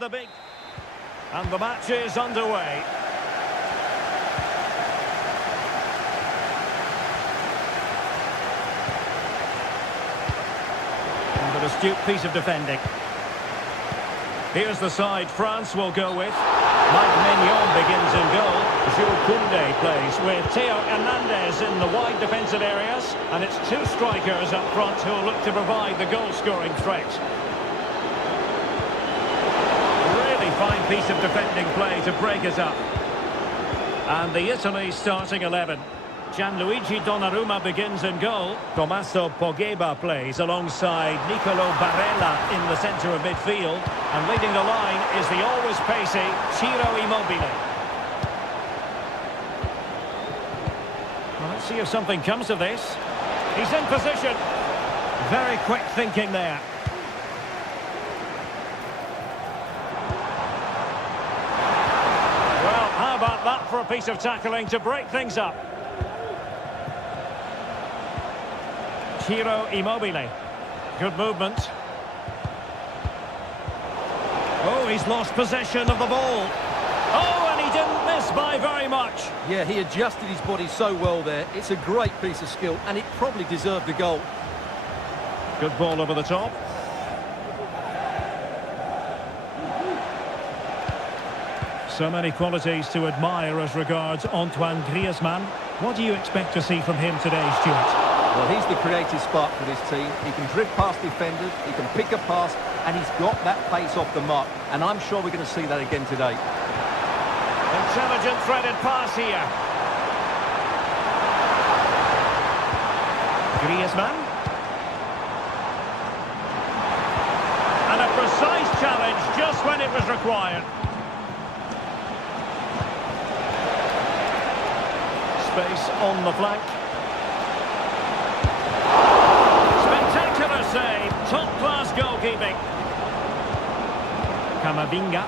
And the match is underway. And an astute piece of defending. Here's the side France will go with. Mike Mignon begins in goal. Jules Koundé plays with Theo Hernandez in the wide defensive areas. And it's two strikers up front who will look to provide the goal-scoring threat. Really fine piece of defending play to break us up. And the Italy starting 11. Gianluigi Donnarumma begins in goal. Tommaso Pogba plays alongside Nicolo Barella in the centre of midfield. And leading the line is the always pacey Ciro Immobile. Well, let's see if something comes of this. He's in position. Very quick thinking there. Well, how about that for a piece of tackling to break things up? Ciro Immobile. Good movement. Oh, he's lost possession of the ball. Oh, and he didn't miss by very much. Yeah, he adjusted his body so well there. It's a great piece of skill, and it probably deserved the goal. Good ball over the top. So many qualities to admire as regards Antoine Griezmann. What do you expect to see from him today, Stuart? Well, he's the creative spark for this team. He can drift past defenders, he can pick a pass, and he's got that pace off the mark. And I'm sure we're going to see that again today. Intelligent threaded pass here. Griezmann. And a precise challenge just when it was required. Space on the flank. Spectacular save. Top-class goalkeeping. Camavinga.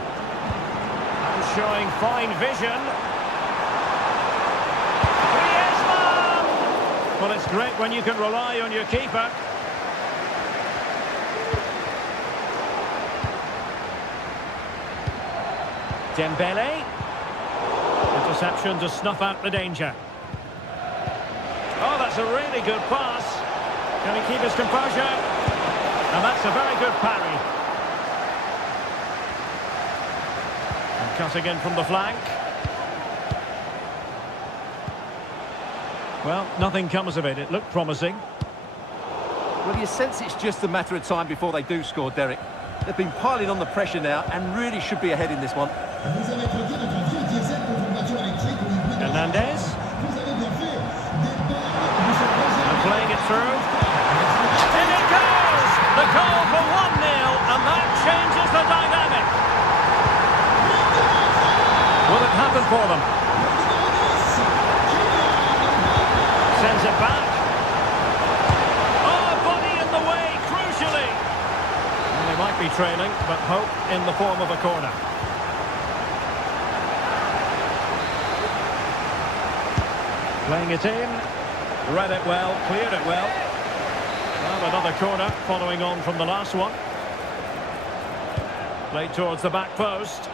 And showing fine vision. Griezmann! Well, it's great when you can rely on your keeper. Dembele. Interception to snuff out the danger. Oh, that's a really good pass. Can he keep his composure? And that's a very good parry. And cutting in from the flank. Well, nothing comes of it. It looked promising. Well, you sense it's just a matter of time before they do score, Derek. They've been piling on the pressure now and really should be ahead in this one. Hernandez. And playing it through. In it goes! The goal for 1-0, and that changes the dynamic. Will it happen for them? Sends it back. Oh, body in the way, crucially. And they might be trailing, but hope in the form of a corner. Playing it in, read it well, cleared it well. Well, another corner following on from the last one. Played towards the back post.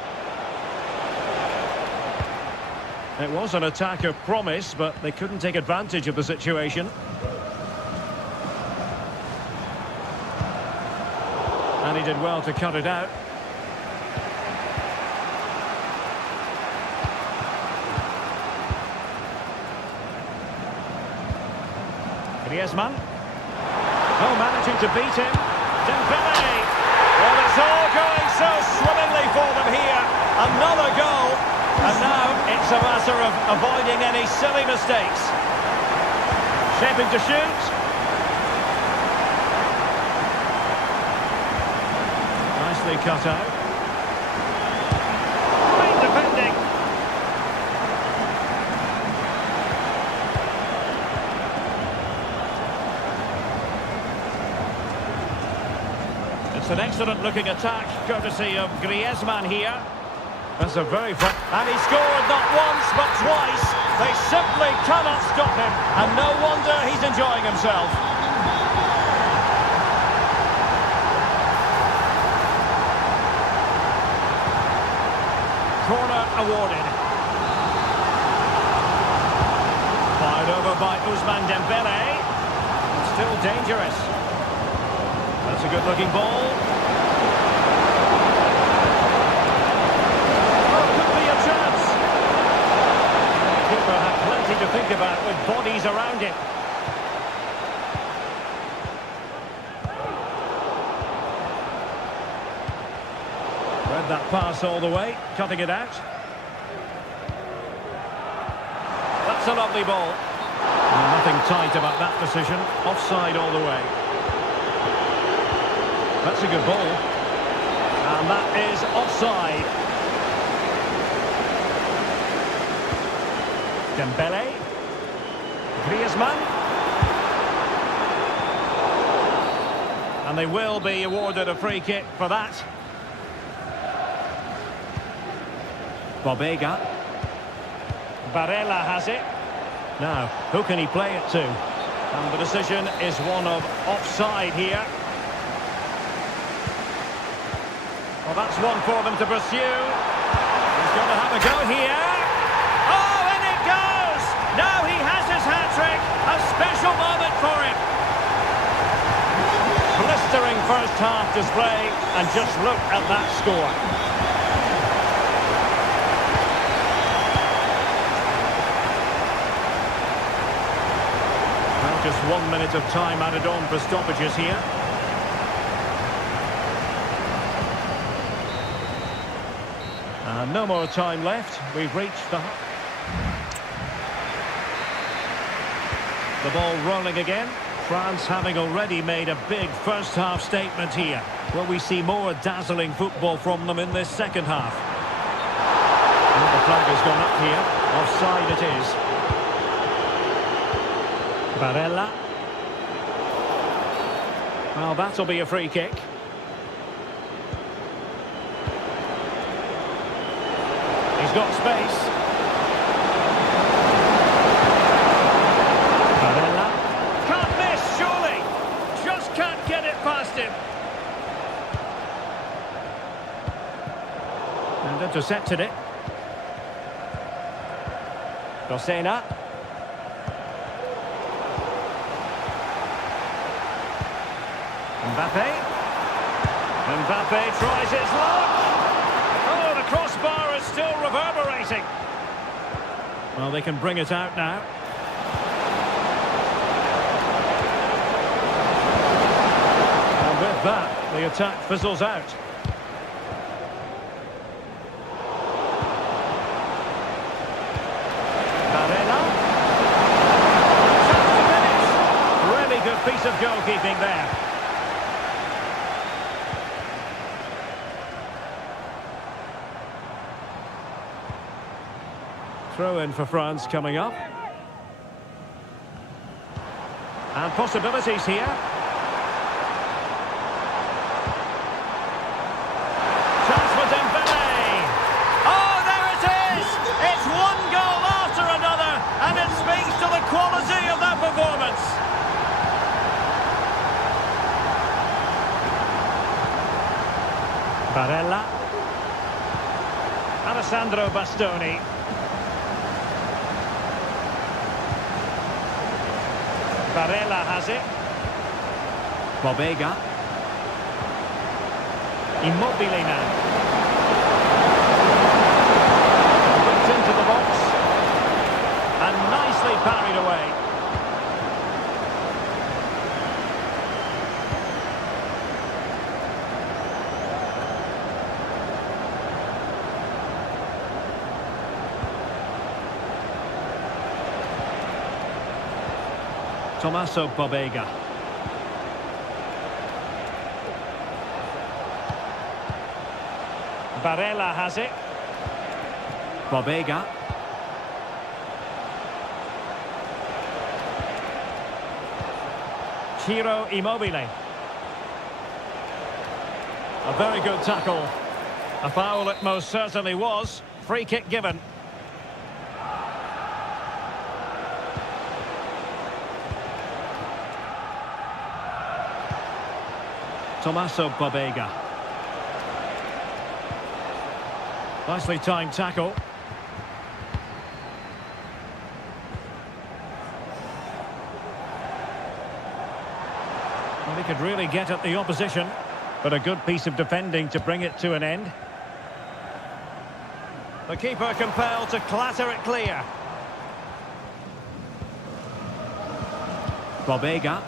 It was an attack of promise, but they couldn't take advantage of the situation. And he did well to cut it out. Griezmann. Oh, managing to beat him. Dembele. Well, it's all going so swimmingly for them here. Another goal. And now it's a matter of avoiding any silly mistakes. Shaping to shoot. Nicely cut out. Great defending. It's an excellent-looking attack, courtesy of Griezmann here. That's a very... And he scored not once, but twice. They simply cannot stop him. And no wonder he's enjoying himself. awarded. Fired over by Ousmane Dembele. Still dangerous. That's a good-looking ball. Oh, could be a chance. The keeper had plenty to think about with bodies around it. Read that pass all the way, cutting it out. That's a lovely ball. Nothing tight about that decision. Offside all the way. That's a good ball. And that is offside. Dembele. Griezmann. And they will be awarded a free kick for that. Bobega. Barella has it. Now, who can he play it to? And the decision is one of offside here. Well, that's one for them to pursue. He's going to have a go here. Oh, and it goes! Now he has his hat-trick. A special moment for him. Blistering first-half display, and just look at that score. Just 1 minute of time added on for stoppages here. And no more time left. We've reached the ball rolling again. France having already made a big first half statement here. Will we see more dazzling football from them in this second half? And the flag has gone up here. Offside it is. Barella. Well, that'll be a free kick. He's got space. Barella. Can't miss, surely. Just can't get it past him. And intercepted it. Dosena. Mbappe tries his luck. Oh, the crossbar is still reverberating. Well, they can bring it out now. And with that, the attack fizzles out. Barella. Chance to finish. Really good piece of goalkeeping there. Throw in for France coming up. And possibilities here. Chance for Dembele. Oh, there it is! It's one goal after another, and it speaks to the quality of that performance. Barella. Alessandro Bastoni. Barella has it. Bobega. Immobile now. Whipped into the box. And nicely parried away. Tommaso Bobega. Barella has it. Bobega. Ciro Immobile. A very good tackle. A foul it most certainly was. Free kick given. Tommaso Bobega. Nicely timed tackle. could really get at the opposition, but a good piece of defending to bring it to an end. The keeper compelled to clatter it clear. Bobega.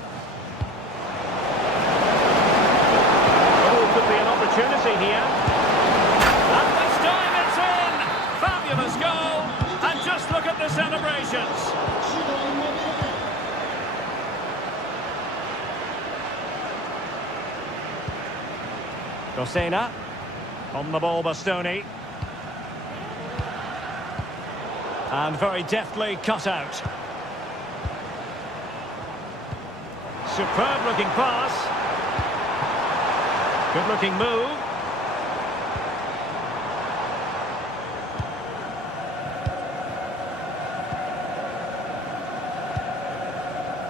Oh, could be an opportunity here. And this time it's in! Fabulous goal! And just look at the celebrations. Cosena. On the ball, Bastoni. And very deftly cut out. Superb looking pass. Good looking move.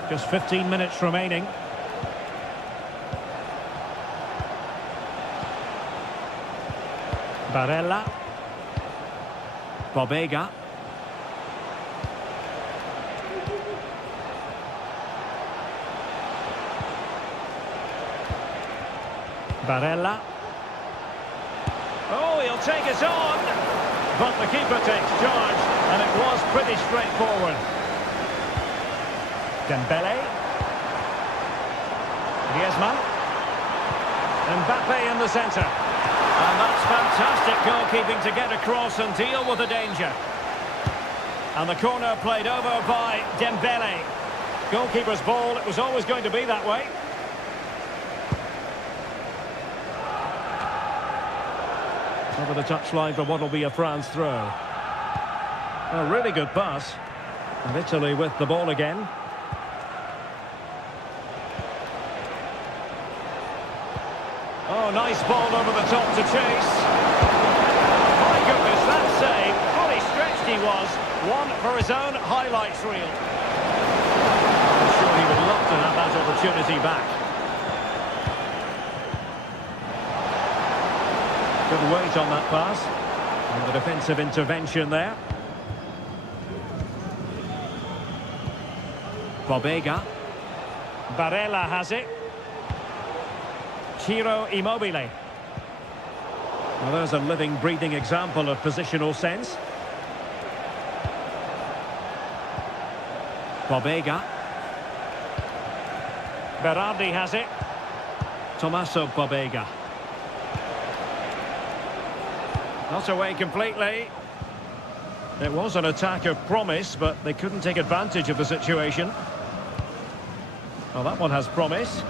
Just 15 minutes remaining. Barella. Bobega. Barella. Oh, he'll take it on. But the keeper takes charge, and it was pretty straightforward. Dembele. Griezmann. Mbappe in the centre. And that's fantastic goalkeeping to get across and deal with the danger. And the corner played over by Dembele. Goalkeeper's ball, it was always going to be that way. Over the touchline for what will be a France throw. A really good pass. And Italy with the ball again. Oh, nice ball over the top to chase. My goodness, that save. Fully stretched he was. One for his own highlights reel. I'm sure he would love to have that opportunity back. Good weight on that pass. And the defensive intervention there. Bobega. Barella has it. Ciro Immobile. Well, there's a living, breathing example of positional sense. Bobega. Berardi has it. Tommaso Bobega. Not away completely. It was an attack of promise, but they couldn't take advantage of the situation. Well, that one has promise.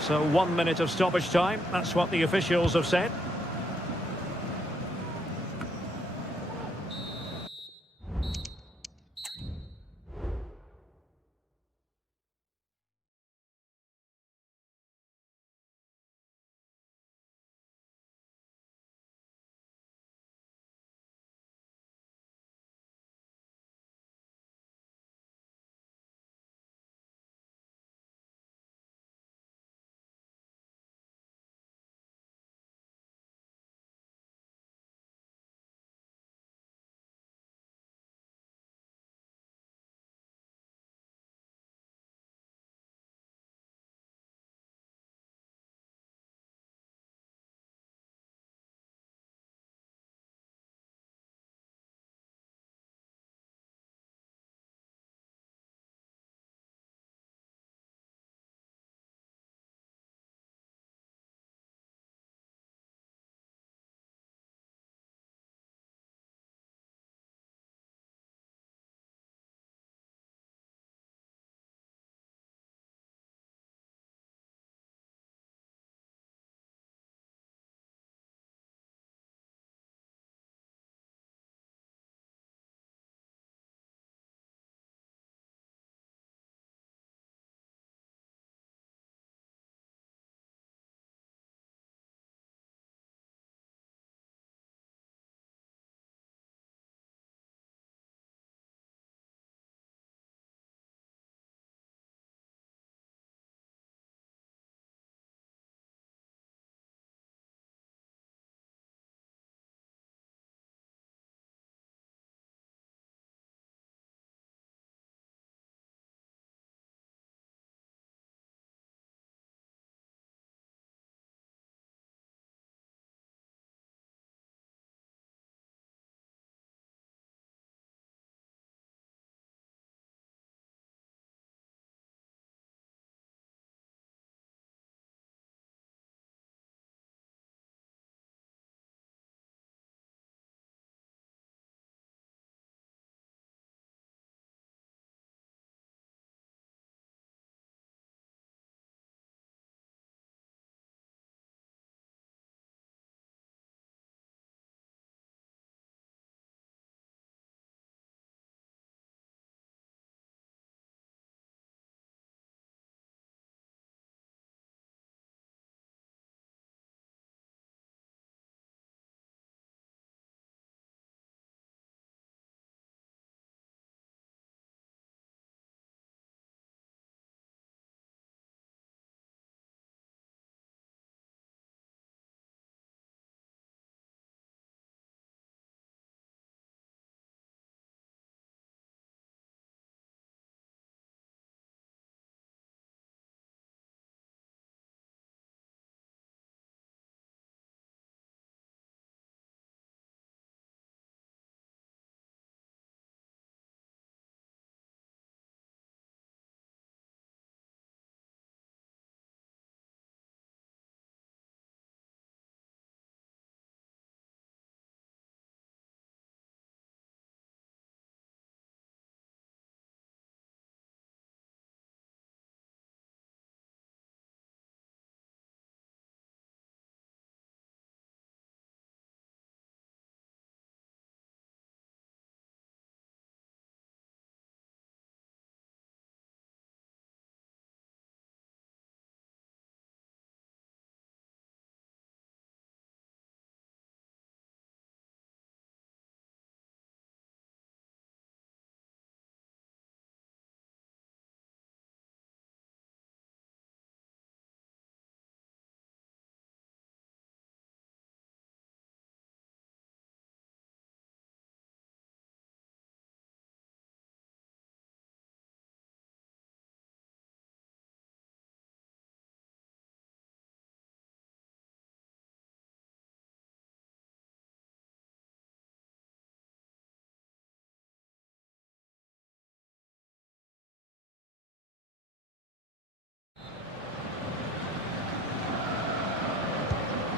So 1 minute of stoppage time. That's what the officials have said.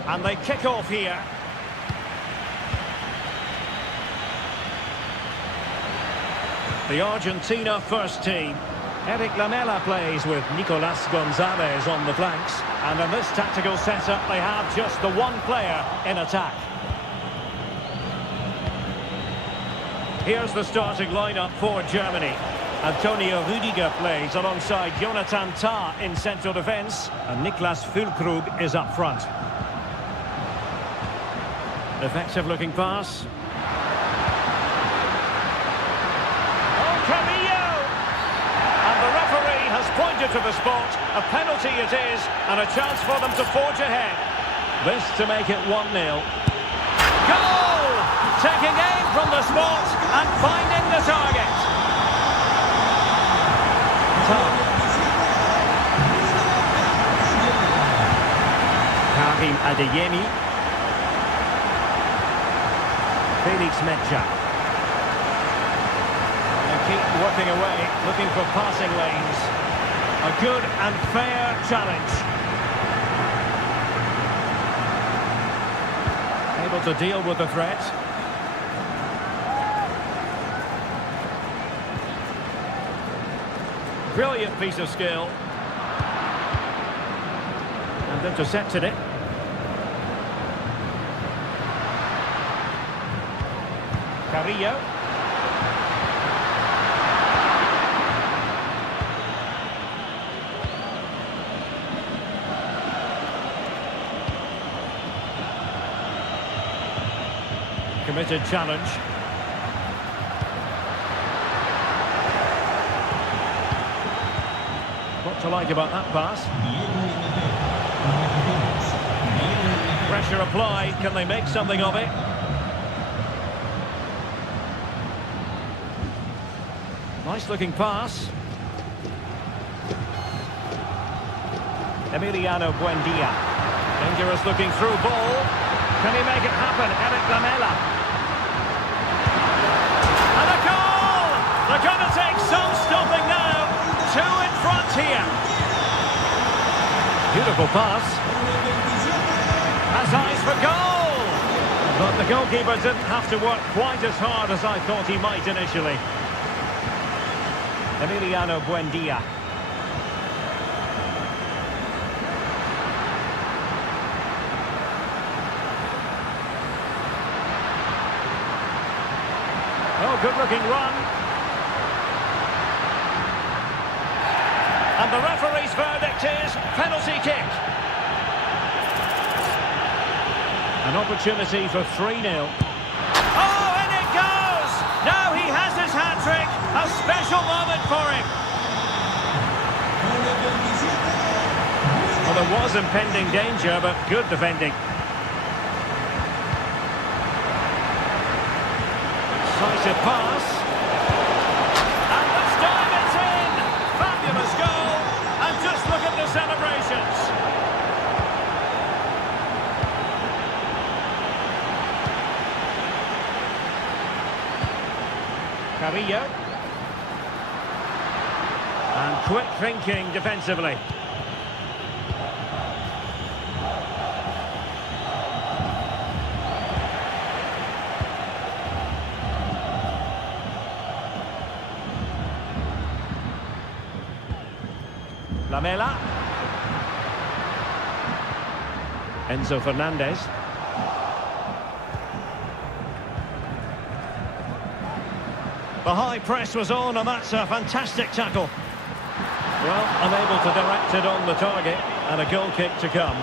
And they kick off here. The Argentina first team. Eric Lamela plays with Nicolas Gonzalez on the flanks. And in this tactical setup, they have just the one player in attack. Here's the starting lineup for Germany. Antonio Rüdiger plays alongside Jonathan Tah in central defence. And Niklas Füllkrug is up front. Effective looking pass. Oh, Carrillo! And the referee has pointed to the spot. A penalty it is, and a chance for them to forge ahead. This to make it 1-0. Goal! Taking aim from the spot and finding the target. Karim Adeyemi. Felix Mecha. They keep working away, looking for passing lanes. A good and fair challenge. Able to deal with the threat. Brilliant piece of skill. And intercepted it. Carrillo. Committed challenge. What to like about that pass? Pressure applied. Can they make something of it? Nice looking pass. Emiliano Buendia. Dangerous looking through ball. Can he make it happen? Eric Lamela. And a goal! They're going to take some stopping now. Two in front here. Beautiful pass. Has eyes for goal. But the goalkeeper didn't have to work quite as hard as I thought he might initially. Emiliano Buendia. Oh, good-looking run. And the referee's verdict is penalty kick. An opportunity for 3-0. Oh, and it goes! Now he has his hat-trick. A special moment for him. Well, there was impending danger, but good defending. Decisive pass. And this time it's in! Fabulous goal! And just look at the celebrations. Carrillo. And quick thinking defensively. Lamela. Enzo Fernandez. The high press was on, and that's a fantastic tackle. Well, unable to direct it on the target, and a goal kick to come.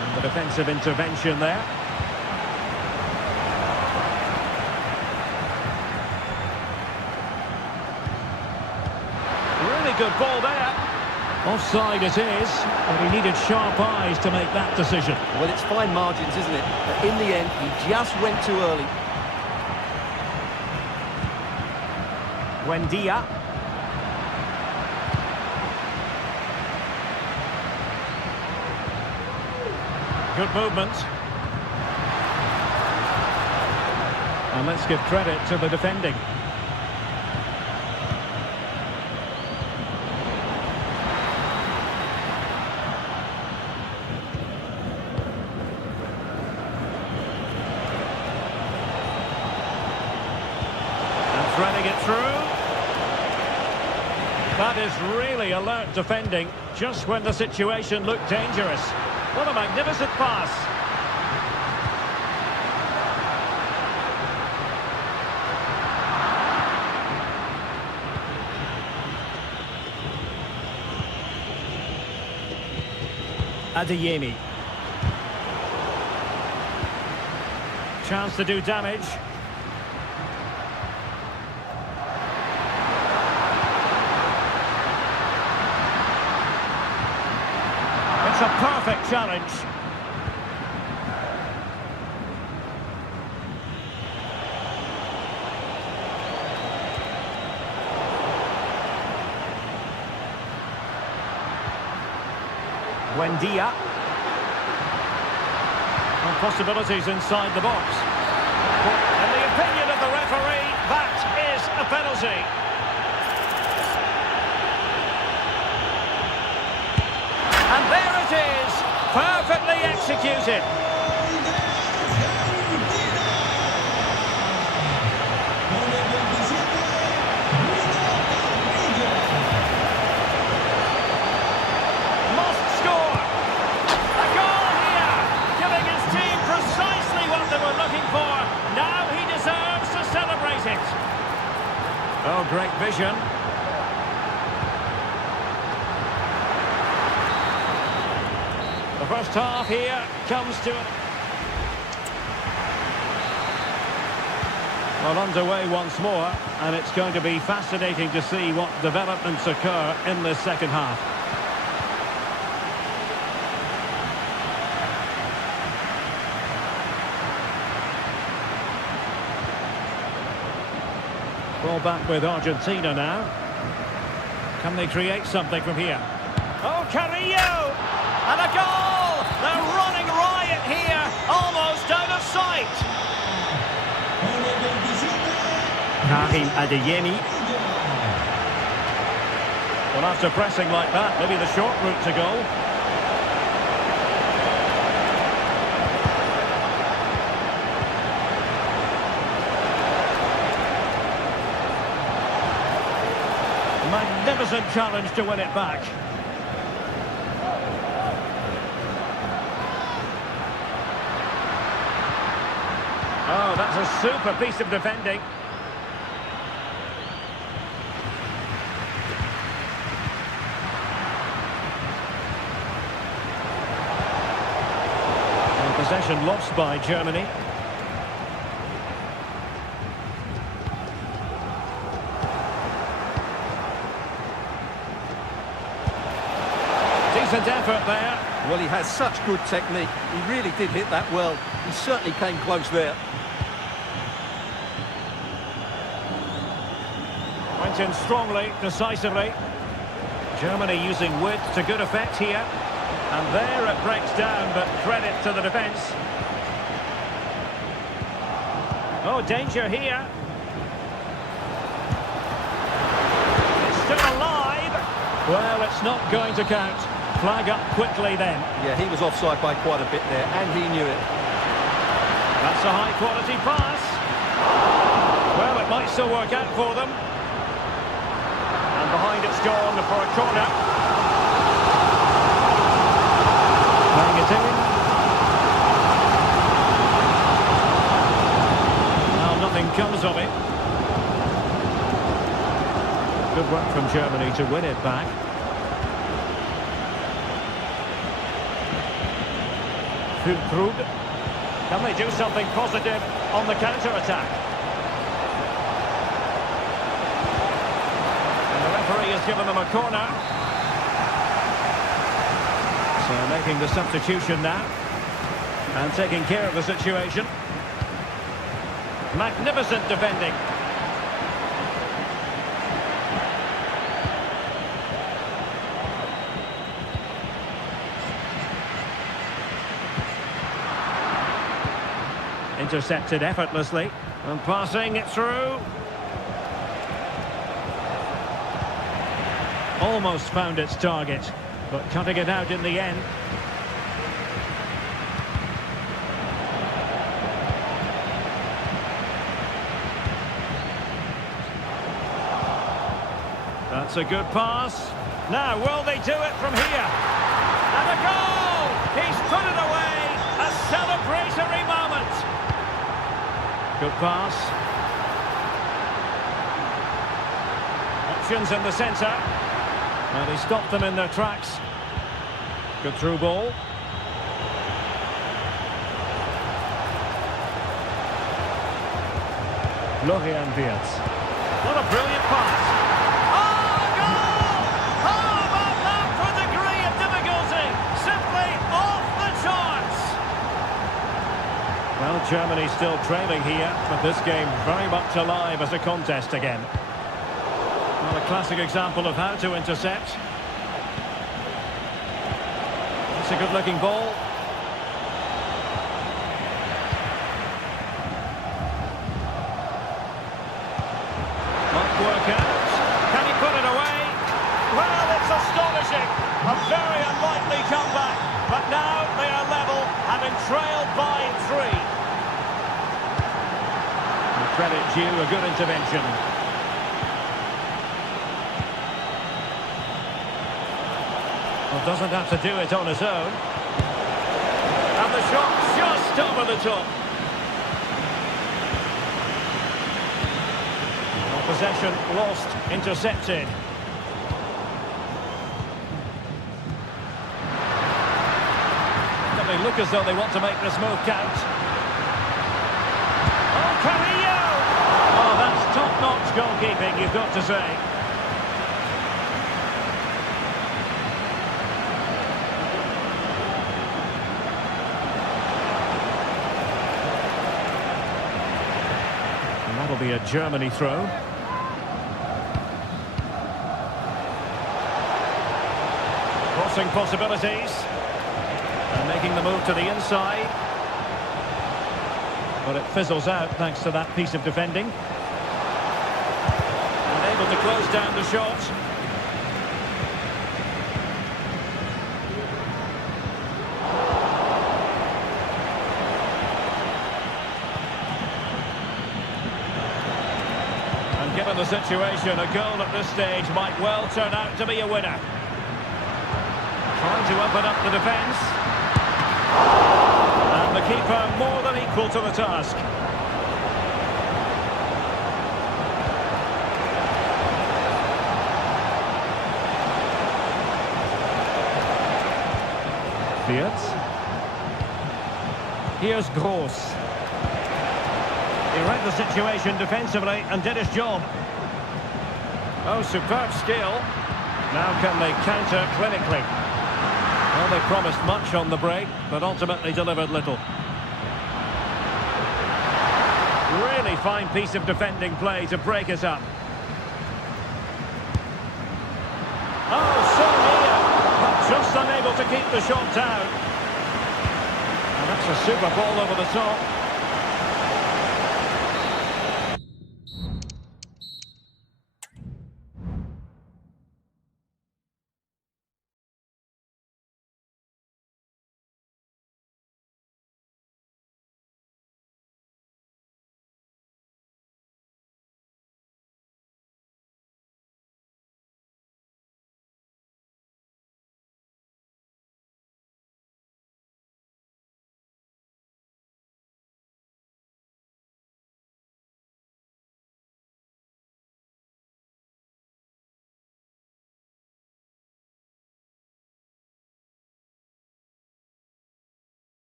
And the defensive intervention there. Really good ball there. Offside it is, but he needed sharp eyes to make that decision. Well, it's fine margins, isn't it? But in the end, he just went too early. Buendia. Good movement. And let's give credit to the defending. playing it through. That is really alert defending, just when the situation looked dangerous. What a magnificent pass. Adeyemi. Chance to do damage. It's a perfect challenge. Buendia. And possibilities inside the box. In the opinion of the referee, that is a penalty. And there it is, perfectly executed. Must score. A goal here, giving his team precisely what they were looking for. Now he deserves to celebrate it. Oh, great vision. The first half here comes to an... Well, underway once more, and it's going to be fascinating to see what developments occur in this second half. Ball back with Argentina now. Can they create something from here? Oh, Carrillo! And a goal! They're running riot here, almost out of sight. Karim Adeyemi. Well, after pressing like that, maybe the short route to goal. Magnificent challenge to win it back. Oh, that's a super piece of defending. And possession lost by Germany. Decent effort there. Well, he has such good technique. He really did hit that well. He certainly came close there. Went in strongly, decisively. Germany using width to good effect here. And there it breaks down, but credit to the defence. Oh, danger here. It's still alive. Well, it's not going to count. Flag up quickly then. Yeah, he was offside by quite a bit there, and he knew it. That's a high-quality pass. Well, it might still work out for them. And behind it's gone for a corner. Playing it in. Now nothing comes of it. Good work from Germany to win it back. Füllkrug. Can they do something positive on the counter-attack? And the referee has given them a corner. So making the substitution now. And taking care of the situation. Magnificent defending. Intercepted effortlessly, and passing it through. Almost found its target, but cutting it out in the end. That's a good pass. Now, will they do it from here? And a goal! He's put it away! A celebratory moment! Good pass. Options in the centre. And he stopped them in their tracks. Good through ball. Florian Wirtz. What a brilliant pass. Oh, goal! How about that for degree of difficulty? Simply off the charts. Well, Germany still trailing here, but this game very much alive as a contest again. Well, a classic example of how to intercept. It's a good-looking ball. Work out. Can he put it away? Well, it's astonishing. A very unlikely comeback. But now they are level, having trailed by 3. The credit due, a good intervention. Well, doesn't have to do it on his own. And the shot just over the top. Possession lost, intercepted. They look as though they want to make this move count. Oh, Carrillo! Oh, that's top-notch goalkeeping, you've got to say. And that'll be a Germany throw. Crossing possibilities. And making the move to the inside. But it fizzles out thanks to that piece of defending. And able to close down the shot. And given the situation, a goal at this stage might well turn out to be a winner. Trying to open up the defence. And the keeper more than equal to the task. Wirtz. Here's Gross. He read the situation defensively and did his job. Oh, superb skill. Now can they counter clinically? Well, they promised much on the break, but ultimately delivered little. Really fine piece of defending play to break us up. Oh, so near, but just unable to keep the shot down. And that's a super ball over the top.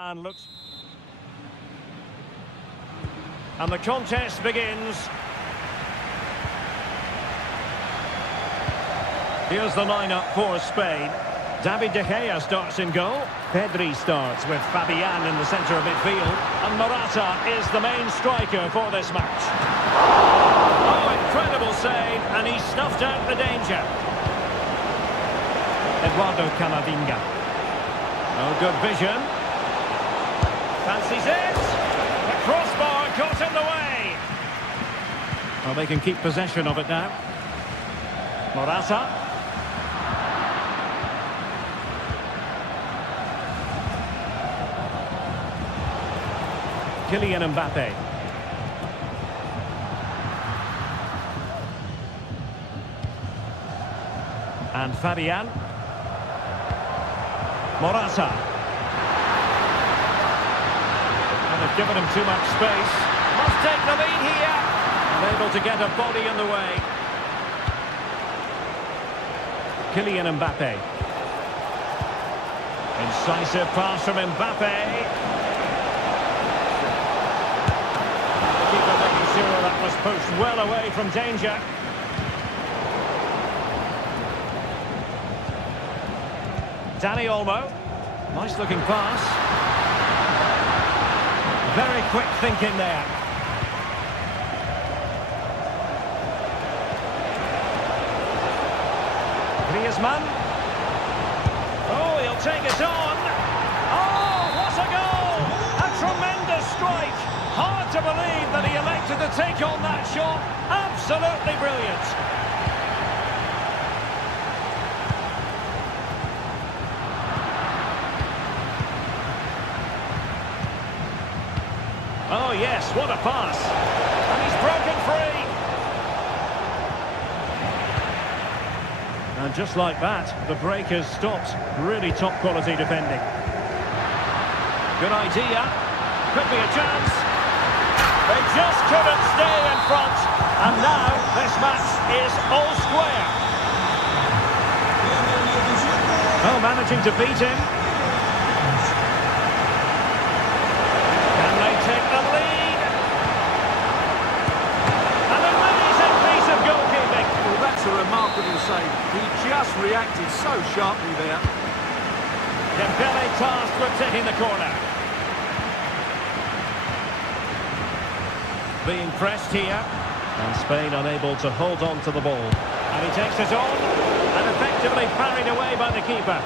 And looks. And the contest begins. Here's the lineup for Spain. David De Gea starts in goal. Pedri starts with Fabian in the centre of midfield. And Morata is the main striker for this match. Oh, incredible save, and he snuffed out the danger. Eduardo Camavinga. Oh, good vision. Fancies it. The crossbar got in the way. Well, they can keep possession of it now. Morata. Kylian Mbappe. And Fabian. Morata. And they've given him too much space. Must take the lead here. Unable to get a body in the way. Kylian Mbappe. Incisive pass from Mbappe. Keeper making sure that was pushed well away from danger. Dani Olmo. Nice looking pass. Very quick thinking there. Griezmann. Oh, he'll take it on. Oh, what a goal! A tremendous strike. Hard to believe that he elected to take on that shot. Absolutely brilliant. Oh yes, what a pass. And he's broken free. And just like that, the break has stopped. Really top quality defending. Good idea. Could be a chance. They just couldn't stay in front. And now this match is all square. Oh, managing to beat him. Can they take the lead? An amazing piece of goalkeeping. Well, that's a remarkable save. He just reacted so sharply there. Dembele tasked with taking the corner. Being pressed here. And Spain unable to hold on to the ball. And he takes it on. And effectively parried away by the keeper.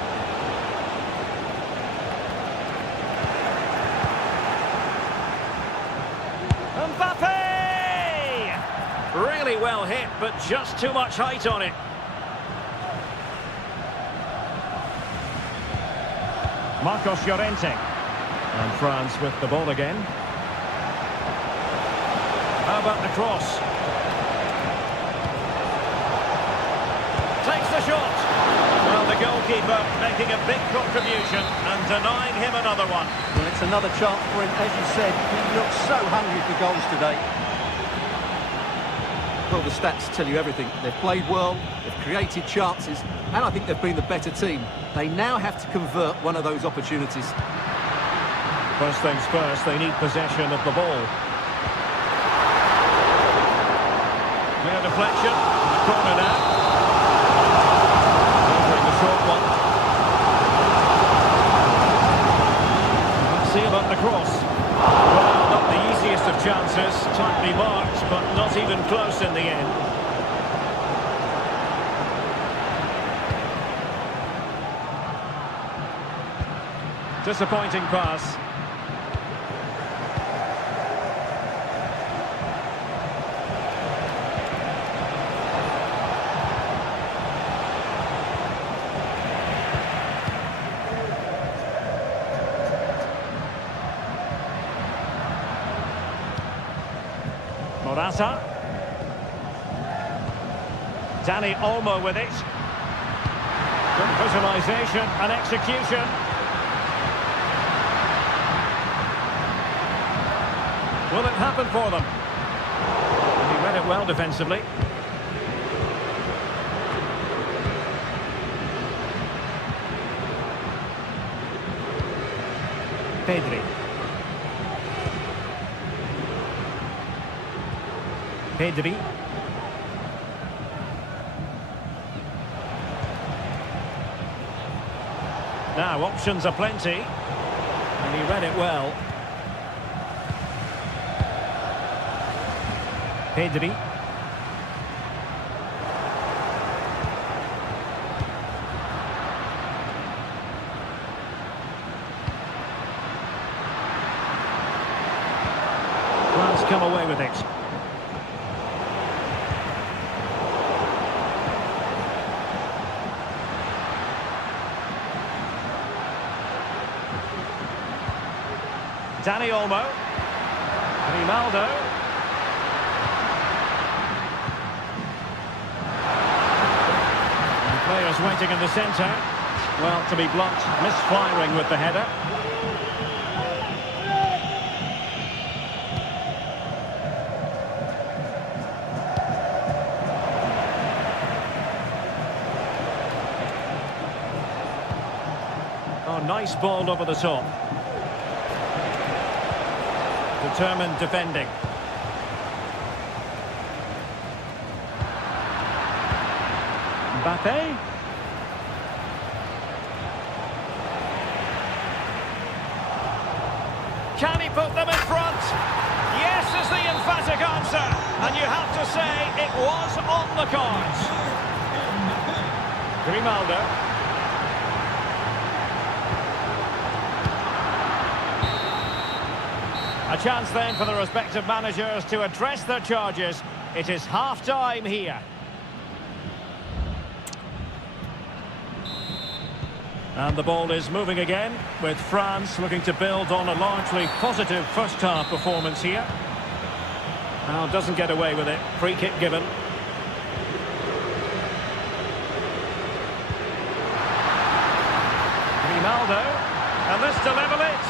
Mbappe! Really well hit, but just too much height on it. Marcos Llorente. And France with the ball again. How about the cross? Takes the shot. Well, the goalkeeper making a big contribution and denying him another one. Well, it's another chance for him. As you said, he looks so hungry for goals today. Well, the stats tell you everything. They've played well, they've created chances, and I think they've been the better team. They now have to convert one of those opportunities. First things first, they need possession of the ball. Clear deflection, corner now. Delivering the short one. Let's see about the cross. Well, not the easiest of chances, tightly marked, but not even close in the end. Disappointing pass. Morata. Dani Olmo with it. Good visualisation and execution. Will it happen for them? He read it well defensively. Pedri. Pedri. Now, options are plenty. And he read it well. Pedri. France come away with it. Dani Olmo. Grimaldo. And players waiting in the centre. Well, to be blunt, misfiring with the header. Oh, nice ball over the top. Determined defending. Mbappe. Can he put them in front? Yes is the emphatic answer. And you have to say it was on the cards. Grimaldo. A chance then for the respective managers to address their charges. It is half-time here. And the ball is moving again, with France looking to build on a largely positive first-half performance here. Now doesn't get away with it. Free kick given. Grimaldo. And this to level it.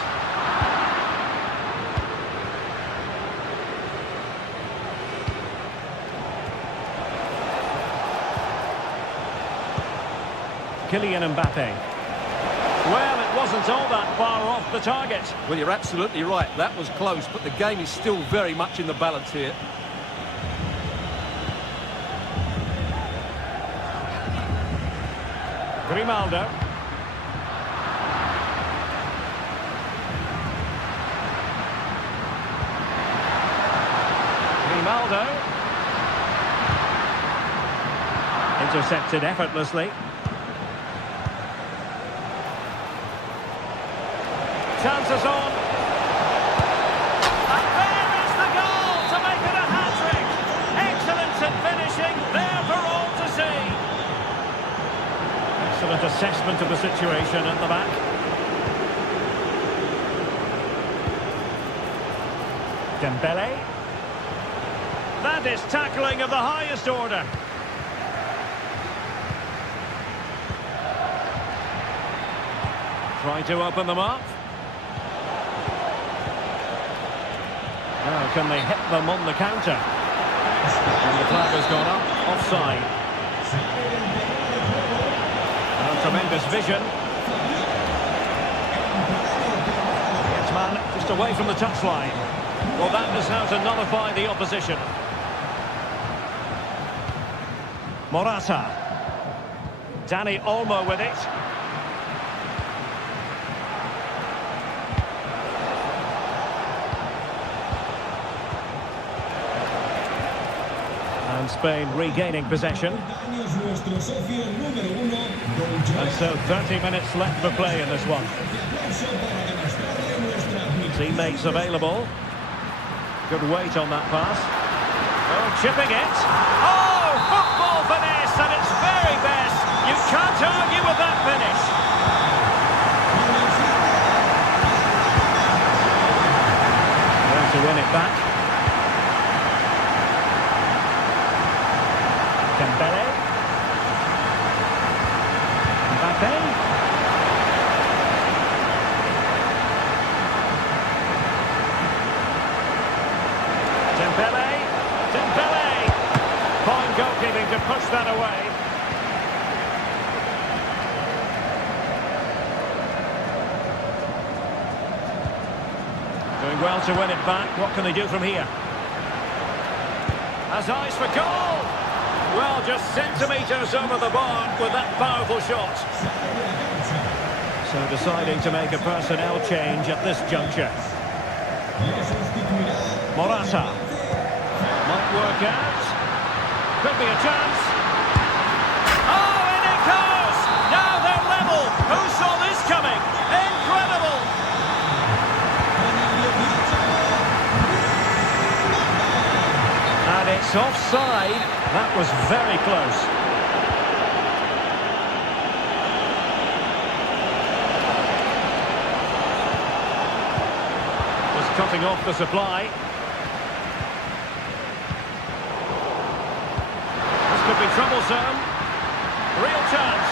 Kylian Mbappe. Well, it wasn't all that far off the target. Well, you're absolutely right. That was close, but the game is still very much in the balance here. Grimaldo. Grimaldo. Intercepted effortlessly. Chances on. And there is the goal to make it a hat-trick. Excellence in finishing, there for all to see. Excellent assessment of the situation at the back. Dembele. That is tackling of the highest order. Try to open them up. Now, can they hit them on the counter? And the flag has gone up. Offside. And tremendous vision. Yes, man, just away from the touchline. Well, that is how to nullify the opposition. Morata. Dani Olmo with it. And Spain regaining possession. And so 30 minutes left for play in this one. Teammates available. Good weight on that pass. Oh, chipping it. Oh, football finesse at its very best. You can't argue with that finish. Going to win it back. Dembele. Mbappe. Dembele. Fine goalkeeping to push that away. well to win it back. What can they do from here? Has eyes for goal. Well, just centimetres over the bar with that powerful shot. So deciding to make a personnel change at this juncture. Morata. Might work out. Could be a chance. Oh, in it goes! Now they're level. Who saw this coming? Incredible! And it's offside. That was very close. Was cutting off the supply. This could be troublesome. Real chance.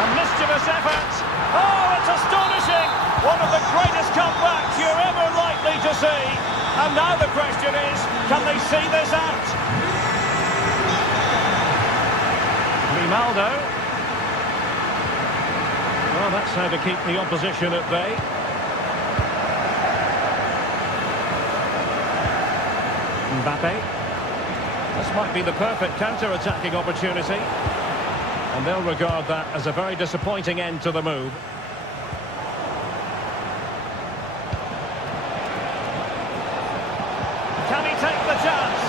A mischievous effort. Oh, it's astonishing. One of the greatest comebacks you're ever likely to see. And now the question is, can they see this out? Grimaldo. Well, that's how to keep the opposition at bay. Mbappe. This might be the perfect counter-attacking opportunity. And they'll regard that as a very disappointing end to the move. Can he take the chance?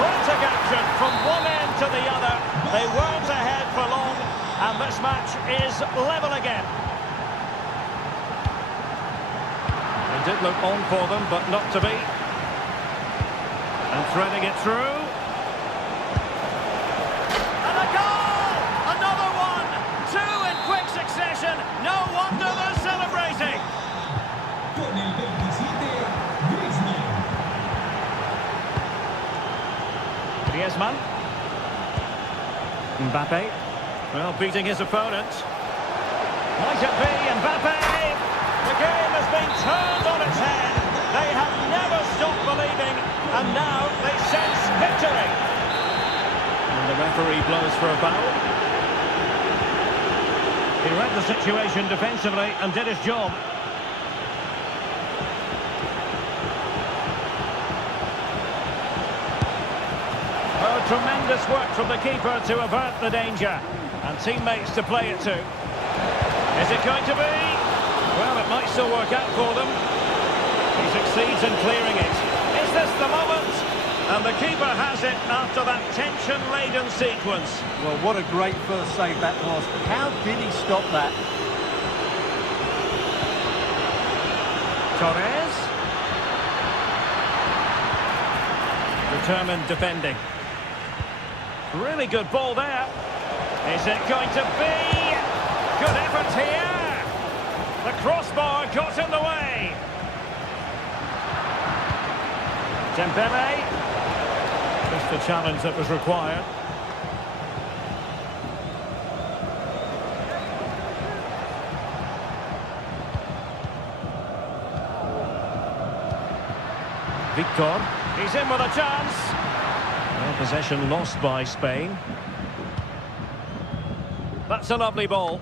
Frantic action from one end to the other. They weren't ahead for long, and this match is level again. It did look on for them, but not to be. And threading it through. And a goal! Another one! Two in quick succession. No wonder they're celebrating. Griezmann. Mbappe. Well, beating his opponent. Might it be Mbappe? The game has been turned on its head. They have never stopped believing, and now they sense victory. And the referee blows for a foul. He read the situation defensively and did his job. Oh, tremendous work from the keeper to avert the danger. And teammates to play it to. Is it going to be? Well, it might still work out for them. He succeeds in clearing it. Is this the moment? And the keeper has it after that tension-laden sequence. Well, what a great first save that was. How did he stop that? Torres. Determined defending. Really good ball there. Is it going to be? Good effort here. The crossbar got in the way. Dembele. Just the challenge that was required. Victor. He's in with a chance. Well, possession lost by Spain. That's a lovely ball.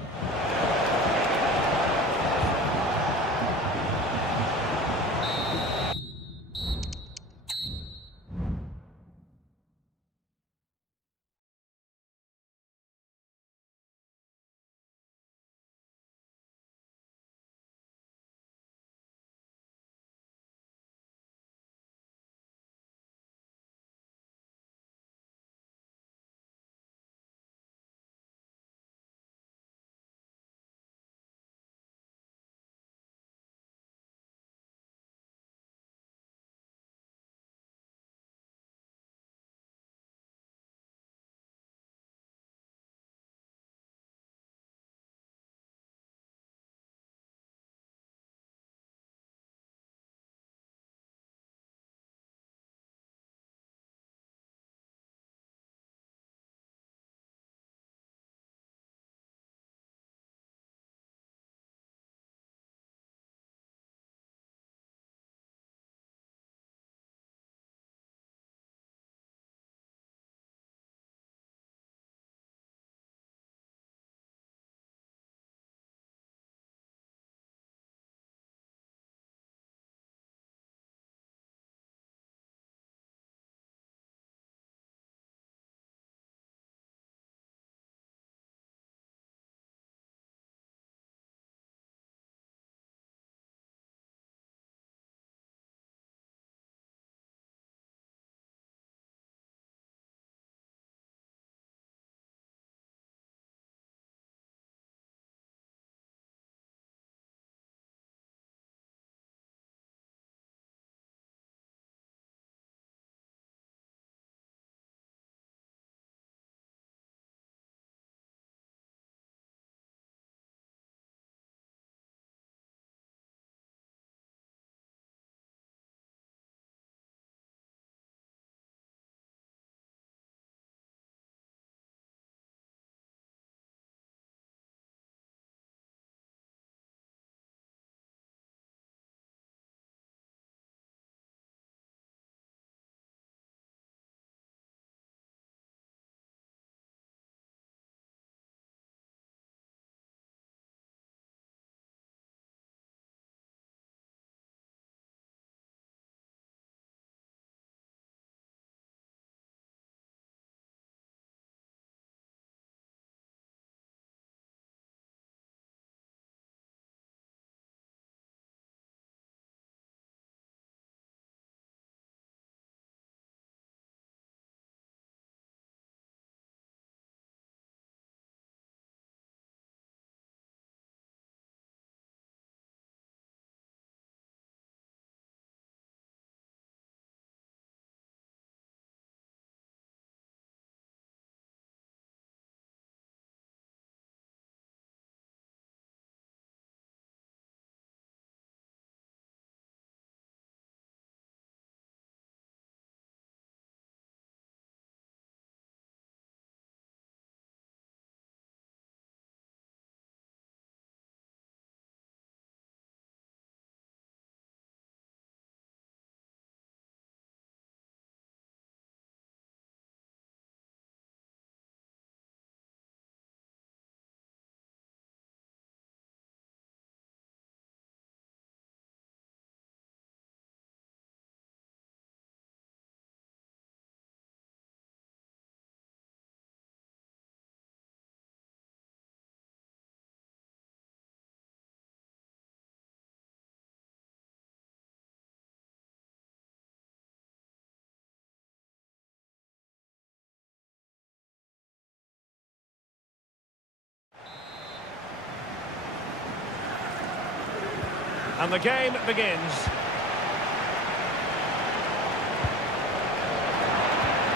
And the game begins.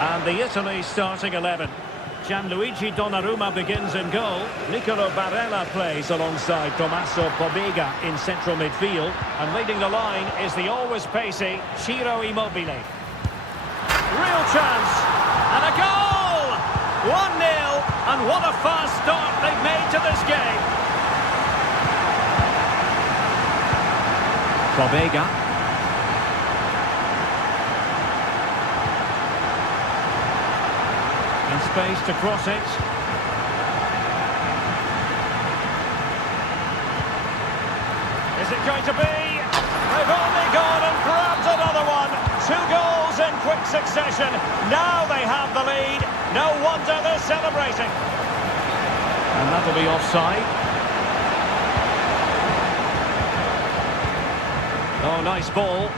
And the Italy starting 11. Gianluigi Donnarumma begins in goal. Nicolo Barella plays alongside Tommaso Pobega in central midfield. And leading the line is the always pacey Ciro Immobile. Real chance. And a goal! 1-0. And what a fast start they've made to this game. Pobega. And space to cross it. Is it going to be? They've only gone and grabbed another one. 2 goals in quick succession. Now they have the lead. No wonder they're celebrating. And that'll be offside. Oh, nice ball.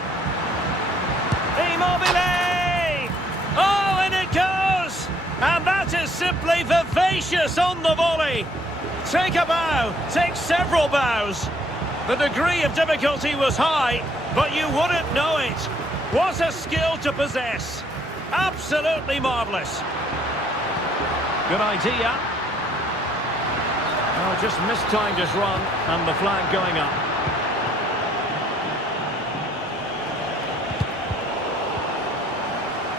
Immobile! Oh, and it goes! And that is simply vivacious on the volley. Take a bow, take several bows. The degree of difficulty was high, but you wouldn't know it. What a skill to possess. Absolutely marvellous. Good idea. Oh, just mistimed his run, and the flag going up.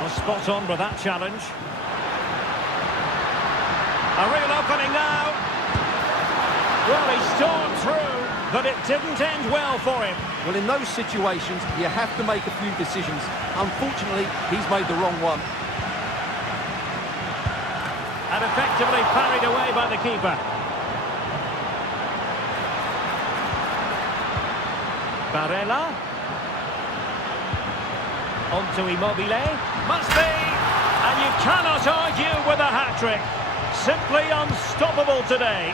Well, spot on with that challenge. A real opening now. Well, he stormed through, but it didn't end well for him. Well, in those situations, you have to make a few decisions. Unfortunately, he's made the wrong one. And effectively parried away by the keeper. Barella. On to Immobile. Must be! And you cannot argue with a hat-trick. Simply unstoppable today.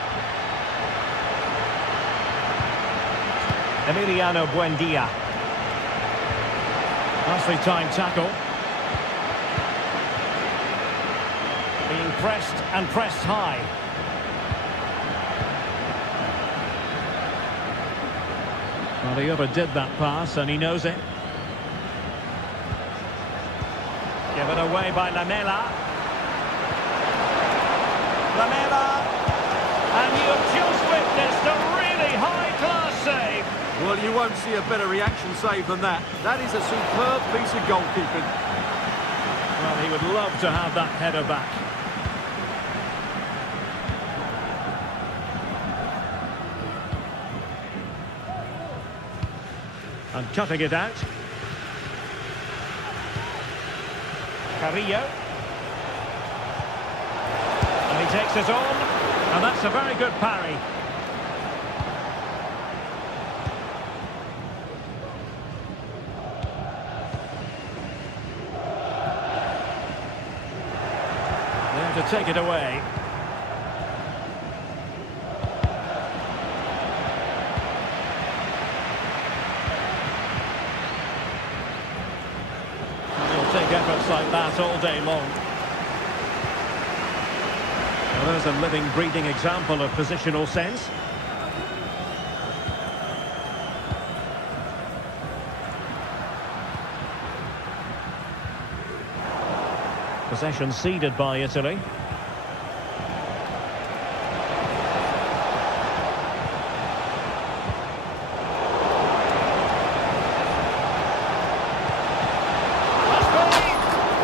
Emiliano Buendia. Nicely timed tackle. Being pressed and pressed high. Well, he overdid that pass and he knows it. Given away by Lamela. Lamela. And you have just witnessed a really high-class save. Well, you won't see a better reaction save than that. That is a superb piece of goalkeeping. Well, he would love to have that header back. And cutting it out. Carrillo. And he takes it on. And that's a very good parry. There to take it away. He'll take efforts like that all day long. Well, there's a living, breathing example of positional sense. Possession ceded by Italy.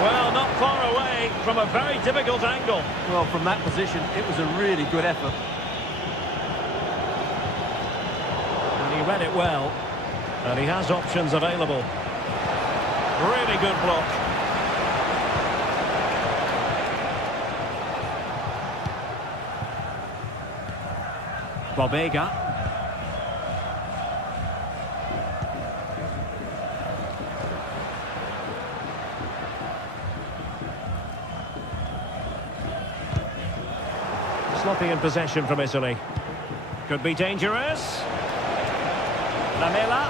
Well, not far away from a very difficult angle. Well, from that position, it was a really good effort. And he read it well. And he has options available. Really good block. Pobega. Sloppy in possession from Italy. Could be dangerous. Lamela.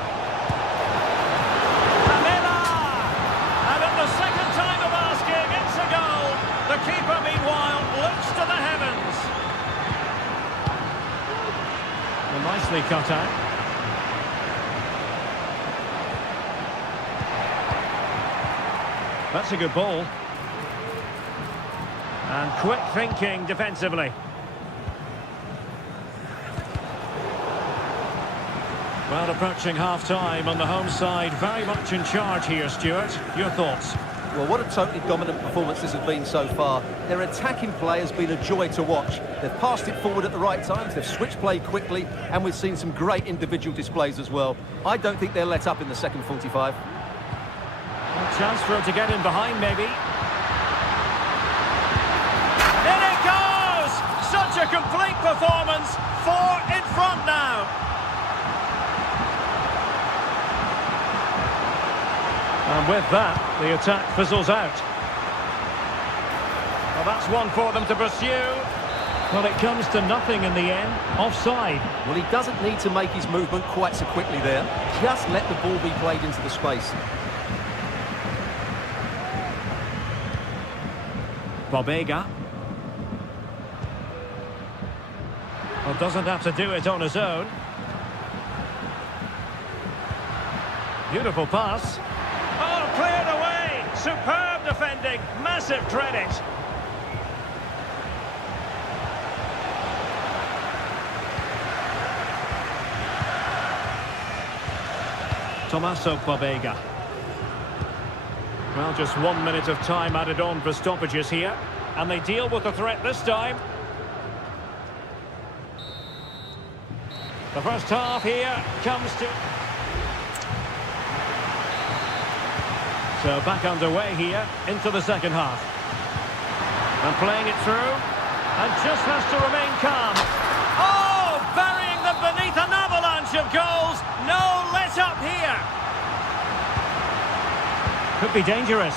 Lamela! And at the second time of asking, it's a goal. The keeper, meanwhile, looks to the heavens. Well, nicely cut out. That's a good ball. And quick thinking defensively. Well, approaching half-time on the home side, very much in charge here, Stuart. Your thoughts? Well, what a totally dominant performance this has been so far. Their attacking play has been a joy to watch. They've passed it forward at the right times, they've switched play quickly, and we've seen some great individual displays as well. I don't think they'll let up in the second 45. A chance for him to get in behind, maybe. In it goes! Such a complete performance. 4 in front now. And with that, the attack fizzles out. Well, that's one for them to pursue. Well, it comes to nothing in the end. Offside. Well, he doesn't need to make his movement quite so quickly there. Just let the ball be played into the space. Bobega. Well, doesn't have to do it on his own. Beautiful pass. Oh, cleared away! Superb defending, massive credit. Tommaso Bobega. Well, just 1 minute of time added on for stoppages here. And they deal with the threat this time. The first half here comes to... So back underway here into the second half. And playing it through. And just has to remain calm. Oh! Burying them beneath an avalanche of goals. No let up here. Could be dangerous.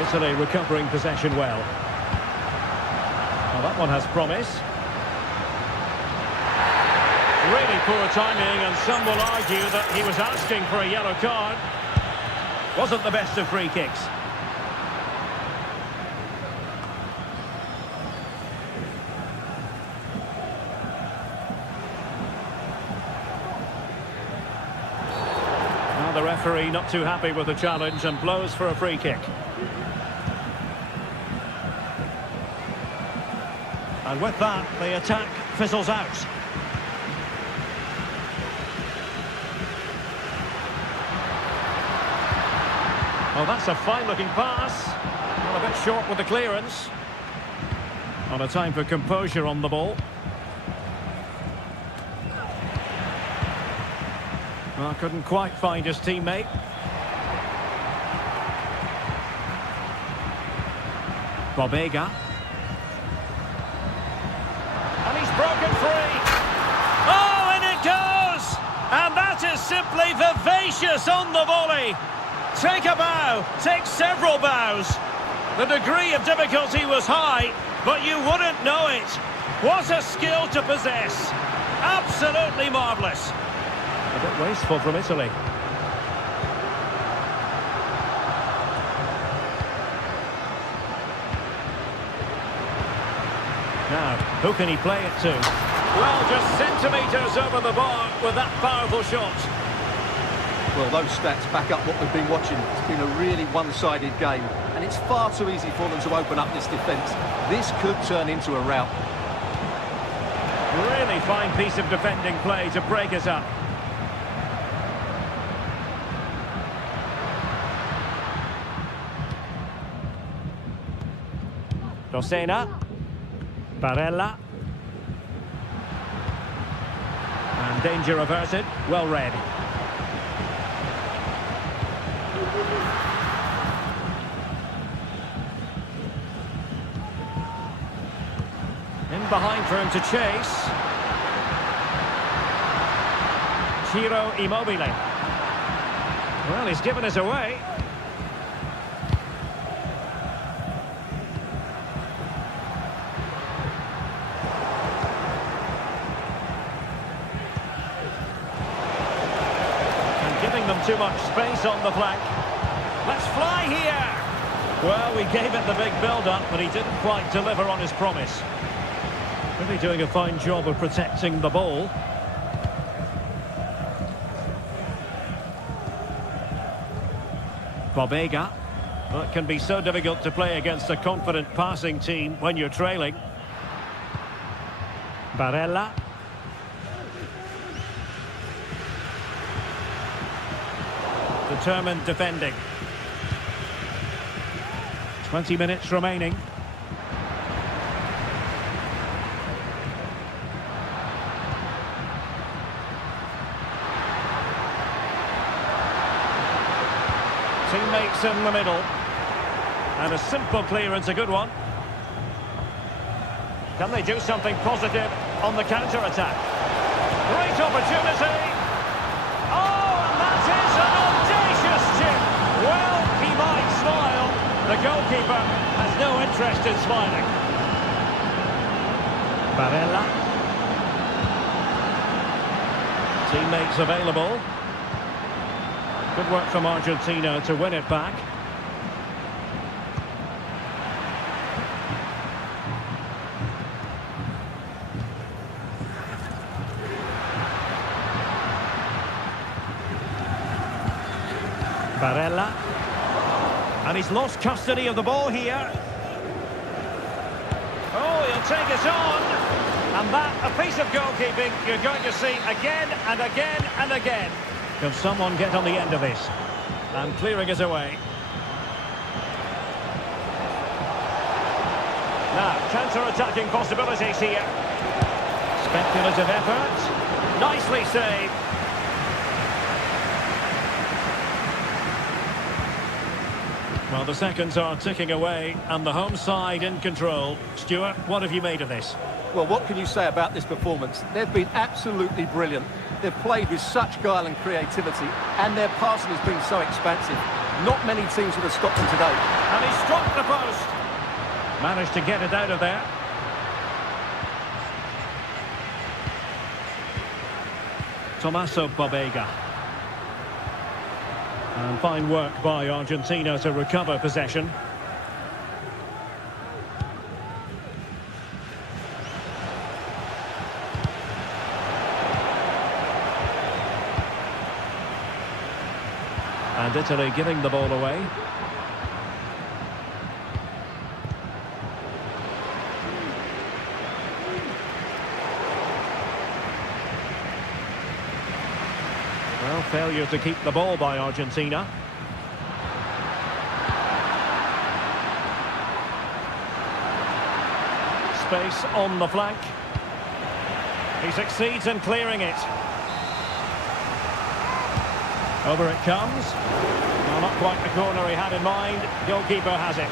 Italy recovering possession well. Well, that one has promise. Really poor timing, and some will argue that he was asking for a yellow card. Wasn't the best of free kicks. Now the referee not too happy with the challenge and blows for a free kick. And with that, the attack fizzles out. Oh, that's a fine-looking pass. Well, a bit short with the clearance. On a time for composure on the ball. Well, couldn't quite find his teammate. Bobega. And he's broken free. Oh, and it goes! And that is simply vivacious on the volley. Take a bow, take several bows. The degree of difficulty was high, but you wouldn't know it. What a skill to possess. Absolutely marvellous. A bit wasteful from Italy. Now, who can he play it to? Well, just centimetres over the bar with that powerful shot. Well, those stats back up what we've been watching. It's been a really one-sided game, and it's far too easy for them to open up this defence. This could turn into a rout. Really fine piece of defending play to break us up. Dosena. Barella. And danger averted. Well read. In behind for him to chase. Ciro Immobile. Well, he's given us away. And giving them too much space on the flank. Let's fly here! Well, we gave it the big build-up, but he didn't quite deliver on his promise. Really doing a fine job of protecting the ball. Bobega. Well, it can be so difficult to play against a confident passing team when you're trailing. Barella. Determined defending. 20 minutes remaining. Teammates in the middle. And a simple clearance, a good one. Can they do something positive on the counter-attack? Great opportunity. Oh, and that is an audacious chip. Well, he might smile. The goalkeeper has no interest in smiling. Barella. Teammates available. Good work from Argentina to win it back. Barella. And he's lost custody of the ball here. Oh, he'll take it on. And that, a piece of goalkeeping you're going to see again and again and again. Can someone get on the end of this? And clearing it away. Now, counter-attacking possibilities here. Speculative effort. Nicely saved. Well, the seconds are ticking away, and the home side in control. Stuart, what have you made of this? Well, what can you say about this performance? They've been absolutely brilliant. They've played with such guile and creativity, and their passing has been so expansive. Not many teams would have stopped them today. And he struck the post. Managed to get it out of there. Tommaso Bobega. And fine work by Argentina to recover possession. And Italy giving the ball away. Well, failure to keep the ball by Argentina. Space on the flank. He succeeds in clearing it. Over it comes. Well, not quite the corner he had in mind. Goalkeeper has it.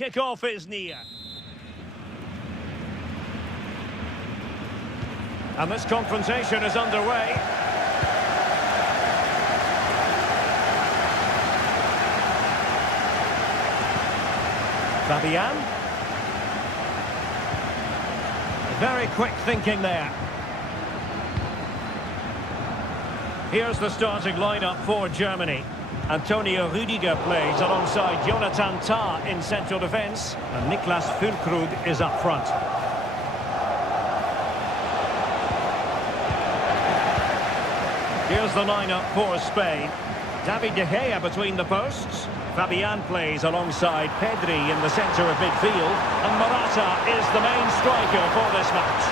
Kick-off is near. And this confrontation is underway. Fabian. Very quick thinking there. Here's the starting lineup for Germany. Antonio Rüdiger plays alongside Jonathan Tah in central defence, and Niklas Füllkrug is up front. Here's the lineup for Spain. David De Gea between the posts. Fabian plays alongside Pedri in the centre of midfield, and Morata is the main striker for this match.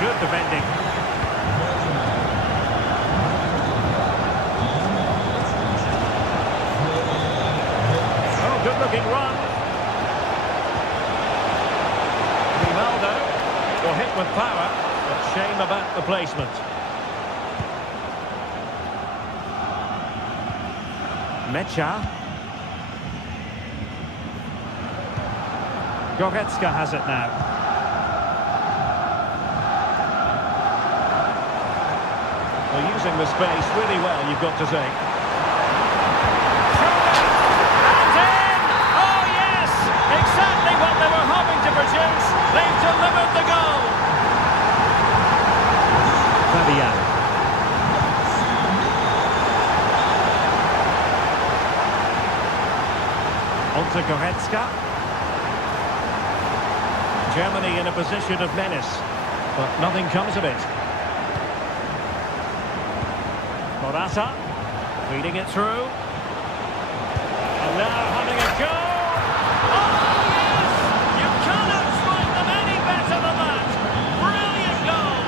Good defending. Oh, good-looking run. Ronaldo will hit with power, but shame about the placement. Mecha. Goretzka has it now. They're using the space really well, you've got to say. And in! Oh, yes! Exactly what they were hoping to produce. They've delivered the goal. Fabian. On to Goretzka. Germany in a position of menace, but nothing comes of it. Morata, feeding it through. And now having a go. Oh, yes! You cannot strike them any better than that. Brilliant goal.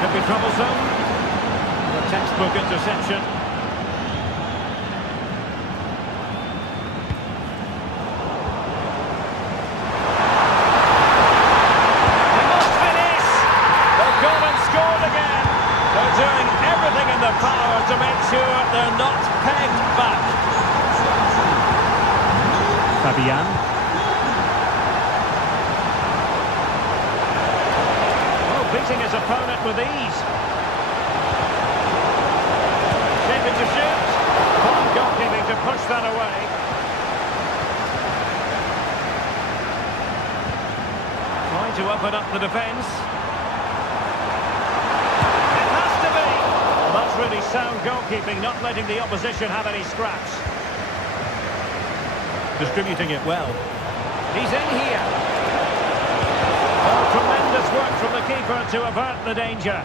Could be troublesome. A textbook interception. They must finish. They've gone and scored again. They're doing everything in their power to make sure they're not pegged back. Fabian. Oh, beating his opponent with ease. Shaping to shoot. Fine goalkeeping to push that away. Trying to open up the defence. That's really sound goalkeeping, not letting the opposition have any scraps. Distributing it well. He's in here. Oh, tremendous work from the keeper to avert the danger.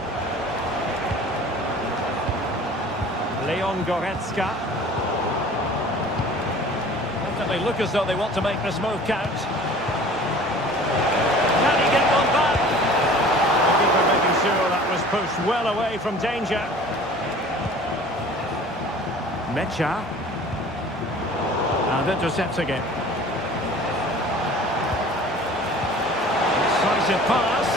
Leon Goretzka. Definitely look as though they want to make this move count. Can he get one back? The keeper making sure that was pushed well away from danger. Mecha. And intercepts again. Decisive pass.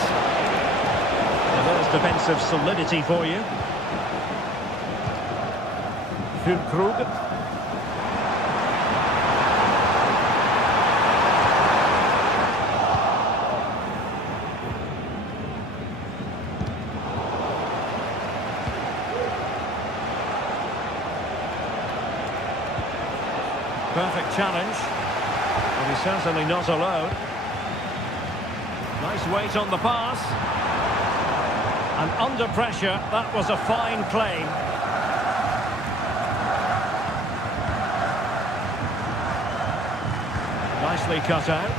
And there's defensive solidity for you. Füllkrug. Perfect challenge, and he's certainly not alone. Nice weight on the pass. And under pressure, that was a fine claim. Nicely cut out.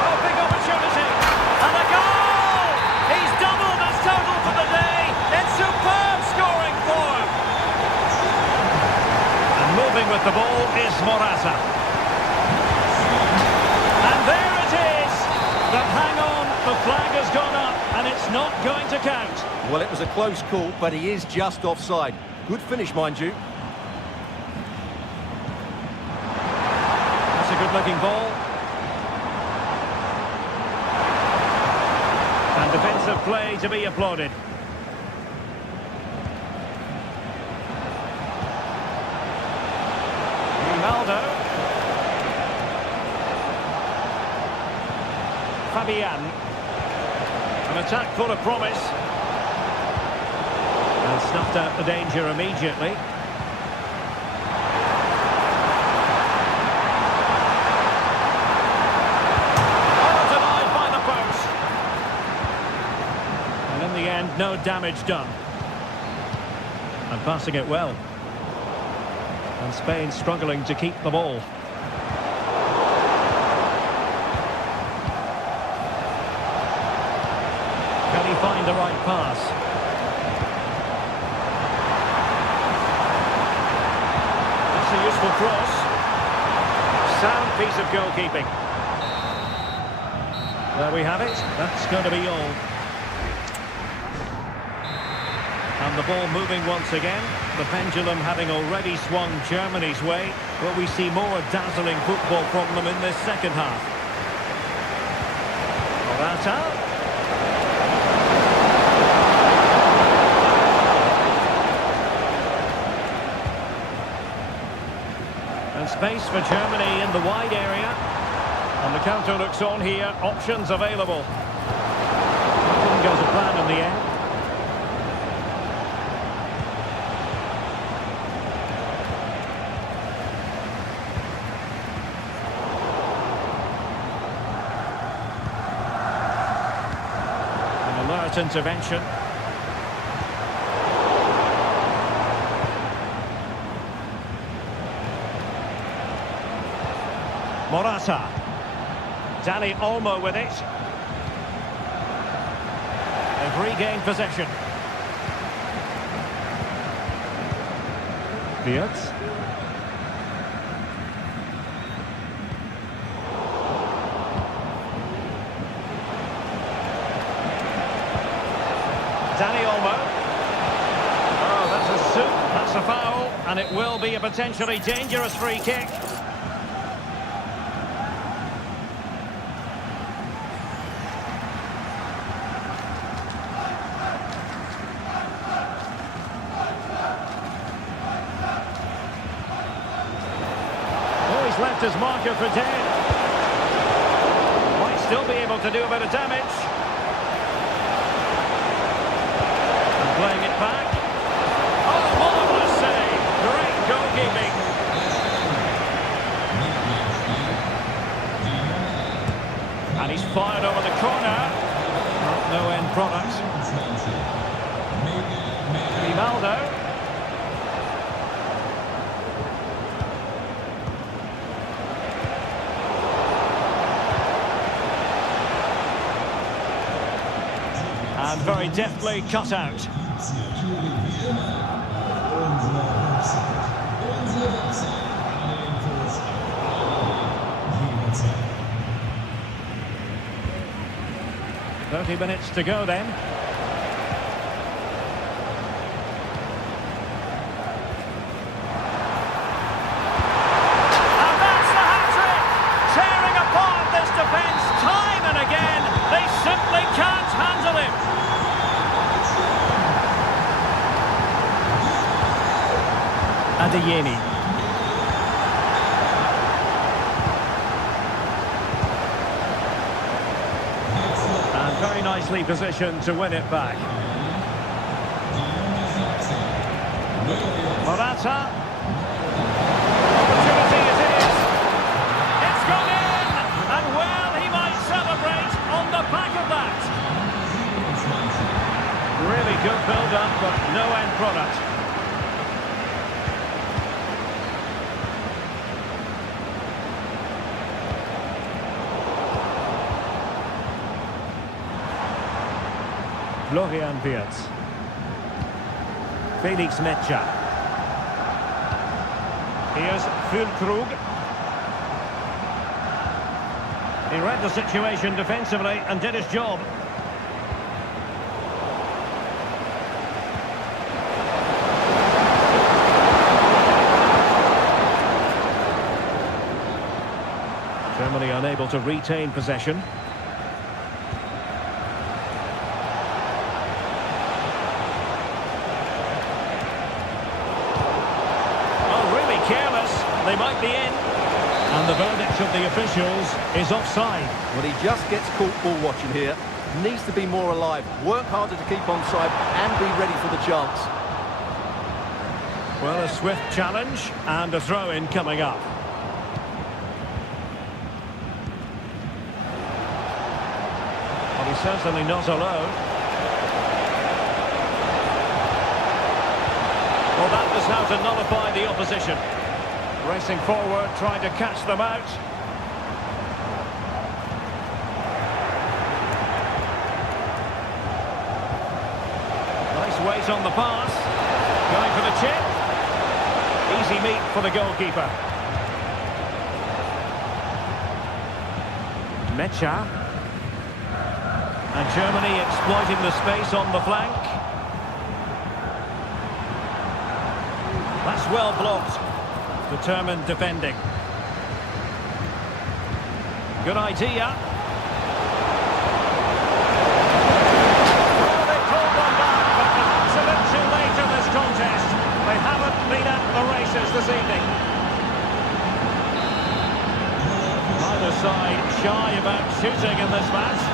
Oh, big opportunity. And a goal! He's doubled his total for the day. with the ball is Morata. And there it is! But hang on, the flag has gone up and it's not going to count. Well, it was a close call, but he is just offside. Good finish, mind you. That's a good-looking ball. And defensive play to be applauded. Ronaldo. Fabian. An attack full of promise. And snuffed out the danger immediately. Oh, denied by the post. And in the end, no damage done. And passing it well. And Spain struggling to keep the ball. Can he find the right pass? That's a useful cross. Sound piece of goalkeeping. There we have it. That's going to be all. And the ball moving once again. The pendulum having already swung Germany's way. Will we see more dazzling football from them in this second half? Morata. And space for Germany in the wide area. And the counter looks on here. Options available. Didn't go to plan in the end. Intervention. Morata. Dani Olmo with it. They've regained possession. Fiat. Dani Olmo. Oh, that's a soup. That's a foul. And it will be a potentially dangerous free kick. Oh, he's left his marker for dead. Might still be able to do a bit of damage. Playing it back. Oh, marvellous save. Great goalkeeping. And he's fired over the corner. No end product. Ronaldo. And very deftly cut out. 30 minutes to go then. And that's the hat-trick! Tearing apart this defence time and again. They simply can't handle him. Adeyemi. Very nicely positioned to win it back. Morata. Opportunity it is. It's gone in! And well, he might celebrate on the back of that. Really good build-up, but no end product. Florian Wirtz. Felix Metscher. Here's Füllkrug. He read the situation defensively and did his job. Germany unable to retain possession. Oh, really careless. They might be in. And the verdict of the officials is offside. Well, he just gets caught ball watching here. Needs to be more alive, work harder to keep onside and be ready for the chance. Well, a swift challenge and a throw-in coming up. Well, he's certainly not alone. Well, that was how to nullify the opposition. Racing forward, trying to catch them out. Nice weight on the pass. Going for the chip. Easy meat for the goalkeeper. Mecha. And Germany exploiting the space on the flank. That's well blocked. Determined defending. Good idea. Oh, they pulled one back, but perhaps a bit too late in this contest. They haven't been at the races this evening. Neither side shy about shooting in this match.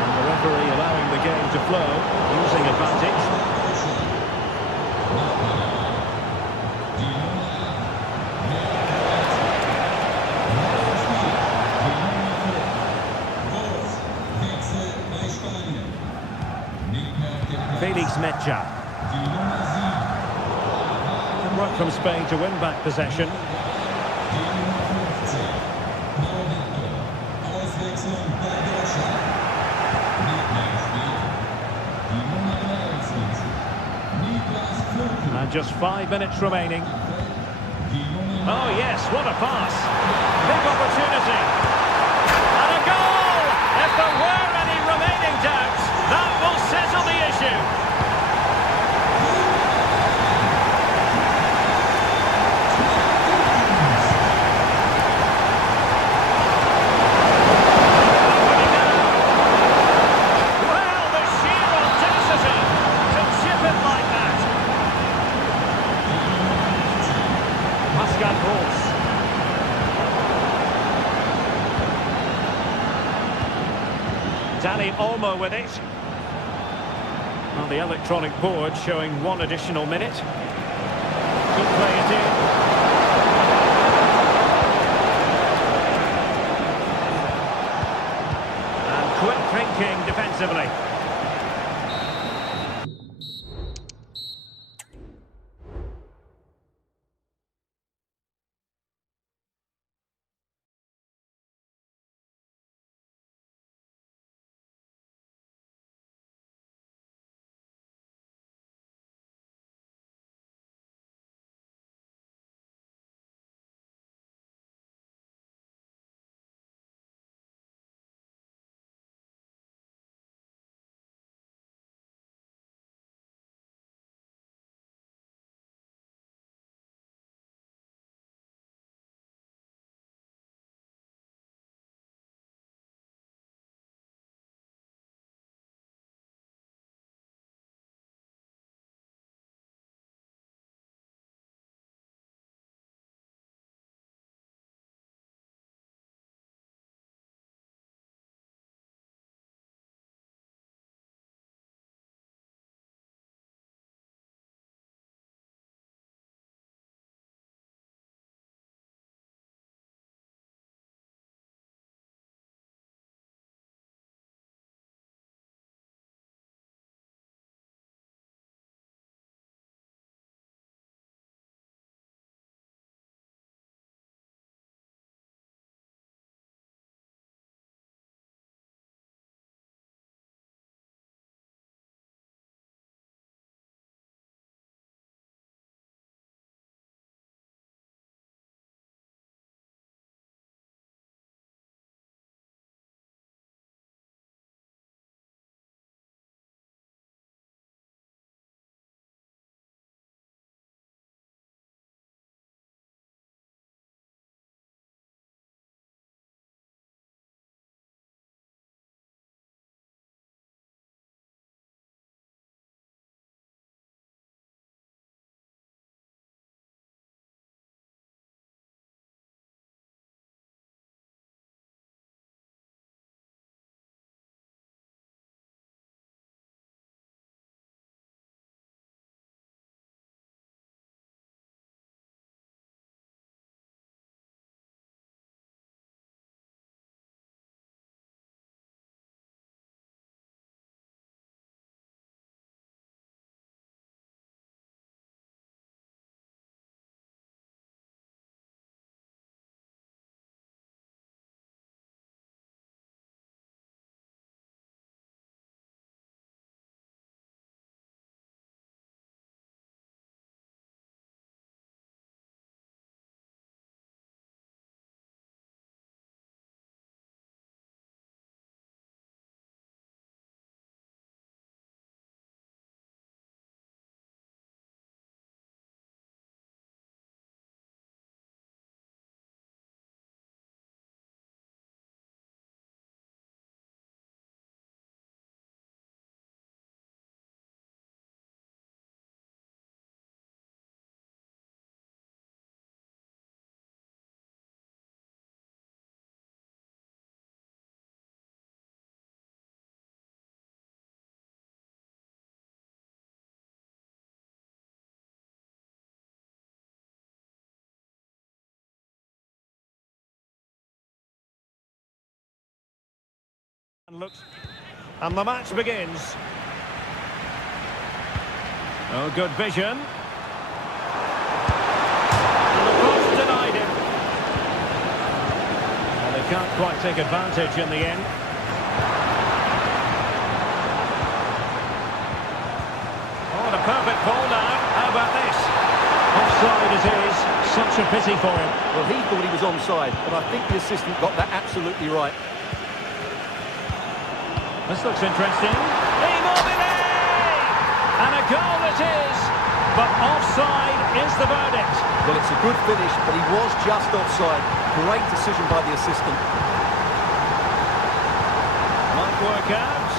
And the referee allowing the game to flow, using advantage. Mecha. Good work from Spain to win back possession. And just 5 minutes remaining. Oh yes, what a pass. Big opportunity. And a goal! If there were any remaining doubts, that will settle the issue. Danny Olmo with it. On the electronic board showing 1 additional minute. Good play it in. And quick thinking defensively. And the match begins. Oh, good vision. And the cross denied him. And they can't quite take advantage in the end. Oh, the perfect ball now. How about this? Offside it is. Such a pity for him. Well, he thought he was onside, but I think the assistant got that absolutely right. This looks interesting. Immobile! And a goal it is, but offside is the verdict. Well, it's a good finish, but he was just offside. Great decision by the assistant. Might work out.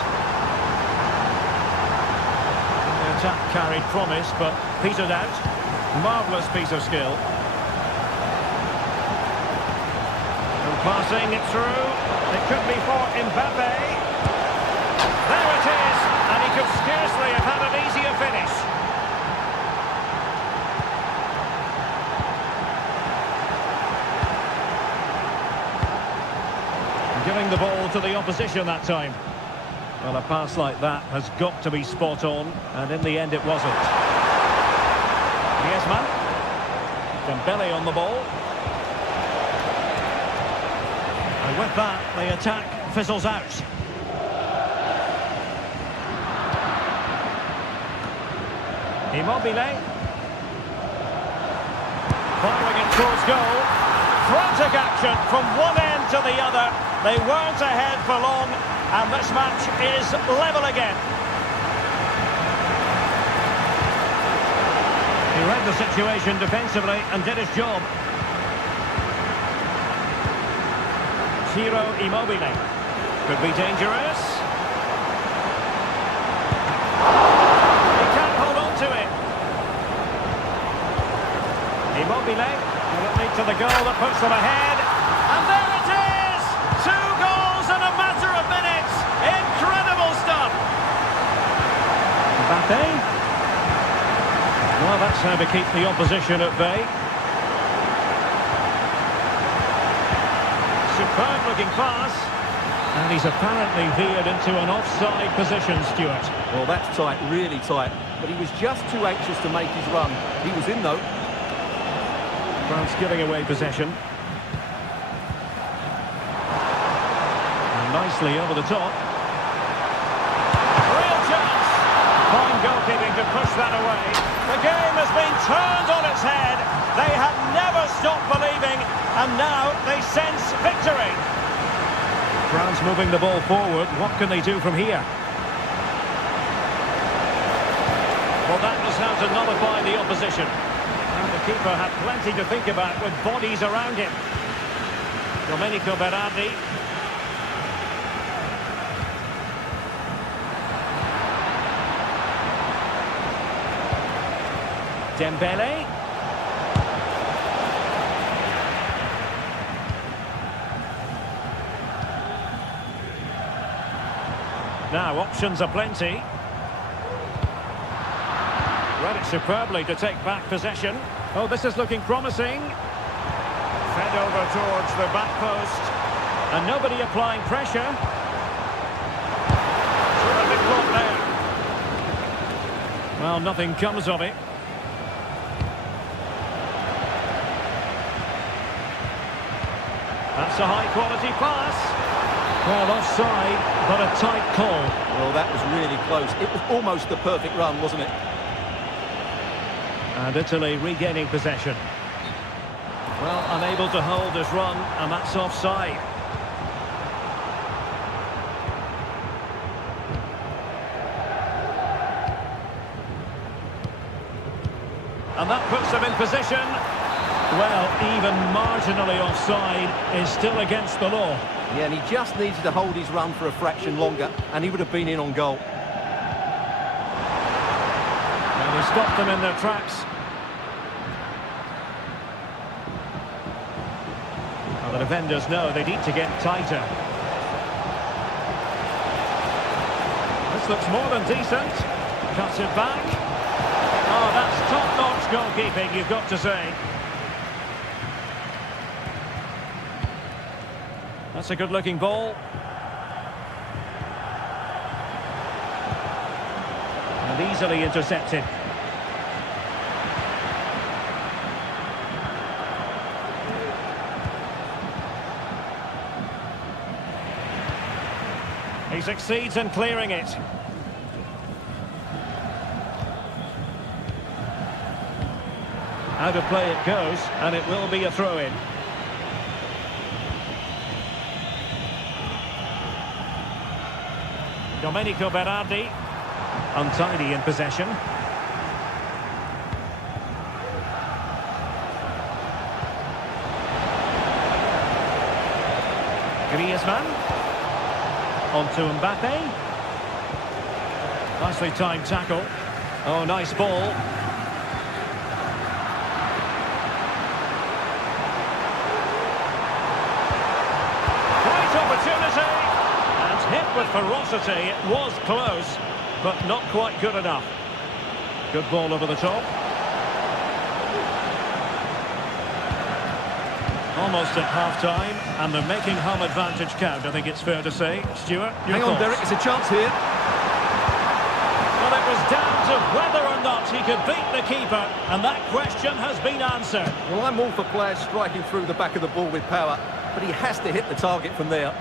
The attack carried promise, but petered out. Marvellous piece of skill. And passing it through. It could be for Mbappe. There it is, and he could scarcely have had an easier finish. Giving the ball to the opposition that time. Well, a pass like that has got to be spot on, and in the end it wasn't. Griezmann. Dembele on the ball. And with that, the attack fizzles out. Immobile. Firing it towards goal. Frantic action from one end to the other. They weren't ahead for long, and this match is level again. He read the situation defensively and did his job. Ciro Immobile. Could be dangerous. Immobile will lead to the goal that puts them ahead. And there it is! 2 goals in a matter of minutes. Incredible stuff. Mbappe. Well, that's how to keep the opposition at bay. Superb looking pass. And he's apparently veered into an offside position, Stuart. Well, that's tight, really tight. But he was just too anxious to make his run. He was in, though. France giving away possession. And nicely over the top. Real chance. Fine goalkeeping to push that away. The game has been turned on its head. They have never stopped believing, and now they sense victory. France moving the ball forward. What can they do from here? Well, that was how to nullify the opposition. And the keeper had plenty to think about with bodies around him. Domenico Berardi. Dembele. Now, options are plenty. Read it superbly to take back possession. Oh, this is looking promising. Fed over towards the back post. And nobody applying pressure. Terrific block there. Well, nothing comes of it. That's a high-quality pass. Well, offside, but a tight call. Well, that was really close. It was almost the perfect run, wasn't it? And Italy regaining possession. Well, unable to hold his run, and that's offside. And that puts them in position. Well, even marginally offside is still against the law. Yeah, and he just needed to hold his run for a fraction longer, and he would have been in on goal. And he stopped them in their tracks. Well, the defenders know they need to get tighter. This looks more than decent. Cuts it back. Oh, that's top-notch goalkeeping, you've got to say. That's a good-looking ball. And easily intercepted. He succeeds in clearing it. Out of play it goes, and it will be a throw-in. Domenico Berardi, untidy in possession. Griezmann. On to Mbappe. Nicely timed tackle. Oh, nice ball. Great opportunity. And hit with ferocity. It was close, but not quite good enough. Good ball over the top. Almost at half-time, and they're making home advantage count, I think it's fair to say. Stuart, your Hang on, thoughts? Derek, it's a chance here. Well, it was down to whether or not he could beat the keeper, and that question has been answered. Well, I'm all for players striking through the back of the ball with power, but he has to hit the target from there.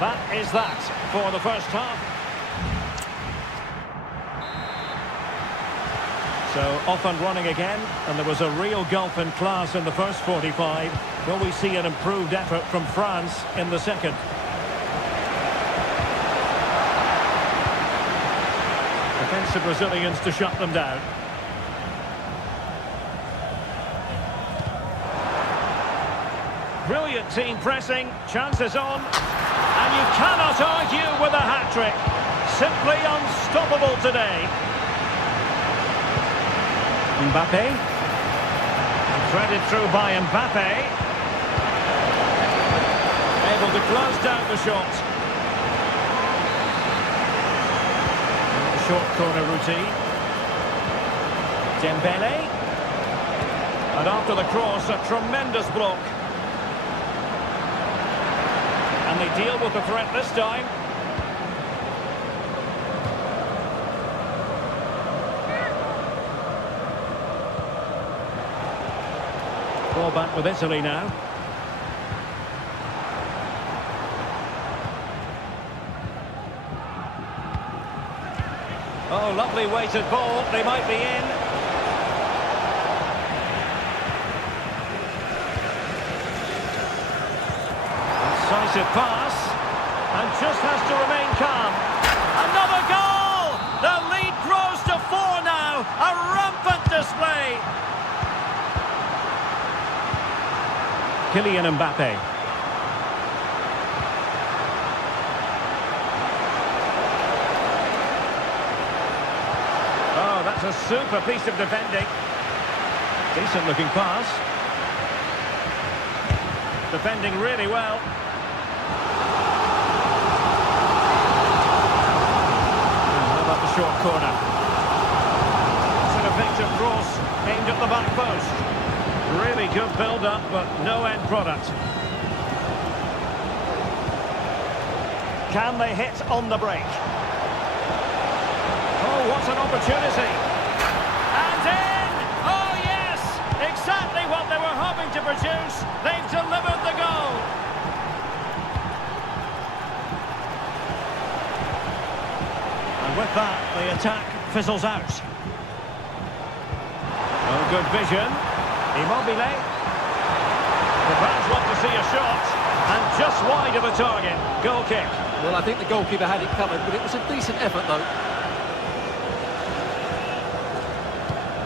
That is that for the first half. So off and running again, and there was a real gulf in class in the first 45. Will we see an improved effort from France in the second? Defensive Brazilians to shut them down. Brilliant team pressing, chances on, and you cannot argue with a hat-trick. Simply unstoppable today. Mbappe. And threaded through by Mbappe. Able to close down the shot. Short corner routine. Dembele. And after the cross, a tremendous block. And they deal with the threat this time. Ball back with Italy now. Oh, lovely weighted ball. They might be in. Decisive pass. And just has to remain calm. Another goal! The lead grows to 4 now. A rampant display. Kylian Mbappe. Oh, that's a super piece of defending. Decent looking pass. Defending really well. How about the short corner? It's an effective cross aimed at the back post. Really good build-up, but no end product. Can they hit on the break? Oh, what an opportunity. And in! Oh, yes! Exactly what they were hoping to produce. They've delivered the goal. And with that, the attack fizzles out. Oh, good vision. Immobile. The fans want to see a shot, and just wide of the target. Goal kick. Well, I think the goalkeeper had it covered, but it was a decent effort, though.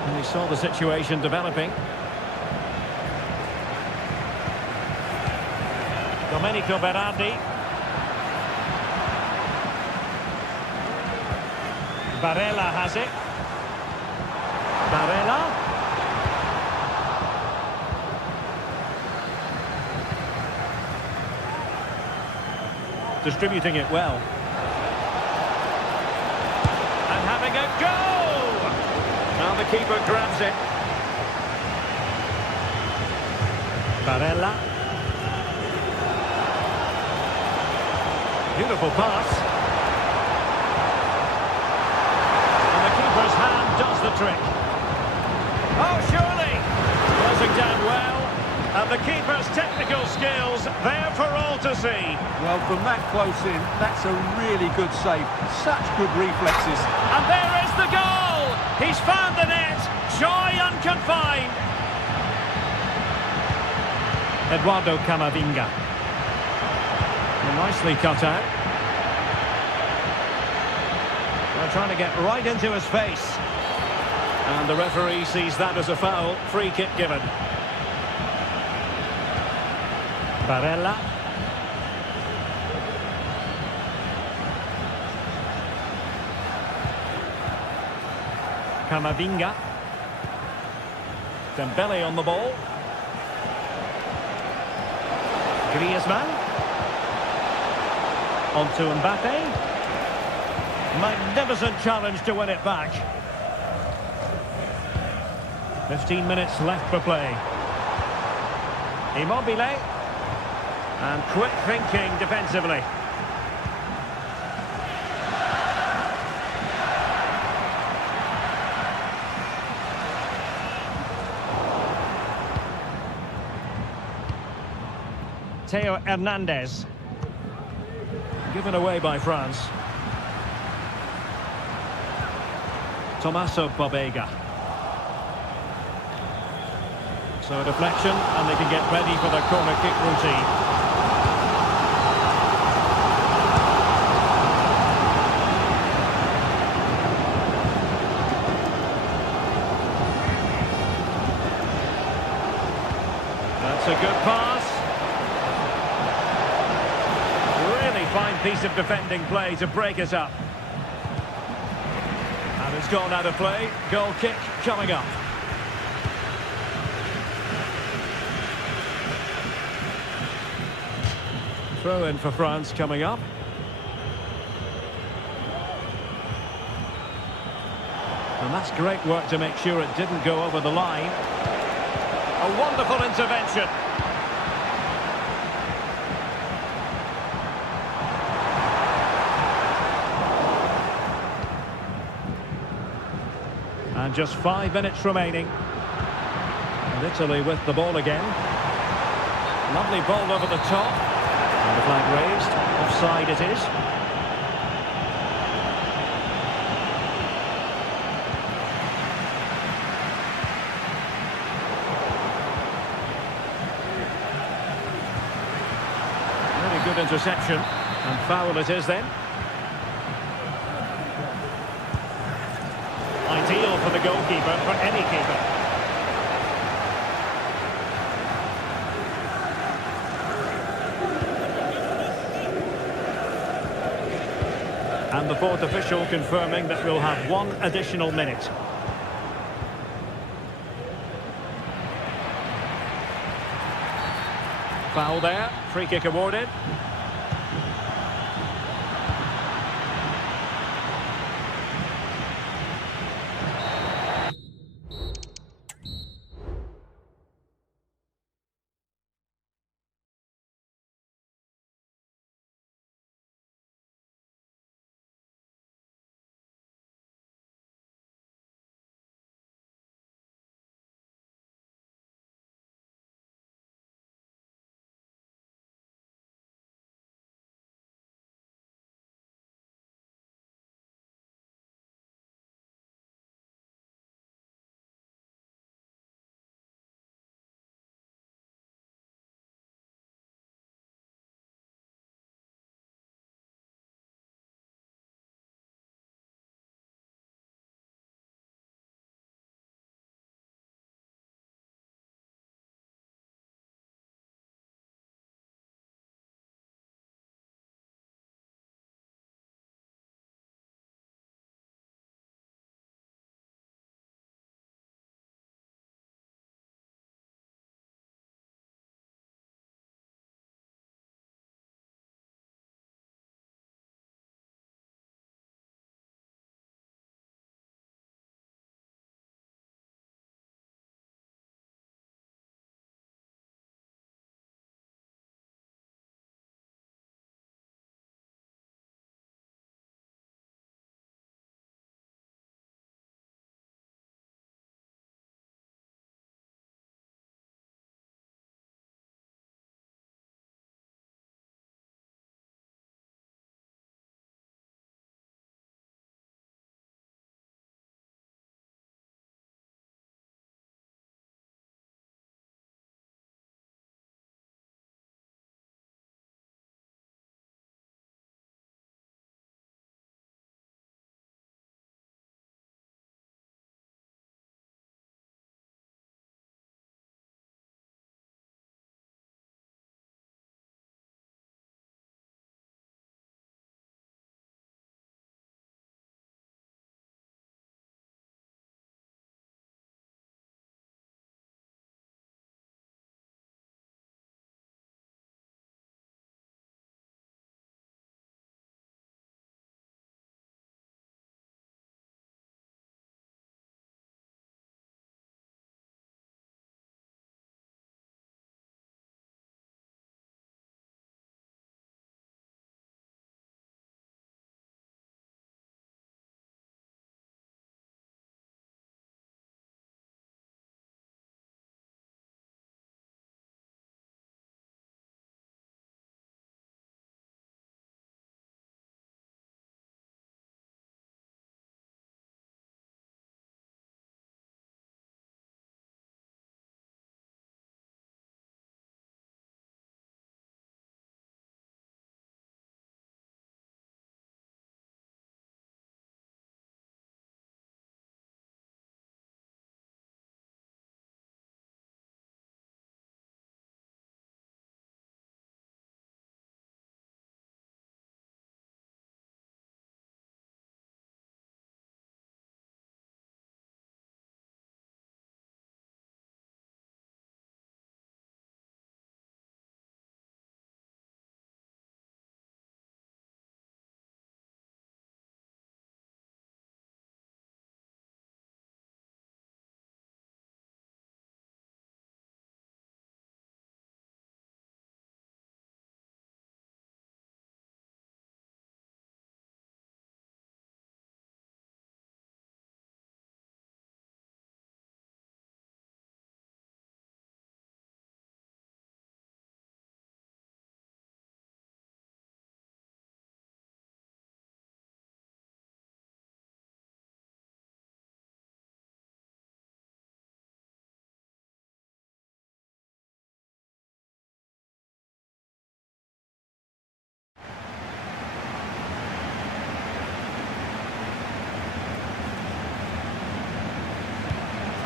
And he saw the situation developing. Domenico Berardi. Barella has it. Barella. Distributing it well. And having a go! Now the keeper grabs it. Barella. Beautiful pass. And the keeper's hand does the trick. Oh, surely! Closing down well. And the keeper's technical skills there for all to see. Well, from that close in, that's a really good save. Such good reflexes. And there is the goal! He's found the net. Joy unconfined. Eduardo Camavinga. Nicely cut out. They're trying to get right into his face. And the referee sees that as a foul. Free kick given. Barella. Camavinga. Dembele on the ball. Griezmann. On to Mbappe. Magnificent challenge to win it back. 15 minutes left for play. Immobile. And quick thinking defensively. Theo Hernandez. Given away by France. Tommaso Pobega. So a deflection, and they can get ready for their corner kick routine. That's a good pass. Really fine piece of defending play to break us up. And it's gone out of play. Goal kick coming up. Throw in for France coming up. And that's great work to make sure it didn't go over the line. A wonderful intervention. And just 5 minutes remaining. And Italy with the ball again. Lovely ball over the top. And the flag raised. Offside it is. Really good interception. And foul it is then. Ideal for the goalkeeper, for any keeper. And the fourth official confirming that we'll have 1 additional minute. Foul there, free kick awarded.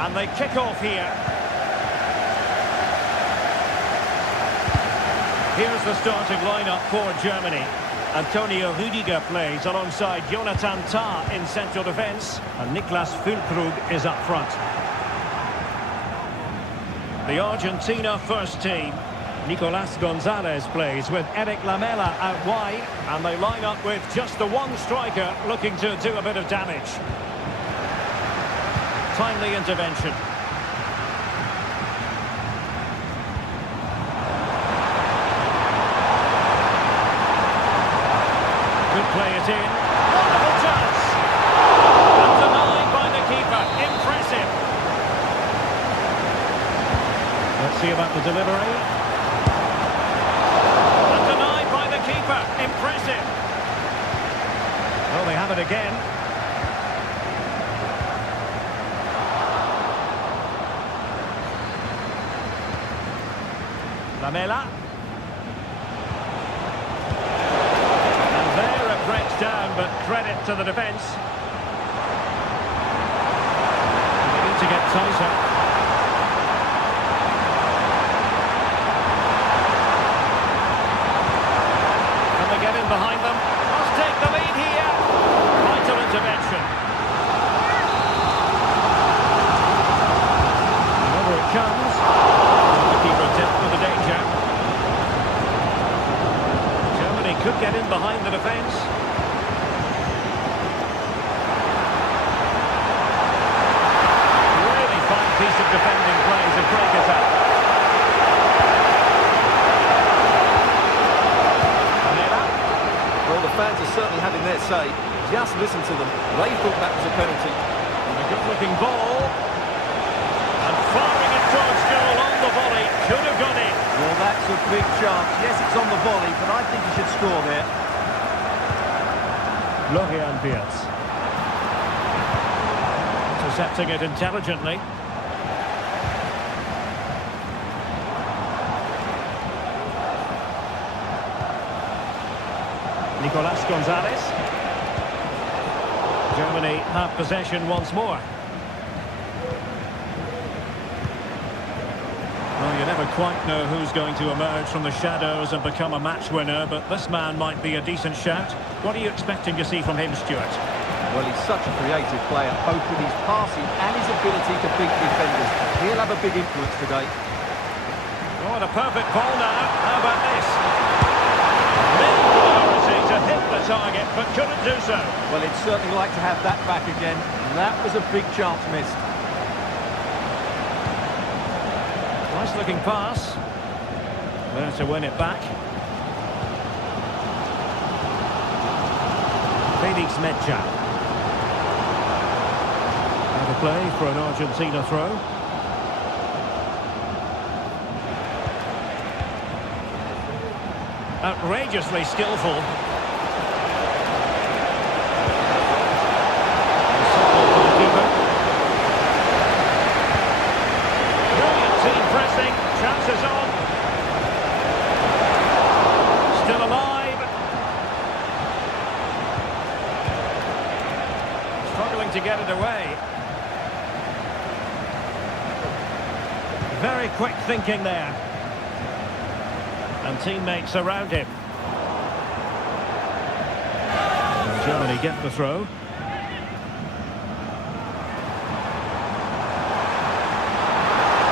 And they kick off here. Here's the starting lineup for Germany. Antonio Rüdiger plays alongside Jonathan Tah in central defence. And Niklas Füllkrug is up front. The Argentina first team. Nicolas Gonzalez plays with Eric Lamela out wide. And they line up with just the one striker looking to do a bit of damage. Timely intervention. Could play it in. Wonderful chance. And denied by the keeper. Impressive. Let's see about the delivery. And denied by the keeper. Impressive. Well, they have it again. Lamela. And there it breaks down, but credit to the defence. They need to get tighter. Can they get in behind them? Must take the lead here. Vital intervention. And over it comes. The keeper dealt with the danger. Germany could get in behind the defence. Really fine piece of defending play to break it up. Well, the fans are certainly having their say. Just listen to them. They thought that was a penalty. And a good-looking ball. And firing it towards goal on the volley. Could have gone in. Well, that's a big chance. Yes, it's on the volley, but I think he should score there. Florian Wirtz. Intercepting it intelligently. Nicolas Gonzalez. Germany have possession once more. Well, you never quite know who's going to emerge from the shadows and become a match winner, but this man might be a decent shout. What are you expecting to see from him, Stuart? Well, he's such a creative player, both with his passing and his ability to beat defenders. He'll have a big influence today. Oh, and a perfect ball now. How about this? Little priority to hit the target, but couldn't do so. Well, he'd certainly like to have that back again. That was a big chance missed. Nice looking pass. There to win it back. Felix Mecha. Out of play for an Argentina throw. Outrageously skillful. Brilliant team pressing. Chances on. Still alive. Struggling to get it away. Very quick thinking there. And teammates around him. And Germany get the throw.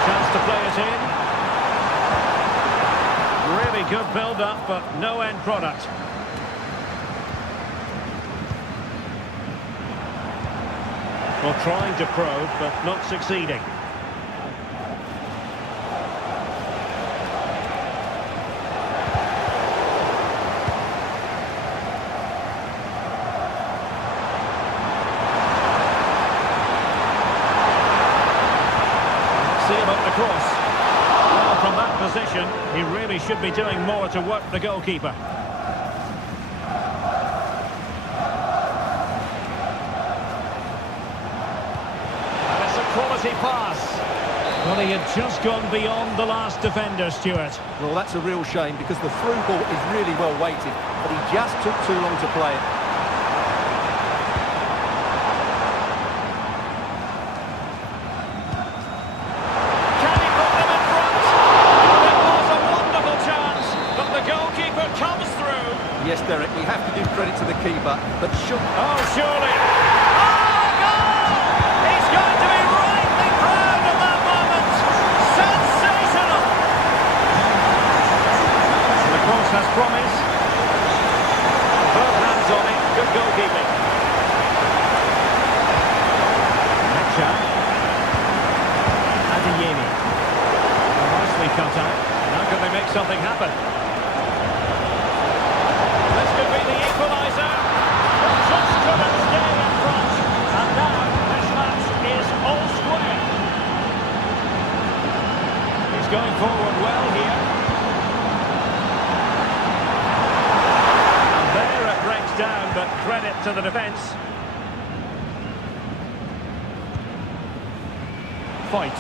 Chance to play it in. Really good build-up, but no end product. Well, trying to probe, but not succeeding. See him up the cross. Well, from that position, he really should be doing more to work the goalkeeper. And it's a quality pass. Well, he had just gone beyond the last defender, Stuart. Well, that's a real shame because the through ball is really well weighted, but he just took too long to play it. but should... Oh, surely. Oh, goal! He's going to be rightly proud of that moment. Sensational! And the cross has promise. Both hands on it. Good goalkeeping. Mecha. Adeyemi. Nicely cut out. How can they make something happen? This could be the equaliser. Just couldn't stay in front. And now this match is all square. He's going forward well here. And there it breaks down, but credit to the defence. Fight.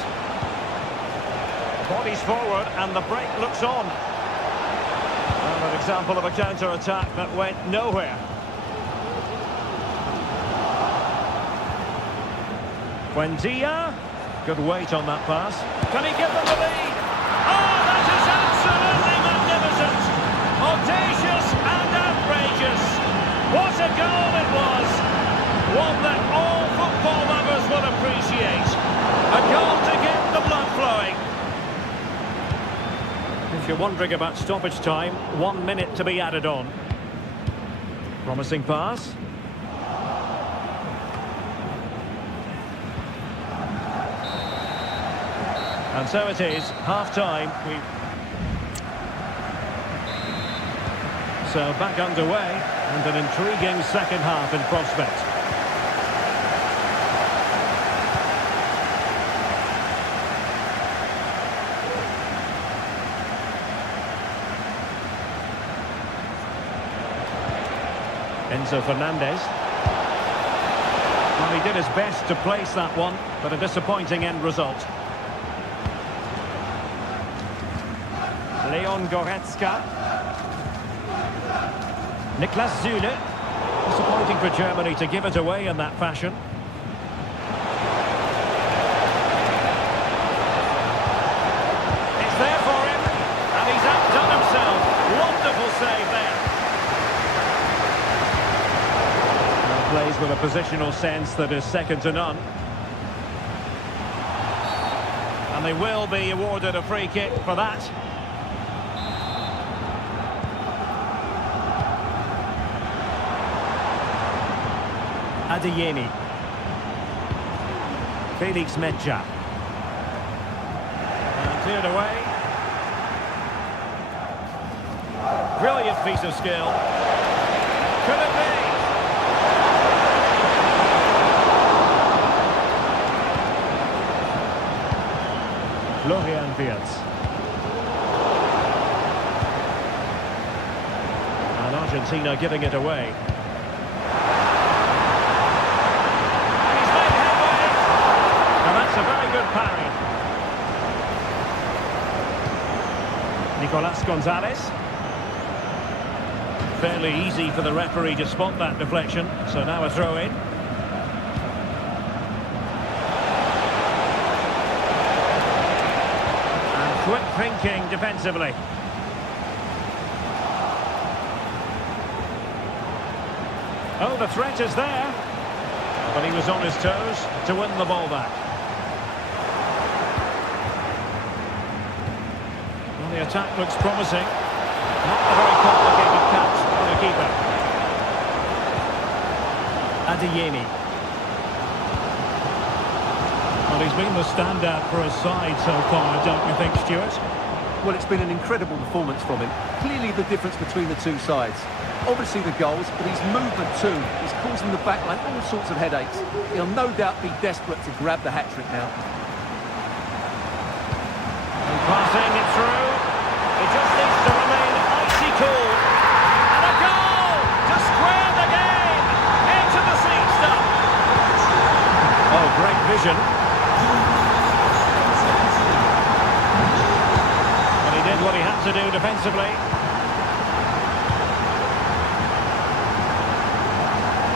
Bodies forward and the break looks on. Well, an example of a counter-attack that went nowhere. Buendia. Good weight on that pass. Can he give them the lead? Oh, that is absolutely magnificent! Audacious and outrageous. What a goal it was! One that all football lovers will appreciate. A goal to get the blood flowing. If you're wondering about stoppage time, 1 minute to be added on. Promising pass. And so it is, half-time. So back underway, and an intriguing second half in prospect. Enzo Fernandez. Well, he did his best to place that one, but a disappointing end result. Leon Goretzka. Niklas Süle. Disappointing for Germany to give it away in that fashion. It's there for him, and he's outdone himself. Wonderful save there. Plays with a positional sense that is second to none. And they will be awarded a free kick for that. Adeyemi. Felix Mecha. And cleared away. Brilliant piece of skill. Could it be? Florian Wirtz. And Argentina giving it away. And he's made headway. And that's a very good parry. Nicolas Gonzalez. Fairly easy for the referee to spot that deflection. So now a throw in. Quick thinking defensively. Oh, the threat is there. But he was on his toes to win the ball back. Well, the attack looks promising. Not a very complicated catch for the keeper. Adeyemi. Well, he's been the standout for his side so far, don't you think, Stuart? Well, it's been an incredible performance from him. Clearly the difference between the two sides. Obviously the goals, but his movement too is causing the backline all sorts of headaches. He'll no doubt be desperate to grab the hat-trick now. And passing it through. He just needs to remain icy cool. And a goal to square the game. Into the seat stuff. Oh, great vision. Did what he had to do defensively.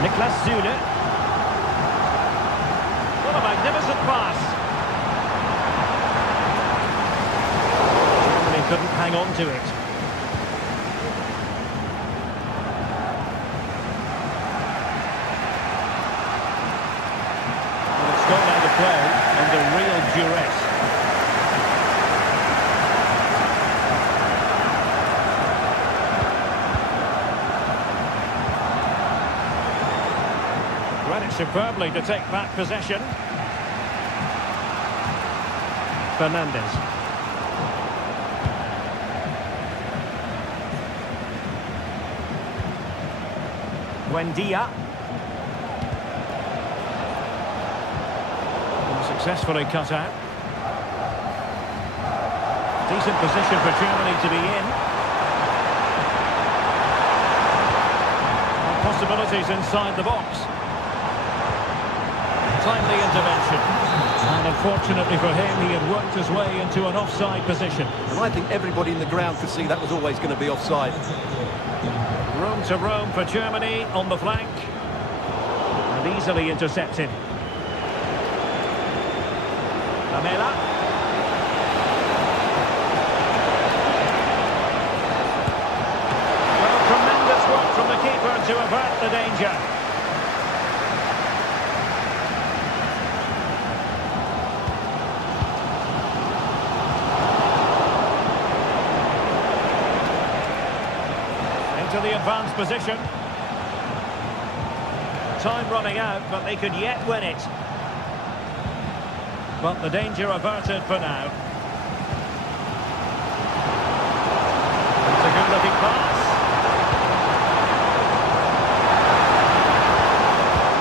Niklas Süle. What a magnificent pass. Germany couldn't hang on to it. flow under real duress. Ran it superbly to take back possession. Fernandez. Buendia. Successfully cut out. Decent position for Germany to be in. Possibilities inside the box. Timely intervention. And unfortunately for him, he had worked his way into an offside position. And I think everybody in the ground could see that was always going to be offside. Room to roam for Germany on the flank. And easily intercepted. Lamela. Well, tremendous work from the keeper to avert the danger. Into the advanced position. Time running out, but they could yet win it. But the danger averted for now. It's a good-looking pass.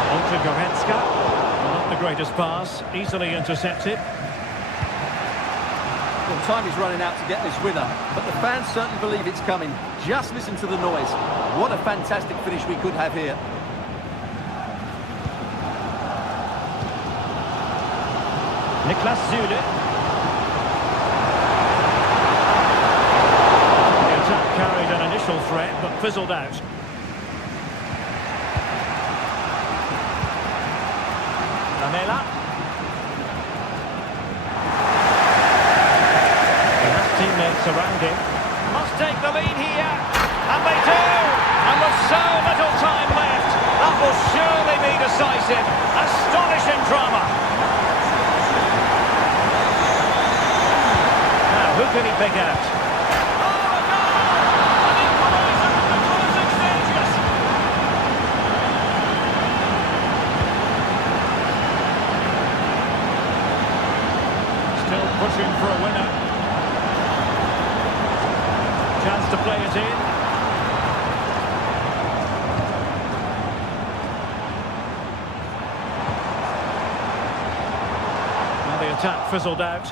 On to Goretzka. Well, not the greatest pass. Easily intercepted. Well, time is running out to get this winner, but the fans certainly believe it's coming. Just listen to the noise. What a fantastic finish we could have here. Niklas Süle. The attack carried an initial threat, but fizzled out. Lamela. He has teammates around him. Must take the lead here. And they do! And with so little time left, that will surely be decisive. Astonishing drama. Who can he pick out? Oh, a goal! An equaliser in the closing stages! Still pushing for a winner. Chance to play it in. Well, the attack fizzled out.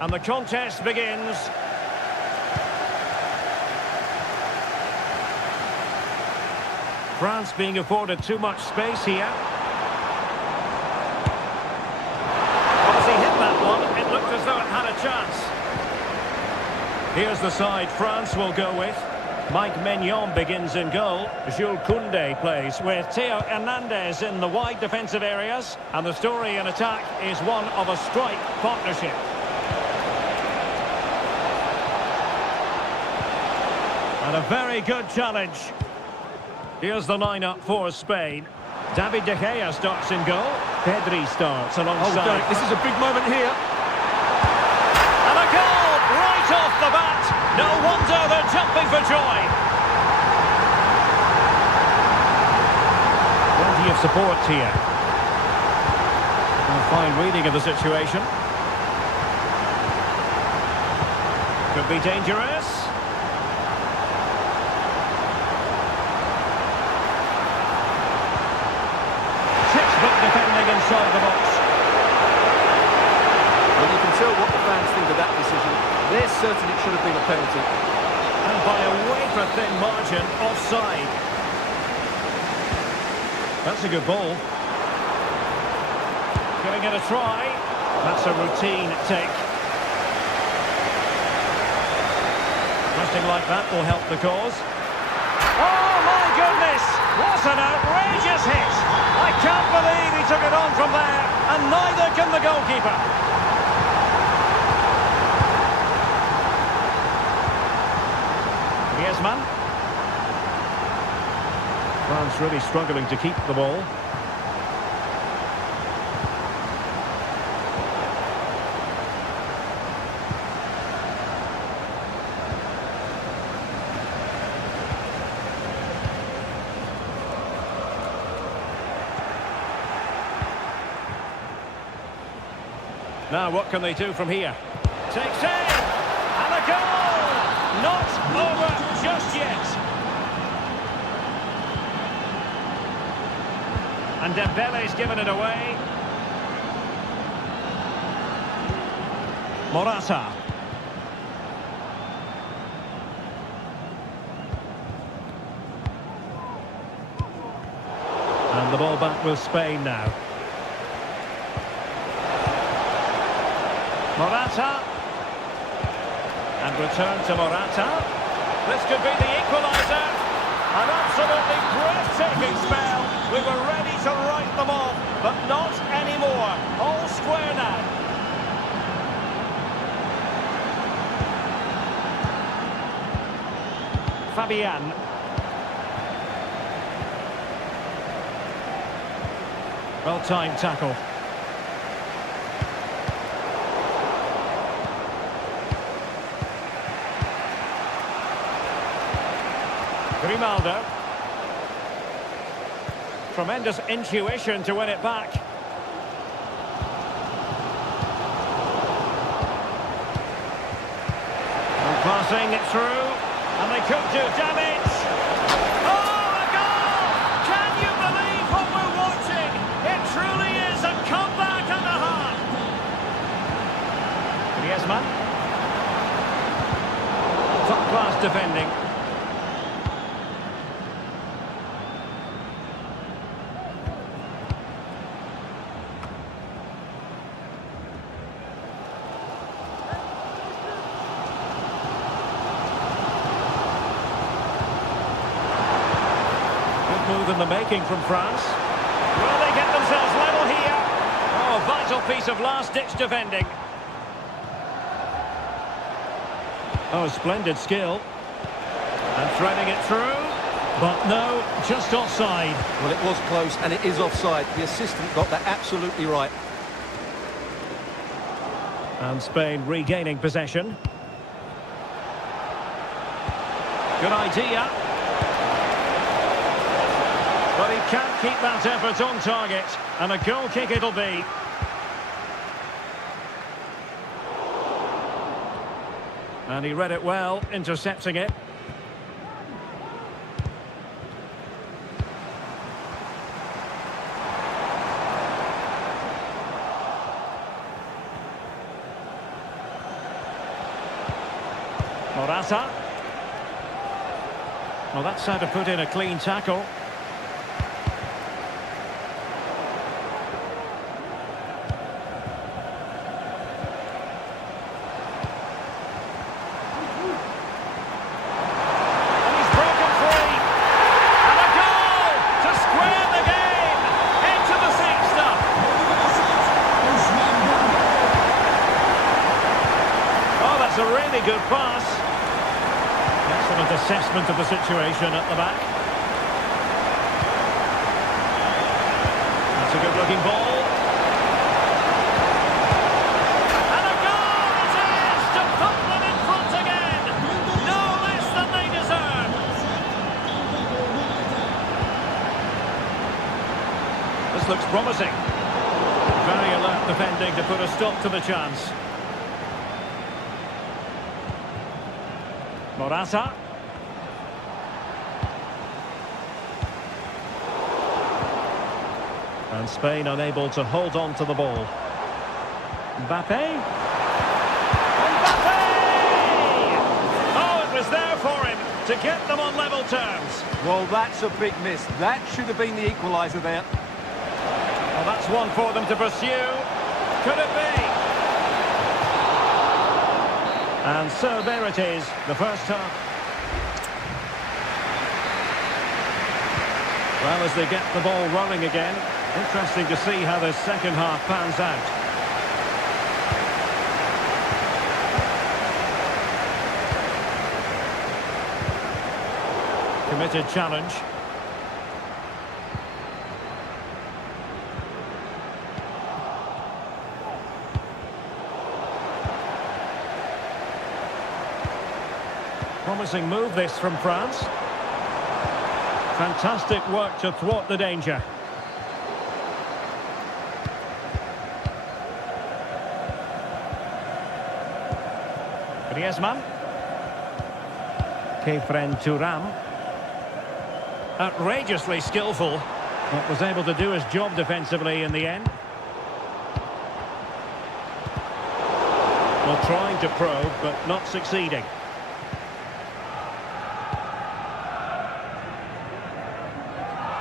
And the contest begins. France being afforded too much space here. Well, as he hit that one, it looked as though it had a chance. Here's the side France will go with. Mike Maignan begins in goal. Jules Koundé plays with Theo Hernandez in the wide defensive areas. And the story in attack is one of a strike partnership. And a very good challenge. Here's the lineup for Spain. David De Gea starts in goal. Pedri starts alongside. Oh, this is a big moment here. And a goal right off the bat. No wonder they're jumping for joy. Plenty of support here. A fine reading of the situation. Could be dangerous. Defending inside the box. Well, you can tell what the fans think of that decision. They're certain it should have been a penalty. And by a wafer-thin margin, offside. That's a good ball. Giving it a try. That's a routine take. Nothing like that will help the cause. Oh, my goodness! What an outrageous hit! I can't believe he took it on from there, and neither can the goalkeeper. Griezmann. France really struggling to keep the ball. Now, what can they do from here? Takes in! And a goal! Not over just yet. And Dembele's given it away. Morata. And the ball back with Spain now. Morata. And return to Morata. This could be the equaliser. An absolutely breathtaking spell. We were ready to write them off, but not anymore. All square now. Fabian. Well-timed tackle. Grimaldo. Tremendous intuition to win it back. And passing it through, and they could do damage. Oh, a goal! Can you believe what we're watching? It truly is a comeback and a half. Griezmann. Top-class defending. Move in the making from France. Will they get themselves level here? Oh, vital piece of last-ditch defending. Oh, splendid skill. And threading it through. But no, just offside. Well, it was close, and it is offside. The assistant got that absolutely right. And Spain regaining possession. Good idea. But he can't keep that effort on target. And a goal kick it'll be. And he read it well, intercepting it. Morata. Well, that's how to put in a clean tackle. And he's broken free. And a goal to square the game. Into the seat stuff. Oh, that's a really good pass. Excellent assessment of the situation at the back. That's a good-looking ball. And a goal it is to put them in front again. No less than they deserve. This looks promising. Very alert defending to put a stop to the chance. Morata. And Spain unable to hold on to the ball. Mbappe. Mbappe! Oh, it was there for him to get them on level terms. Well, that's a big miss. That should have been the equaliser there. Well, that's one for them to pursue. Could it be? And so there it is, the first half. Well, as they get the ball rolling again, interesting to see how the second half pans out. Committed challenge. Promising move this from France. Fantastic work to thwart the danger. Griezmann. Kefren Turam. Outrageously skillful, but was able to do his job defensively in the end. Well, trying to probe, but not succeeding.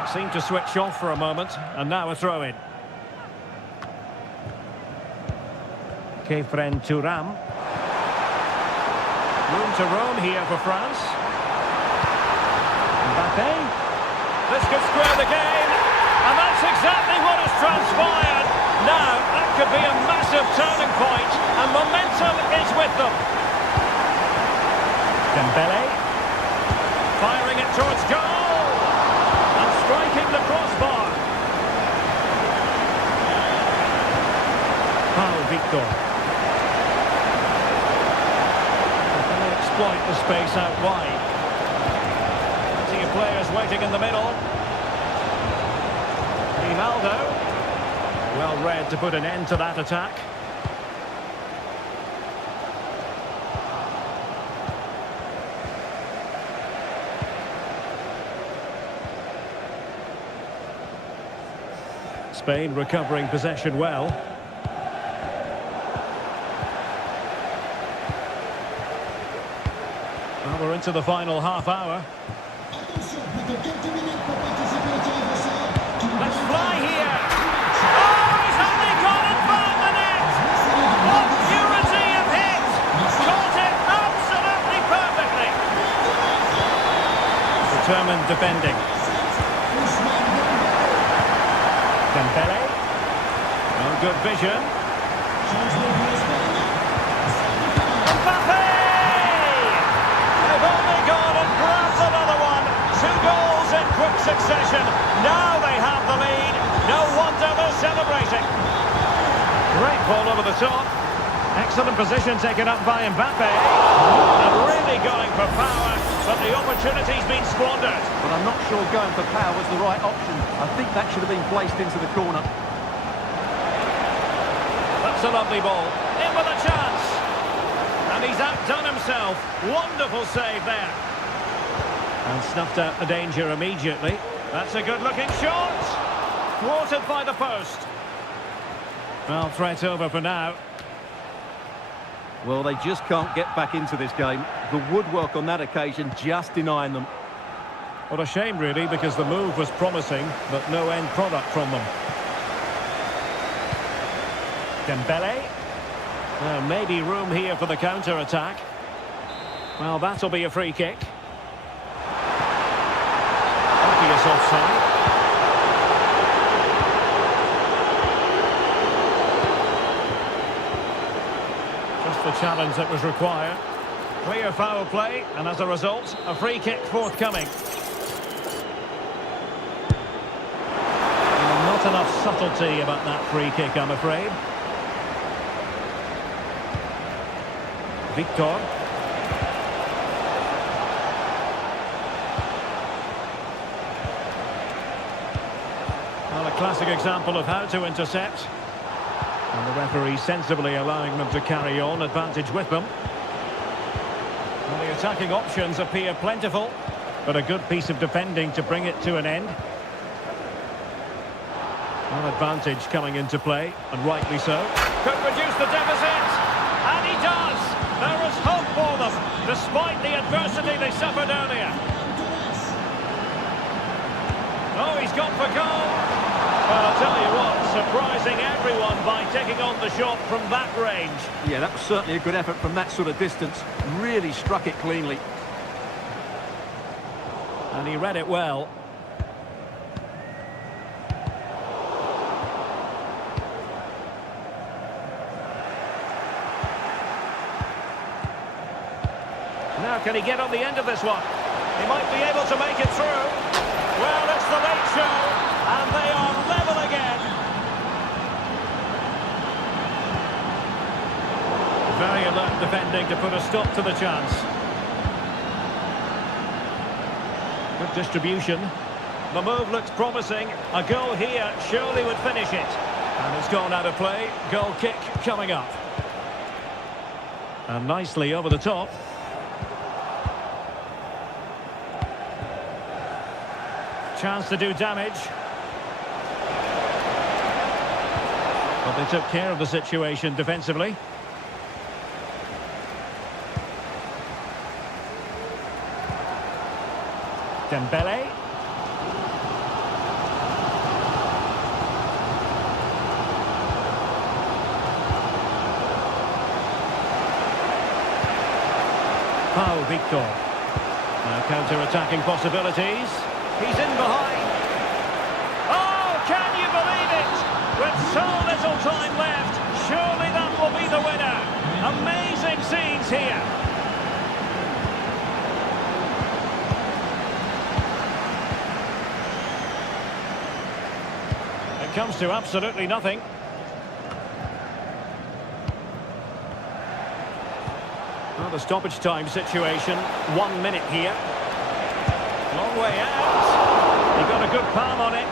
Seemed to switch off for a moment, and now a throw-in. Kefren Turam. Room to roam here for France. Mbappe. This could square the game, and that's exactly what has transpired. Now, that could be a massive turning point, and momentum is with them. Dembele. Firing it towards goal. And striking the crossbar. Paul Victor. Can they exploit the space out wide? Plenty of players waiting in the middle. Ronaldo. Well read to put an end to that attack. Spain recovering possession well. Well, we're into the final half hour. Let's fly here. Oh, he's only gone and found the net. What purity of hit. Caught it absolutely perfectly. Determined defending. Dembele. No good vision. Mbappe! They've only gone and grabbed another one. 2 goals in quick succession. Now they have the lead. No wonder they're celebrating. Great ball over the top. Excellent position taken up by Mbappe. And really going for power, but the opportunity's been squandered. But I'm not sure going for power was the right option. I think that should have been placed into the corner. That's a lovely ball. In with a chance. And he's outdone himself. Wonderful save there. And snuffed out the danger immediately. That's a good-looking shot. Thwarted by the post. Well, threat over for now. Well, they just can't get back into this game. The woodwork on that occasion just denying them. What a shame, really, because the move was promising, but no end product from them. Dembele. Maybe room here for the counter-attack. Well, that'll be a free kick. Obvious offside. Just the challenge that was required. Clear foul play, and as a result, a free kick forthcoming. Not enough subtlety about that free kick, I'm afraid. Victor. Well, a classic example of how to intercept. And the referee sensibly allowing them to carry on, advantage with them. Well, the attacking options appear plentiful, but a good piece of defending to bring it to an end. An advantage coming into play, and rightly so. Could reduce the deficit, and he does! There is hope for them, despite the adversity they suffered earlier. Oh, he's gone for goal! Well, I'll tell you what, surprising everyone by taking on the shot from that range. Yeah, that was certainly a good effort from that sort of distance. Really struck it cleanly. And he read it well. Now, can he get on the end of this one? He might be able to make it through. Well, it's the late show, and they are level again. Very alert defending to put a stop to the chance. Good distribution. The move looks promising. A goal here surely would finish it. And it's gone out of play. Goal kick coming up. And nicely over the top. Chance to do damage. But they took care of the situation defensively. Dembele. Pau Victor. Now counter-attacking possibilities. He's in behind. Oh, can you believe it? With so little time left, surely that will be the winner. Amazing scenes here. It comes to absolutely nothing. Well, the stoppage time situation, 1 minute here. Long way out. He got a good palm on it.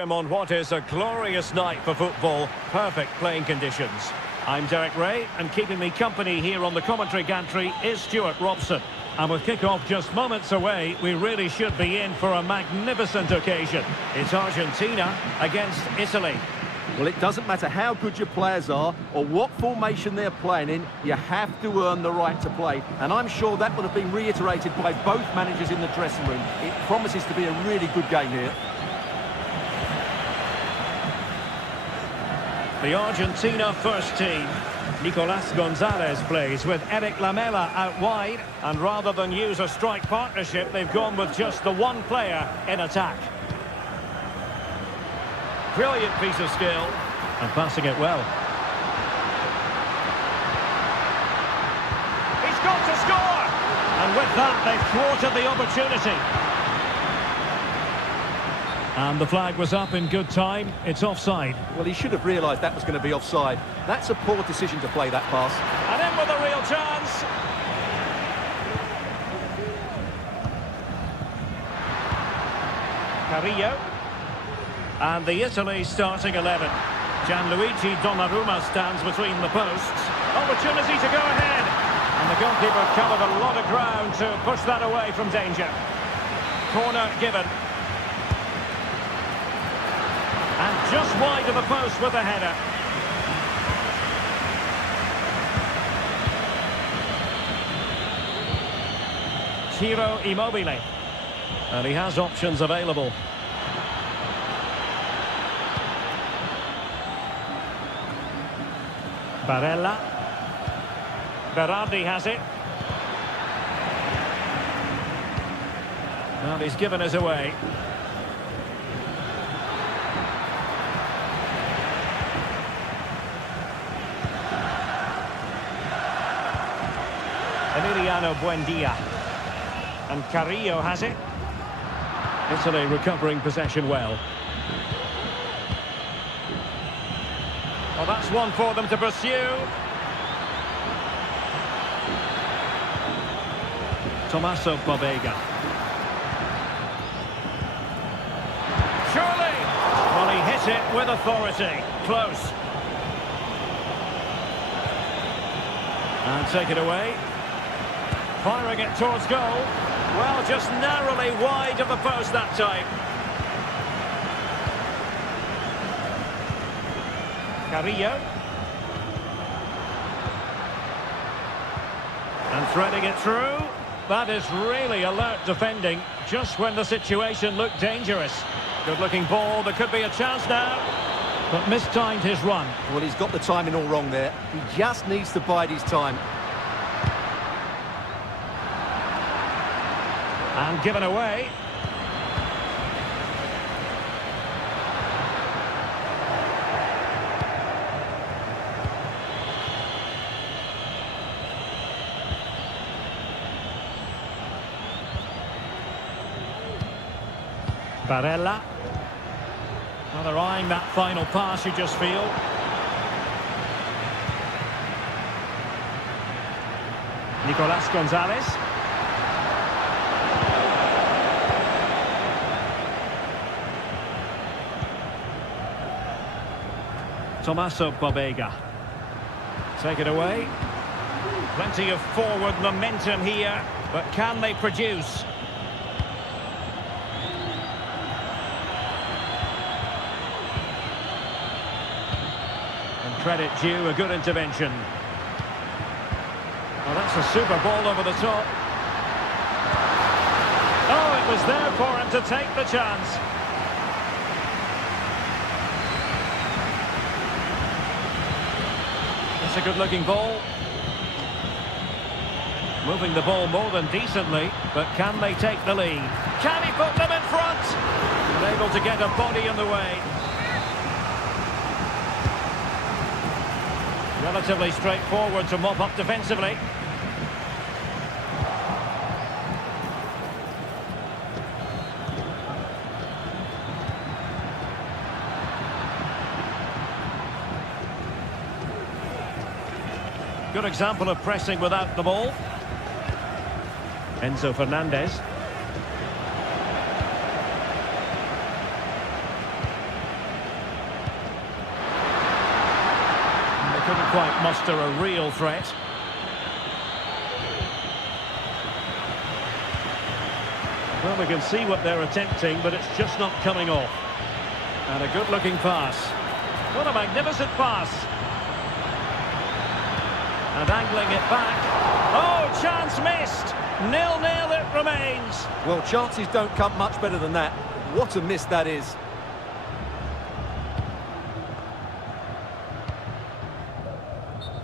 On what is a glorious night for football, perfect playing conditions. I'm Derek Ray, and keeping me company here on the commentary gantry is Stuart Robson. And with kick-off just moments away, we really should be in for a magnificent occasion. It's Argentina against Italy. Well, it doesn't matter how good your players are or what formation they're playing in, you have to earn the right to play. And I'm sure that would have been reiterated by both managers in the dressing room. It promises to be a really good game here. The Argentina first team. Nicolas Gonzalez plays with Eric Lamela out wide, and rather than use a strike partnership, they've gone with just the one player in attack. Brilliant piece of skill, and passing it well. He's got to score! And with that, they've thwarted the opportunity. And the flag was up in good time. It's offside. Well, he should have realised that was going to be offside. That's a poor decision to play that pass. And in with a real chance. Carrillo. And the Italy starting 11. Gianluigi Donnarumma stands between the posts. Opportunity to go ahead. And the goalkeeper covered a lot of ground to push that away from danger. Corner given. And just wide of the post with a header. Ciro Immobile. And he has options available. Barella. Berardi has it. Well, he's given us away. Emiliano Buendia. And Carrillo has it. Italy recovering possession well. Well, that's one for them to pursue. Tommaso Pobega. Surely! Well, he hit it with authority. Close. And take it away. Firing it towards goal. Well, just narrowly wide of the post that time. Carrillo. And threading it through. That is really alert defending, just when the situation looked dangerous. Good-looking ball. There could be a chance now. But mistimed his run. Well, he's got the timing all wrong there. He just needs to bide his time. And given away. Barella. Well, they're eyeing that final pass, you just feel. Nicolas Gonzalez. Tommaso Pobega. Take it away. Plenty of forward momentum here, but can they produce? And credit due, a good intervention. Well, that's a super ball over the top. Oh, it was there for him to take the chance. It's a good-looking ball. Moving the ball more than decently, but can they take the lead? Can he put them in front? Unable to get a body in the way. Relatively straightforward to mop up defensively. Good example of pressing without the ball. Enzo Fernandez. quite muster a real threat. Well, we can see what they're attempting, but it's just not coming off. And a good-looking pass. What a magnificent pass. And angling it back. Oh, chance missed. 0-0 it remains. Well, chances don't come much better than that. What a miss that is.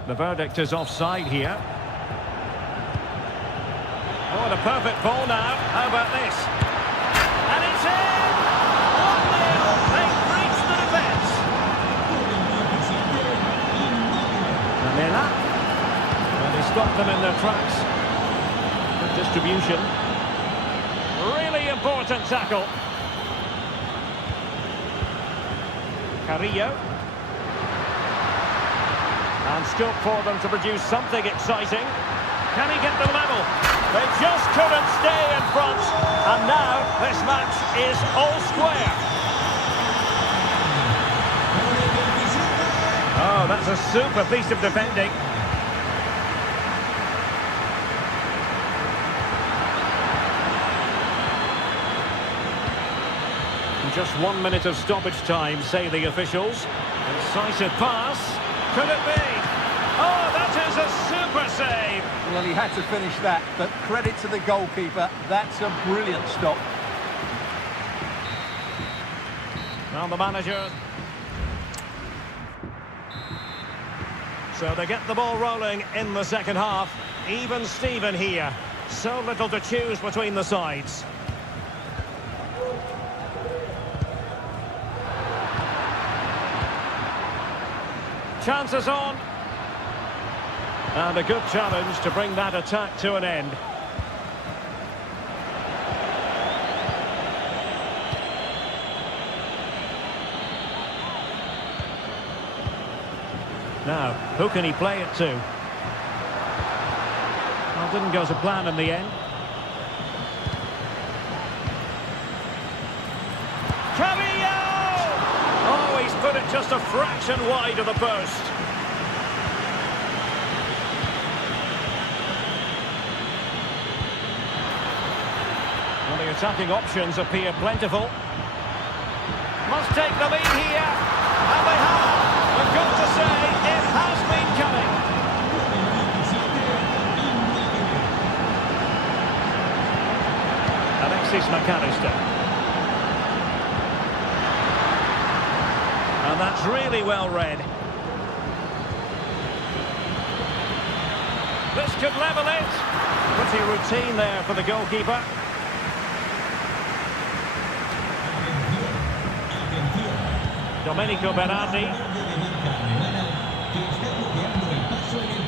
The verdict is offside here. Oh, and a perfect ball now. How about this? And it's in! 1-0. They've breached the defence. Lamela. And they stopped them in their tracks. Good distribution. Really important tackle. Carrillo. And scope for them to produce something exciting. Can he get the level? They just couldn't stay in front. And now this match is all square. Oh, that's a super piece of defending. Just 1 minute of stoppage time, say the officials. Incisive pass. Could it be? Oh, that is a super save. Well, he had to finish that, but credit to the goalkeeper. That's a brilliant stop. Now the manager. So they get the ball rolling in the second half. Even Steven here. So little to choose between the sides. Chances on. And a good challenge to bring that attack to an end. Now, who can he play it to? Well, didn't go to plan in the end. Oh, he's put it just a fraction wide of the post. Well, the attacking options appear plentiful. Must take the lead here. And they have. I've got to say, it has been coming. Alexis McAllister. And that's really well read. This could level it. Pretty routine there for the goalkeeper. Domenico Berardi.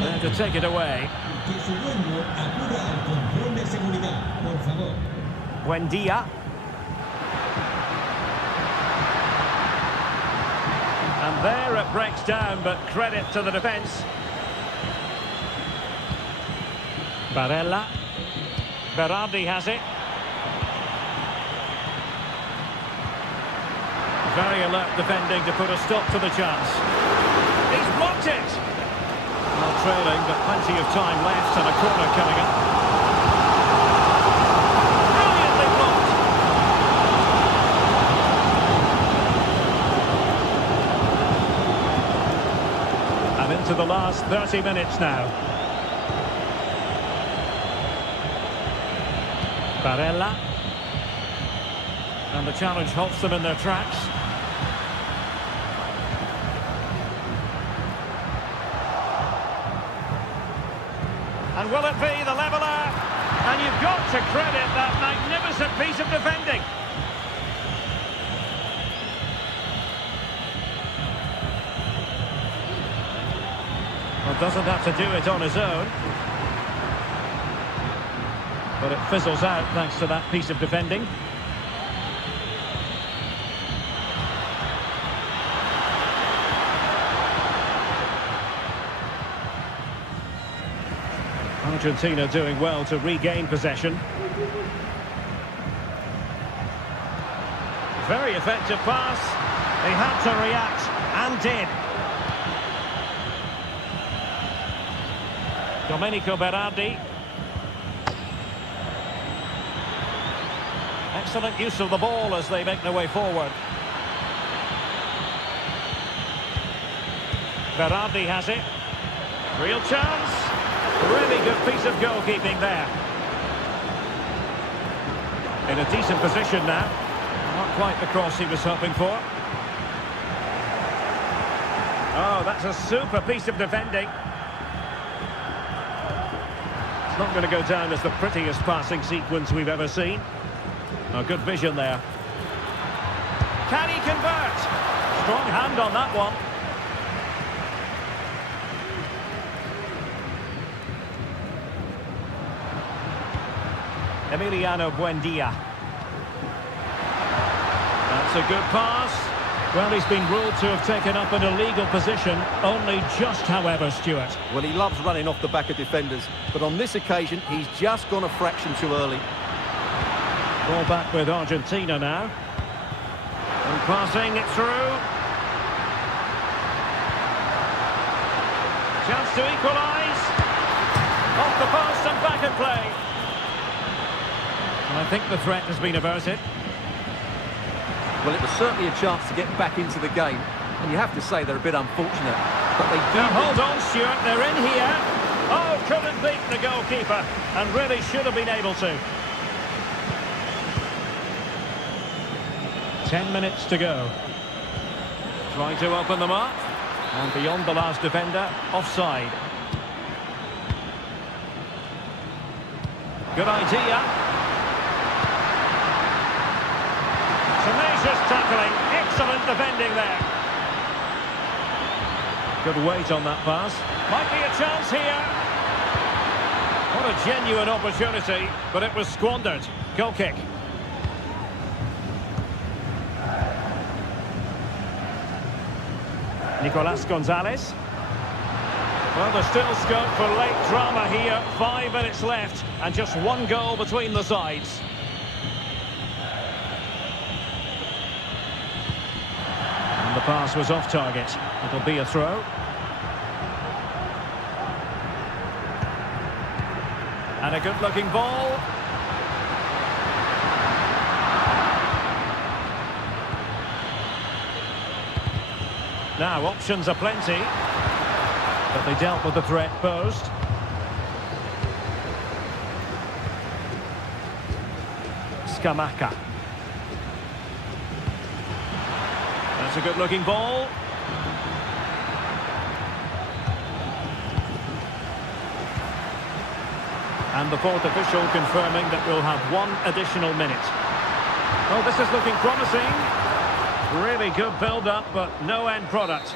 There to take it away. Buendia. And there it breaks down, but credit to the defence. Barella. Berardi has it. Very alert defending to put a stop to the chance. He's blocked it! Well, trailing, but plenty of time left and a corner coming up. Brilliantly blocked! And into the last 30 minutes now. Barella. And the challenge halts them in their tracks. And will it be the leveller? And you've got to credit that magnificent piece of defending. Well, doesn't have to do it on his own. But it fizzles out thanks to that piece of defending. Argentina doing well to regain possession. Very effective pass. He had to react and did. Domenico Berardi. Excellent use of the ball as they make their way forward. Berardi has it. Real chance. Really good piece of goalkeeping there. In a decent position now. Not quite the cross he was hoping for. Oh, that's a super piece of defending. It's not going to go down as the prettiest passing sequence we've ever seen. Oh, good vision there. Can he convert? Strong hand on that one. Emiliano Buendia. That's a good pass. Well, he's been ruled to have taken up an illegal position, only just, however, Stuart. Well, he loves running off the back of defenders, but on this occasion, he's just gone a fraction too early. Ball back with Argentina now. And passing it through. Chance to equalise. Off the post and back in play. And I think the threat has been averted. Well, it was certainly a chance to get back into the game, and you have to say they're a bit unfortunate. But they do... Now, hold on, Stuart, they're in here. Oh, couldn't beat the goalkeeper, and really should have been able to. 10 minutes to go. Trying to open them up, and beyond the last defender, offside. Good idea. Tenacious tackling, excellent defending there. Good weight on that pass. Might be a chance here. What a genuine opportunity, but it was squandered. Goal kick. Nicolas Gonzalez. Well, there's still scope for late drama here. 5 minutes left, and just one goal between the sides. The pass was off target. It'll be a throw. And a good-looking ball. Now, options are plenty. But they dealt with the threat posed. Scamacca. That's a good-looking ball. And the fourth official confirming that we'll have one additional minute. Oh, this is looking promising. Really good build-up, but no end product.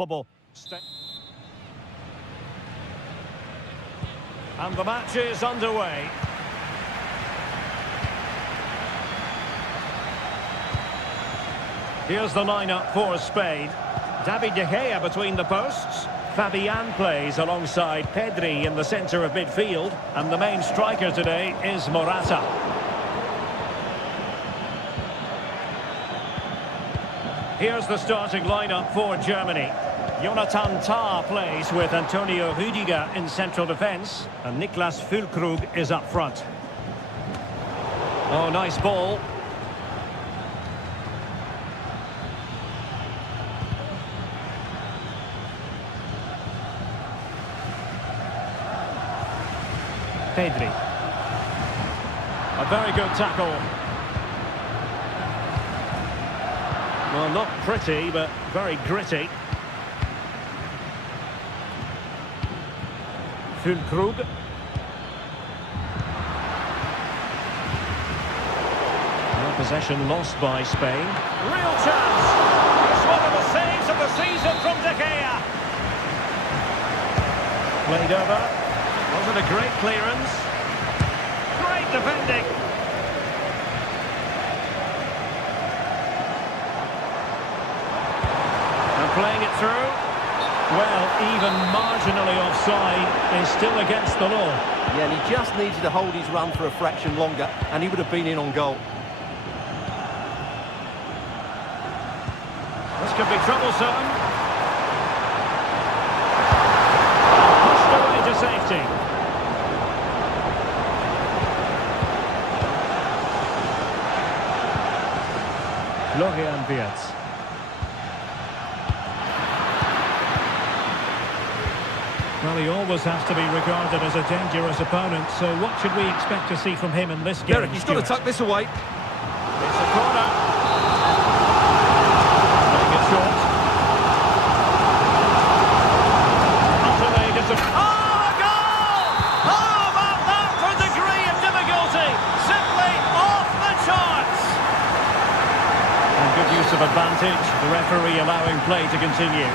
palpable. And the match is underway. Here's the lineup for Spain. David De Gea between the posts. Fabian plays alongside Pedri in the centre of midfield. And the main striker today is Morata. Here's the starting lineup for Germany. Jonathan Tah plays with Antonio Rüdiger in central defence. And Niklas Füllkrug is up front. Oh, nice ball. Pedri. A very good tackle. Well, not pretty, but very gritty. Füllkrug. Well, possession lost by Spain. Real chance! It's one of the saves of the season from De Gea. Played over. Wasn't a great clearance. Great defending. And playing it through. Well, even marginally offside is still against the law. Yeah, and he just needed to hold his run for a fraction longer, and he would have been in on goal. This could be troublesome. Pushed away to safety. Florian Wirtz. Well, he always has to be regarded as a dangerous opponent, so what should we expect to see from him in this game? Derek, he's got to tuck this away. It's a corner. Playing it short. Utterly disappointing. Oh, a goal! How about that for a degree of difficulty? Simply off the charts. And good use of advantage. The referee allowing play to continue.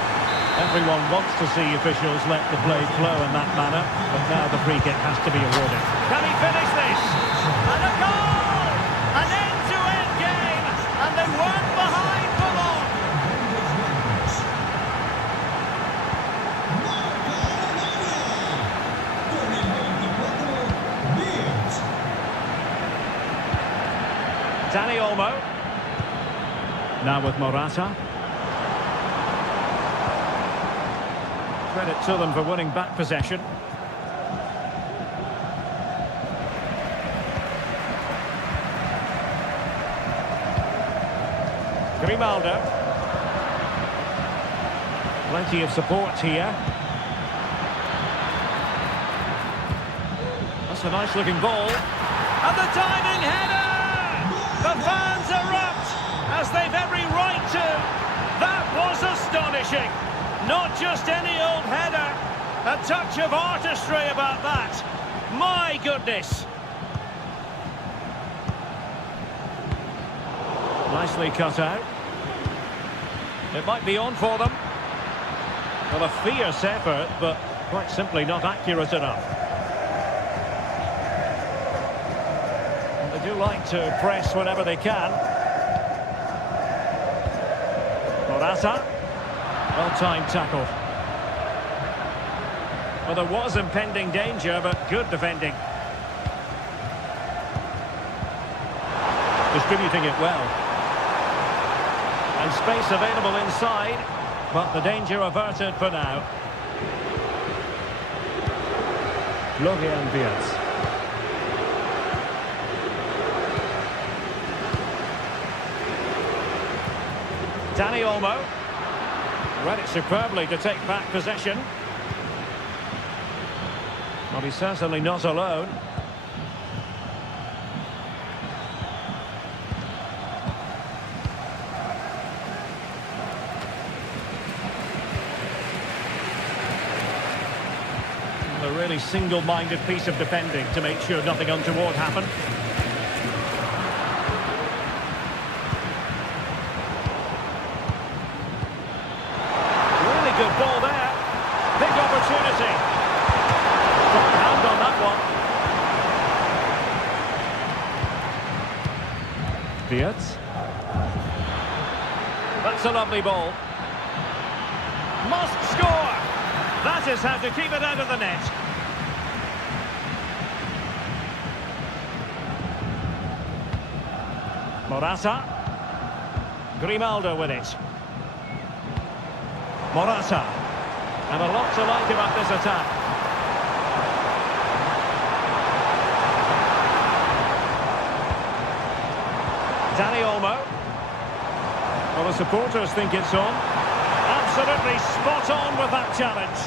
Everyone wants to see officials let the play flow in that manner, but now the free kick has to be awarded. Can he finish this? And a goal! An end-to-end game, and they weren't behind for long. Dani Olmo. Now with Morata. Credit to them for winning back possession. Grimaldo. Plenty of support here. That's a nice looking ball. And the diving header! The fans erupt, as they've every right to. That was astonishing. Not just any old header. A touch of artistry about that. My goodness. Nicely cut out. It might be on for them. Well, a fierce effort, but quite simply not accurate enough. They do like to press whenever they can. Morata. Well-timed tackle. Well, there was impending danger, but good defending. Distributing it well. And space available inside, but the danger averted for now. Florian Wirtz. Dani Olmo. Read it superbly to take back possession. Well, he's certainly not alone. A really single-minded piece of defending to make sure nothing untoward happened. Fields. That's a lovely ball. Must score! That is how to keep it out of the net. Morata. Grimaldo with it. Morata. And a lot to like about this attack. Danny Olmo. Well, the supporters think it's on. Absolutely spot on with that challenge.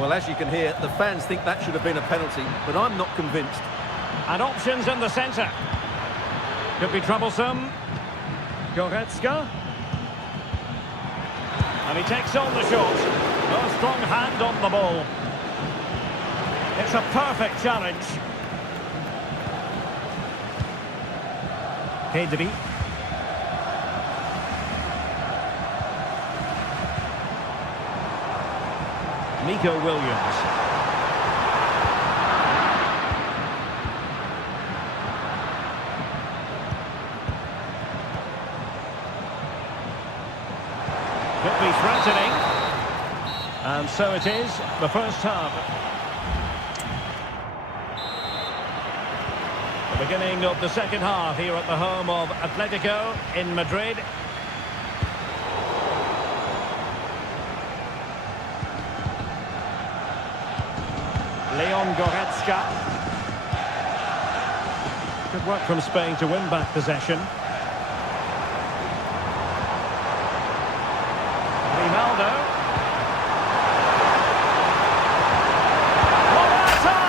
Well, as you can hear, the fans think that should have been a penalty, but I'm not convinced. And options in the centre. Could be troublesome. Goretzka. And he takes on the shot. A strong hand on the ball. It's a perfect challenge. Pedri. Nico Williams. Could be threatening. And so it is, the first half. The beginning of the second half here at the home of Atletico in Madrid. Leon Goretzka. Good work from Spain to win back possession. Grimaldo. Morata!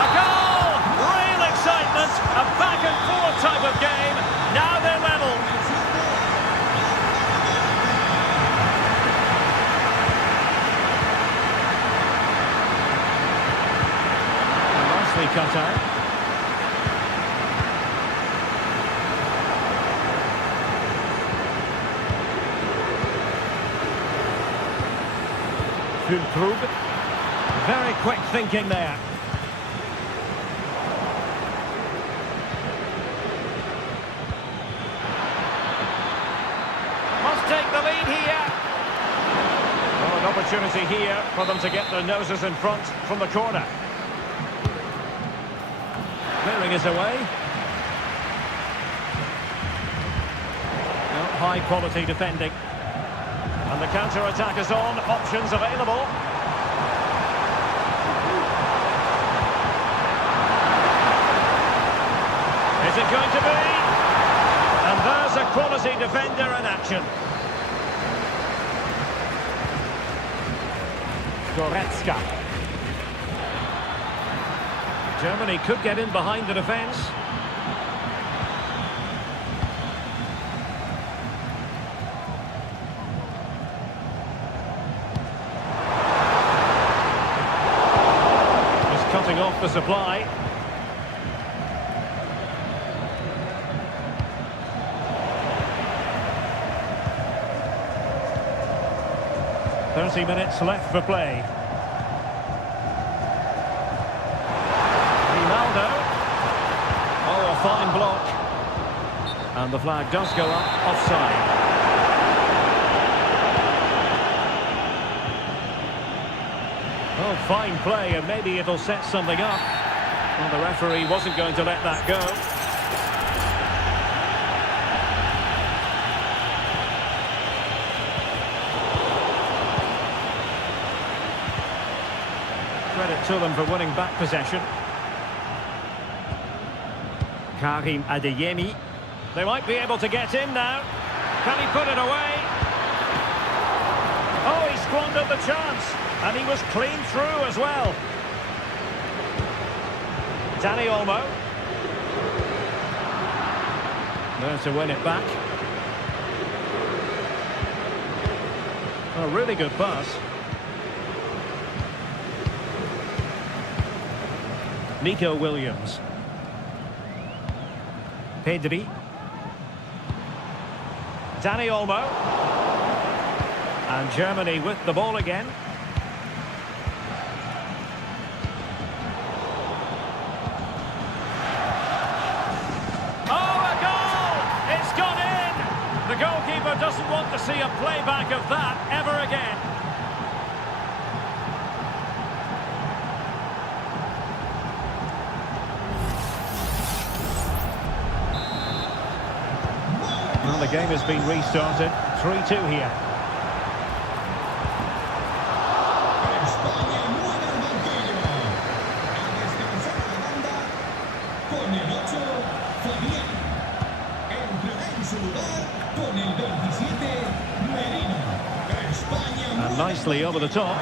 A goal! Real excitement! A back and forth type of game. Now they're level. Nicely cut out. Füllkrug. Very quick thinking there. Must take the lead here. Well, an opportunity here for them to get their noses in front from the corner. Clearing is away. No, high quality defending. And the counter-attack is on. Options available. Is it going to be? And there's a quality defender in action. Goretzka. Germany could get in behind the defence. Just cutting off the supply. Minutes left for play. Grimaldo. Oh, a fine block. And the flag does go up, offside. Oh, fine play, and maybe it'll set something up. Well, the referee wasn't going to let that go. Credit to them for winning back possession. Karim Adeyemi. They might be able to get in now. Can he put it away? Oh, he squandered the chance. And he was clean through as well. Danny Olmo. There to win it back. A really good pass. Nico Williams. Pedri. Danny Olmo. And Germany with the ball again. see a playback of that ever again. Well, the game has been restarted. 3-2 here. And nicely over the top.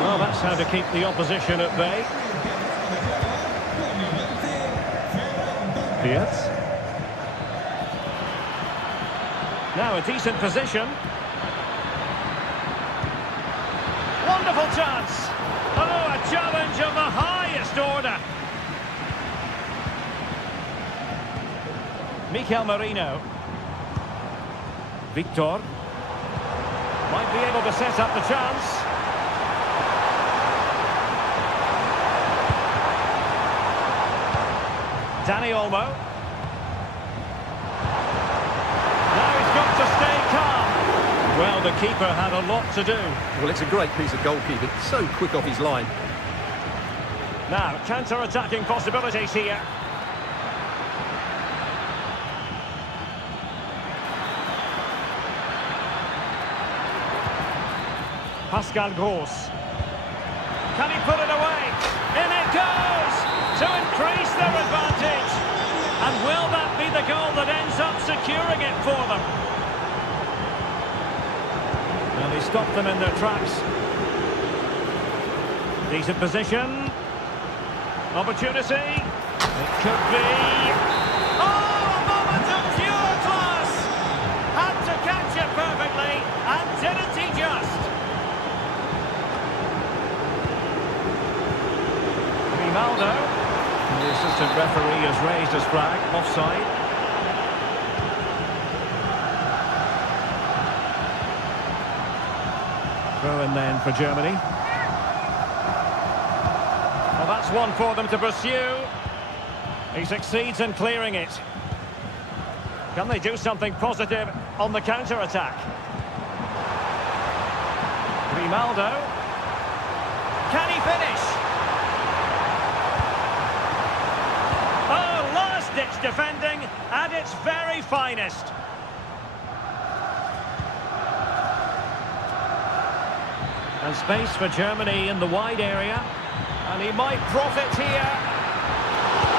Well, that's how to keep the opposition at bay. Yes. Now a decent position. Wonderful chance. Oh, a challenge of the highest order. Mikel Merino. Victor. Might be able to set up the chance. Danny Olmo. Now he's got to stay calm. Well, the keeper had a lot to do. Well, it's a great piece of goalkeeping. So quick off his line. Now, counter-attacking possibilities here. Pascal Gross. Can he put it away? In it goes! To increase their advantage. And will that be the goal that ends up securing it for them? Well, he stopped them in their tracks. Decent position. Opportunity. It could be. Oh, a moment of pure class! Had to catch it perfectly, and didn't he just? Ronaldo. The assistant referee has raised his flag, offside. Throw in then for Germany. Well, that's one for them to pursue. He succeeds in clearing it. Can they do something positive on the counter-attack? Ronaldo. Can he finish? Last-ditch defending at its very finest. And space for Germany in the wide area. And he might profit here.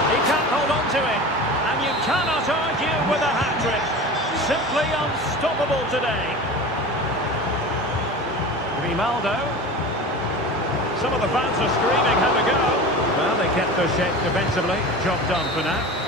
He can't hold on to it. And you cannot argue with a hat-trick. Simply unstoppable today. Ronaldo. Some of the fans are screaming, have a go. Well, they kept their shape defensively. Job done for now.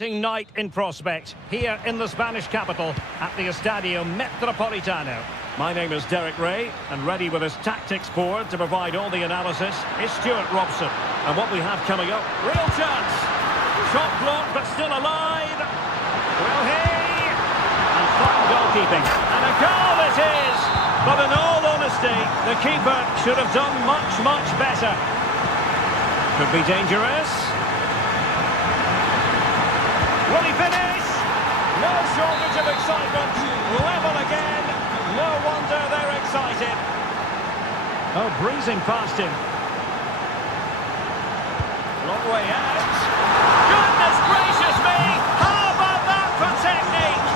Night in prospect here in the Spanish capital at the Estadio Metropolitano. My name is Derek Ray, and ready with his tactics board to provide all the analysis is Stuart Robson. And what we have coming up, real chance. Shot blocked but still alive. Will he? And fine goalkeeping. And a goal it is. But in all honesty, the keeper should have done much, much better. Could be dangerous. Will he finish? No shortage of excitement. Level again. No wonder they're excited. Oh, breezing past him. Long way out. Goodness gracious me! How about that for technique?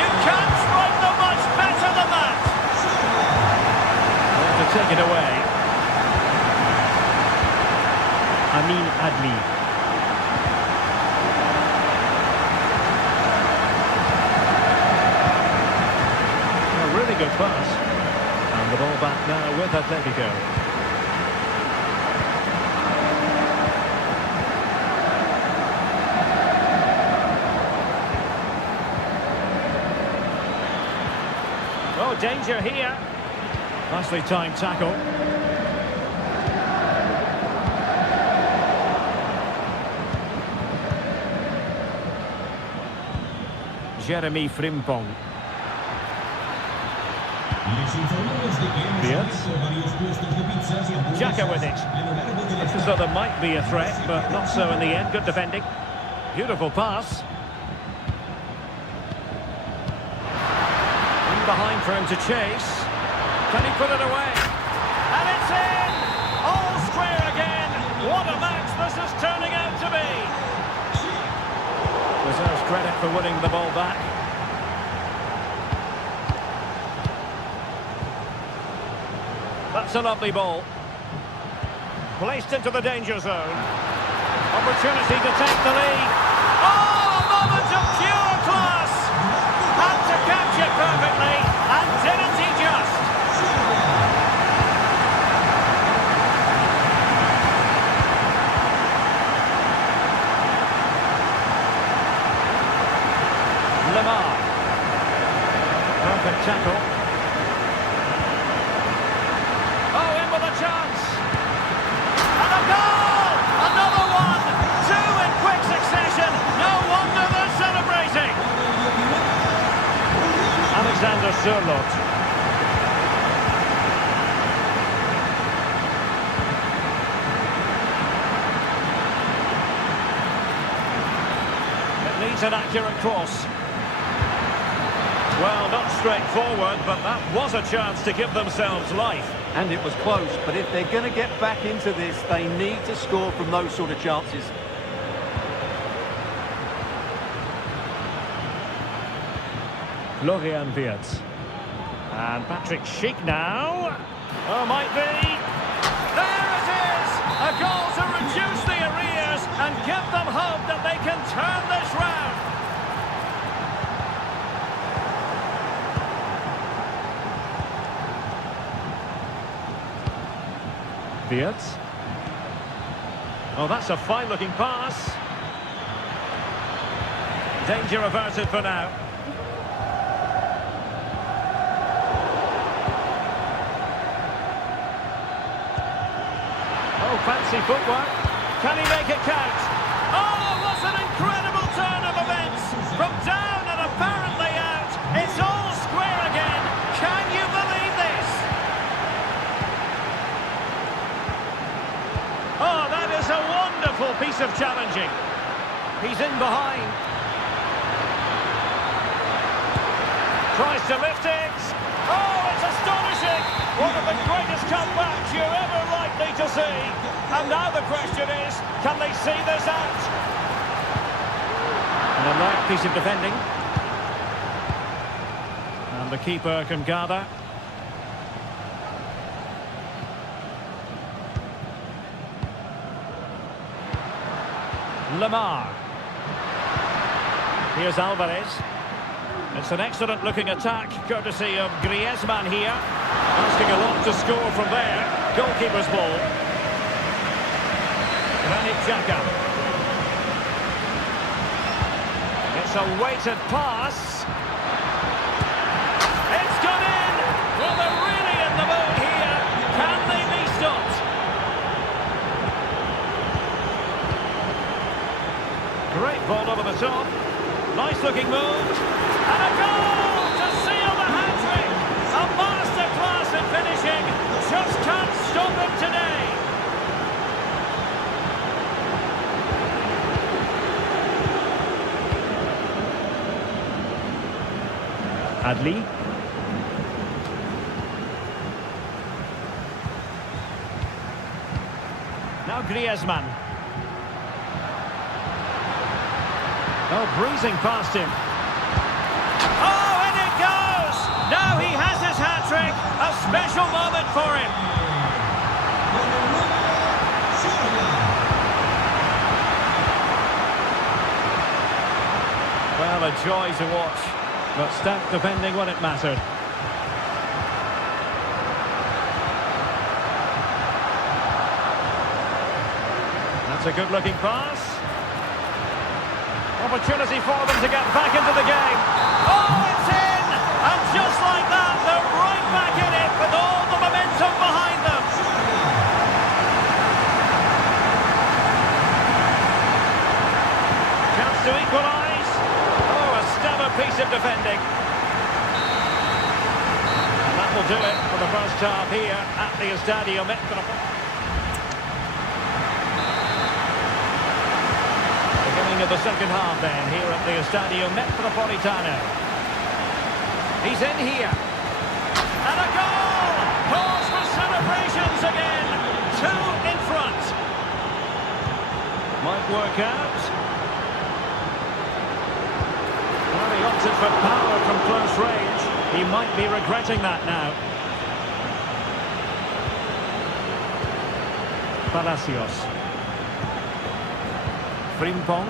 You can't strike them much better than that. Well, to take it away. Amin Adli. Really good pass. And the ball back now with Atletico. Oh, danger here. Nicely timed tackle. Jeremy Frimpong. Xhaka with it. Looks as though there might be a threat, but not so in the end. Good defending. Beautiful pass. In behind for him to chase. Can he put it away? And it's in! All square again. What a match this is turning out to be. Deserves credit for winning the ball back. That's a lovely ball. Placed into the danger zone. Opportunity to take the lead. Oh, a moment of pure class! Had to catch it perfectly, and didn't he just? Lamar. Perfect tackle. Chance. And a goal! Another one! Two in quick succession. No wonder they're celebrating. Alexander Sørloth. It needs an accurate cross. Well, not straightforward, but that was a chance to give themselves life. And it was close, but if they're going to get back into this, they need to score from those sort of chances. Florian Wirtz. And Patrick Schick now. Oh, might be. There it is! A goal to reduce the arrears and give them hope that they can turn this round. Wirtz. Oh, that's a fine-looking pass. Danger averted for now. Oh, fancy footwork. Can he make it count? Oh, what an incredible turn of events. From down and apparently out, it's all square again. Can you believe this? Oh, that is a wonderful piece of challenging. He's in behind. Tries to lift it. Oh, it's astonishing. One of the greatest comebacks you're ever likely to see. And now the question is, can they see this out? And a light piece of defending. And the keeper can gather. Lamar. Here's Alvarez. It's an excellent looking attack, courtesy of Griezmann here. Asking a lot to score from there. Goalkeeper's ball. Granit Xhaka. It's a weighted pass. It's gone in. Well, they're really in the mood here. Can they be stopped? Great ball over the top. Nice looking move. And a goal to seal the hat-trick. A masterclass in finishing. Just can't stop him today. Adli. Now Griezmann. Oh, breezing past him. Oh, and it goes! Now he has his hat-trick. A special moment for him. Well, a joy to watch, but stout defending when it mattered. That's a good-looking pass. Opportunity for them to get back into the game. Oh, it's in! And just like that, they're right back in it with all the momentum behind them. Chance to equalise. Oh, a stellar piece of defending. And that will do it for the first half here at the Estadio Metropolitano. Of the second half then, here at the Estadio Metropolitano. He's in here. And a goal! Pause for celebrations again. Two in front. Might work out. Well, he opted for power from close range. He might be regretting that now. Palacios. Frimpong.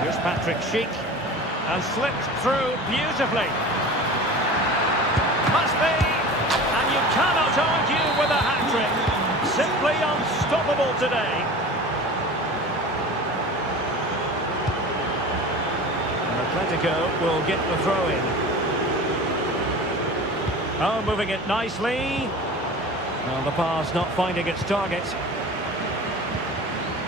Here's Patrick Schick, and slipped through beautifully. Must be, and you cannot argue with a hat-trick. Simply unstoppable today. And Atletico will get the throw-in. Oh, moving it nicely. Well, the pass not finding its target.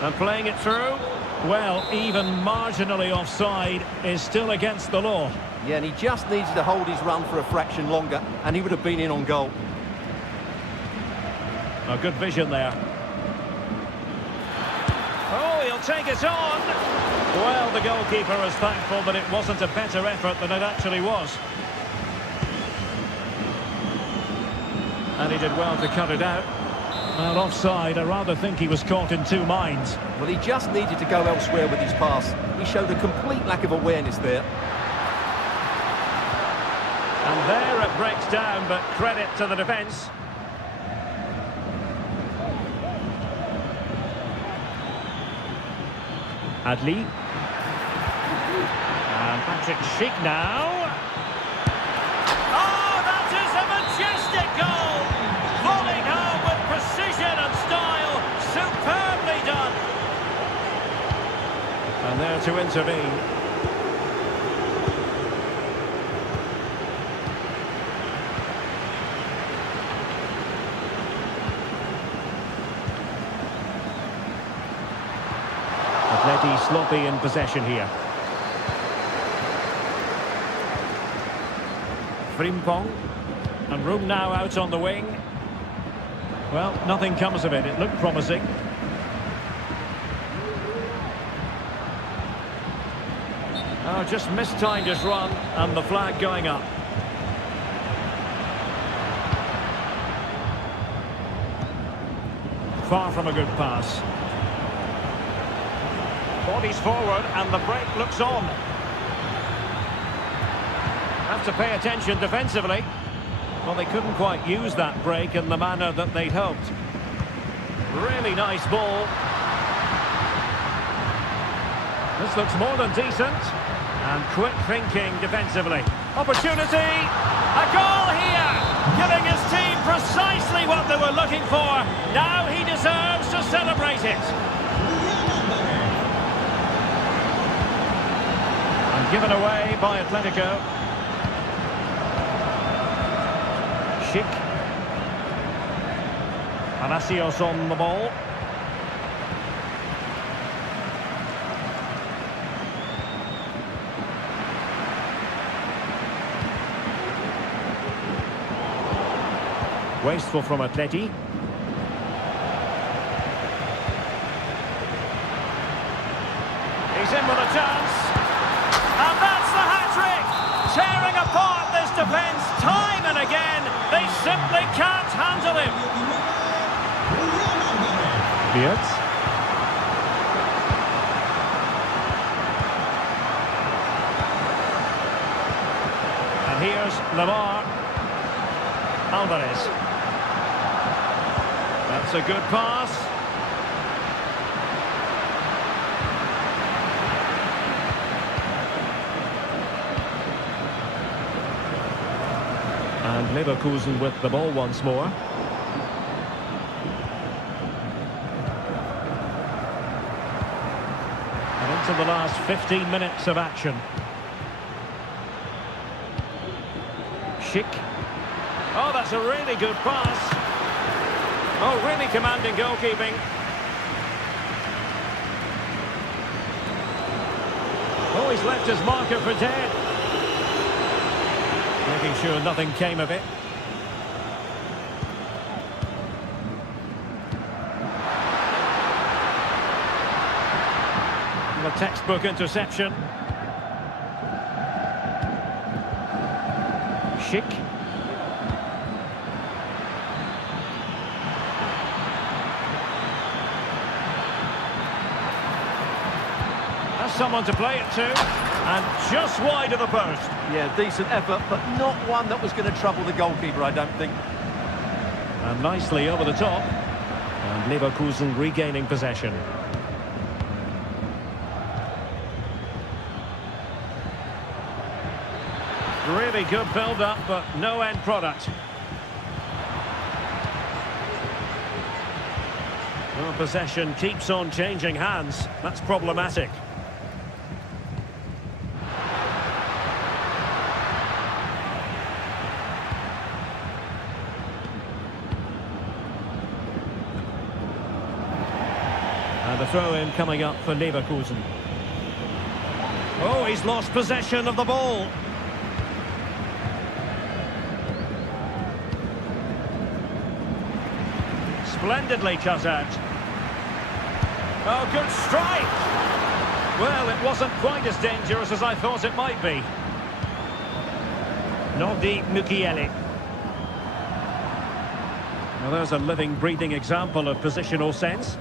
And playing it through. Well, even marginally offside is still against the law. Yeah, and he just needed to hold his run for a fraction longer, and he would have been in on goal. A good vision there. Oh, he'll take it on. Well, the goalkeeper is thankful that it wasn't a better effort than it actually was. And he did well to cut it out. Well, offside, I rather think he was caught in two minds. Well, he just needed to go elsewhere with his pass. He showed a complete lack of awareness there. And there it breaks down, but credit to the defence. Adli. And Patrick Schick now. Oh, that is a majestic goal! Volleying home with precision and style. Superbly done. And there to intervene. Atleti sloppy in possession here. Frimpong. And room now out on the wing. Well, nothing comes of it. It looked promising. Oh, just mistimed his run, and the flag going up. Far from a good pass. Bodies forward, and the break looks on. Have to pay attention defensively. Well, they couldn't quite use that break in the manner that they'd hoped. Really nice ball. This looks more than decent. And quick thinking defensively. Opportunity! A goal here! Giving his team precisely what they were looking for. Now he deserves to celebrate it. Given away by Atletico. Schick. Palacios on the ball. Wasteful from Atleti. He's in with a chance. And that's the hat-trick! Tearing apart this defence time and again. They simply can't handle him. Beards. And here's Lamar. Alvarez. That's a good pass. And Leverkusen with the ball once more. And into the last 15 minutes of action. Schick. Oh, that's a really good pass. Oh, really commanding goalkeeping. Oh, he's left his marker for dead. Making sure nothing came of it. The textbook interception. Schick. Has someone to play it to. And just wide of the post. Yeah, decent effort, but not one that was going to trouble the goalkeeper, I don't think. And nicely over the top. And Leverkusen regaining possession. Really good build-up, but no end product. Well, possession keeps on changing hands. That's problematic. And a throw-in coming up for Leverkusen. Oh, he's lost possession of the ball. Splendidly cut out. Oh, good strike! Well, it wasn't quite as dangerous as I thought it might be. Nordi Mukiele. Well, there's a living, breathing example of positional sense.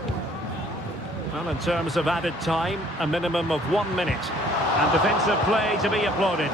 Well, in terms of added time, a minimum of 1 minute. And defensive play to be applauded.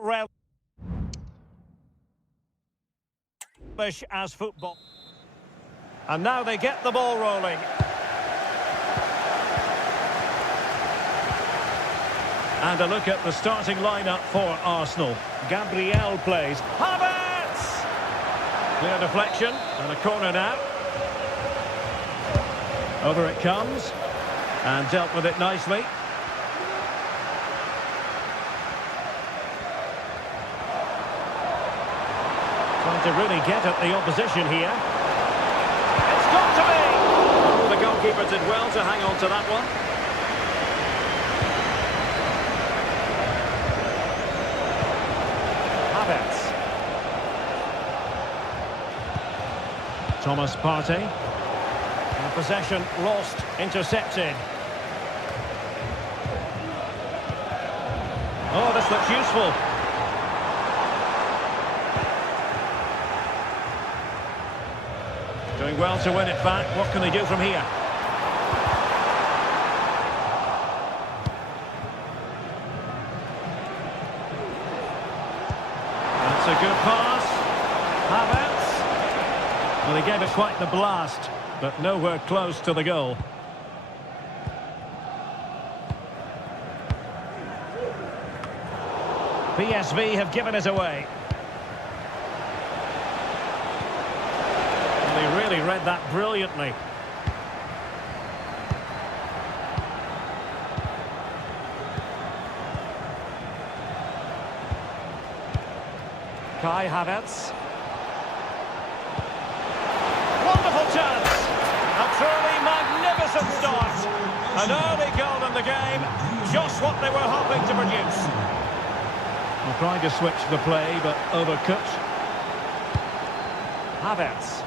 relish as football. And now they get the ball rolling. And a look at the starting lineup for Arsenal. Gabriel plays. Havertz! Clear deflection and a corner now. Over it comes. And dealt with it nicely. Trying to really get at the opposition here. It's got to be! Oh, the goalkeeper did well to hang on to that one. Havertz. Thomas Partey. And possession lost, intercepted. Oh, this looks useful. Doing well to win it back. What can they do from here? That's a good pass. Havertz. Well, he gave it quite the blast, but nowhere close to the goal. PSV have given it away. And they really read that brilliantly. Kai Havertz. Wonderful chance. A truly magnificent start. An early goal in the game. Just what they were hoping to produce. Well, trying to switch the play, but overcut. Havertz.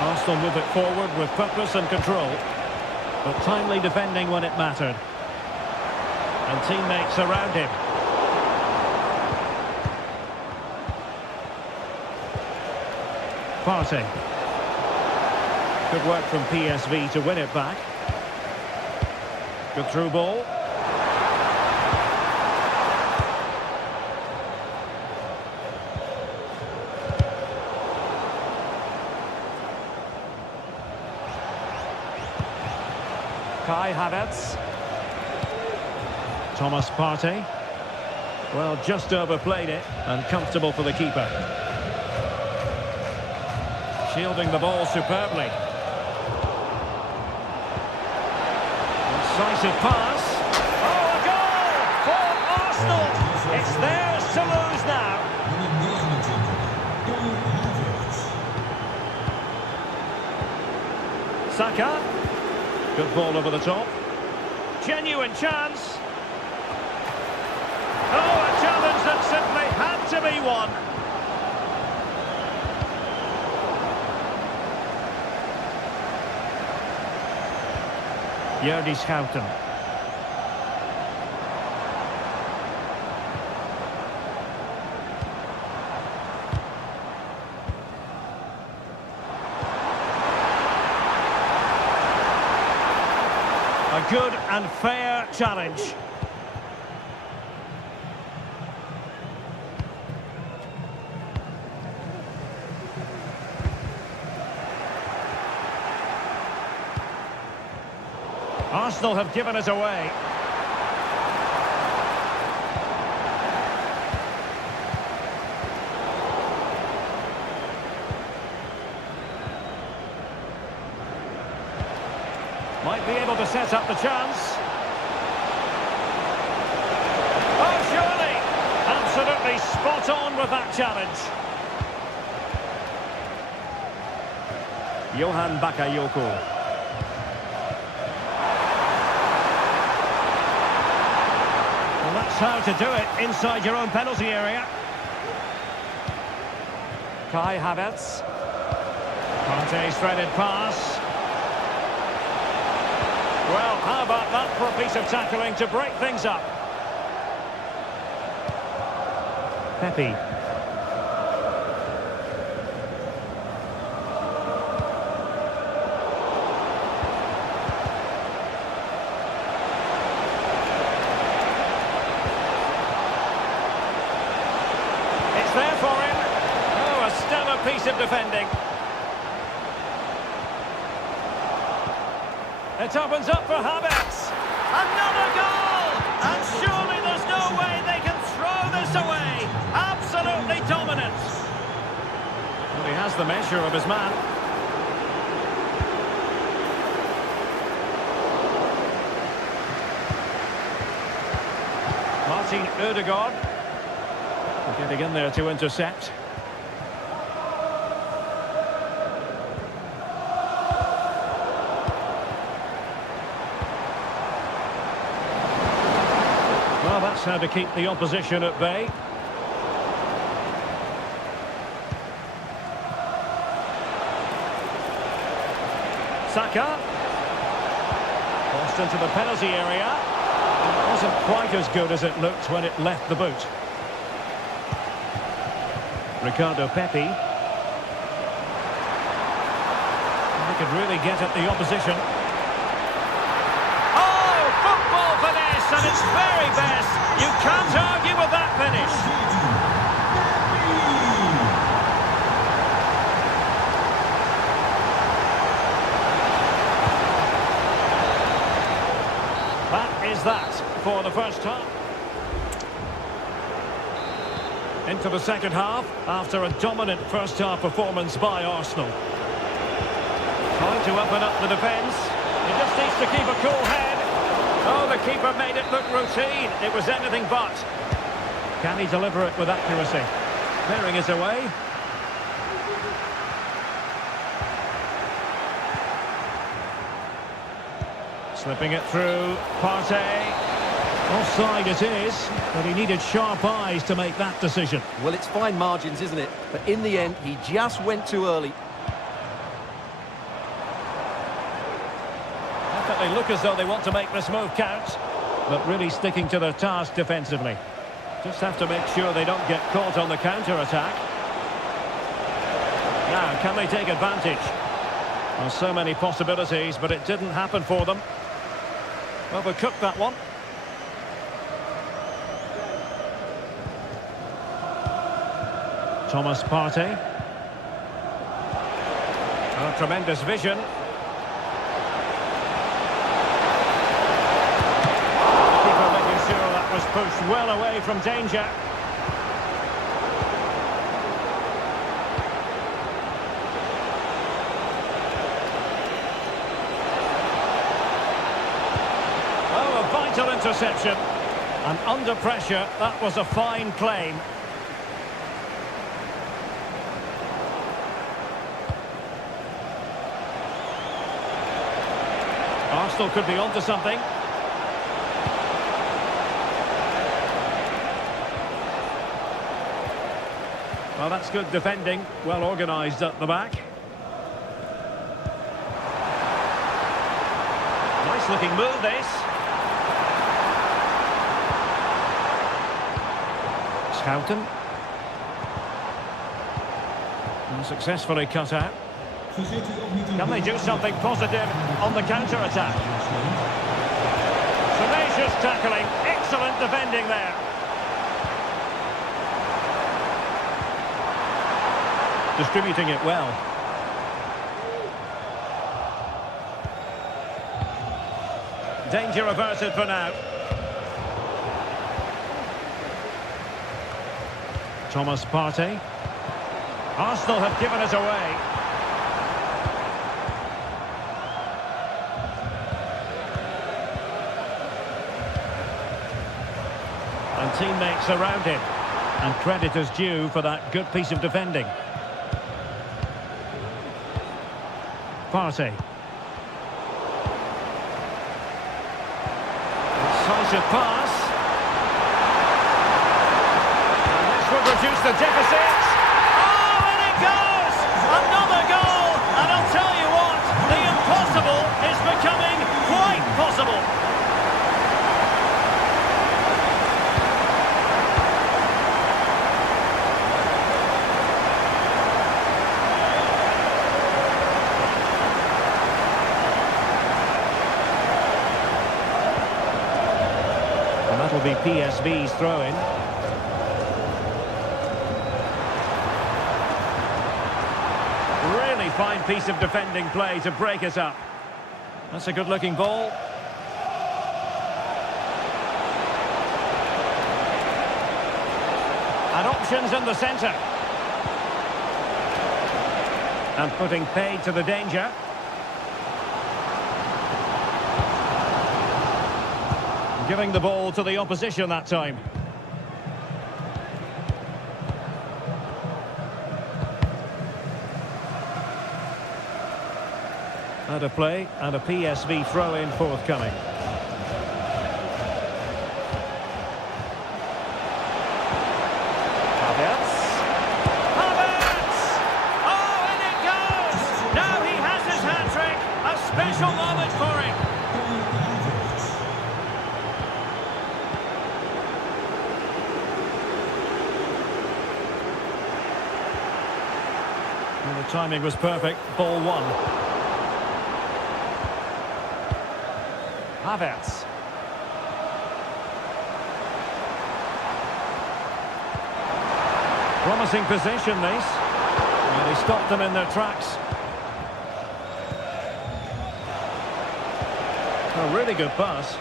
Arsenal move it forward with purpose and control, but timely defending when it mattered. And teammates around him. Partey. Good work from PSV to win it back. Good through ball. Kai Havertz. Thomas Partey. Well, just overplayed it and comfortable for the keeper. Shielding the ball superbly. Incisive pass. Oh, a goal for Arsenal. It's theirs to lose now. Saka. Good ball over the top. Genuine chance. Oh, a challenge that simply had to be won. Jordi Schouten. A good and fair challenge. Arsenal have given it away. Might be able to set up the chance. Oh, surely! Absolutely spot on with that challenge. Johan Bakayoko. Well, that's how to do it inside your own penalty area. Kai Havertz. Partey's threaded pass. Well, how about that for a piece of tackling to break things up? Pepe. piece of defending. It opens up for Havertz. Another goal! And surely there's no way they can throw this away. Absolutely dominant. Well, he has the measure of his man. Martin Ødegaard. Getting in there to intercept. Well, that's how to keep the opposition at bay. Saka. Crossed into the penalty area. It wasn't quite as good as it looked when it left the boot. Ricardo Pepi. He could really get at the opposition. Oh, football finish at its very best. You can't argue with that finish. That is that for the first half. Into the second half, after a dominant first-half performance by Arsenal. Trying to open up the defence. He just needs to keep a cool head. Oh, the keeper made it look routine. It was anything but. Can he deliver it with accuracy? Clearing it away. Slipping it through. Partey. Offside it is, but he needed sharp eyes to make that decision. Well, it's fine margins, isn't it? But in the end, he just went too early. Definitely look as though they want to make this move count, but really sticking to their task defensively. Just have to make sure they don't get caught on the counter-attack. Now, can they take advantage? Well, so many possibilities, but it didn't happen for them. Well, we cooked that one. Thomas Partey. Oh, tremendous vision. Keeper making sure that was pushed well away from danger. Oh, a vital interception. And under pressure, that was a fine claim. Arsenal could be onto something. Well, that's good defending. Well organised at the back. Nice looking move, this. Schouten. And successfully cut out. Can they do something positive on the counter-attack? Tenacious tackling, excellent defending there. Distributing it well. Danger averted for now. Thomas Partey. Arsenal have given it away. And teammates around him. And credit is due for that good piece of defending. Partey. Decisive pass. And this would reduce the deficit. Oh, and it goes! Another goal! And I'll tell you what, the impossible is becoming quite possible. Will be PSV's throw-in. fine piece of defending play to break us up. That's a good-looking ball. And options in the centre. And putting paid to the danger. Giving the ball to the opposition that time. And a play and a PSV throw-in forthcoming. Special moment for him. Well, the timing was perfect. Ball one. Havertz. Promising position, this. And he stopped them in their tracks. A really good pass.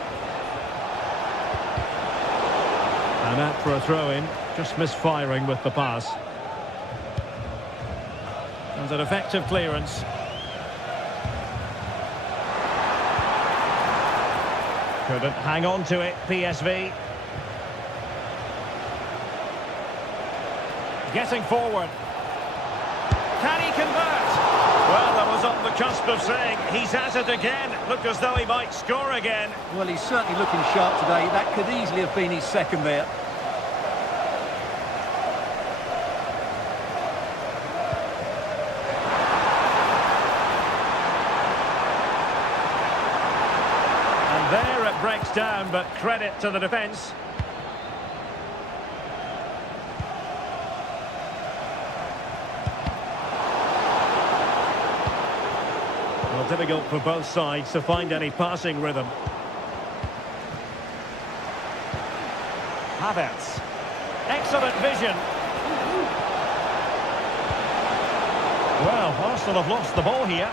And out for a throw-in, just misfiring with the pass. And an effective clearance. Couldn't hang on to it, PSV. Getting forward. Can he convert? Well, I was on the cusp of saying he's at it again. Looked as though he might score again. Well, he's certainly looking sharp today. That could easily have been his second there. And there it breaks down, but credit to the defence. Difficult for both sides to find any passing rhythm. Havertz. Excellent vision. Well, Arsenal have lost the ball here.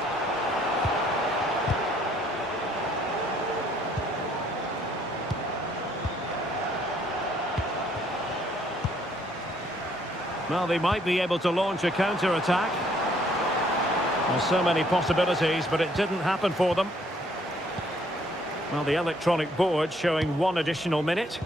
Well, they might be able to launch a counter-attack. There's so many possibilities, but it didn't happen for them. Well, the electronic board showing 1 additional minute.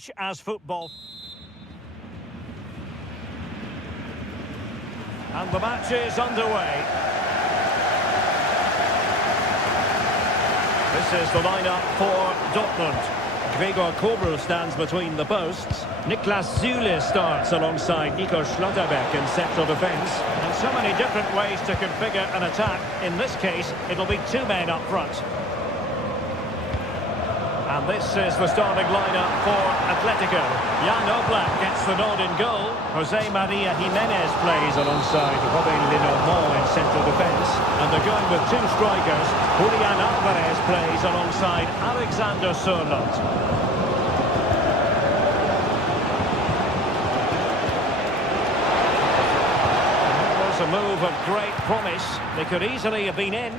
much as football. And the match is underway. This is the lineup for Dortmund. Gregor Kobel stands between the posts. Niklas Süle starts alongside Nico Schlotterbeck in central defence. And so many different ways to configure an attack. In this case, it'll be two men up front. And this is the starting lineup for Atletico. Jan Oblak gets the nod in goal. Jose Maria Jimenez plays alongside Robin Lenormand in central defence. And they're going with two strikers. Julian Alvarez plays alongside Alexander Sørloth. That was a move of great promise. They could easily have been in.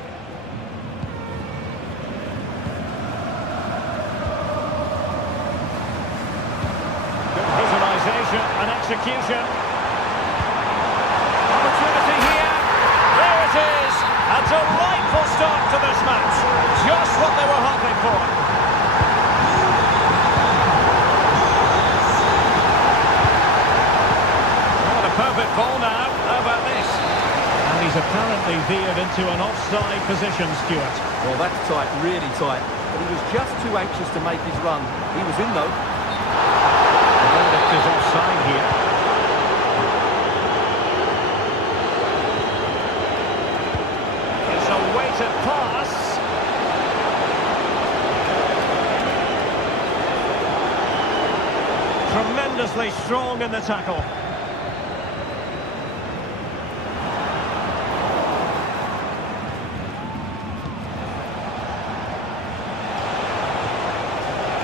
And execution. Opportunity here. There it is. A delightful start to this match. Just what they were hoping for. What a perfect ball now. How about this? And he's apparently veered into an offside position, Stuart. Well, that's tight, really tight. But he was just too anxious to make his run. He was in, though. Is offside here. It's a weighted pass. Tremendously strong in the tackle.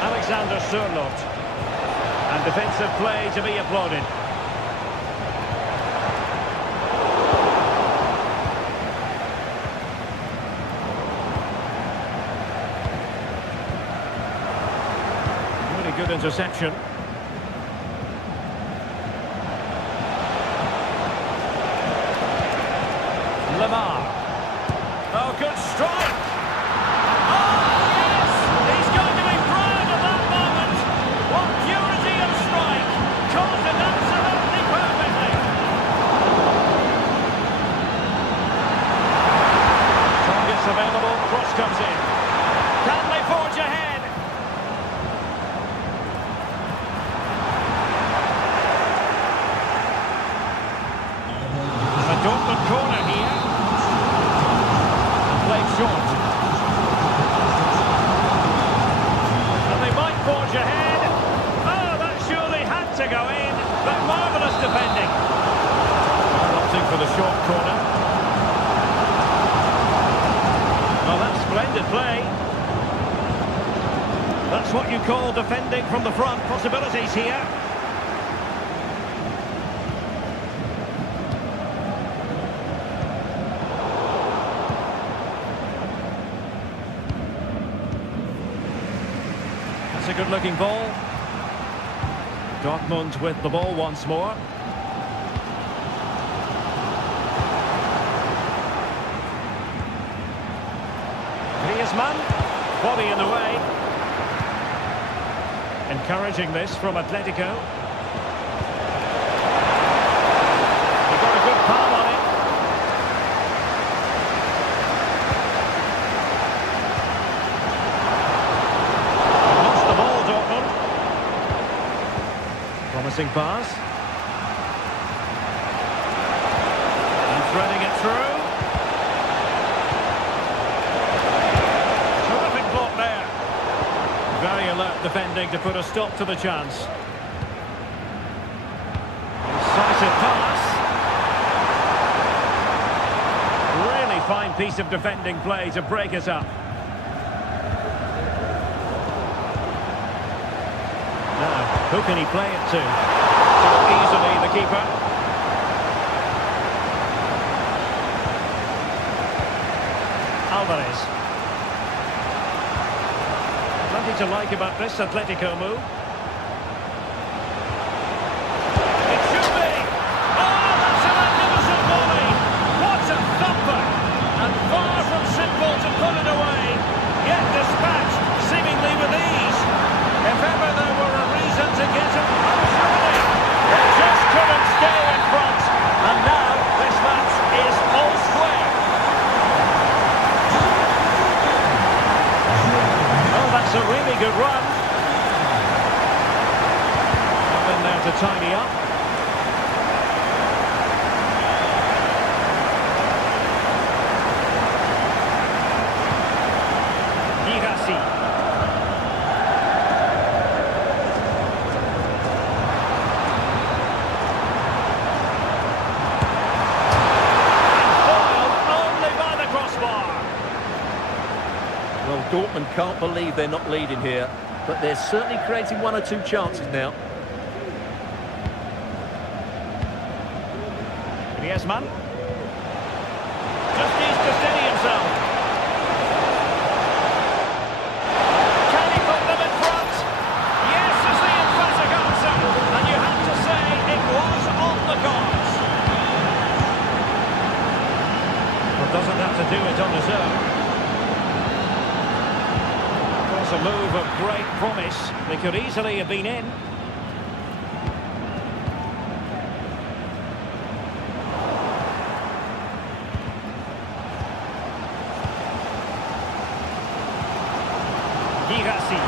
Alexander Sørloth. And defensive play to be applauded. Really good interception. Lamar. Oh, good strike. Available, cross comes in. Can they forge ahead? A Dortmund corner here. And played short. And they might forge ahead. Oh, that surely had to go in. But marvellous defending. Opting for the short corner. Well, that's splendid play. That's what you call defending from the front. Possibilities here. That's a good-looking ball. Dortmund with the ball once more. Body in the way. Encouraging this from Atletico. He got a good palm on it. Lost the ball, Dortmund. Promising pass. And threading it through. Very alert defending to put a stop to the chance. Incisive pass. Really fine piece of defending play to break it up. Now, who can he play it to? So easily the keeper. Alvarez. Plenty to like about this Atletico move. It should be! Oh, that's a magnificent volley! What a thumper! And far from simple to put it away, yet dispatched seemingly with ease. If ever there were a reason good run. Nothing there to tidy up. Well, Dortmund can't believe they're not leading here, but they're certainly creating one or two chances now. Griezmann. Just needs to steady himself. Can he put them in front? Yes, is the emphatic answer. And you have to say it was on the cards. Well, doesn't have to do it on his own. A move of great promise. They could easily have been in. Girassi.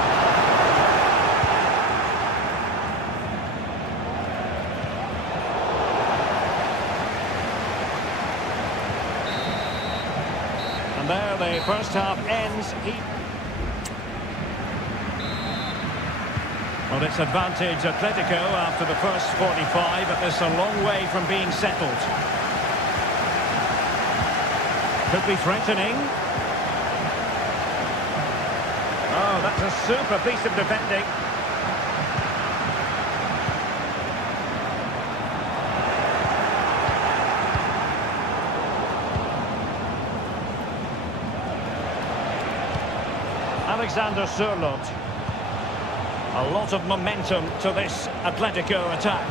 And there the first half ends. Well, it's advantage Atletico after the first 45, but it's a long way from being settled. Could be threatening. Oh, that's a super piece of defending. Alexander Sørloth. A lot of momentum to this Atletico attack,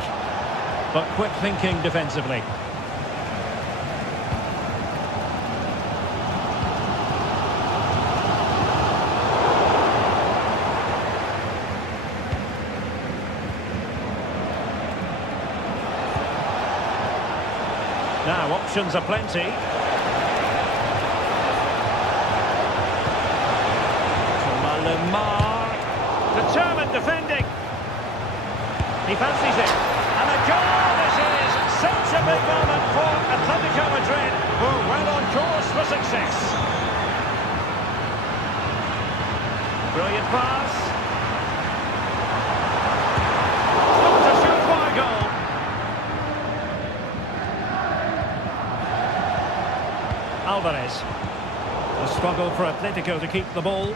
but quick thinking defensively. Now options are plenty. Determined defending. He fancies it. And a goal this is. Such a big moment for Atletico Madrid, who are well on course for success. Brilliant pass. Not a surefire goal. Alvarez. A struggle for Atletico to keep the ball.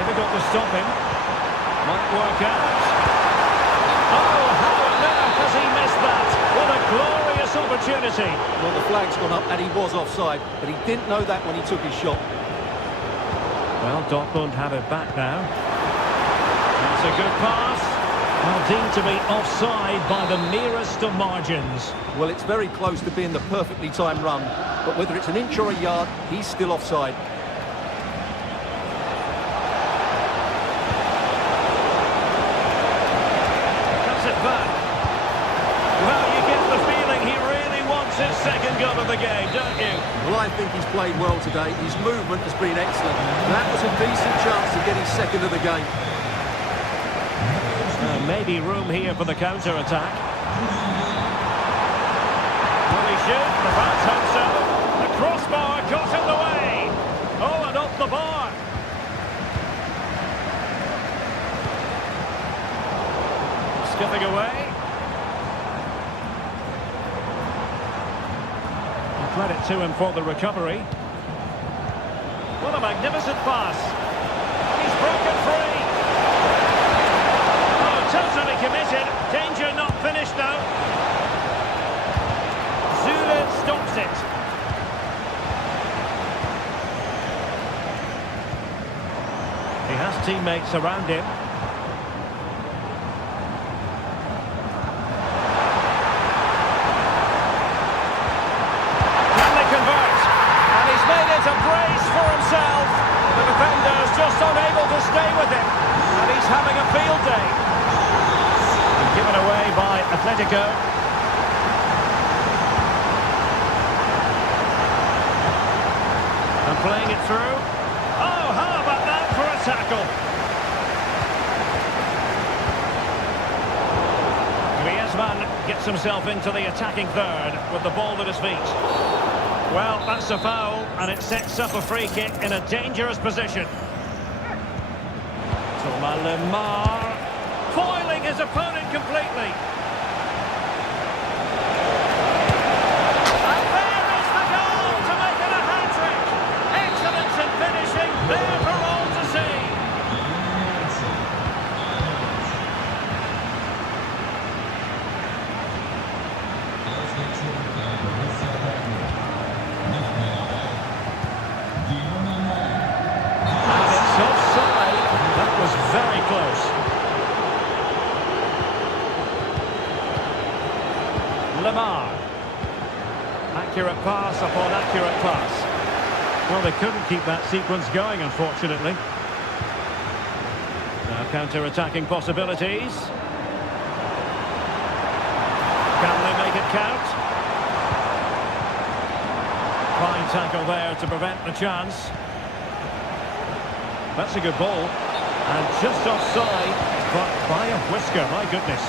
Difficult to stop him. Might work out. Oh, how on earth has he missed that? What a glorious opportunity. Well, the flag's gone up and he was offside, but he didn't know that when he took his shot. Well, Dortmund have it back now. That's a good pass. Well, deemed to be offside by the merest of margins. Well, it's very close to being the perfectly timed run, but whether it's an inch or a yard, he's still offside. His second goal of the game, don't you? Well, I think he's played well today. His movement has been excellent. That was a decent chance to get his second of the game. Maybe room here for the counter-attack. Will he shoot? The fans hope so. The crossbar got in the way. Oh, and off the bar. Skipping away. Credit to him for the recovery. What a magnificent pass. He's broken free. Oh, totally committed. Danger not finished though. Zule stops it. He has teammates around him. It's a brace for himself. The defender's just unable to stay with him, and he's having a field day. And given away by Atletico. And playing it through. Oh, how about that for a tackle? Griezmann gets himself into the attacking third with the ball at his feet. Well, that's a foul, and it sets up a free kick in a dangerous position. Thomas Lemar foiling his opponent completely. And there is the goal to make it a hat-trick. Excellence in finishing, there for all to see. And it's offside. That was very close. Lemar. Accurate pass upon accurate pass. Well, they couldn't keep that sequence going, unfortunately. Now counter-attacking possibilities. Can they make it count? Fine tackle there to prevent the chance. That's a good ball. And just offside, but by a whisker, my goodness.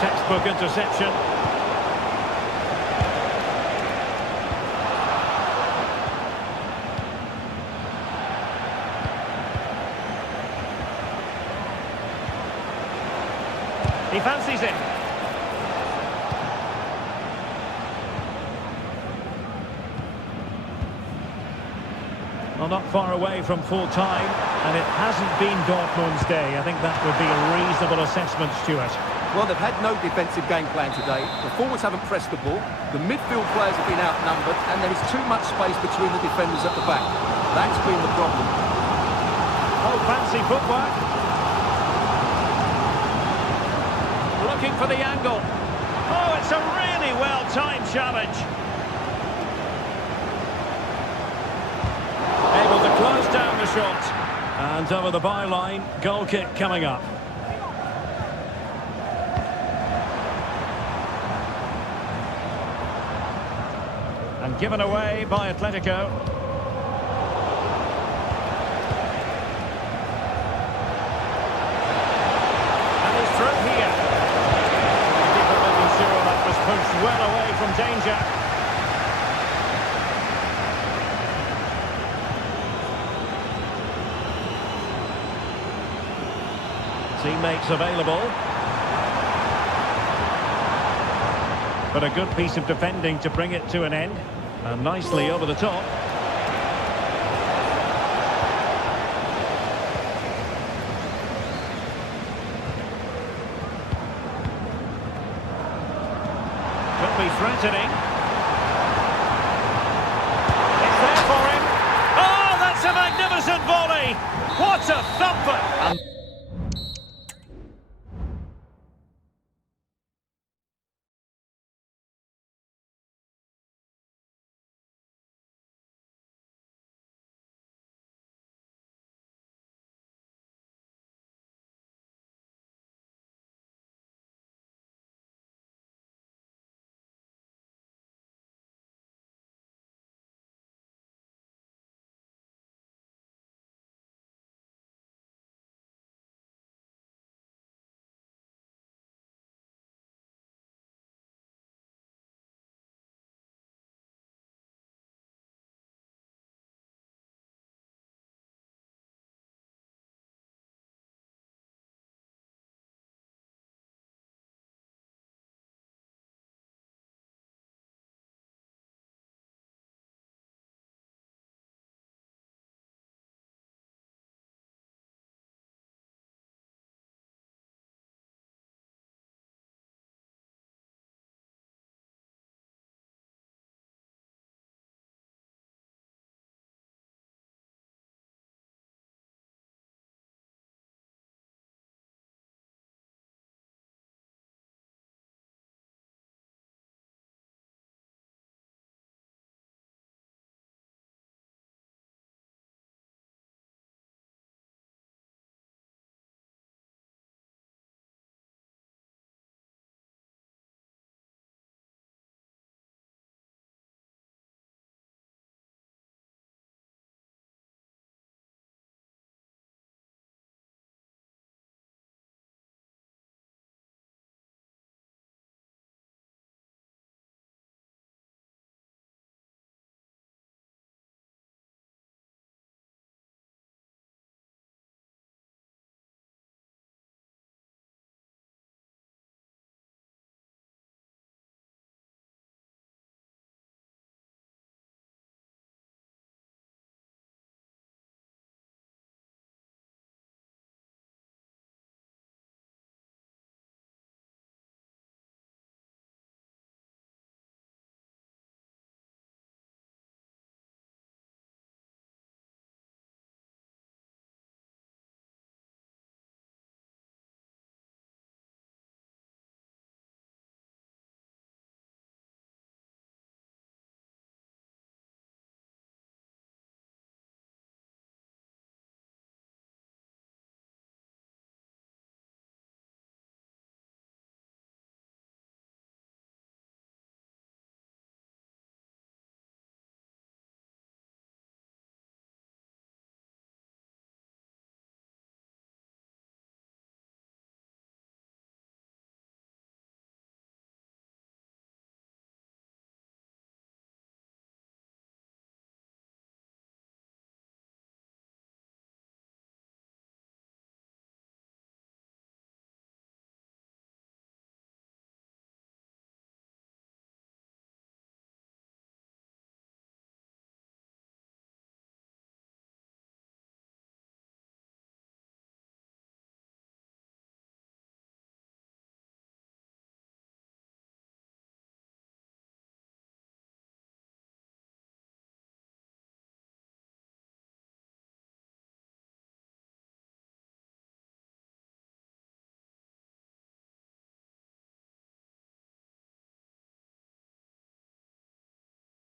Textbook interception. He fancies it. Well, not far away from full time, and it hasn't been Dortmund's day. I think that would be a reasonable assessment, Stuart. Well, they've had no defensive game plan today. The forwards haven't pressed the ball. The midfield players have been outnumbered, and there is too much space between the defenders at the back. That's been the problem. Oh, fancy footwork. Looking for the angle. Oh, it's a really well-timed challenge. Able to close down the shot. And over the byline, goal kick coming up. And given away by Atletico. And he's through here. Keeper making sure that was pushed well away from danger. Teammates available. But a good piece of defending to bring it to an end. And nicely over the top. Could be threatening. It's there for him. Oh, that's a magnificent volley. What a thumper.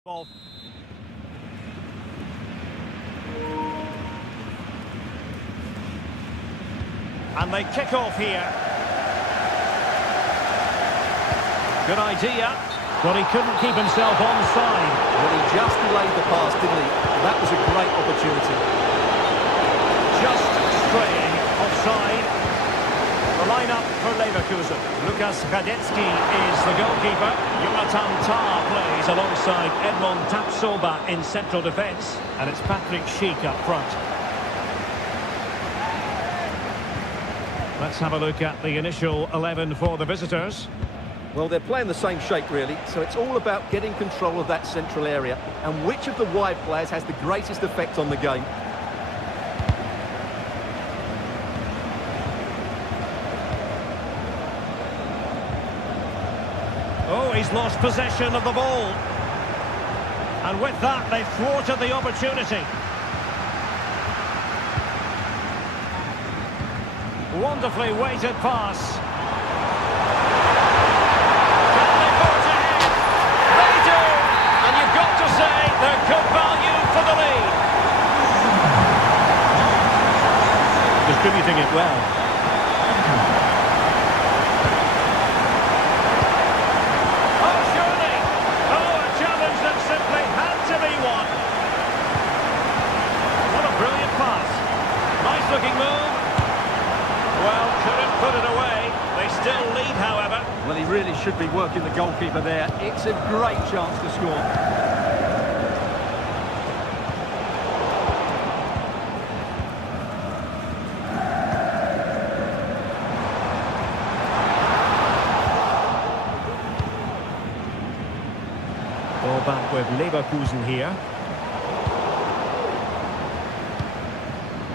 Ball. And they kick off here. Good idea. But he couldn't keep himself onside. Well, he just delayed the pass, didn't he? That was a great opportunity. Just straying offside. The line-up for Leverkusen. Lukas Radetzky is the goalkeeper. Jonathan Tah plays alongside Edmond Tapsoba in central defence. And it's Patrick Schick up front. Let's have a look at the initial 11 for the visitors. Well, they're playing the same shape, really, so it's all about getting control of that central area and which of the wide players has the greatest effect on the game. Oh, he's lost possession of the ball. And with that, they've thwarted the opportunity. Wonderfully weighted pass. They're good value for the lead. Distributing it well. Oh, surely. Oh, a challenge that simply had to be won. What a brilliant pass. Nice looking move. Well, couldn't put it away. They still lead, however. Well, he really should be working the goalkeeper there. It's a great chance to score. Back with Leverkusen here.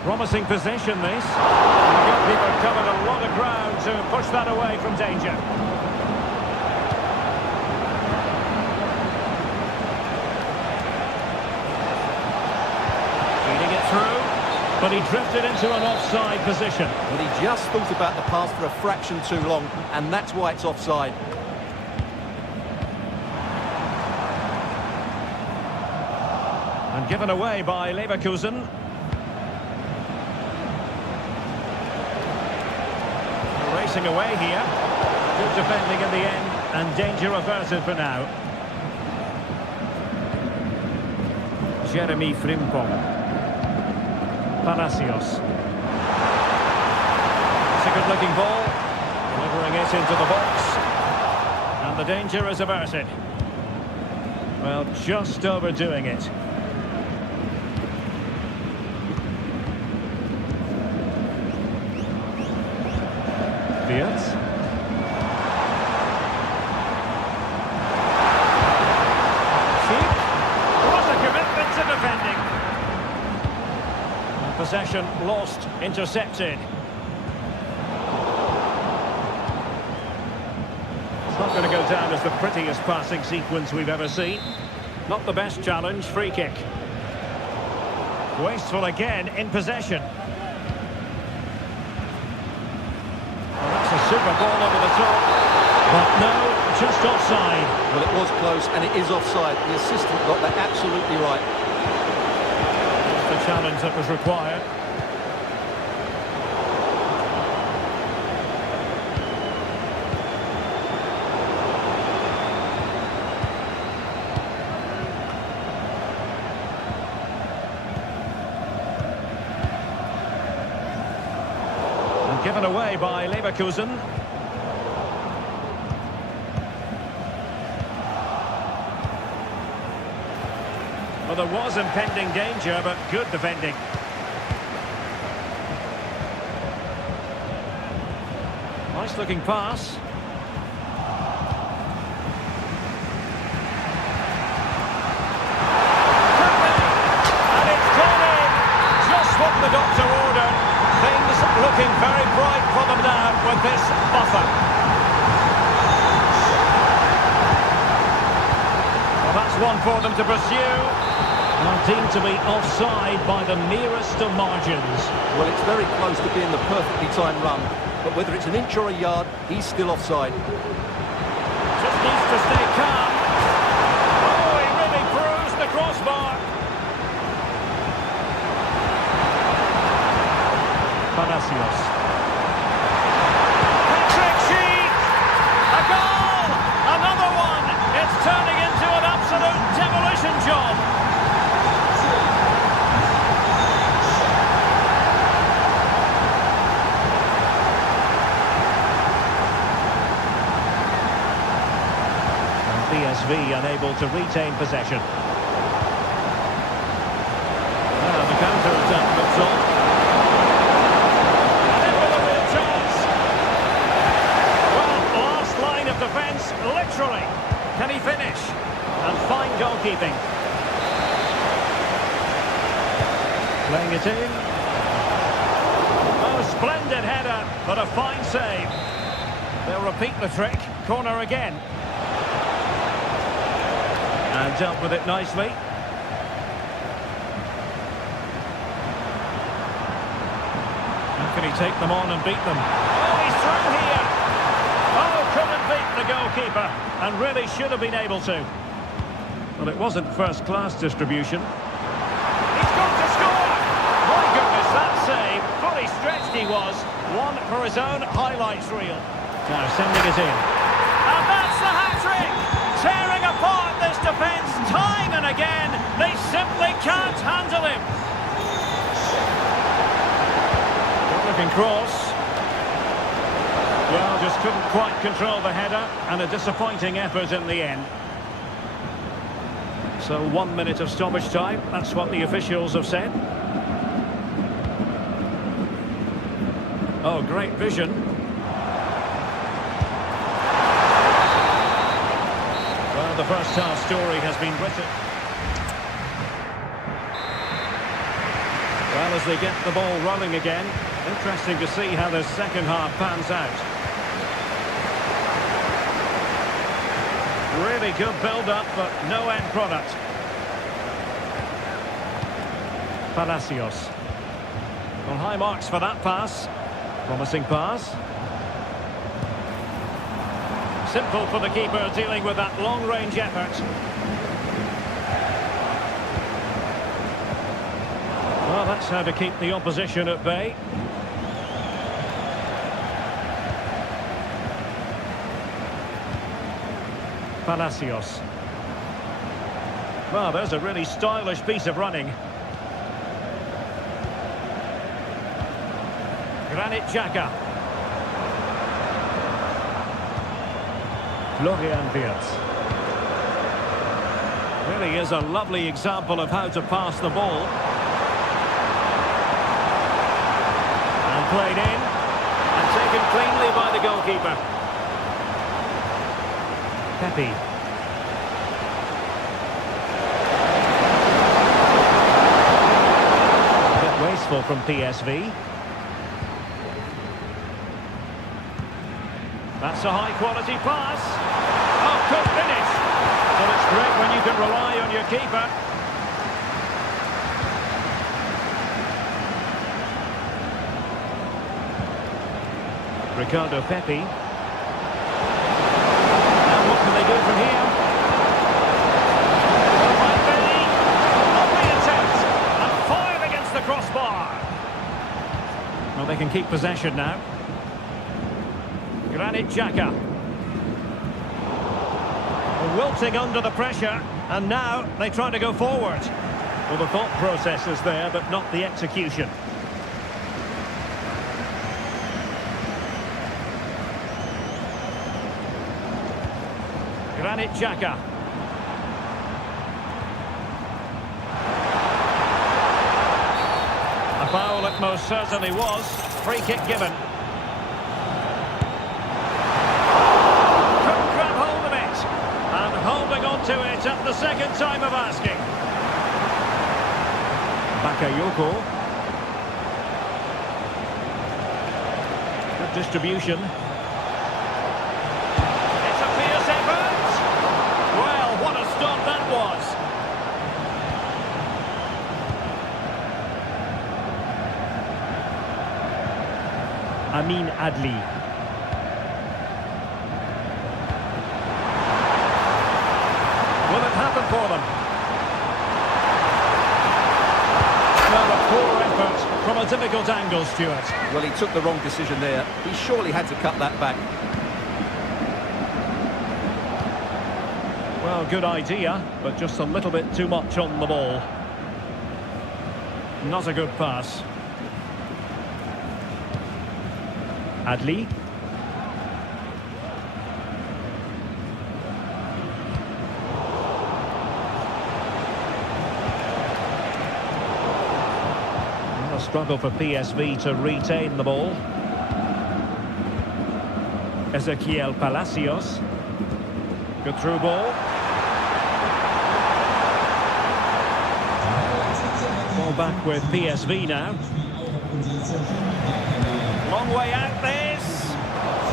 Promising possession this. The goalkeeper covered a lot of ground to push that away from danger. Feeding it through, but he drifted into an offside position. Well, he just thought about the pass for a fraction too long, and that's why it's offside. And given away by Leverkusen. Racing away here. Good defending in the end, and danger averted for now. Jeremy Frimpong. Palacios. It's a good-looking ball. Delivering it into the box. And the danger is averted. Well, just overdoing it. Fields. Schick. What a commitment to defending. And possession lost, intercepted. It's not going to go down as the prettiest passing sequence we've ever seen. Not the best challenge, free kick. Wasteful again in possession. Super ball over the top, but no, just offside. Well, it was close, and it is offside. The assistant got that absolutely right. Just the challenge that was required. Given away by Leverkusen. Well, there was impending danger, but good defending. Nice looking pass. And it's gone in. Just what the doctor ordered. Things looking very bright for them now with this buffer. Well, that's one for them to pursue. Now deemed to be offside by the merest of margins. Well, it's very close to being the perfectly timed run, but whether it's an inch or a yard, he's still offside. Just needs to stay calm. Oh, he really Palacios. Patrick Sheik! A goal! Another one! It's turning into an absolute demolition job. And PSV unable to retain possession. The counter-attack looks on. And in with a real chance. Well, last line of defence, literally. Can he finish? And fine goalkeeping. Playing it in. Oh, splendid header, but a fine save. They'll repeat the trick. Corner again. And dealt with it nicely. Can he take them on and beat them? Oh, he's through here! Oh, couldn't beat the goalkeeper, and really should have been able to. Well, it wasn't first-class distribution. He's going to score! My goodness, that save! Fully stretched he was. One for his own highlights reel. Now sending it in. And that's the hat-trick! Tearing apart this defence time and again. They simply can't handle him. Looking cross. Well, just couldn't quite control the header, and a disappointing effort in the end. So 1 minute of stoppage time, that's what the officials have said. Oh, great vision. Well, the first half story has been written. Well, as they get the ball rolling again, interesting to see how the second half pans out. Really good build-up, but no end product. Palacios. Well, high marks for that pass. Promising pass. Simple for the keeper dealing with that long-range effort. Well, that's how to keep the opposition at bay. Palacios. Well, there's a really stylish piece of running. Granit Xhaka. Florian Wirtz. Really is a lovely example of how to pass the ball. And played in. And taken cleanly by the goalkeeper. Pepe. A bit wasteful from PSV. That's a high-quality pass. Oh, good finish. But it's great when you can rely on your keeper. Ricardo Pepe. Now what can they do from here? Well, might be. Lovely attempt. And fired against the crossbar. Well, they can keep possession now. Granit Xhaka. Wilting under the pressure, and now they try to go forward. Well, the thought process is there, but not the execution. Granit Xhaka. A foul it most certainly was. Free kick given. Holding on to it at the second time of asking. Bakayoko. Good distribution. It's a fierce effort. Well, what a stop that was. Amin Adli. Will it happen for them? Well, a poor effort, from a difficult angle, Stuart. Well, he took the wrong decision there. He surely had to cut that back. Well, good idea, but just a little bit too much on the ball. Not a good pass. Adli. A struggle for PSV to retain the ball. Ezequiel Palacios. Good through ball. Ball back with PSV now. Long way out this.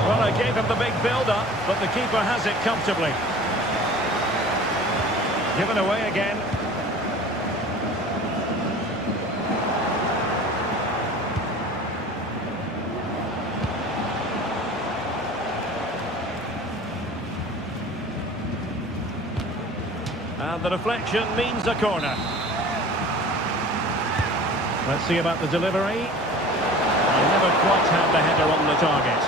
Well, I gave him the big build-up, but the keeper has it comfortably. Given away again. And the deflection means a corner. Let's see about the delivery. They never quite had the header on the target.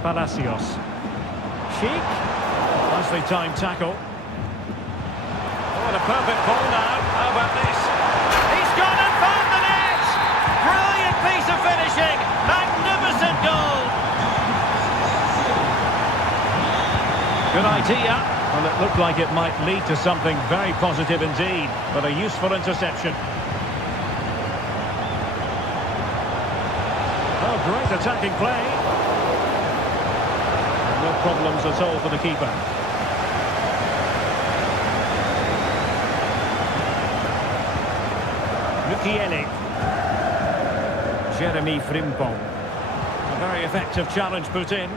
Palacios. Sheik. Nicely timed tackle. Oh, and a perfect ball now. How about this? He's gone and found the net! Brilliant piece of finishing! Magnificent goal! Good idea. Well, it looked like it might lead to something very positive indeed, but a useful interception. Oh, great attacking play. No problems at all for the keeper. Mukiele. Jeremy Frimpong. A very effective challenge put in.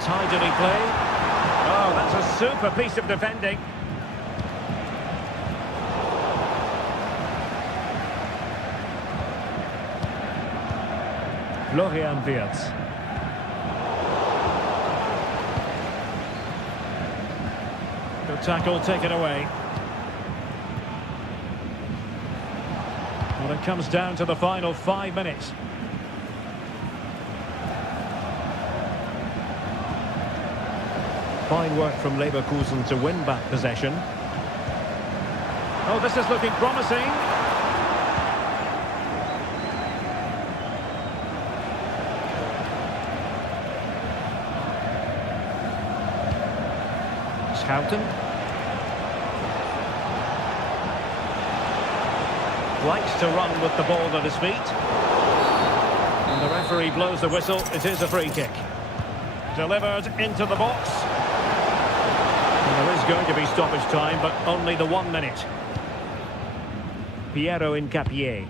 Tidily play. Oh, that's a super piece of defending. Florian Wirtz. Good tackle taken away. Well, it comes down to the final 5 minutes. Fine work from Leverkusen to win back possession. Oh, this is looking promising. Schouten. Likes to run with the ball at his feet. And the referee blows the whistle. It is a free kick. Delivered into the box. There is going to be stoppage time, but only the 1 minute. Piero Incapié.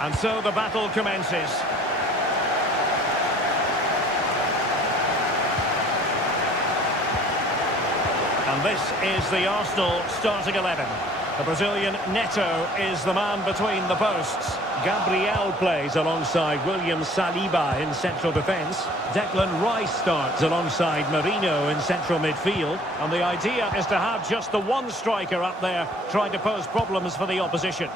And so the battle commences. And this is the Arsenal starting 11. The Brazilian Neto is the man between the posts. Gabriel plays alongside William Saliba in central defence. Declan Rice starts alongside Marino in central midfield. And the idea is to have just the one striker up there trying to pose problems for the opposition.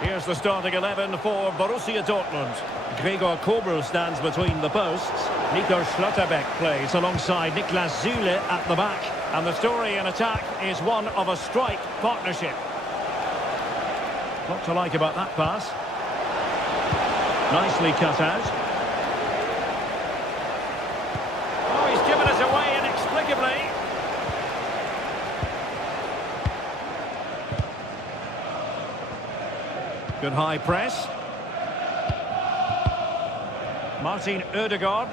Here's the starting 11 for Borussia Dortmund. Gregor Kobel stands between the posts. Nico Schlotterbeck plays alongside Niklas Süle at the back. And the story in attack is one of a strike partnership. Lot to like about that pass. Nicely cut out. Oh, he's given it away inexplicably. Good high press. Martin Ødegaard.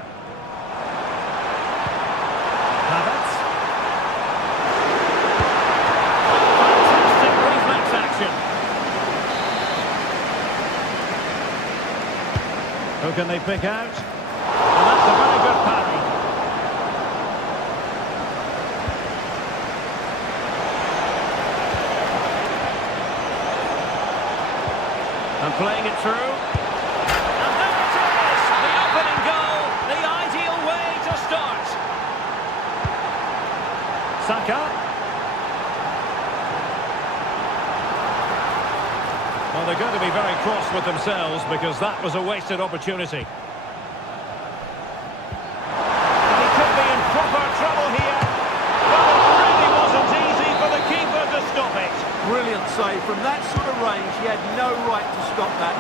Havertz. Fantastic reflex action. Who can they pick out? And that's a very good parry. And playing it through. And there it is! The opening goal, the ideal way to start. Saka. Well, they're going to be very cross with themselves because that was a wasted opportunity. And he could be in proper trouble here. But it really wasn't easy for the keeper to stop it. Brilliant save. From that sort of range, he had no right to stop that.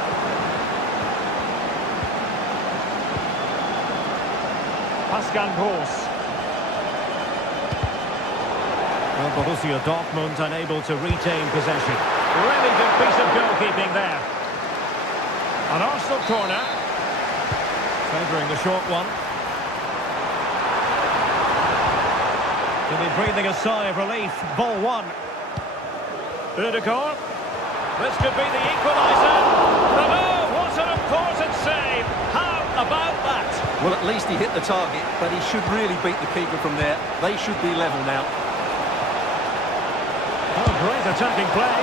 Pascal Gross. Well, Borussia Dortmund unable to retain possession. Really good piece of goalkeeping there. An Arsenal corner. Favouring the short one. To be breathing a sigh of relief. Ball one. Ødegaard. This could be the equaliser. But oh, what an important save. How about that? Well, at least he hit the target, but he should really beat the keeper from there. They should be level now. Oh, great attacking play.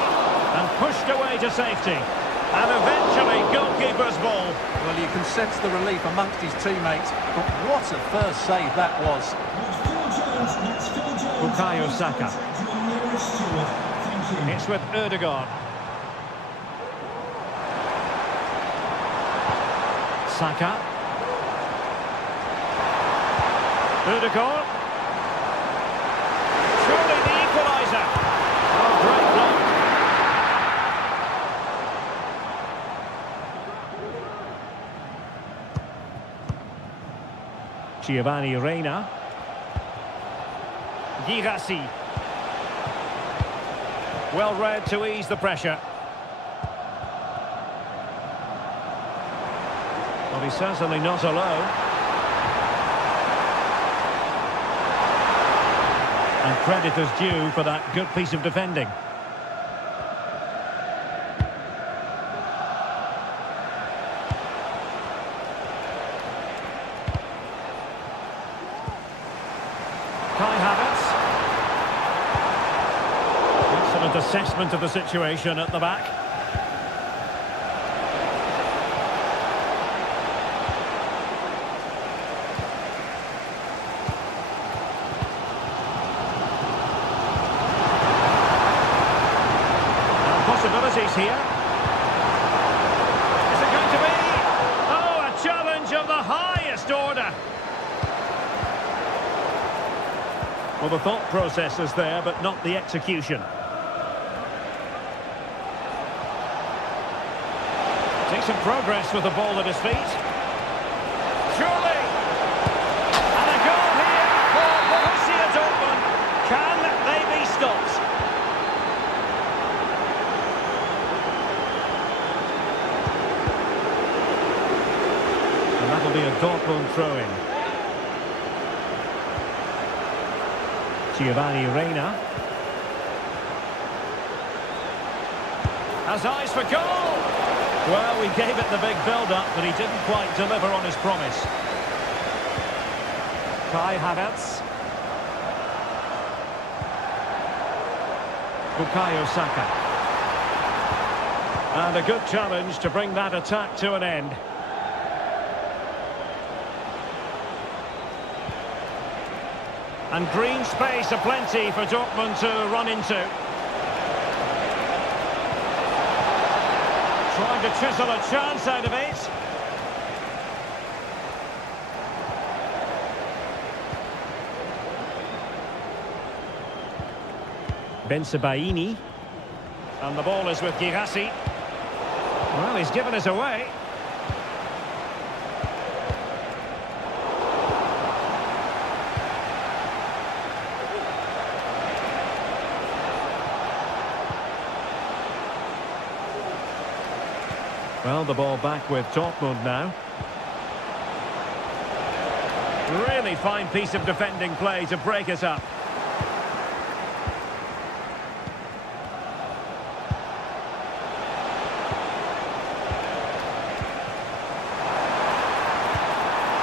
And pushed away to safety. And eventually, goalkeeper's ball. Well, you can sense the relief amongst his teammates. But what a first save that was. Bukayo Saka. It's with Ødegaard. Saka. Ødegaard. Surely the equaliser. Oh, great block. Giovanni Reina. Girassi. Well read to ease the pressure. Well, he's certainly not alone. And credit is due for that good piece of defending. Kai Havertz. Excellent assessment of the situation at the back. And possibilities here. Is it going to be? Oh, a challenge of the highest order. Well, the thought process is there, but not the execution. Decent progress with the ball at his feet. Surely! And a goal here for Borussia Dortmund. Can they be stopped? And that'll be a Dortmund throw-in. Giovanni Reina. Has eyes for goal. Well, we gave it the big build-up, but he didn't quite deliver on his promise. Kai Havertz. Bukayo Saka. And a good challenge to bring that attack to an end. And green space aplenty for Dortmund to run into. Trying to chisel a chance out of it. Bensebaini. And the ball is with Girassi. Well, he's given us away. Well, the ball back with Dortmund now. Really fine piece of defending play to break us up.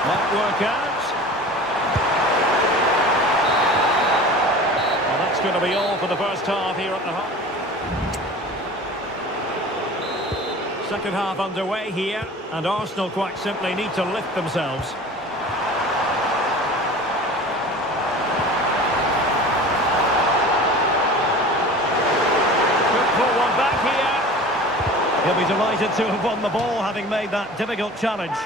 Might work out. Well, that's going to be all for the first half here at the home. Second half underway here, and Arsenal quite simply need to lift themselves. Could pull one back here. He'll be delighted to have won the ball, having made that difficult challenge.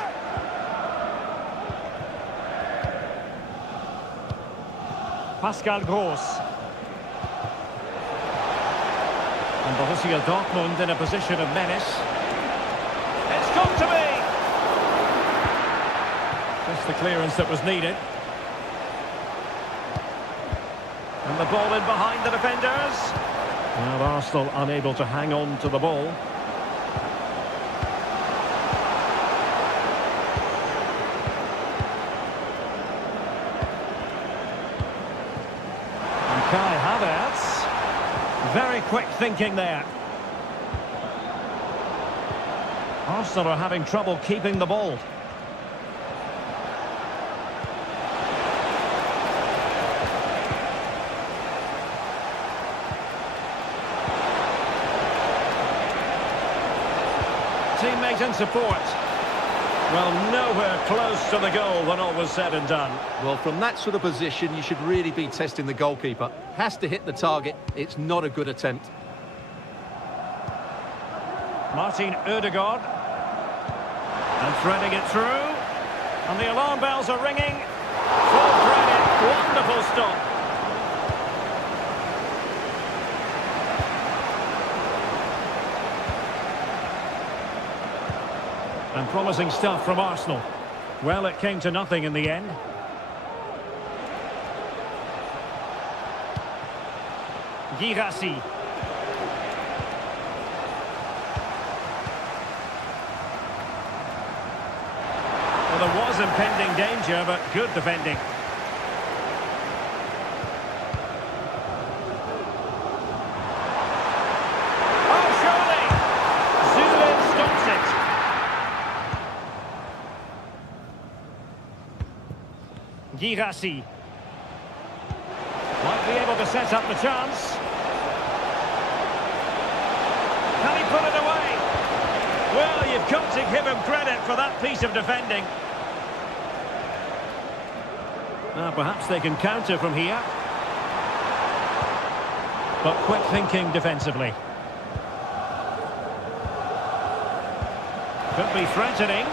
Pascal Gross. And Borussia Dortmund in a position of menace. It's got to be! Just the clearance that was needed. And the ball in behind the defenders. Well, Arsenal unable to hang on to the ball. And Kai Havertz. Very quick thinking there. Arsenal are having trouble keeping the ball. Teammate and support. Well, nowhere close to the goal when all was said and done. Well, from that sort of position, you should really be testing the goalkeeper. Has to hit the target. It's not a good attempt. Martin Ødegaard. And threading it through. And the alarm bells are ringing. Full credit. Wonderful stop. And promising stuff from Arsenal. Well, it came to nothing in the end. Girassi. Well, there was impending danger, but good defending. Oh, surely! Zulin stops it. Girassi. Might be able to set up the chance. Can he put it away? Well, you've got to give him credit for that piece of defending. Perhaps they can counter from here. But quick thinking defensively. Could be threatening.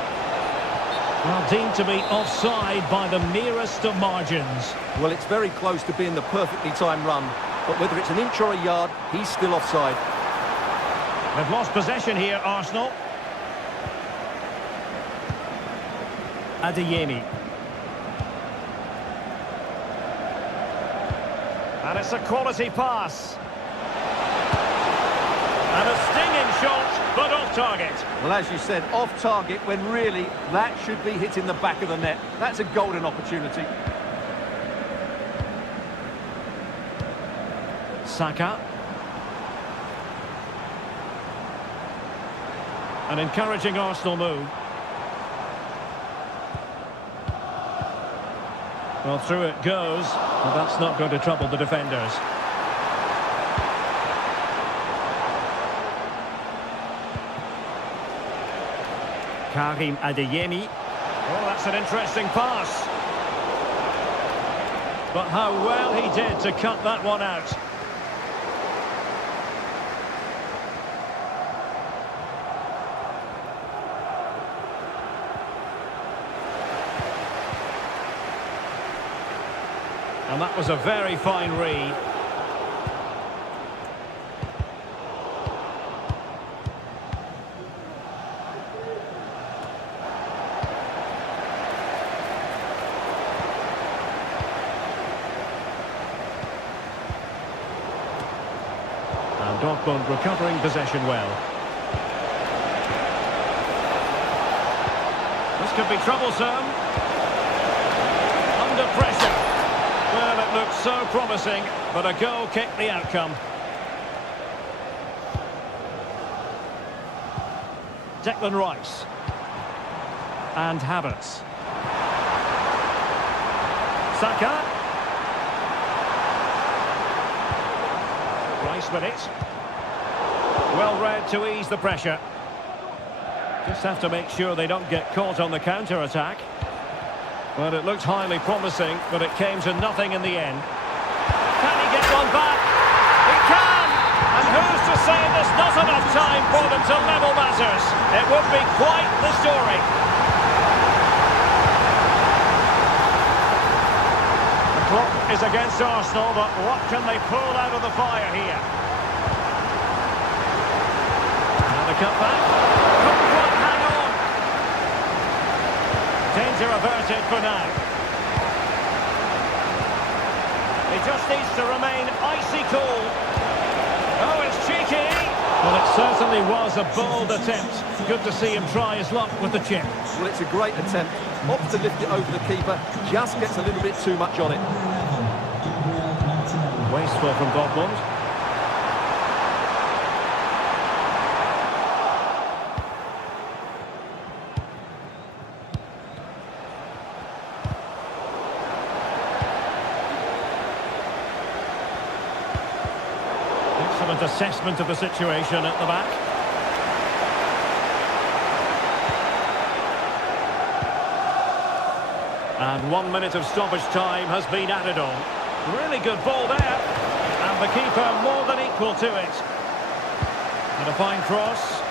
Well, deemed to be offside by the merest of margins. Well, it's very close to being the perfectly timed run. But whether it's an inch or a yard, he's still offside. They've lost possession here, Arsenal. Adeyemi. And it's a quality pass. And a stinging shot, but off target. Well, as you said, off target when really that should be hitting the back of the net. That's a golden opportunity. An encouraging Arsenal move. Well, through it goes, but that's not going to trouble the defenders. Karim Adeyemi. Oh, that's an interesting pass. But how well he did to cut that one out. And that was a very fine read. And Dortmund recovering possession well. This could be troublesome. Under pressure. Well, it looked so promising, but a goal kicked the outcome. Declan Rice. And Havertz. Saka. Rice with it. Well read to ease the pressure. Just have to make sure they don't get caught on the counter-attack. Well, it looked highly promising, but it came to nothing in the end. Can he get one back? He can! And who's to say there's not enough time for them to level matters? It would be quite the story. The clock is against Arsenal, but what can they pull out of the fire here? And the cutback. Couldn't quite hang on. Danger averted for now. He just needs to remain icy cool. Oh, it's cheeky. Well, it certainly was a bold attempt. Good to see him try his luck with the chip. Well, it's a great attempt. Opts to lift it over the keeper. Just gets a little bit too much on it. Wasteful from Dortmund. Excellent assessment of the situation at the back. And 1 minute of stoppage time has been added on. Really good ball there. And the keeper more than equal to it. And a fine cross.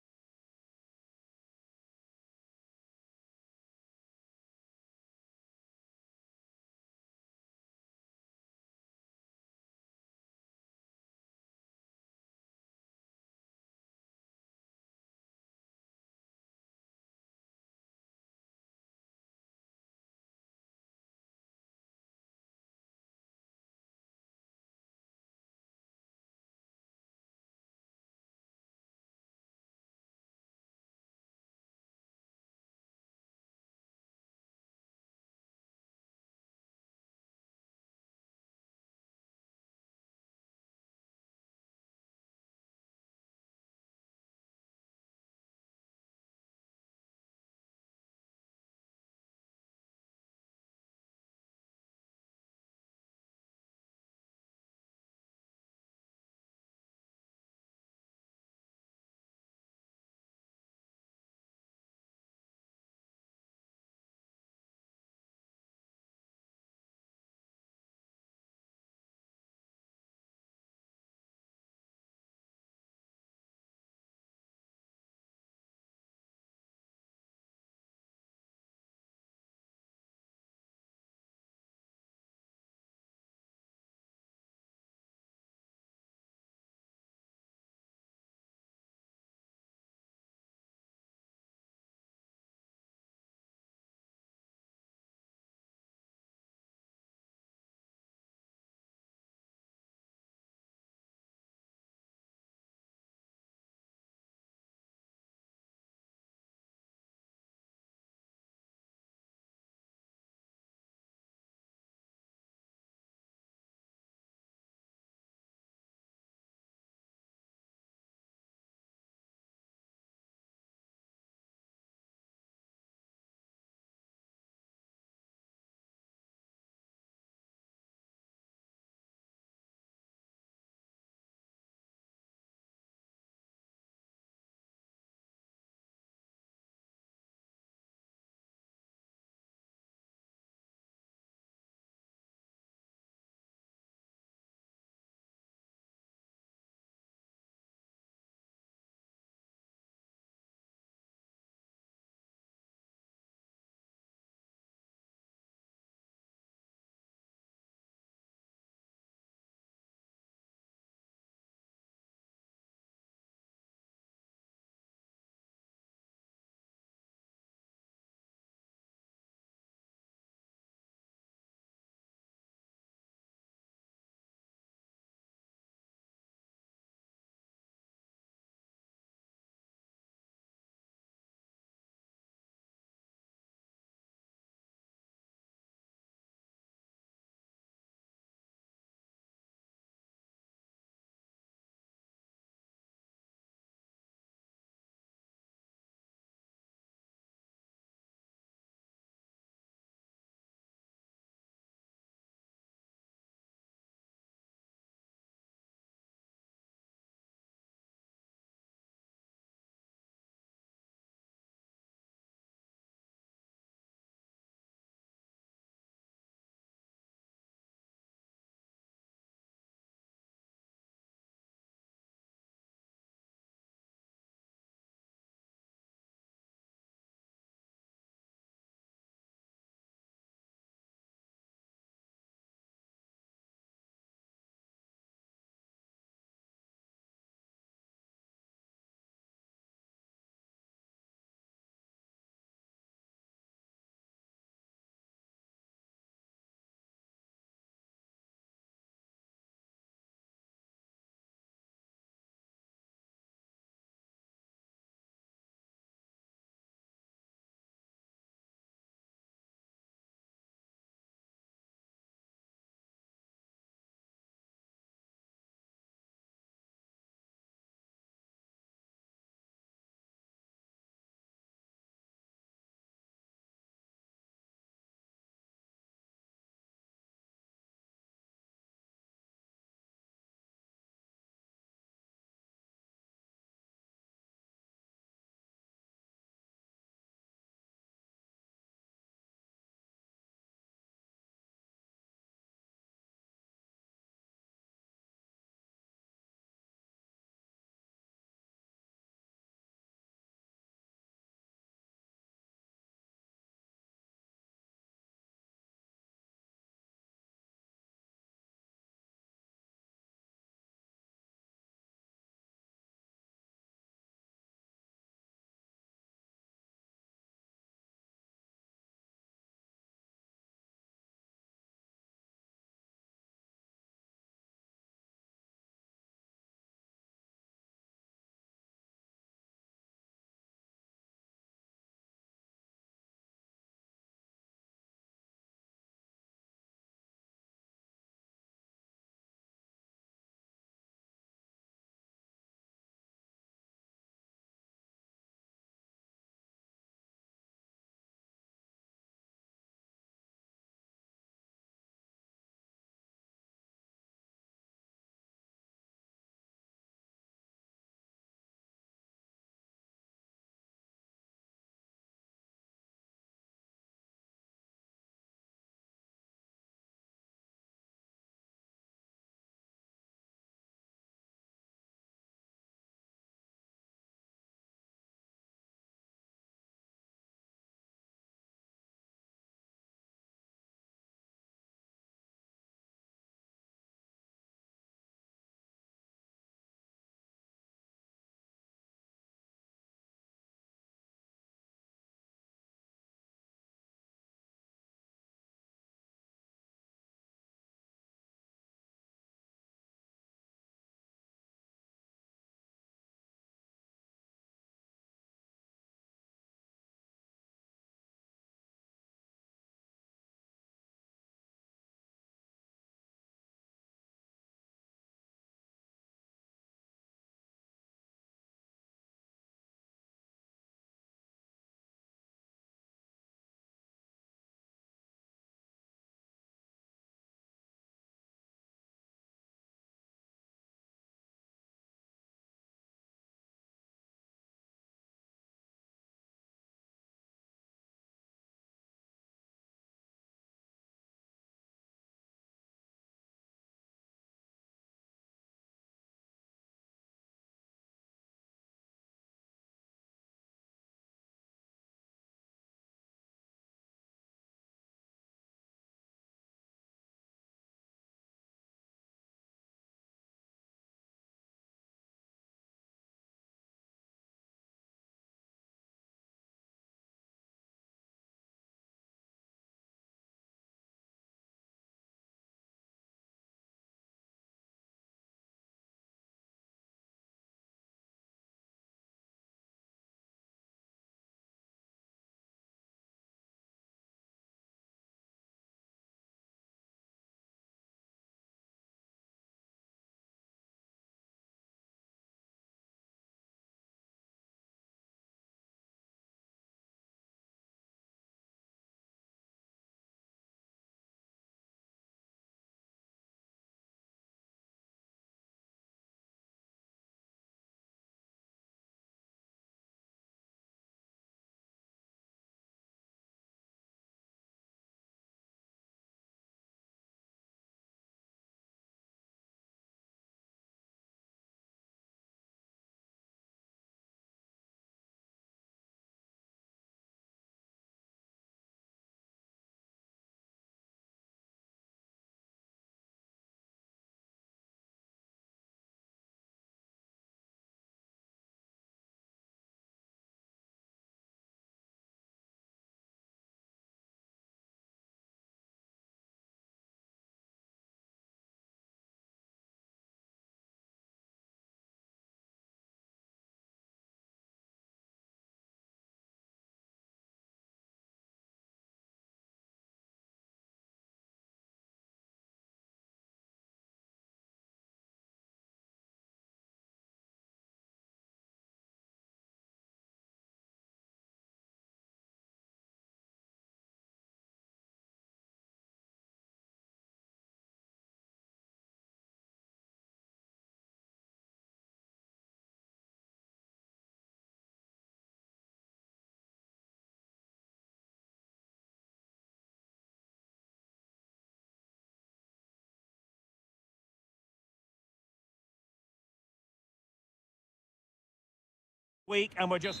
week, and we're just...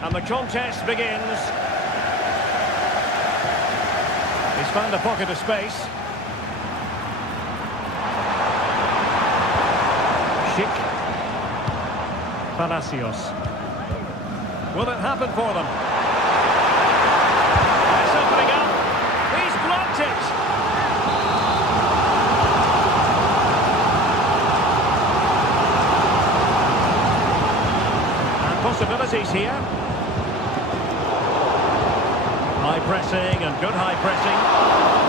And the contest begins. He's found a pocket of space. Schick. Palacios. Will it happen for them? It's opening up. He's blocked it. And possibilities here. High pressing and good high pressing.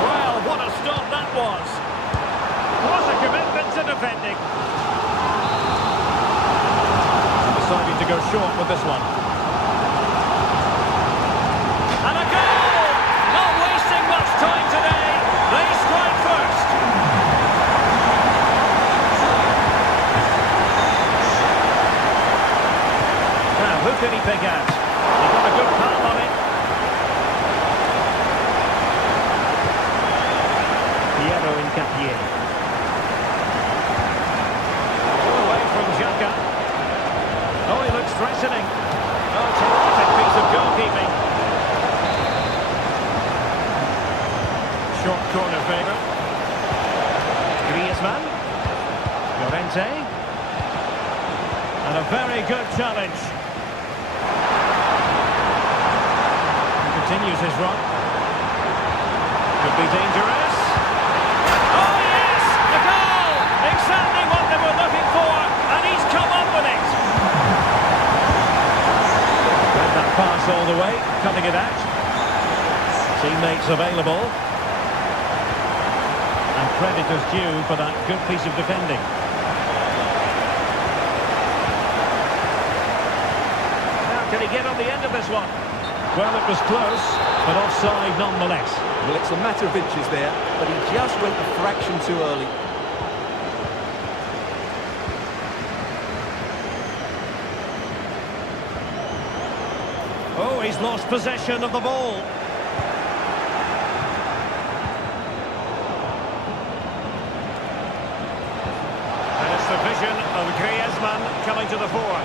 Well, what a stop that was. What a commitment to defending. Deciding to go short with this one. And a goal! Not wasting much time today. They strike first. Now, who can he pick out? He got a good palm on it. Away from Xhaka. Oh, he looks threatening. Oh, terrific piece of goalkeeping. Short corner favour. Griezmann. Llorente. And a very good challenge. He continues his run. Could be dangerous. Exactly what they were looking for, and he's come up with it. Read that pass all the way, cutting it out. Teammates available. And credit is due for that good piece of defending. Now, can he get on the end of this one? Well, it was close, but offside nonetheless. Well, it's a matter of inches there, but he just went a fraction too early. Oh, he's lost possession of the ball. And it's the vision of Griezmann coming to the fore.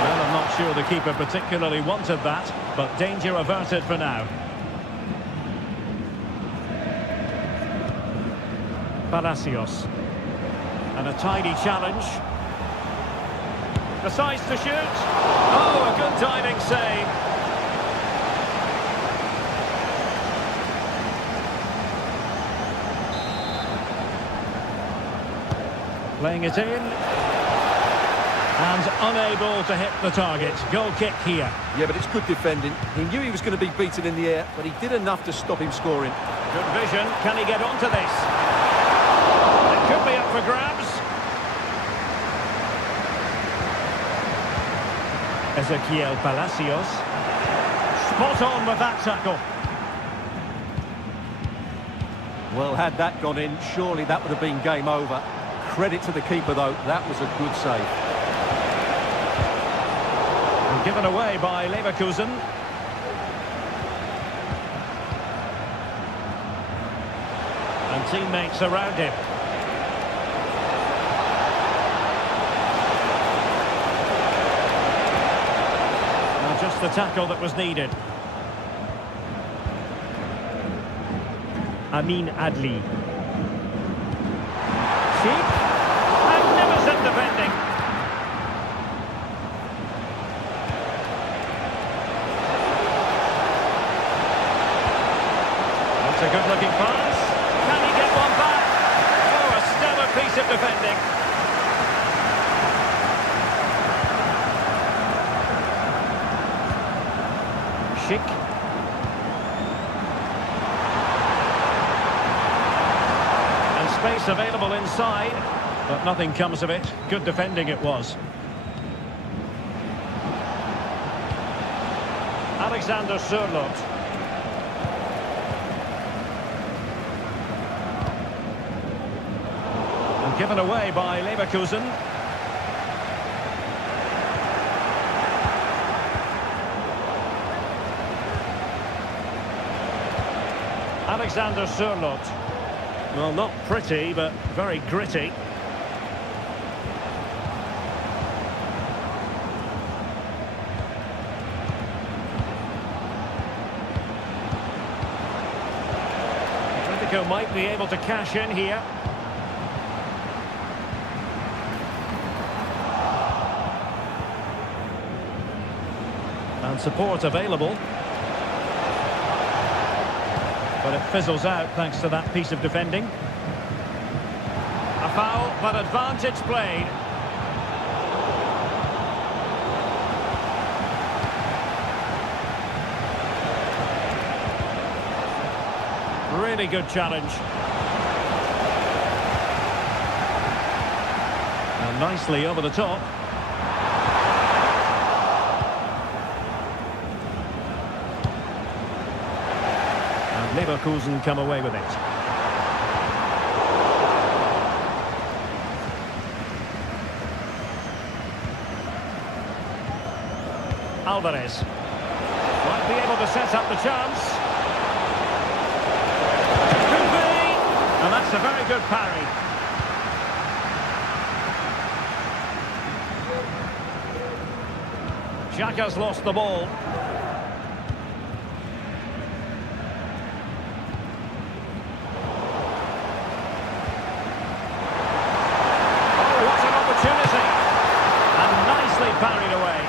Well, I'm not sure the keeper particularly wanted that, but danger averted for now. Palacios. And a tidy challenge. Decides to shoot. Oh, a good diving save. Playing it in. And unable to hit the target. Goal kick here. Yeah, but it's good defending. He knew he was going to be beaten in the air, but he did enough to stop him scoring. Good vision. Can he get onto this? It could be up for grabs. Ezequiel Palacios. Spot on with that tackle. Well, had that gone in, surely that would have been game over. Credit to the keeper, though. That was a good save. And given away by Leverkusen. And teammates around him. Just the tackle that was needed. Amin Adli. Cheap. Magnificent defending. That's a good-looking pass. Can he get one back? Oh, a stellar piece of defending. Schick. And space available inside, but nothing comes of it. Good defending it was. Alexander Sørloth. And given away by Leverkusen. Alexander Sørloth. Well, not pretty, but very gritty. Atletico might be able to cash in here. And support available. But it fizzles out thanks to that piece of defending. A foul, but advantage played. Really good challenge. And nicely over the top. And Leverkusen come away with it. Alvarez might be able to set up the chance. Could be, and that's a very good parry. Xhaka's lost the ball. Oh, what an opportunity! And nicely parried away.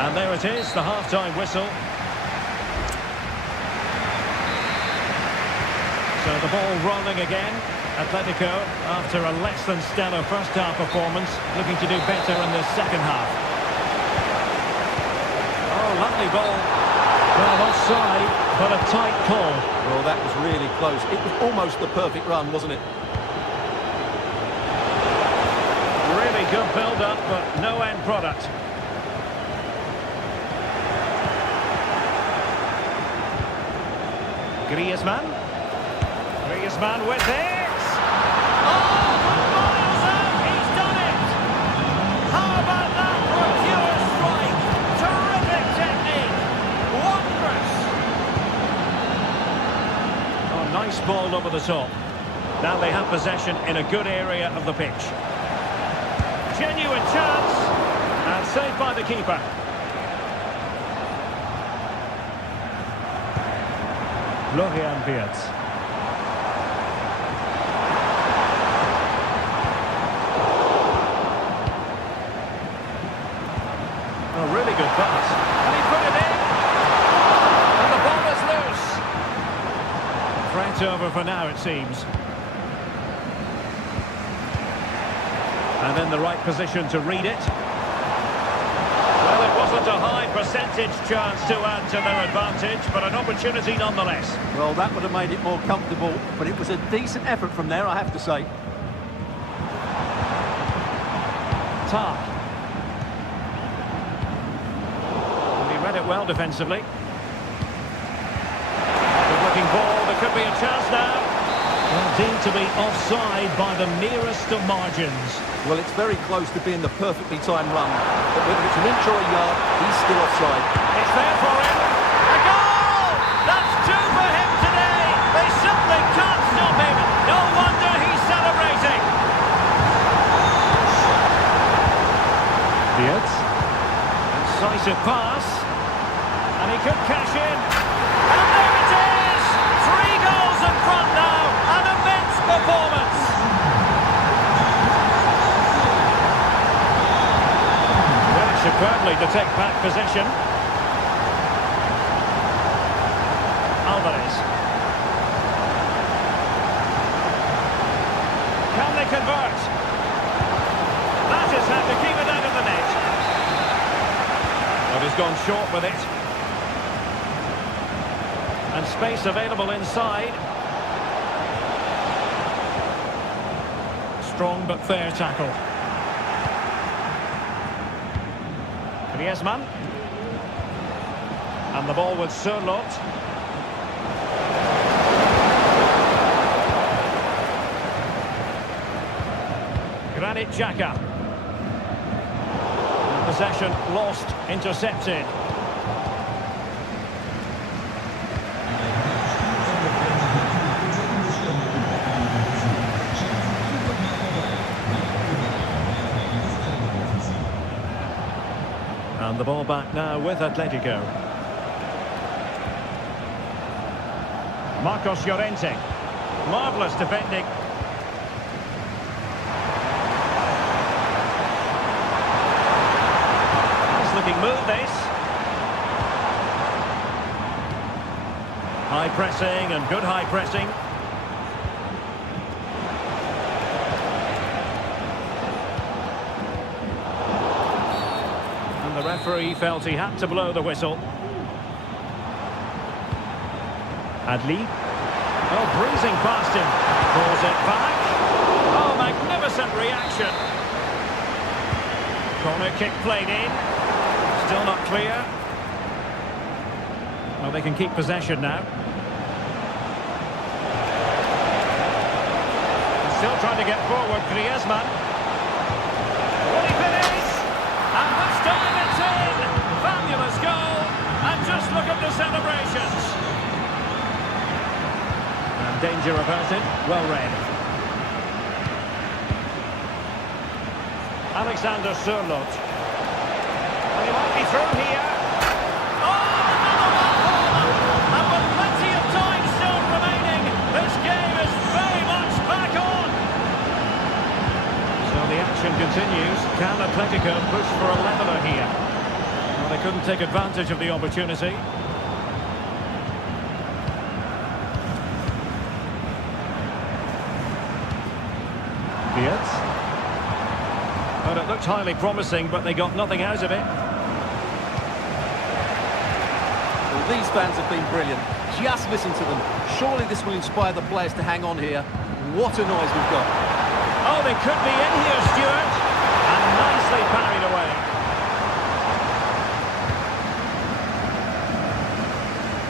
And there it is, the half-time whistle. So the ball rolling again. Atletico, after a less than stellar first-half performance, looking to do better in the second half. Oh, lovely ball. Well, offside, but a tight call. Well, that was really close. It was almost the perfect run, wasn't it? Really good build-up, but no end product. Griezmann. Griezmann with it. Oh, from miles out, he's done it. How about that for a pure strike? Terrific technique. Wondrous. Oh, nice ball over the top. Now they have possession in a good area of the pitch. Genuine chance. And saved by the keeper. Florian Wirtz. A really good pass. And he put it in. And the ball is loose. Threat over for now, it seems. And in the right position to read it. Well, it wasn't a high percentage chance to add to their advantage, but an opportunity nonetheless. Well, that would have made it more comfortable, but it was a decent effort from there, I have to say. Tark. He read it well defensively. Good-looking ball, there could be a chance now. Well, deemed to be offside by the nearest of margins. Well, it's very close to being the perfectly timed run, but whether it's an inch or a yard, he's still offside. It's there for him. A goal! That's two for him today. They simply can't stop him. No wonder he's celebrating. Wirtz. Incisive pass. And he could cash in. And there it is! 3 goals in front now. An immense performance. Superbly to take back possession. Alvarez. Can they convert? That is how to keep it out of the net. But he's gone short with it. And space available inside. Strong but fair tackle. Griezmann. And the ball with Sørloth. Granit Xhaka. Possession lost, intercepted. And the ball back now with Atletico. Marcos Llorente. Marvellous defending. Nice looking move, this. High pressing and good high pressing. And the referee felt he had to blow the whistle. Adli. Oh, breezing past him. Pulls it back. Oh, magnificent reaction. Corner kick played in. Still not clear. Well, they can keep possession now. Still trying to get forward, Griezmann. Will he finish? And this time it's in! Fabulous goal! And just look at the celebrations. And danger averted, well read. Alexander Sørloth. And he might be through here. Oh, another one! And with plenty of time still remaining, this game is very much back on. So the action continues. Can Atletico push for a leveller here? Well, they couldn't take advantage of the opportunity. Well, it looked highly promising, but they got nothing out of it. Well, these fans have been brilliant. Just listen to them. Surely this will inspire the players to hang on here. What a noise we've got. Oh, they could be in here, Stuart. And nicely parried away.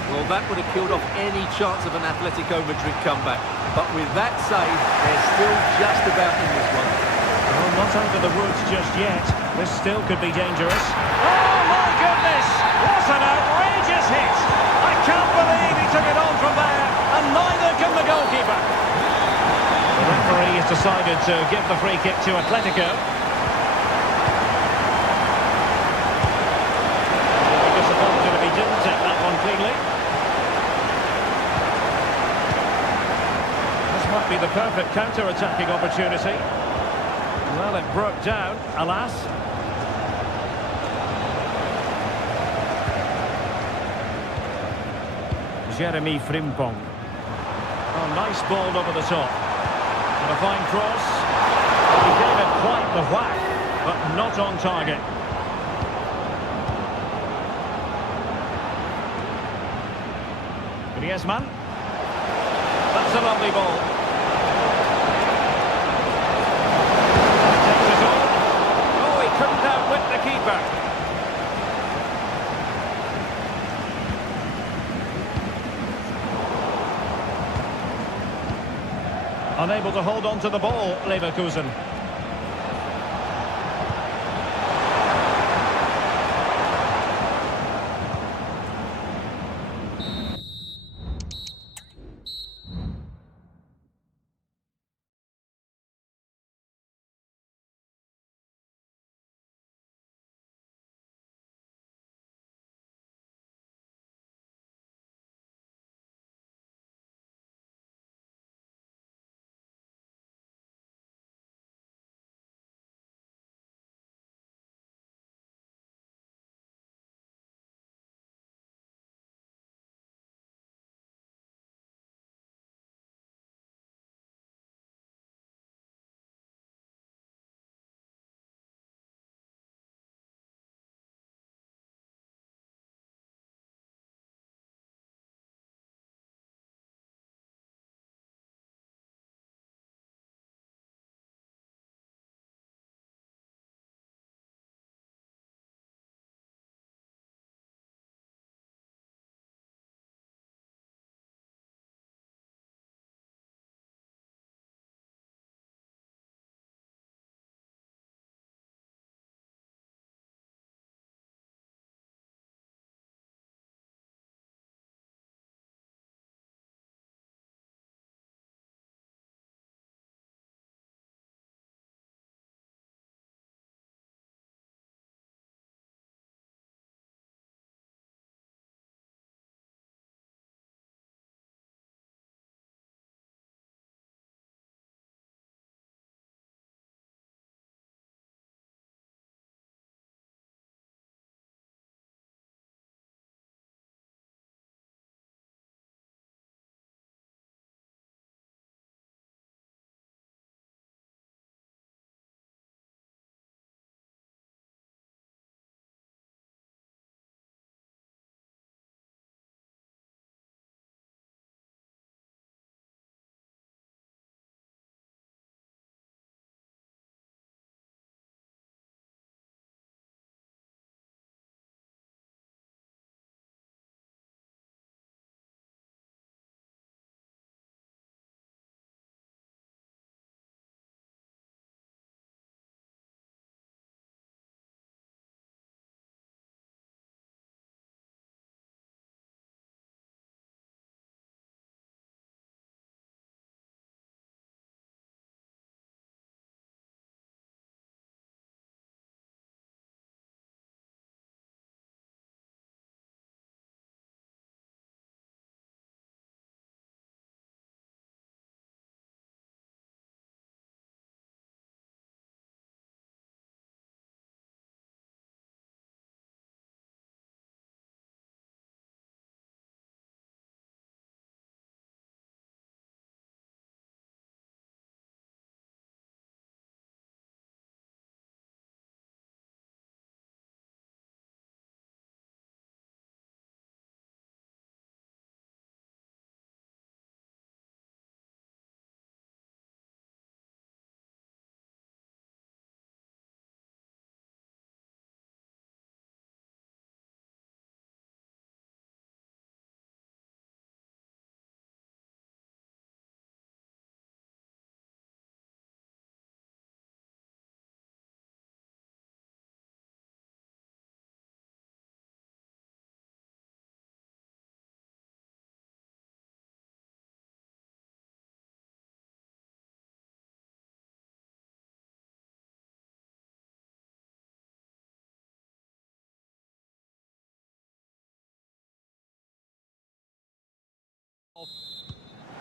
Well, that would have killed off any chance of an Atletico Madrid comeback. But with that save, they're still just about in this one. Well, not out of the woods just yet. This still could be dangerous. Oh, my goodness! What an outrageous hit! I can't believe he took it on from there, and neither can the goalkeeper. The referee has decided to give the free kick to Atletico. I'll be disappointed if he didn't take that one cleanly. This might be the perfect counter-attacking opportunity. Well, it broke down, alas. Jeremy Frimpong. Oh, nice ball over the top. And a fine cross. Well, he gave it quite the whack, but not on target. Griezmann. That's a lovely ball. Couldn't outwit the keeper. Unable to hold on to the ball, Leverkusen.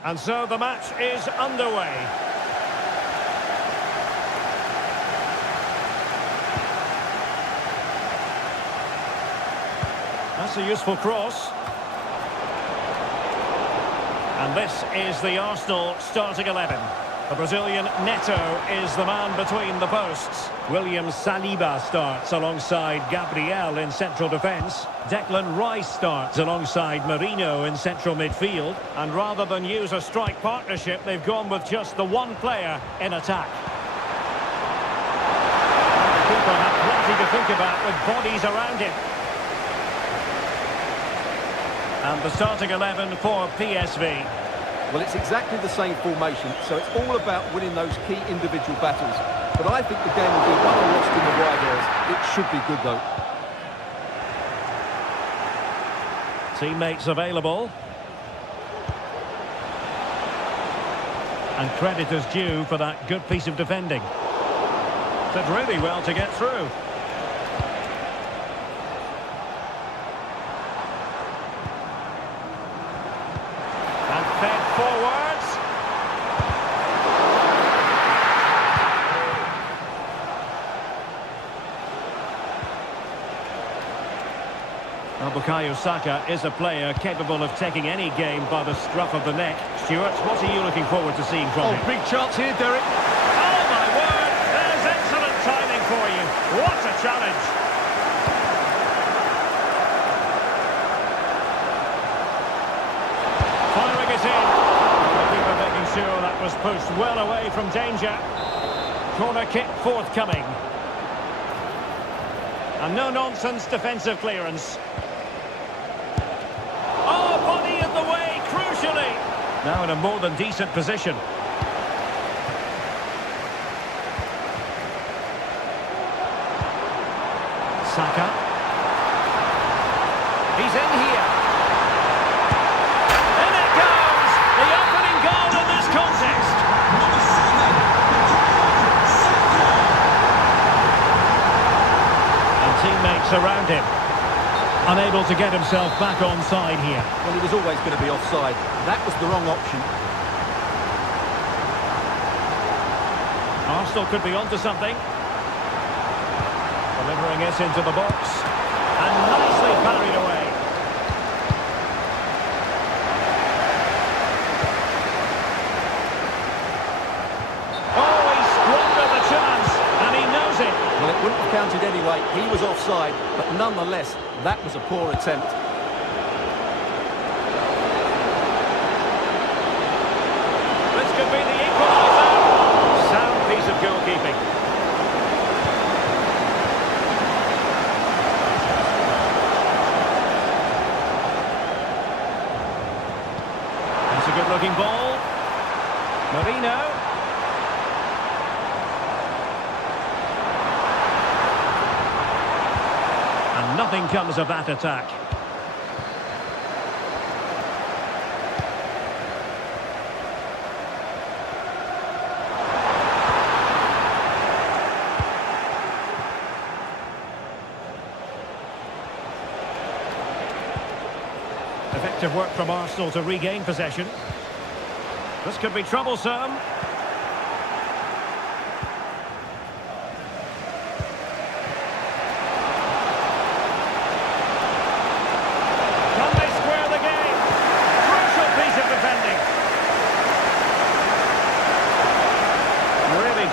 And so the match is underway. That's a useful cross. And this is the Arsenal starting 11. The Brazilian Neto is the man between the posts. William Saliba starts alongside Gabriel in central defence. Declan Rice starts alongside Marino in central midfield. And rather than use a strike partnership, they've gone with just the one player in attack. The keeper had plenty to think about with bodies around him. And the starting 11 for PSV. Well, it's exactly the same formation, so it's all about winning those key individual battles. But I think the game will be won or lost in the wide areas. It should be good, though. Teammates available. And credit is due for that good piece of defending. Did really well to get through. Fed forwards. Bukayo Saka is a player capable of taking any game by the scruff of the neck. Stuart, what are you looking forward to seeing from him? Big chance here, Derek. Oh, my word! There's excellent timing for you. What a challenge. Sure, that was pushed well away from danger. Corner kick forthcoming. And no-nonsense defensive clearance. Oh, body in the way, crucially. Now in a more than decent position. Saka. He's in here. Teammates around him. Unable to get himself back onside here. Well, he was always going to be offside. That was the wrong option. Arsenal could be onto something. Delivering it into the box. And nicely parried away. Oh, he squandered the chance. And he knows it. Well, it wouldn't have counted anyway. He was offside, but nonetheless, that was a poor attempt. This could be the equaliser. Sound piece of goalkeeping. That's a good-looking ball. Marino. Nothing comes of that attack. Effective work from Arsenal to regain possession. This could be troublesome.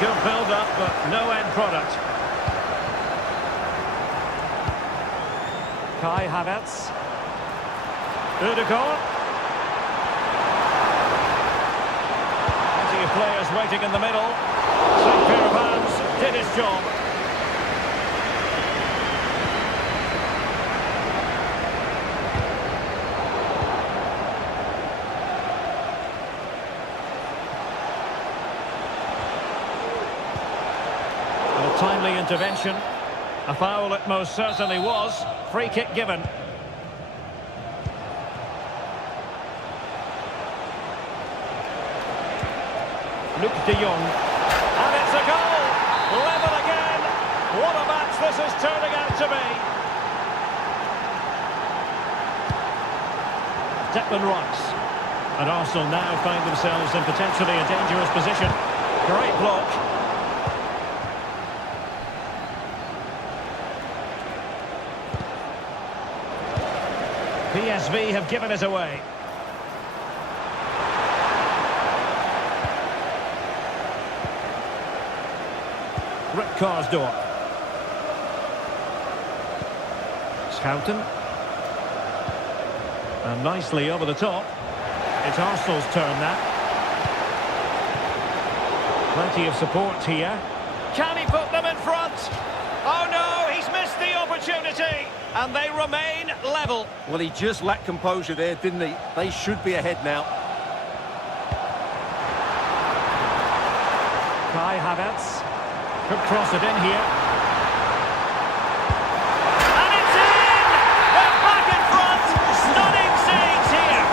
Good build-up, but no end product. Kai Havertz. Ødegaard. Plenty of players waiting in the middle. Same pair of hands did his job. Timely intervention. A foul it most certainly was. Free kick given. Luke de Jong. And it's a goal! Level again! What a match this is turning out to be! Declan Rice. And Arsenal now find themselves in potentially a dangerous position. Great block. PSV have given it away. Rick Karsdorp. Schouten. And nicely over the top. It's Arsenal's turn now. Plenty of support here. Can he put them in front? Oh no, he's missed the opportunity. And they remain level. Well, he just lacked composure there, didn't he? They should be ahead now. Kai Havertz. Could cross it in here. And it's in! They're back in front! Stunning scenes here!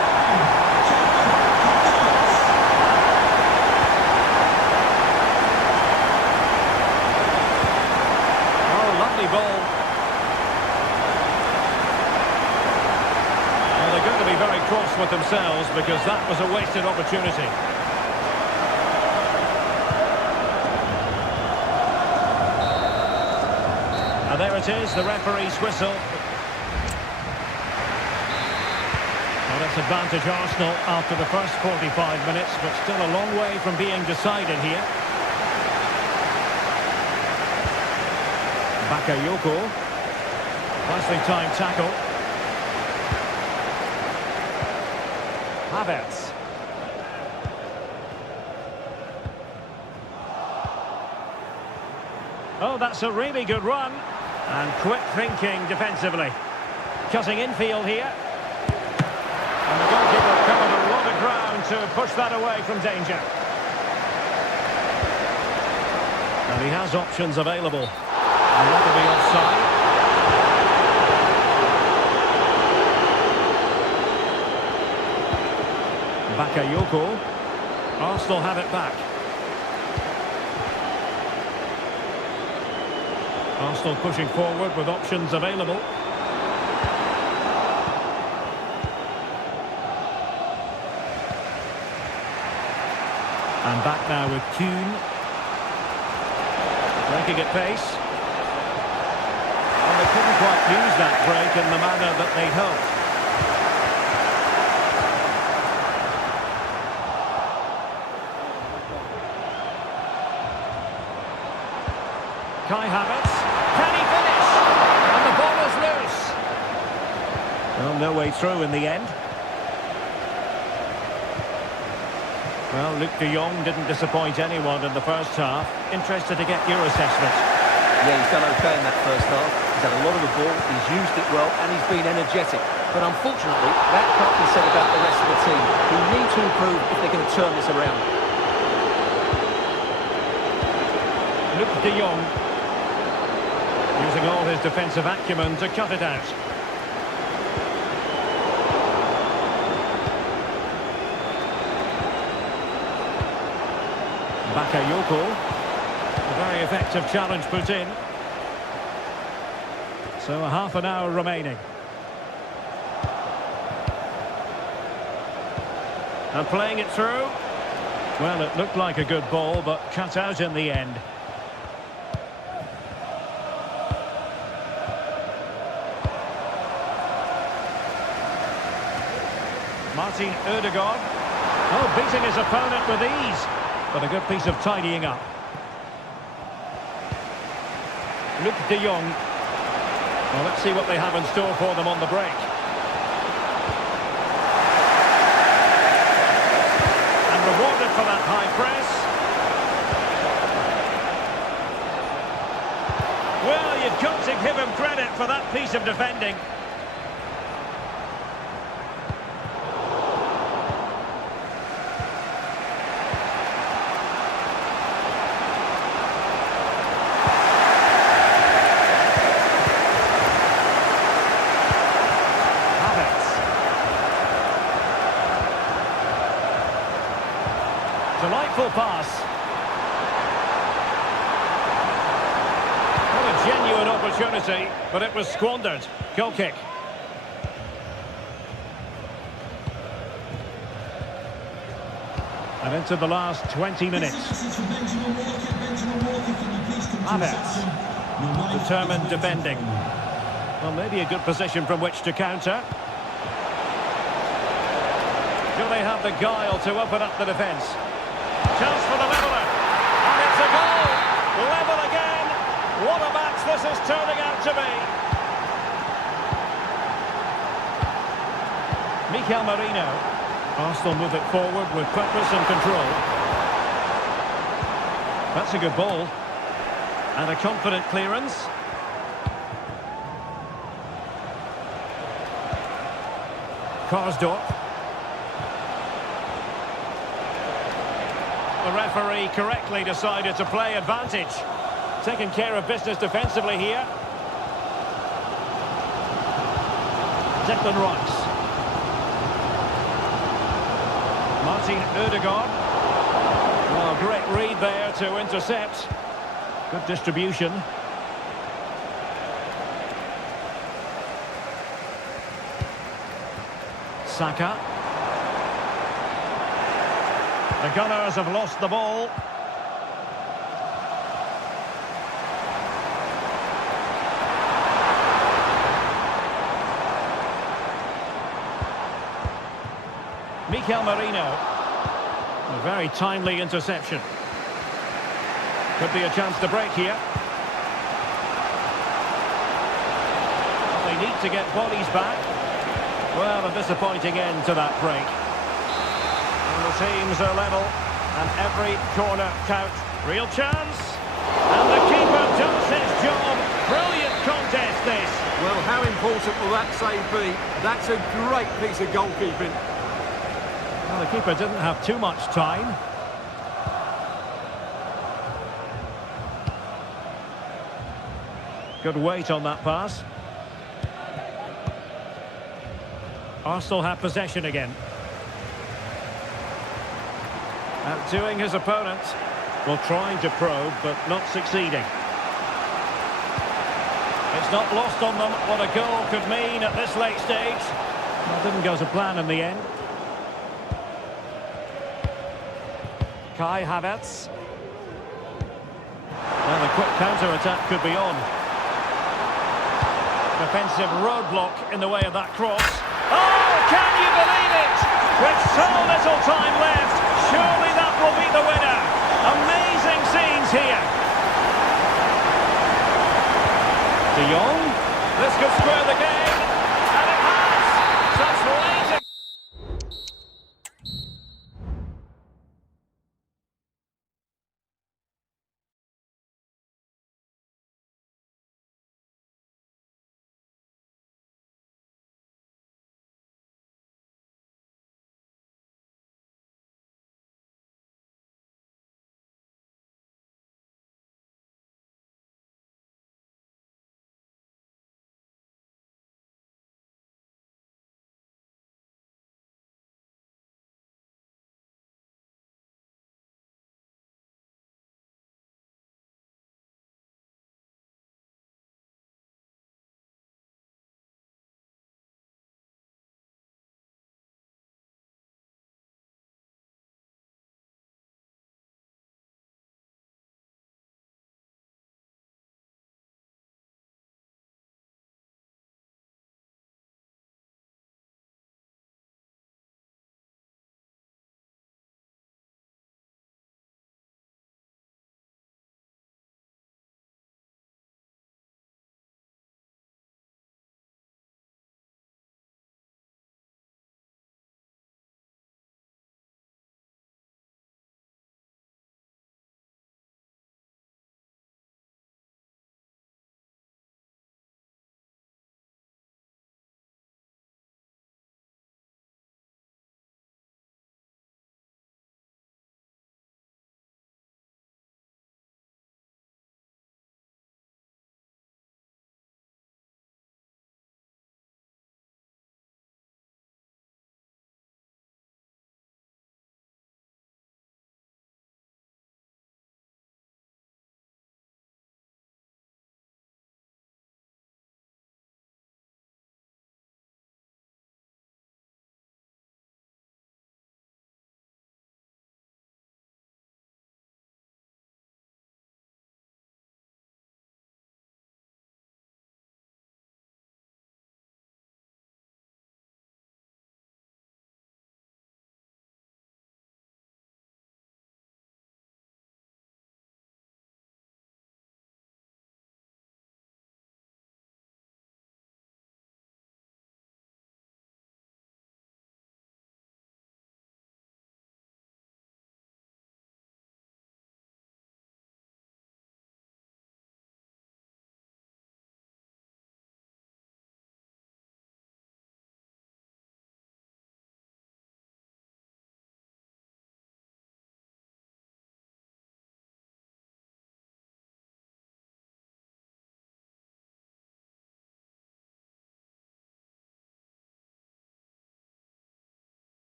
Oh, lovely ball. Well, they're going to be very cross with themselves because that was a wasted opportunity. And there it is, the referee's whistle. Well, that's advantage Arsenal after the first 45 minutes, but still a long way from being decided here. Bakayoko. Nicely timed tackle. Havertz. Oh, that's a really good run. And quick thinking defensively. Cutting infield here. And the goalkeeper covered a lot of ground to push that away from danger. And he has options available. And that'll be offside. Bakayoko. Arsenal have it back. Arsenal pushing forward with options available. And back now with Kuhn. Breaking at pace. And they couldn't quite use that break in the manner that they'd hoped. Kai Havertz. Can he finish? And the ball is loose. Well, no way through in the end. Well, Luc de Jong didn't disappoint anyone in the first half. Interested to get your assessment. Yeah, he's done okay in that first half. He's had a lot of the ball, he's used it well, and he's been energetic. But unfortunately, that can't be said about the rest of the team, who need to improve if they're going to turn this around. Luc de Jong. Using all his defensive acumen to cut it out. Bakayoko. A very effective challenge put in. So a half an hour remaining. And playing it through. Well, it looked like a good ball, but cut out in the end. Martin Ødegaard. Oh, beating his opponent with ease. But a good piece of tidying up. Luc de Jong. Well, let's see what they have in store for them on the break. And rewarded for that high press. Well, you've got to give him credit for that piece of defending. Delightful pass. What a genuine opportunity, but it was squandered. Goal kick. And into the last 20 minutes. Havertz. Determined defending. Well, maybe a good position from which to counter. Do they have the guile to open up the defence? Chance for the leveller. And it's a goal! Level again! What a match this is turning out to be! Mikel Merino. Arsenal move it forward with purpose and control. That's a good ball. And a confident clearance. Karsdorp. The referee correctly decided to play advantage. Taking care of business defensively here. Declan Rice. Martin Ødegaard. Well, great read there to intercept. Good distribution. Saka. The Gunners have lost the ball. Mikel Merino. A very timely interception. Could be a chance to break here. They need to get bodies back. Well, a disappointing end to that break. And the teams are level, and every corner counts. Real chance. And the keeper does his job. Brilliant contest, this. Well, how important will that save be? That's a great piece of goalkeeping. Well, the keeper didn't have too much time. Good weight on that pass. Arsenal have possession again. Outdoing his opponent. Well, trying to probe, but not succeeding. It's not lost on them what a goal could mean at this late stage. Well, didn't go to plan in the end. Kai Havertz. Well, the quick counter-attack could be on. Defensive roadblock in the way of that cross. Oh, can you believe it? With so little time left, surely that will be the winner. Amazing scenes here. De Jong. This could square the game. And it has. Such late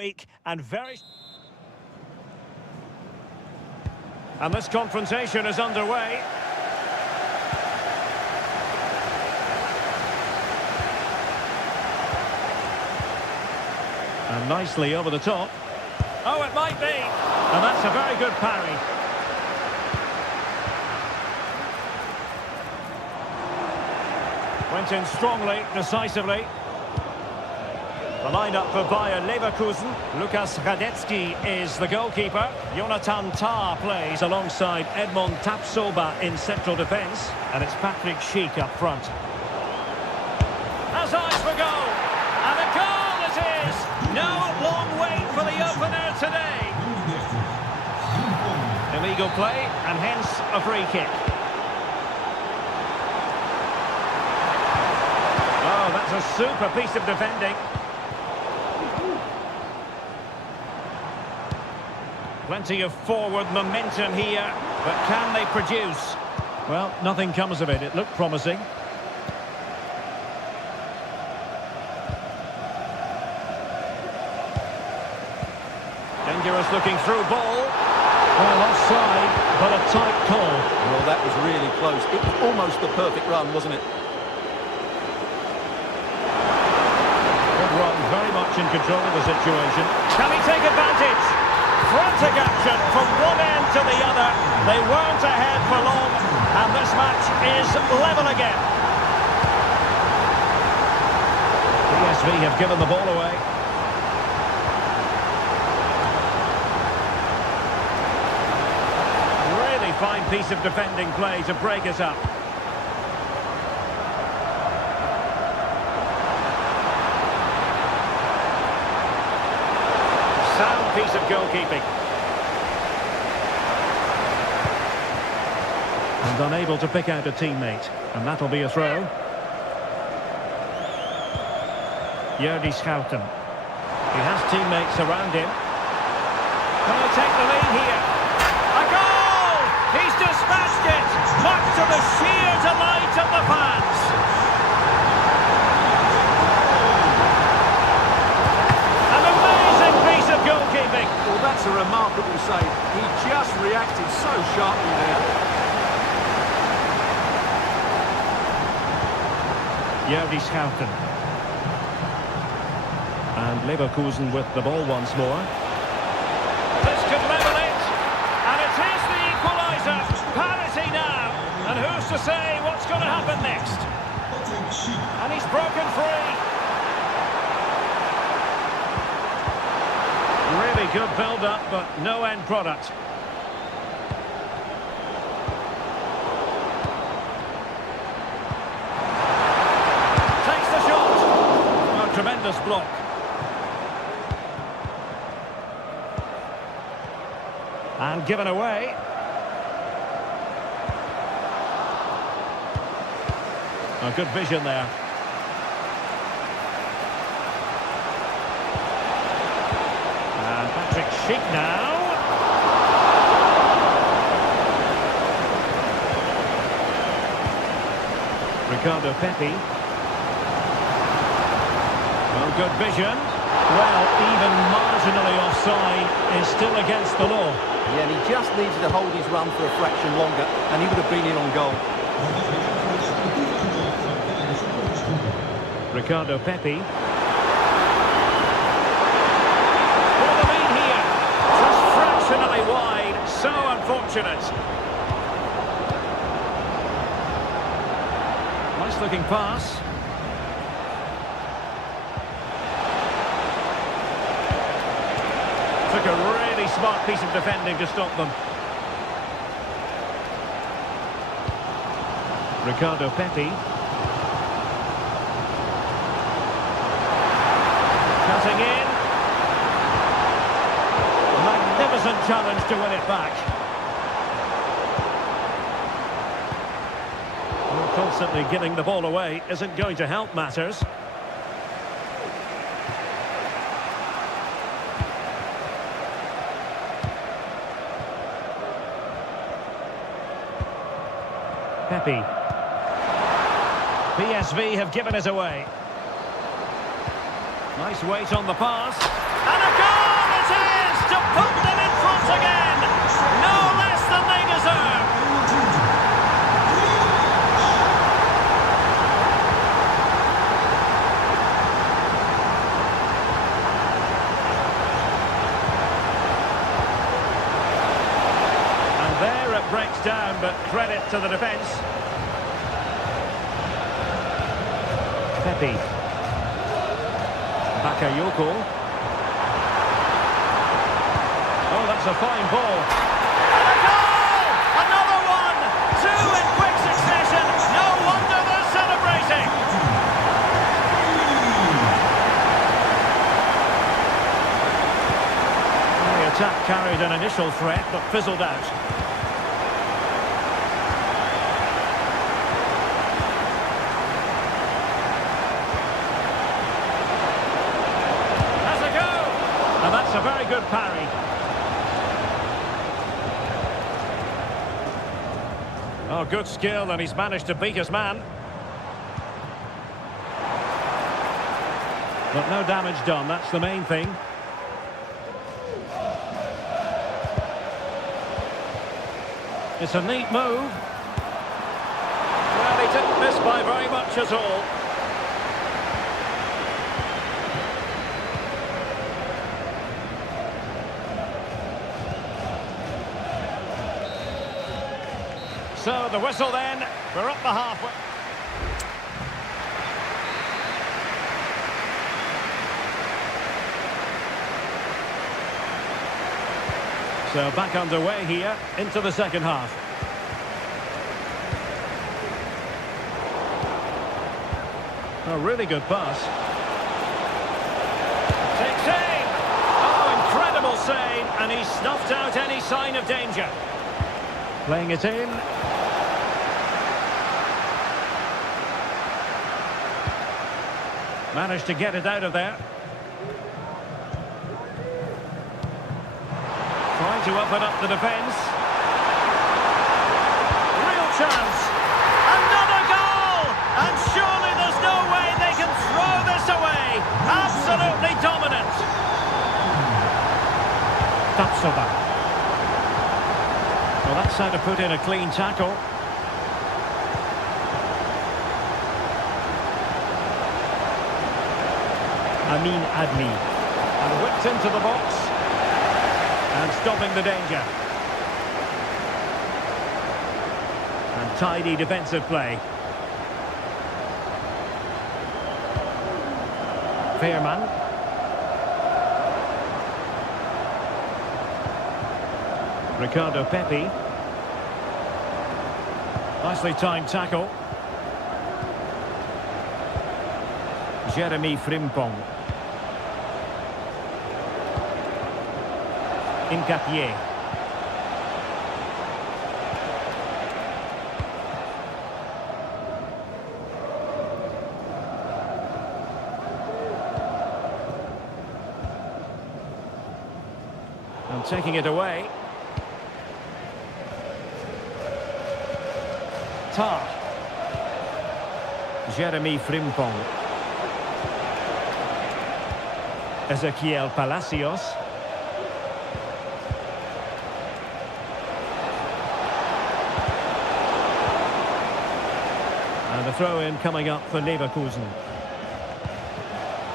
week and very... And this confrontation is underway. And nicely over the top. Oh, it might be. And that's a very good parry. Went in strongly, decisively. The lineup for Bayer Leverkusen. Lukas Radetzky is the goalkeeper. Jonathan Tah plays alongside Edmond Tapsoba in central defence. And it's Patrick Schick up front. Has eyes for goal. And a goal it is. No long wait for the opener today. Illegal play and hence a free kick. Oh, that's a super piece of defending. Plenty of forward momentum here, but can they produce? Well, nothing comes of it. It looked promising. Dangerous looking through ball. Well, offside, but a tight call. Well, that was really close. It was almost the perfect run, wasn't it? Good run, very much in control of the situation. Can he take advantage? Frantic action from one end to the other. They weren't ahead for long, and this match is level again. PSV have given the ball away. Really fine piece of defending play to break us up. Sound piece of goalkeeping. And unable to pick out a teammate. And that'll be a throw. Jordi Schouten. He has teammates around him. Can he take the lead here? A goal! He's dispatched it! Much to the sheer delight of the fans. Goalkeeping. Well, that's a remarkable save. He just reacted so sharply there. Jordi Schouten. And Leverkusen with the ball once more. This could level it. And it is the equaliser. Parity now. And who's to say what's going to happen next? And he's broken free. Really good build-up, but no end product. Takes the shot. Oh, tremendous block. And given away. A good vision there. Patrick Schick now. Ricardo Pepi. Well, good vision. Well, even marginally offside is still against the law. Yeah, and he just needed to hold his run for a fraction longer, and he would have been in on goal. Ricardo Pepi. Wide, so unfortunate. Nice looking pass. Took a really smart piece of defending to stop them. Ricardo Pepi. Cutting in. Magnificent challenge to win it back. Well, constantly giving the ball away isn't going to help matters. Pepi. PSV have given us away. Nice weight on the pass. And a goal! to the defence. Pepe. Bakayoko. Oh, that's a fine ball. And a goal! Another one! Two in quick succession. No wonder they're celebrating. The attack carried an initial threat, but fizzled out. Has a go! And that's a very good parry. Oh, good skill, and he's managed to beat his man. But no damage done, that's the main thing. It's a neat move. Well, he didn't miss by very much at all. So the whistle then, we're up the halfway. So back underway here into the second half. A really good pass. Takes aim! Oh, incredible save, and he snuffed out any sign of danger. Playing it in. Managed to get it out of there. Trying to open up the defence. Real chance. Another goal! And surely there's no way they can throw this away. Absolutely dominant. Tapsoba. Well, that's how to put in a clean tackle. Amin Adli. And whipped into the box. And stopping the danger. And tidy defensive play. Fairman. Ricardo Pepe. Nicely timed tackle. Jeremy Frimpong. Incapié. And taking it away. Tar. Jeremy Frimpong. Ezequiel Palacios. And the throw-in coming up for Leverkusen.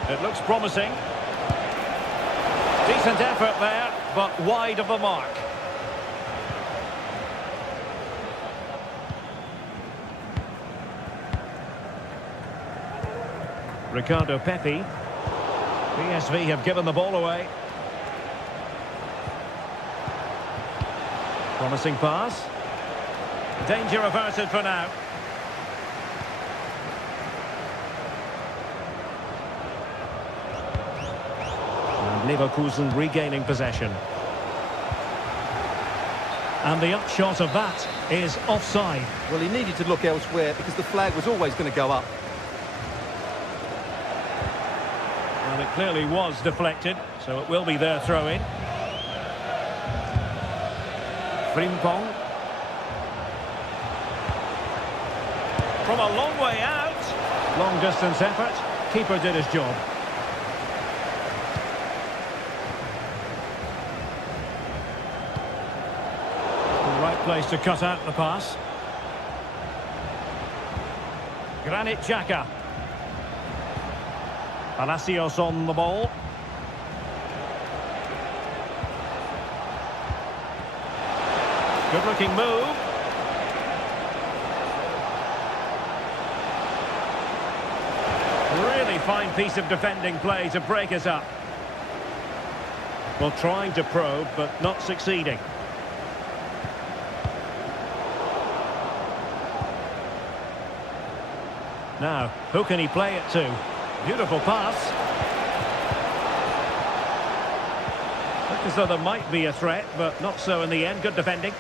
It looks promising. Decent effort there, but wide of the mark. Ricardo Pepe. PSV have given the ball away. Promising pass. Danger averted for now. Leverkusen regaining possession. And the upshot of that is offside. Well, he needed to look elsewhere because the flag was always going to go up. Well, it clearly was deflected, so it will be their throw-in. Frimpong. From a long way out. Long distance effort. Keeper did his job. Place to cut out the pass. Granit Xhaka. Palacios on the ball. Good looking move. really fine piece of defending play to break us up. Well, trying to probe, but not succeeding. Now, who can he play it to? Beautiful pass. Looked as though there might be a threat, but not so in the end. Good defending.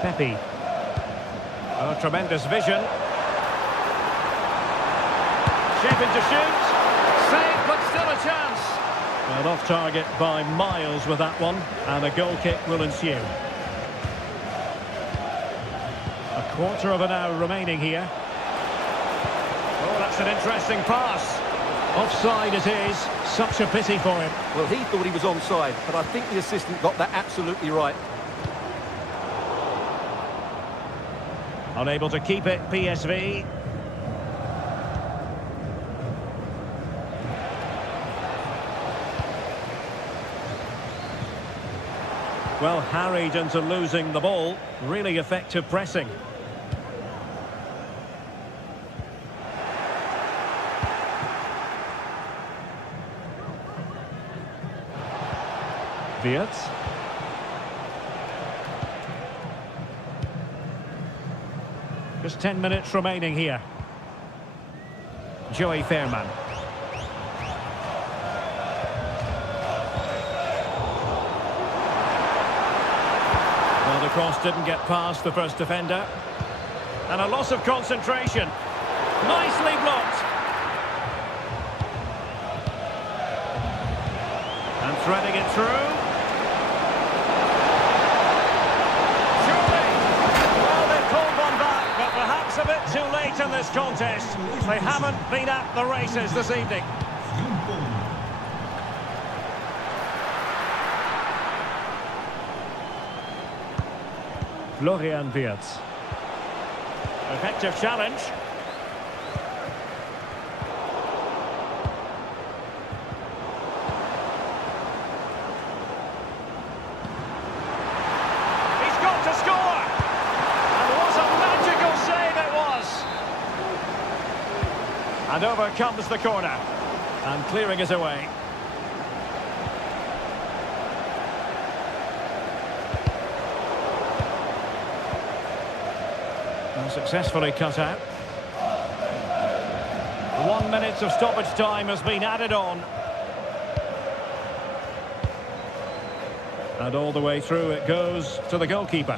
Pepe. Oh, tremendous vision. Shaping to shoot. Save, but still a chance. Well, off target by miles with that one, and a goal kick will ensue. A quarter of an hour remaining here. Oh, that's an interesting pass. Offside it is. Such a pity for him. Well, he thought he was onside, but I think the assistant got that absolutely right. Unable to keep it, PSV. Well, harried into losing the ball. Really effective pressing. Wirtz. Just 10 minutes remaining here. Joey Fairman. Well, the cross didn't get past the first defender. And a loss of concentration. Nicely blocked. And threading it through. A bit too late in this contest. They haven't been at the races this evening. Florian Wirtz. Effective challenge. He's got to score! And what a magical save it was! And over comes the corner. And clearing it away. And successfully cut out. 1 minute of stoppage time has been added on. And all the way through it goes to the goalkeeper.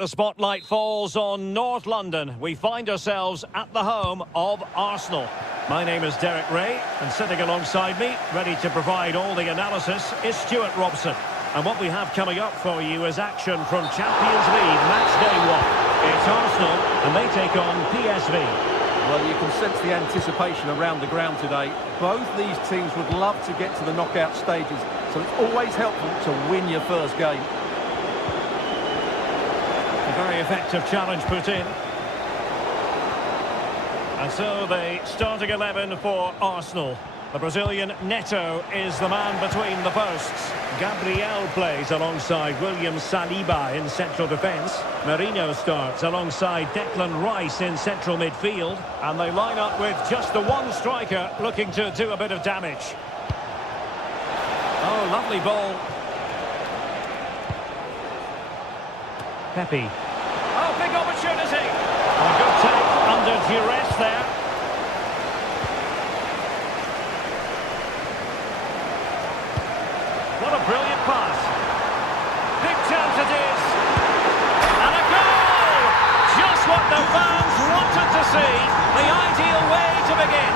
The spotlight falls on North London. We find ourselves at the home of Arsenal. My name is Derek Ray, and sitting alongside me, ready to provide all the analysis, is Stuart Robson. And what we have coming up for you is action from Champions League match day 1. It's Arsenal, and they take on PSV. Well, you can sense the anticipation around the ground today. Both these teams would love to get to the knockout stages, so it's always helpful to win your first game. A very effective challenge put in. And so the starting 11 for Arsenal. The Brazilian Neto is the man between the posts. Gabriel plays alongside William Saliba in central defence. Merino starts alongside Declan Rice in central midfield. And they line up with just the one striker looking to do a bit of damage. Oh, lovely ball. Pepe. Oh, big opportunity. A good take under duress there. What a brilliant pass. Big chance it is. And a goal! Just what the fans wanted to see. The ideal way to begin.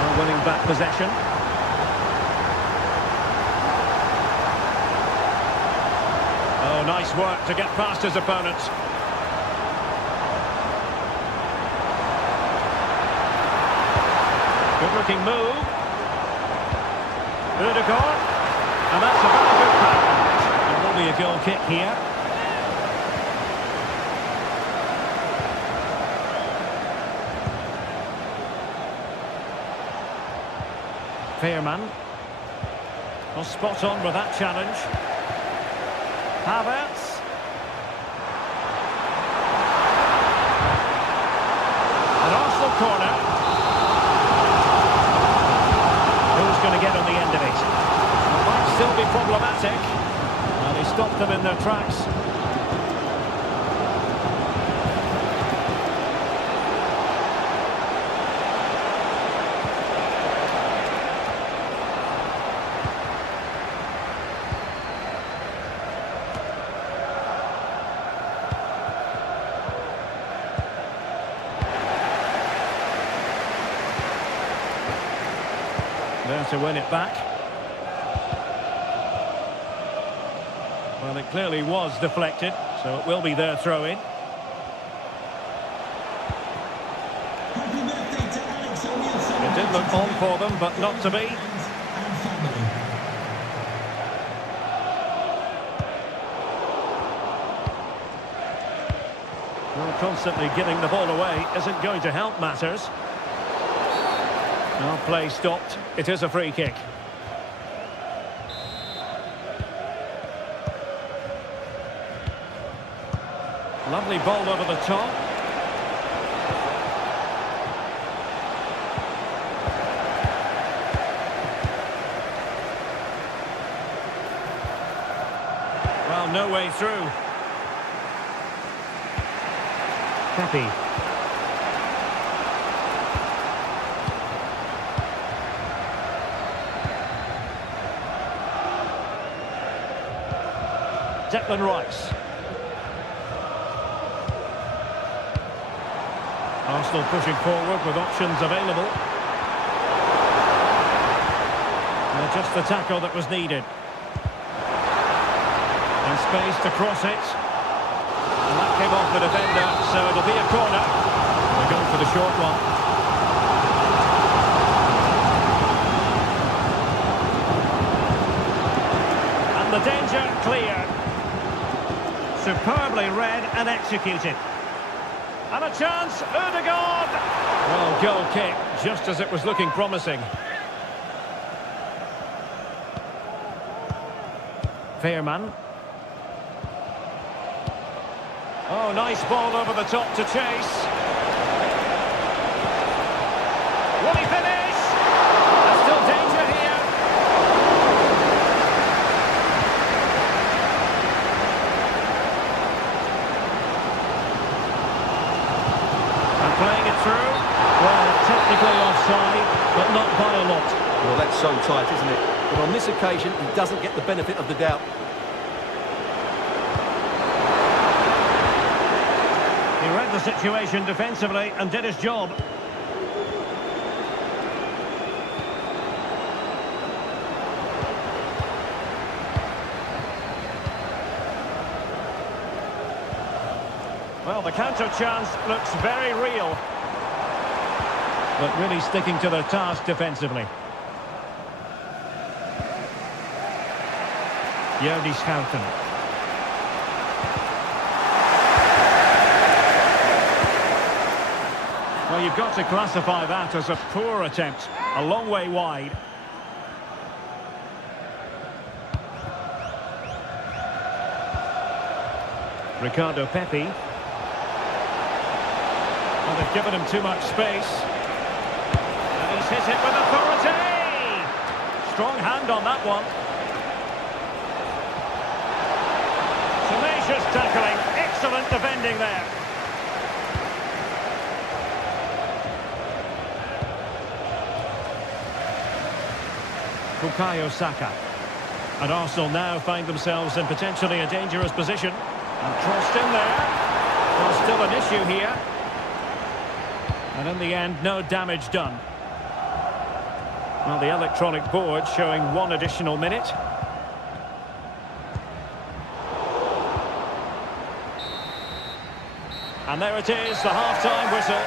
Well, winning back possession. Oh, nice work to get past his opponents. Good-looking move. Ødegaard. And that's a very good pass. It will be a goal kick here. Fairman. Well, spot on with that challenge. Havertz. An Arsenal corner. Who's going to get on the end of it? It might still be problematic. And he stopped them in their tracks. There to win it back. Well, it clearly was deflected, so it will be their throw-in. It did look on for them, but not to be. Well, constantly giving the ball away isn't going to help matters. Well, play stopped. It is a free kick. Lovely ball over the top. Well, no way through. Pepe. Declan Rice. Arsenal pushing forward with options available. Well, just the tackle that was needed. And space to cross it. And that came off the defender, so it'll be a corner. They're going for the short one. And the danger cleared. Superbly read and executed. And a chance, Ødegaard! Well, goal kick, just as it was looking promising. Fairman. Oh, nice ball over the top to chase. Will he finish? There's still danger here. And playing it through. Well, technically offside, but not by a lot. Well, that's so tight, isn't it? But on this occasion, he doesn't get the benefit of the doubt. He read the situation defensively and did his job. Well, the counter chance looks very real. But really sticking to their task defensively. Schouten. Well, you've got to classify that as a poor attempt. A long way wide. Ricardo Pepi. Well, they've given him too much space. And he's hit it with authority! Strong hand on that one. Tenacious tackling. Excellent defending there. Bukayo Saka. And Arsenal now find themselves in potentially a dangerous position. And crossed in there. Well, still an issue here. And in the end, no damage done. Well, the electronic board showing one additional minute. And there it is, the half-time whistle.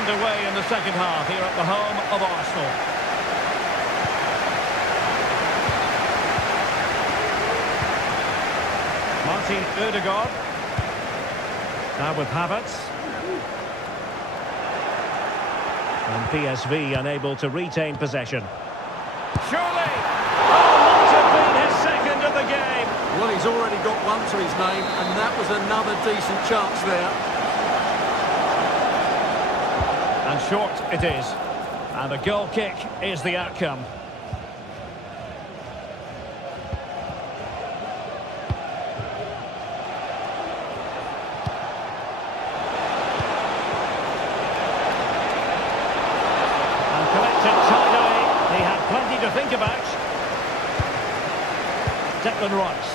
Underway in the second half here at the home of Arsenal. Martin Ødegaard. Now with Havertz. And PSV unable to retain possession. Surely! Oh, might have been his second of the game. Well, he's already got one to his name, and that was another decent chance there. And short it is. And a goal kick is the outcome. And collected tidily. He had plenty to think about. Declan Rice.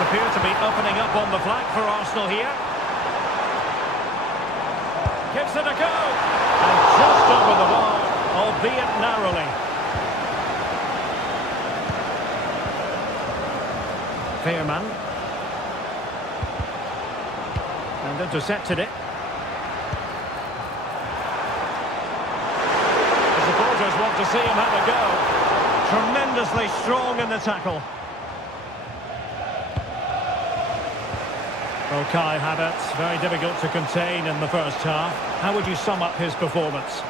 Appear to be opening up on the flank for Arsenal here. Gives it a go. And just over the bar, albeit narrowly. Fairman. And intercepted it. The supporters want to see him have a go. Tremendously strong in the tackle. Well, Kai Havertz, very difficult to contain in the first half. How would you sum up his performance?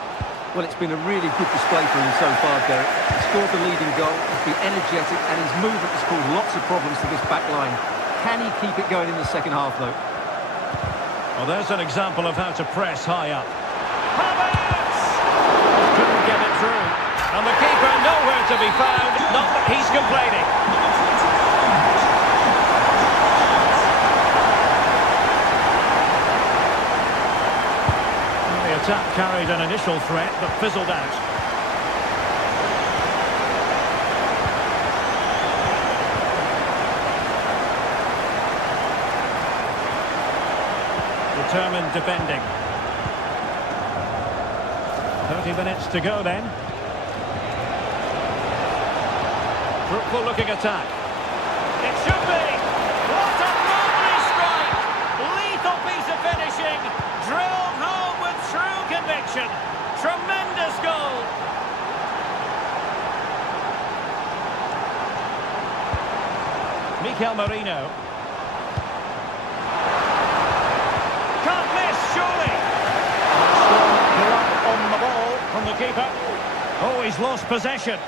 Well, it's been a really good display for him so far, Derek. He scored the leading goal, he's been energetic, and his movement has caused lots of problems to this back line. Can he keep it going in the second half, though? Well, there's an example of how to press high up. Havertz! Couldn't get it through. And the keeper nowhere to be found. Not that he's complaining. Attack carried an initial threat but fizzled out. Determined defending. 30 minutes to go then. Fruitful looking attack. It should be! What a lovely strike! Lethal piece of finishing! Drilled home with true conviction. Tremendous goal. Mikel Merino. Can't miss, surely. Strong grab on the ball from the keeper. Oh, he's lost possession.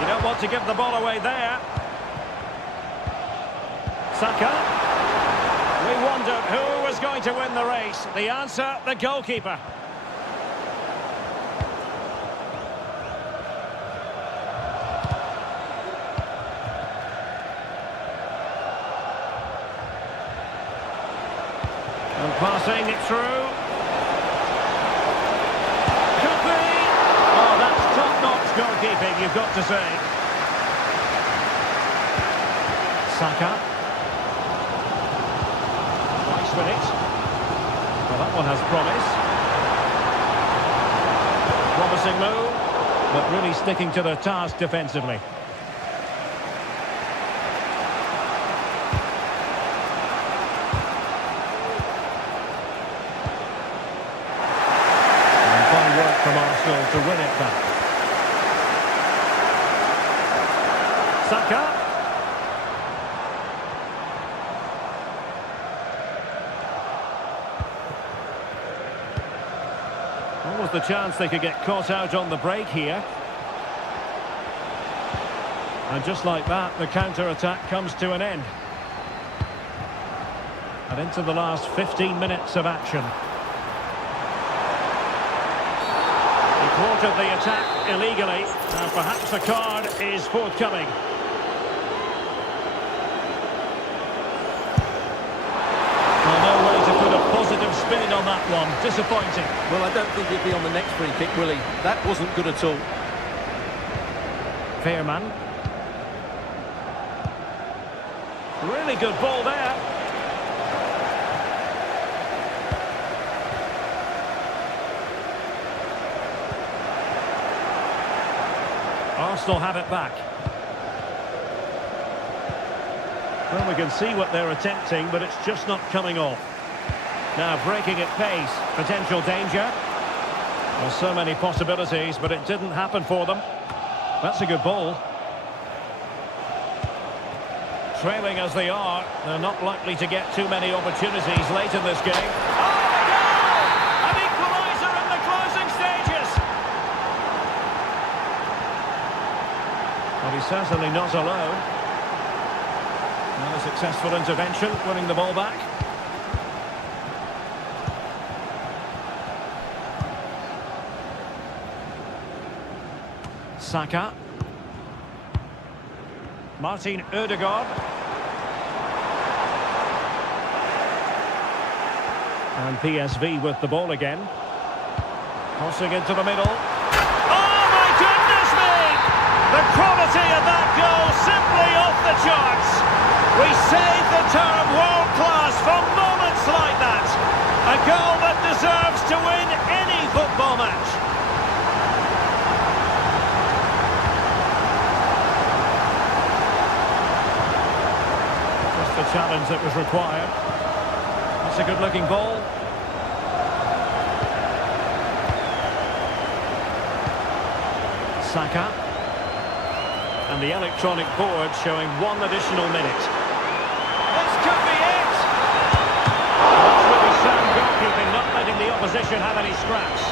You don't want to give the ball away there. Saka. We wondered who was going to win the race. The answer, the goalkeeper. Passing it through. Could be. Oh, that's top-notch goalkeeping, you've got to say. Saka. Nice with it. Well, that one has promise. Promising move, but really sticking to the task defensively. From Arsenal to win it back. Saka. What was the chance they could get caught out on the break here? And just like that, the counter-attack comes to an end. And into the last 15 minutes of action. Thwarted the attack illegally, and perhaps a card is forthcoming. Well, no way to put a positive spin on that one. Disappointing. Well, I don't think he'll be on the next free kick, will he? That wasn't good at all. Fairman. Really good ball there. Arsenal have it back. Well, we can see what they're attempting, but it's just not coming off. Now breaking at pace, potential danger. Well, so many possibilities, but it didn't happen for them. That's a good ball. Trailing as they are, they're not likely to get too many opportunities late in this game. Well, he's certainly not alone. Another successful intervention, winning the ball back. Saka. Martin Ødegaard. And PSV with the ball again. Crossing into the middle. The quality of that goal simply off the charts. We save the term world-class for moments like that. A goal that deserves to win any football match. Just the challenge that was required. That's a good-looking ball. Saka. And the electronic board showing one additional minute. This could be it! That's really sound goalkeeping, not letting the opposition have any scraps.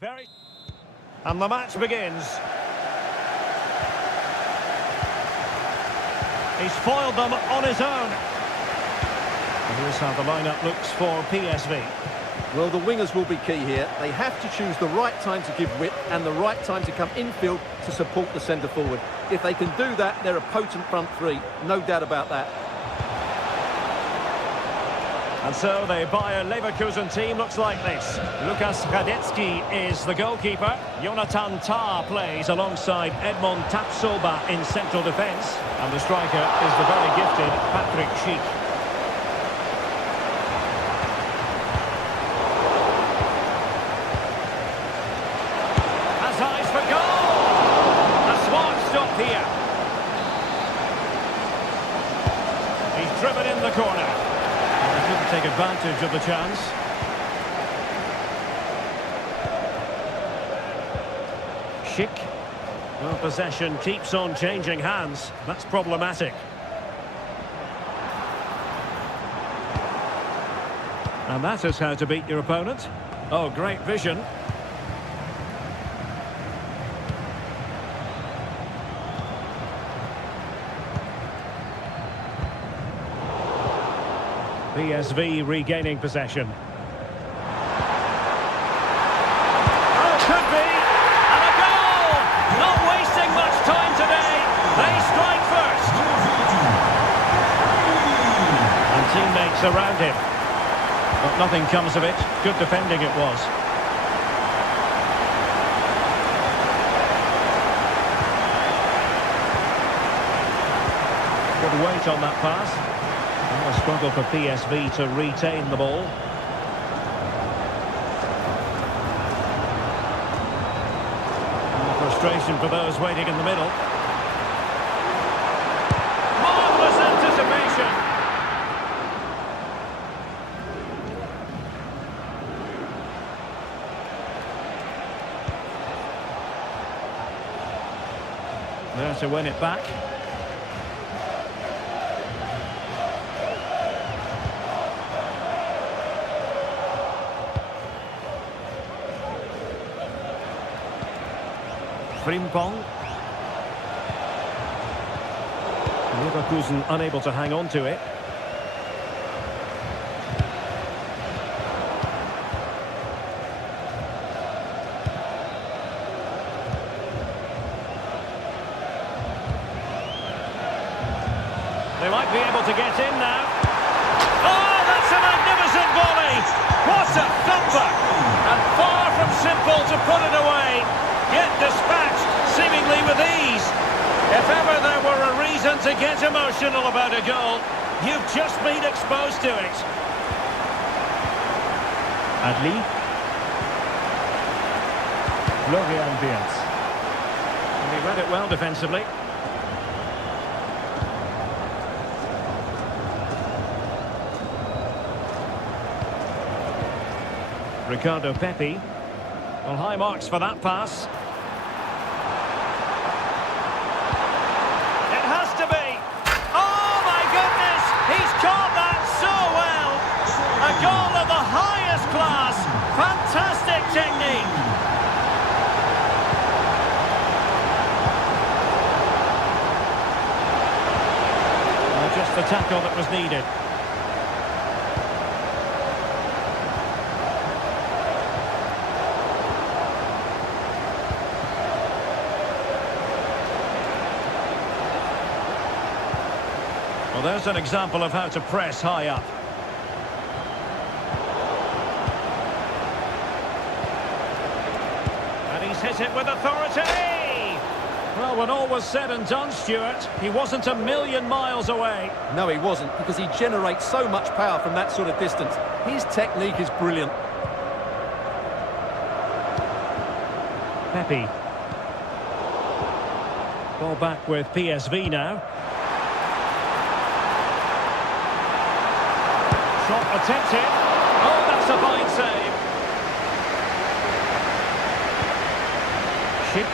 And the match begins. He's foiled them on his own. And here's how the lineup looks for PSV. Well, the wingers will be key here. They have to choose the right time to give width and the right time to come infield to support the centre forward. If they can do that, they're a potent front three. No doubt about that. And so the Bayer Leverkusen team looks like this. Lukas Radetzky is the goalkeeper. Jonathan Tah plays alongside Edmond Tapsoba in central defence. And the striker is the very gifted Patrick Schick. Has eyes for goal! A smart stop here. He's driven in the corner. Couldn't take advantage of the chance. Schick. Well, possession keeps on changing hands. That's problematic. And that is how to beat your opponent. Oh, great vision. PSV regaining possession. Oh, could be! And a goal! Not wasting much time today. They strike first. And teammates around him. But nothing comes of it. Good defending it was. Good weight on that pass. A struggle for PSV to retain the ball. And frustration for those waiting in the middle. Marvellous anticipation. There to win it back. Frimpong. Leverkusen unable to hang on to it. They might be able to get in now. Oh, that's a magnificent volley! What a thumper! And far from simple to put it away. Yet dispatched, seemingly with ease. If ever there were a reason to get emotional about a goal, you've just been exposed to it. Adli. Florian Wirtz. And he read it well defensively. Ricardo Pepi. Well, high marks for that pass. It has to be. Oh, my goodness! He's caught that so well! A goal of the highest class. Fantastic technique. Well, just the tackle that was needed. Well, there's an example of how to press high up. And he's hit it with authority! Well, when all was said and done, Stuart, he wasn't a million miles away. No, he wasn't, because he generates so much power from that sort of distance. His technique is brilliant. Pepi. Ball back with PSV now. Shot attempted. Oh, that's a fine save. Schick.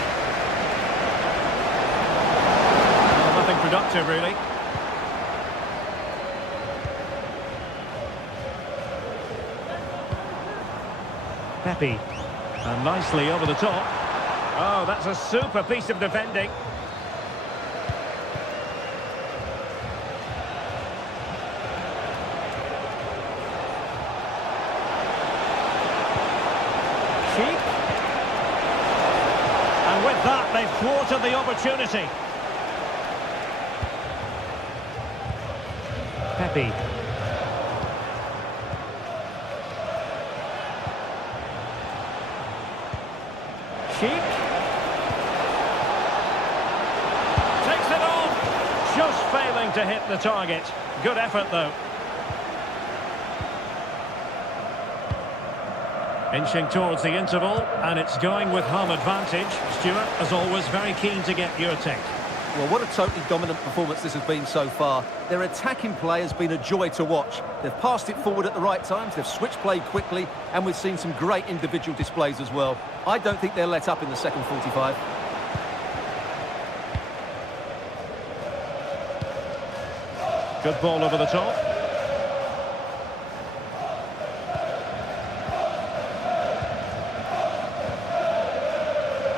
Well, nothing productive, really. Pepi. And nicely over the top. Oh, that's a super piece of defending. And with that, they've thwarted the opportunity. Pepe. Sheik. Takes it off. Just failing to hit the target. Good effort, though. Inching towards the interval, and it's going with home advantage. Stuart, as always, very keen to get your take. Well, what a totally dominant performance this has been so far. Their attacking play has been a joy to watch. They've passed it forward at the right times, they've switched play quickly, and we've seen some great individual displays as well. I don't think they'll let up in the second 45. Good ball over the top.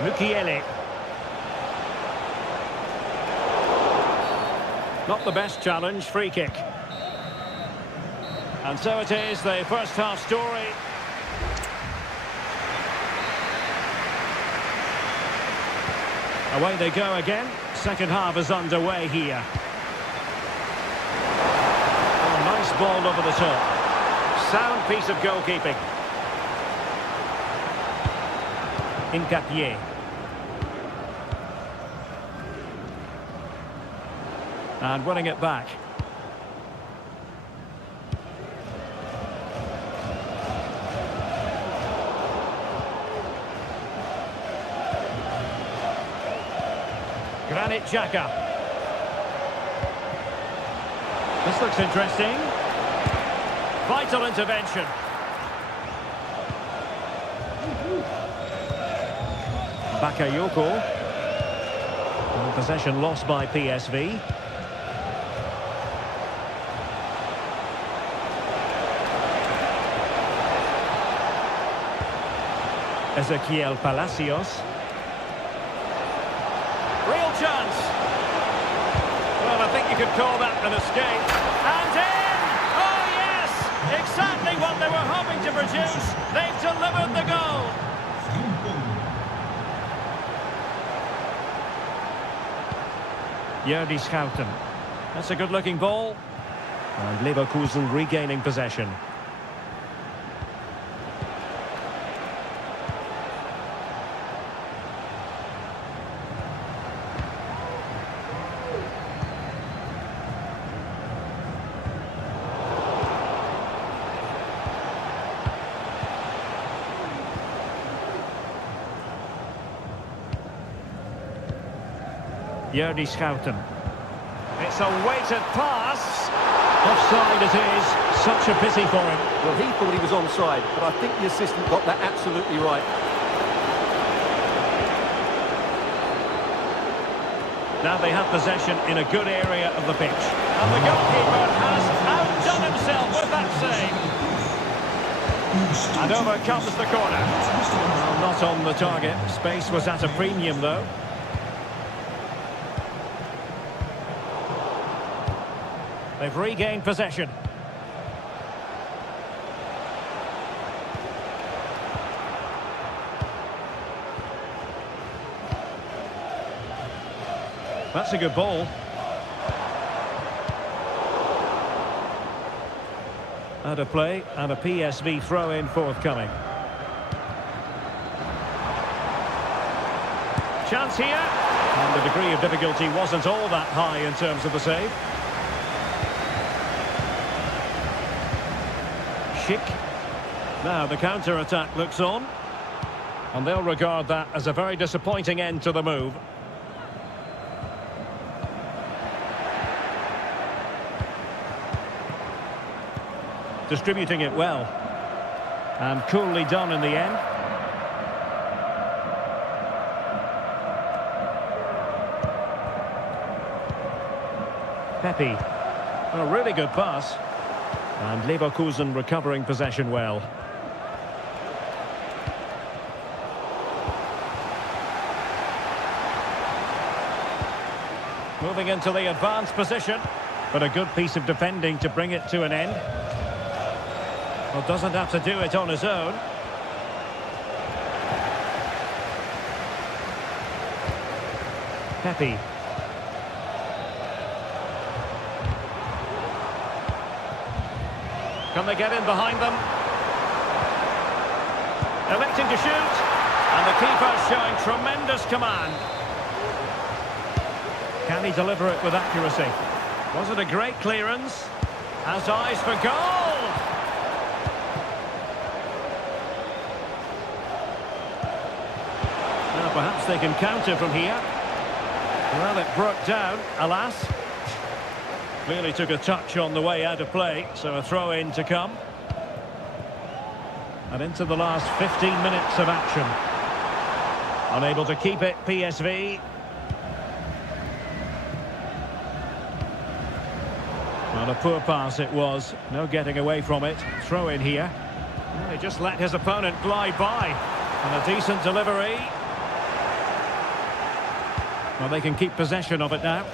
Mukiele. Not the best challenge, free kick. And so it is, the first half story. Away they go again. Second half is underway here. Oh, nice ball over the top. Sound piece of goalkeeping. Encompassing. And winning it back. Granit Xhaka. This looks interesting. Vital intervention. Bakayoko. And possession lost by PSV. Ezequiel Palacios. Real chance. Well, I think you could call that an escape. And in! Oh, yes! Exactly what they were hoping to produce. They've delivered the goal. Jordi Schouten. That's a good-looking ball. And Leverkusen regaining possession. Jordi Schouten. It's a weighted pass. Offside it is. Such a pity for him. Well, he thought he was onside, but I think the assistant got that absolutely right. Now they have possession in a good area of the pitch. And the goalkeeper has outdone himself with that save. And over comes the corner. Well, not on the target. Space was at a premium, though. They've regained possession. That's a good ball. Out of play and a PSV throw-in forthcoming. Chance here. And the degree of difficulty wasn't all that high in terms of the save. Schick. Now the counter-attack looks on. And they'll regard that as a very disappointing end to the move. Distributing it well. And coolly done in the end. Pepe. A really good pass. And Leverkusen recovering possession well. Moving into the advanced position, but a good piece of defending to bring it to an end. Well, doesn't have to do it on his own. Pepe. Can they get in behind them? Electing to shoot. And the keeper showing tremendous command. Can he deliver it with accuracy? Was it a great clearance? Has eyes for goal! Now perhaps they can counter from here. Well, it broke down, alas. Clearly took a touch on the way out of play, so a throw-in to come. And into the last 15 minutes of action. Unable to keep it, PSV. Well, a poor pass it was. No getting away from it. Throw-in here. Well, he just let his opponent glide by. And a decent delivery. Well, they can keep possession of it now.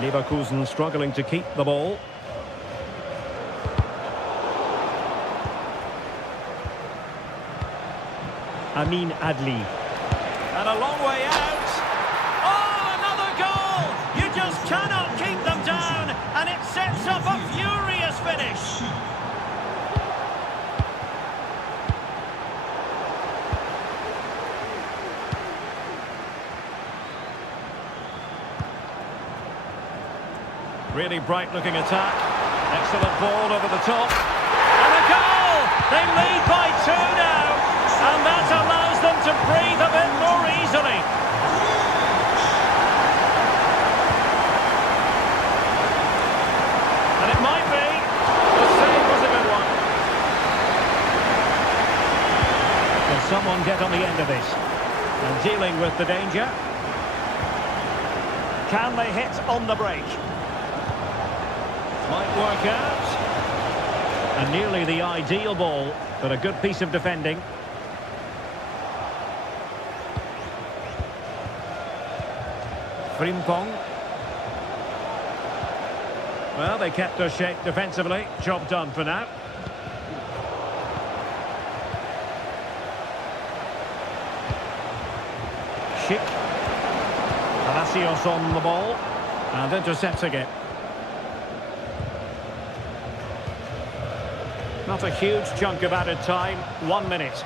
Leverkusen struggling to keep the ball. Amin Adli. And a long way out. Oh, another goal! You just cannot keep them down. And it sets up a furious finish. Really bright-looking attack. Excellent ball over the top. And a goal! They lead by 2 now. And that allows them to breathe a bit more easily. And it might be. The save was a good one. Will someone get on the end of this? And dealing with the danger. Can they hit on the break? Might work out. And nearly the ideal ball, but a good piece of defending. Frimpong. Well, they kept their shape defensively. Job done for now. Schick. Palacios on the ball. And intercepts again. Not a huge chunk of added time. 1 minute.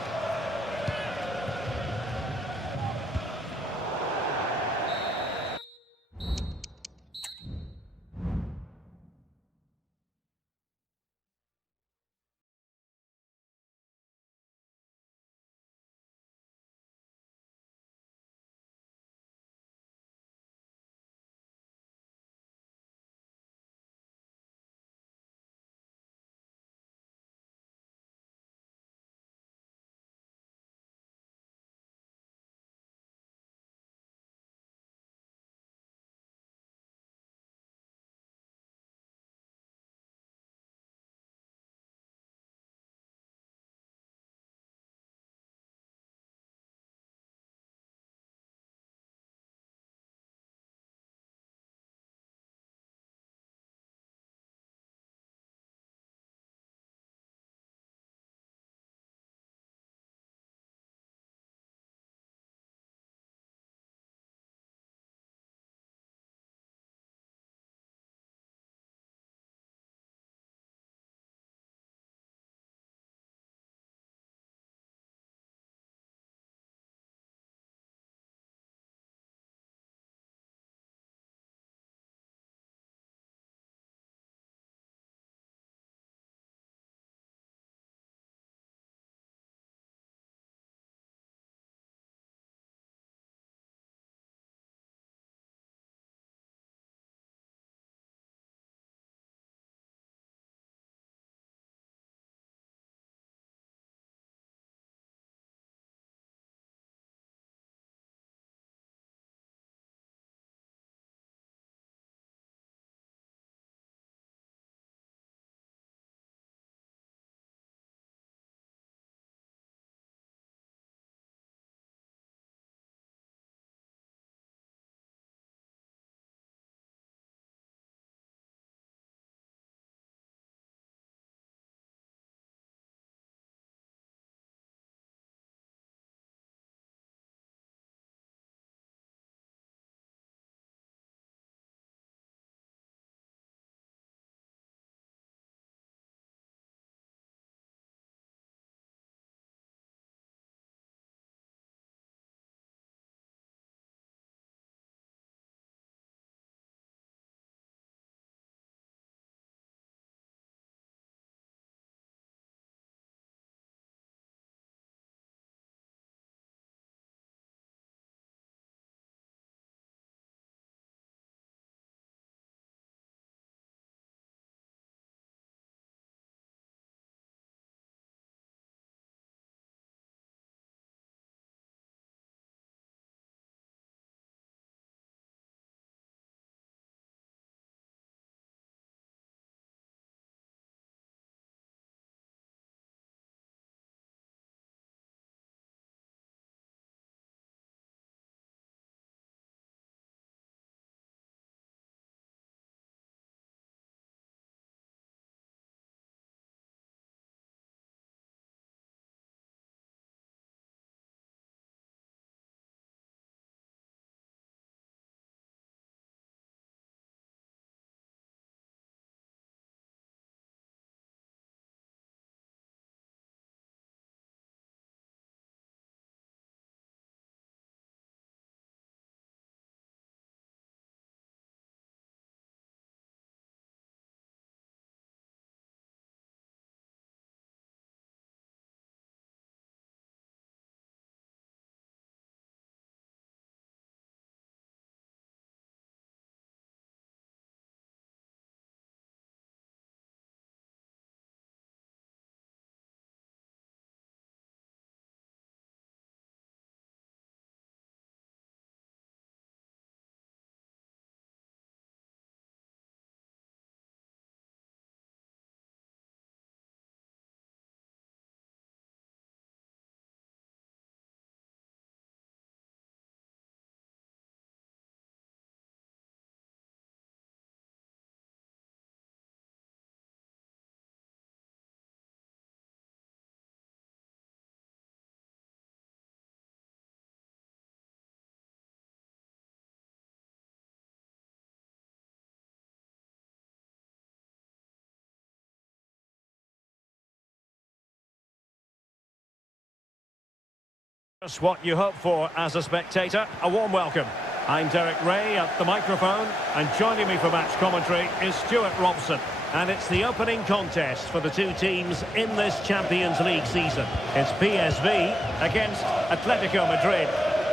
Just what you hope for as a spectator. A warm welcome. I'm Derek Ray at the microphone, and joining me for match commentary is Stuart Robson. And it's the opening contest for the two teams in this Champions League season. It's PSV against Atletico Madrid.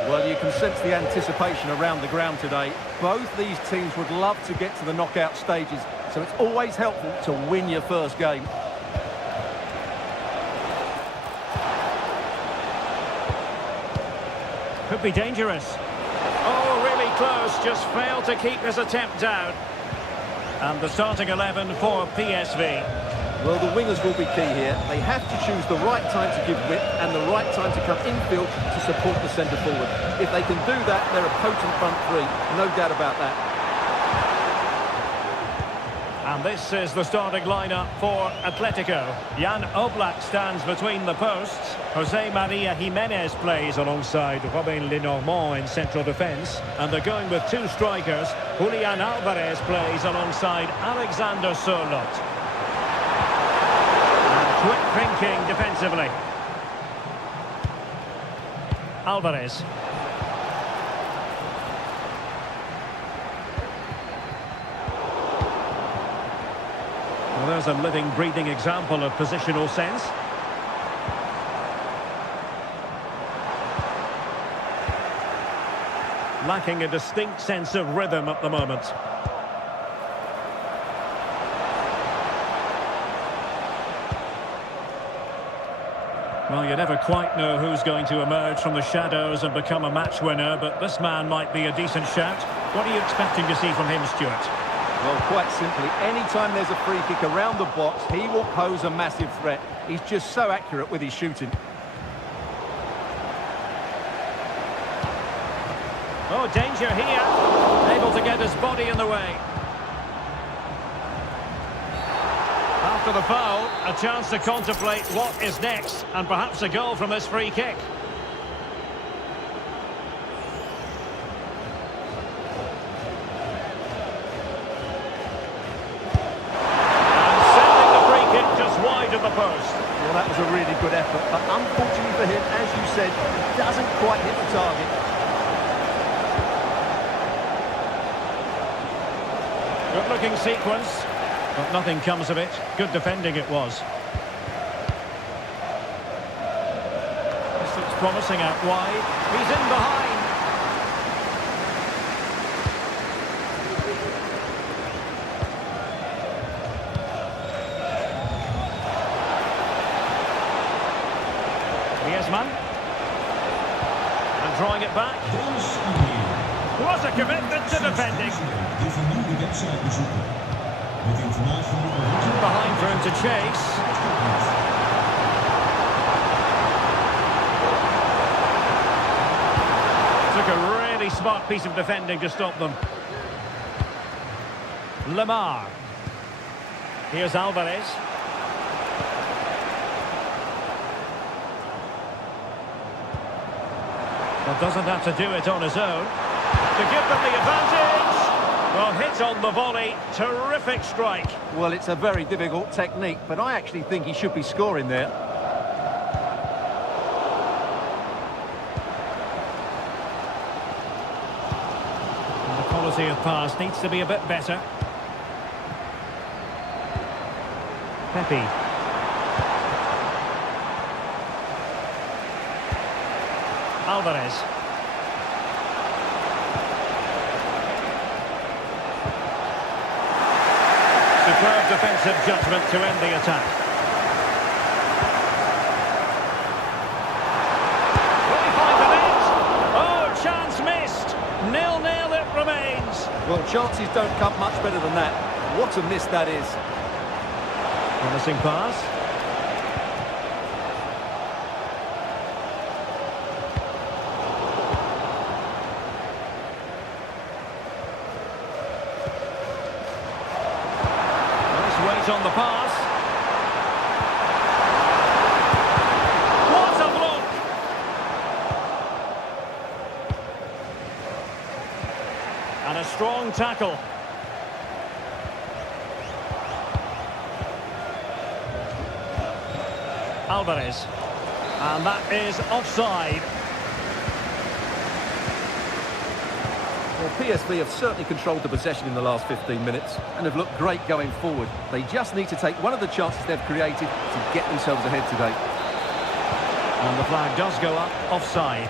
Well, you can sense the anticipation around the ground today. Both these teams would love to get to the knockout stages, so it's always helpful to win your first game. Could be dangerous. Oh, really close, just failed to keep his attempt down. And the starting 11 for PSV. Well, the wingers will be key here. They have to choose the right time to give width and the right time to come infield to support the centre forward. If they can do that, they're a potent front three. No doubt about that. And this is the starting lineup for Atletico. Jan Oblak stands between the posts. Jose Maria Jimenez plays alongside Robin Lenormand in central defence. And they're going with two strikers. Julian Alvarez plays alongside Alexander Sørloth. Quick thinking defensively. Alvarez. Well, there's a living, breathing example of positional sense. Lacking a distinct sense of rhythm at the moment. Well, you never quite know who's going to emerge from the shadows and become a match winner, but this man might be a decent shout. What are you expecting to see from him, Stuart? Well, quite simply, anytime there's a free kick around the box, he will pose a massive threat. He's just so accurate with his shooting. Oh, danger here. Able to get his body in the way. After the foul, a chance to contemplate what is next, and perhaps a goal from this free kick. Well, that was a really good effort, but unfortunately for him, as you said, he doesn't quite hit the target. Good-looking sequence, but nothing comes of it. Good defending it was. This looks promising out wide. He's in behind. And drawing it back. What a commitment to defending. Behind for him to chase. Took a really smart piece of defending to stop them. Lamar. Here's Alvarez. Well, doesn't have to do it on his own. To give them the advantage. Well, hit on the volley. Terrific strike. Well, it's a very difficult technique, but I actually think he should be scoring there. And the quality of pass needs to be a bit better. Pepe. Alvarez. Superb defensive judgment to end the attack. Will he find the net? Oh, chance missed. 0-0 it remains. Well, chances don't come much better than that. What a miss that is. Promising pass. On the pass. What a block! And a strong tackle. Alvarez. And that is offside. PSV have certainly controlled the possession in the last 15 minutes and have looked great going forward. They just need to take one of the chances they've created to get themselves ahead today. And the flag does go up, offside.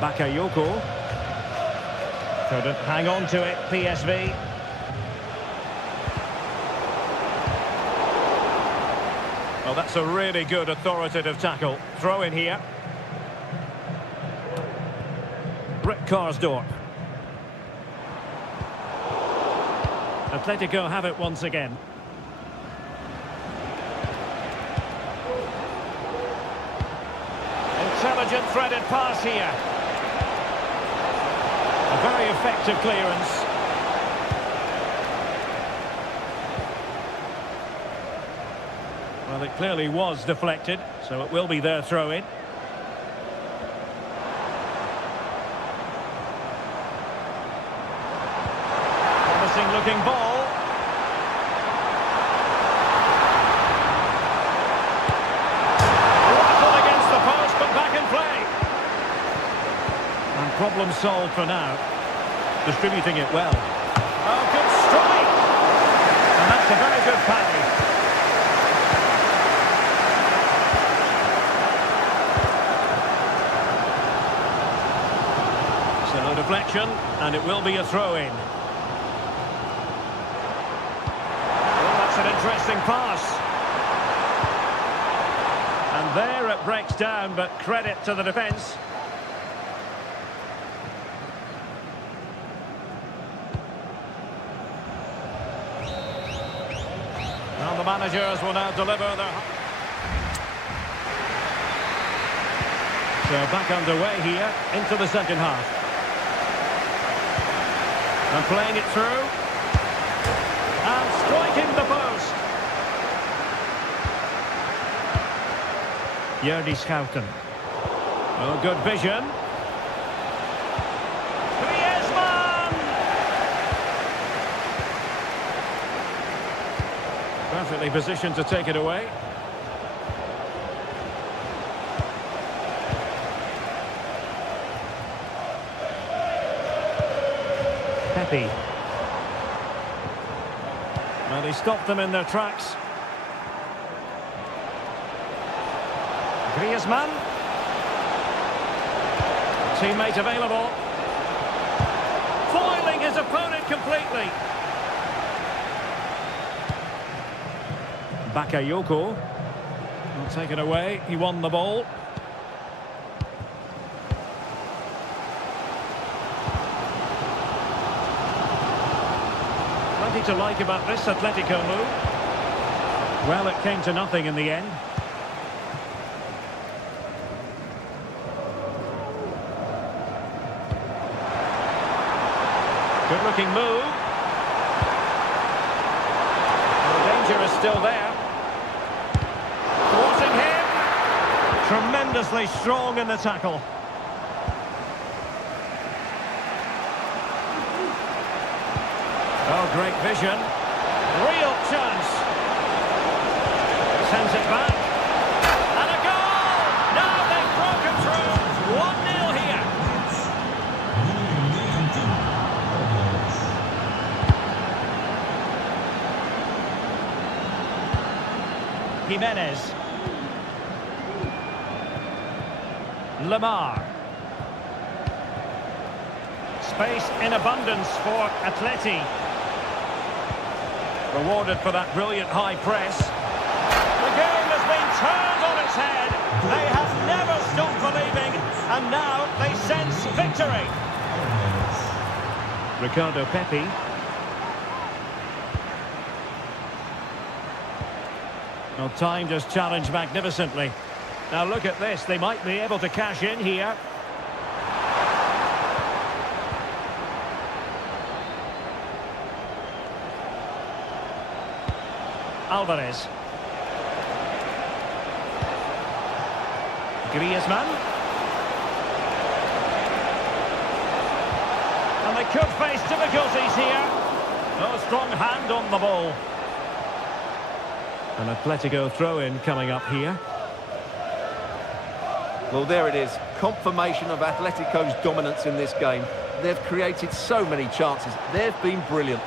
Bakayoko. Couldn't hang on to it, PSV. Well, that's a really good authoritative tackle. Throw in here. Rick Karsdorp. Atletico have it once again. Intelligent threaded pass here. A very effective clearance. Well, it clearly was deflected, so it will be their throw-in. Promising looking ball. Rattled against the post, but back in play. And problem solved for now. Distributing it well. Oh, good strike! And that's a very good parry. So deflection, and it will be a throw-in. Oh, that's an interesting pass. And there it breaks down, but credit to the defence. The managers will now deliver their... So back underway here into the second half. And playing it through. And striking the post. Jordi Schouten. Oh, good vision. Perfectly positioned to take it away. Pepe. Well, he stopped them in their tracks. Griezmann. Teammate available. Foiling his opponent completely. Bakayoko. Well, taken away. He won the ball. Plenty to like about this Atletico move. Well, it came to nothing in the end. Good looking move. The danger is still there. Tremendously strong in the tackle. Oh, great vision. Real chance. Sends it back. And a goal! Now they've broken through. 1-0 here. Jimenez. Lamar. Space in abundance for Atleti. Rewarded for that brilliant high press. The game has been turned on its head. They have never stopped believing, and now they sense victory. Ricardo Pepi. Well, time just challenged magnificently. Now look at this, they might be able to cash in here. Alvarez. Griezmann. And they could face difficulties here. No strong hand on the ball. An Atletico throw-in coming up here. Well, there it is. Confirmation of Atletico's dominance in this game. They've created so many chances. They've been brilliant.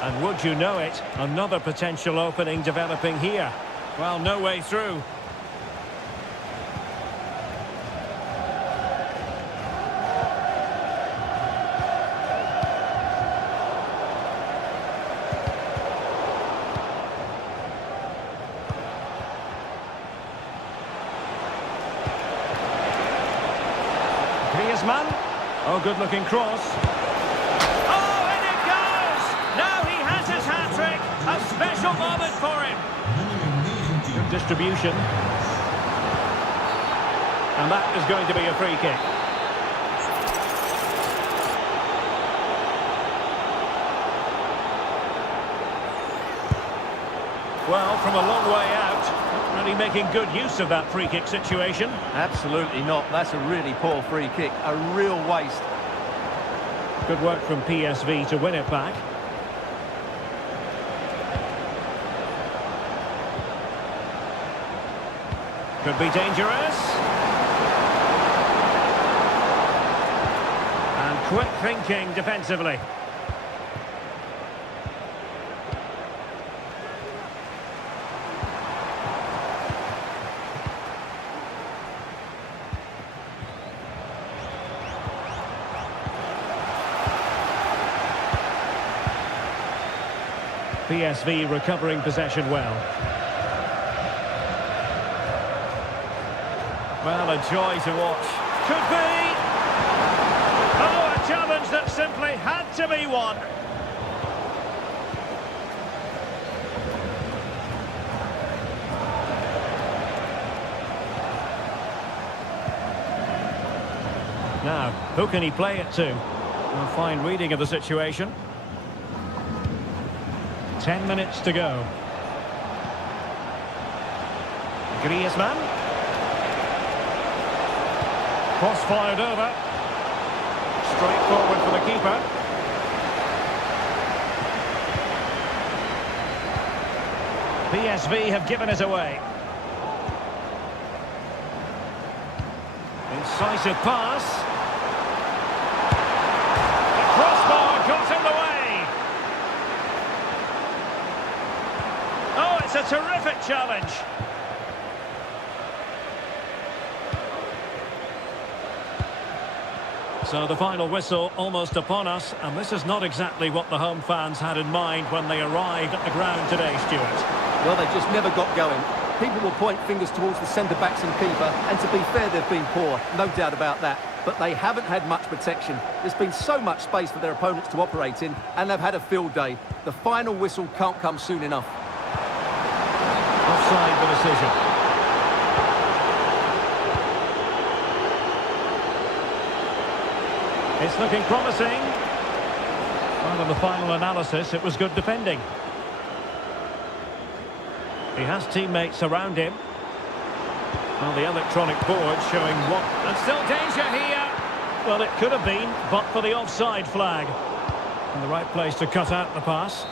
And would you know it, another potential opening developing here. Well, no way through. Griezmann. Oh, good-looking cross. Oh, and it goes! Now he has his hat-trick. A special moment for him. Good distribution. And that is going to be a free kick. Well, from a long way out, not really making good use of that free kick situation. Absolutely not. That's a really poor free kick. A real waste. Good work from PSV to win it back. Could be dangerous. And quick thinking defensively. PSV recovering possession well. Well, a joy to watch. Could be! Oh, a challenge that simply had to be won. Now, who can he play it to? A fine reading of the situation. 10 minutes to go. Griezmann. Cross fired over. Straight forward for the keeper. PSV have given us away. Incisive pass. The crossbar got in the way. Oh, it's a terrific challenge. So the final whistle almost upon us, and this is not exactly what the home fans had in mind when they arrived at the ground today, Stuart. Well, they just never got going. People will point fingers towards the centre-backs and keeper, and to be fair, they've been poor, no doubt about that. But they haven't had much protection. There's been so much space for their opponents to operate in, and they've had a field day. The final whistle can't come soon enough. Offside the decision. It's looking promising. Well, in the final analysis, it was good defending. He has teammates around him. Well, the electronic board showing what... And still danger here. Well, it could have been, but for the offside flag. In the right place to cut out the pass.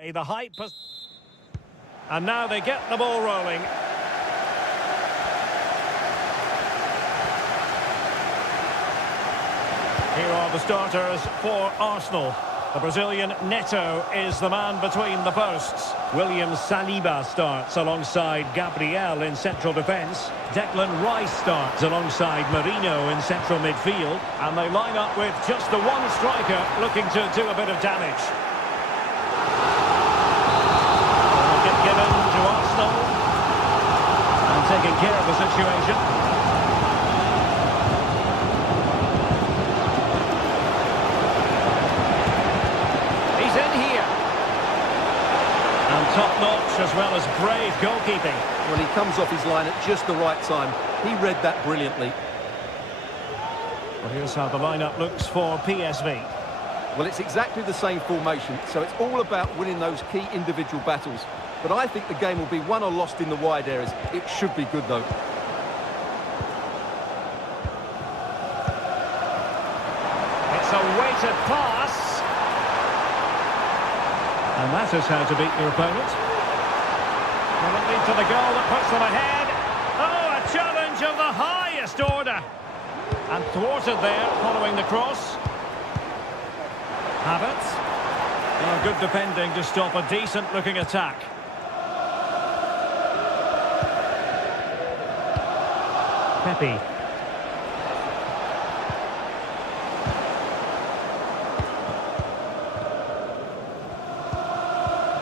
The height. And now they get the ball rolling. Here are the starters for Arsenal. The Brazilian Neto is the man between the posts. William Saliba starts alongside Gabriel in central defence. Declan Rice starts alongside Marino in central midfield. And they line up with just the one striker looking to do a bit of damage. Given to Arsenal. And taking care of the situation. Top-notch as well as brave goalkeeping. Well, he comes off his line at just the right time. He read that brilliantly. Well, here's how the lineup looks for PSV. Well, it's exactly the same formation, so it's all about winning those key individual battles. But I think the game will be won or lost in the wide areas. It should be good, though. It's a weighted pass. And that is how to beat your opponent. Will it lead to the goal that puts them ahead? Oh, a challenge of the highest order. And thwarted there following the cross. Havertz. Oh, good defending to stop a decent-looking attack. Pepe.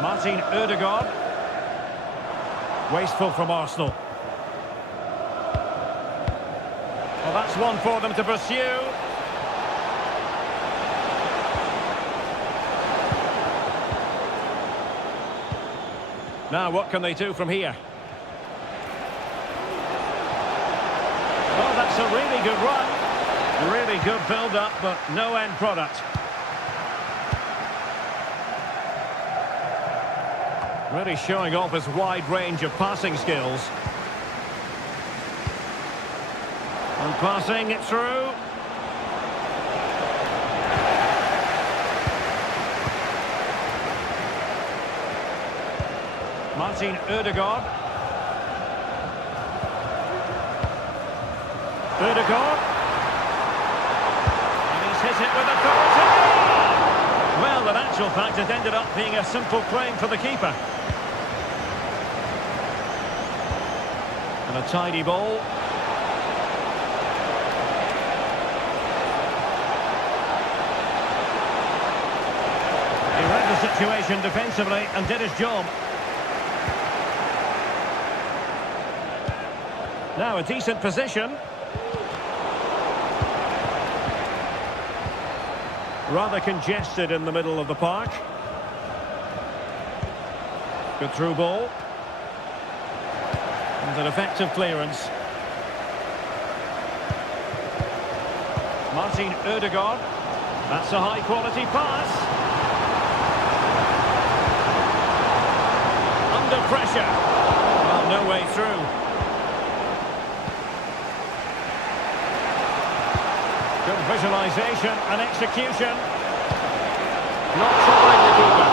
Martin Ødegaard. Wasteful from Arsenal. Well, that's one for them to pursue. Now, what can they do from here? Oh, that's a really good run. Really good build-up, but no end product. Really showing off his wide range of passing skills. And passing it through. Martin Ødegaard. Ødegaard. And he's hit it with authority. Well, in actual fact, it ended up being a simple claim for the keeper. And a tidy ball. He read the situation defensively and did his job. Now a decent position. Rather congested in the middle of the park. Good through ball. And an effective clearance. Martin Ødegaard. That's a high-quality pass. Under pressure. Well, no way through. Good visualisation and execution. Not troubling the keeper.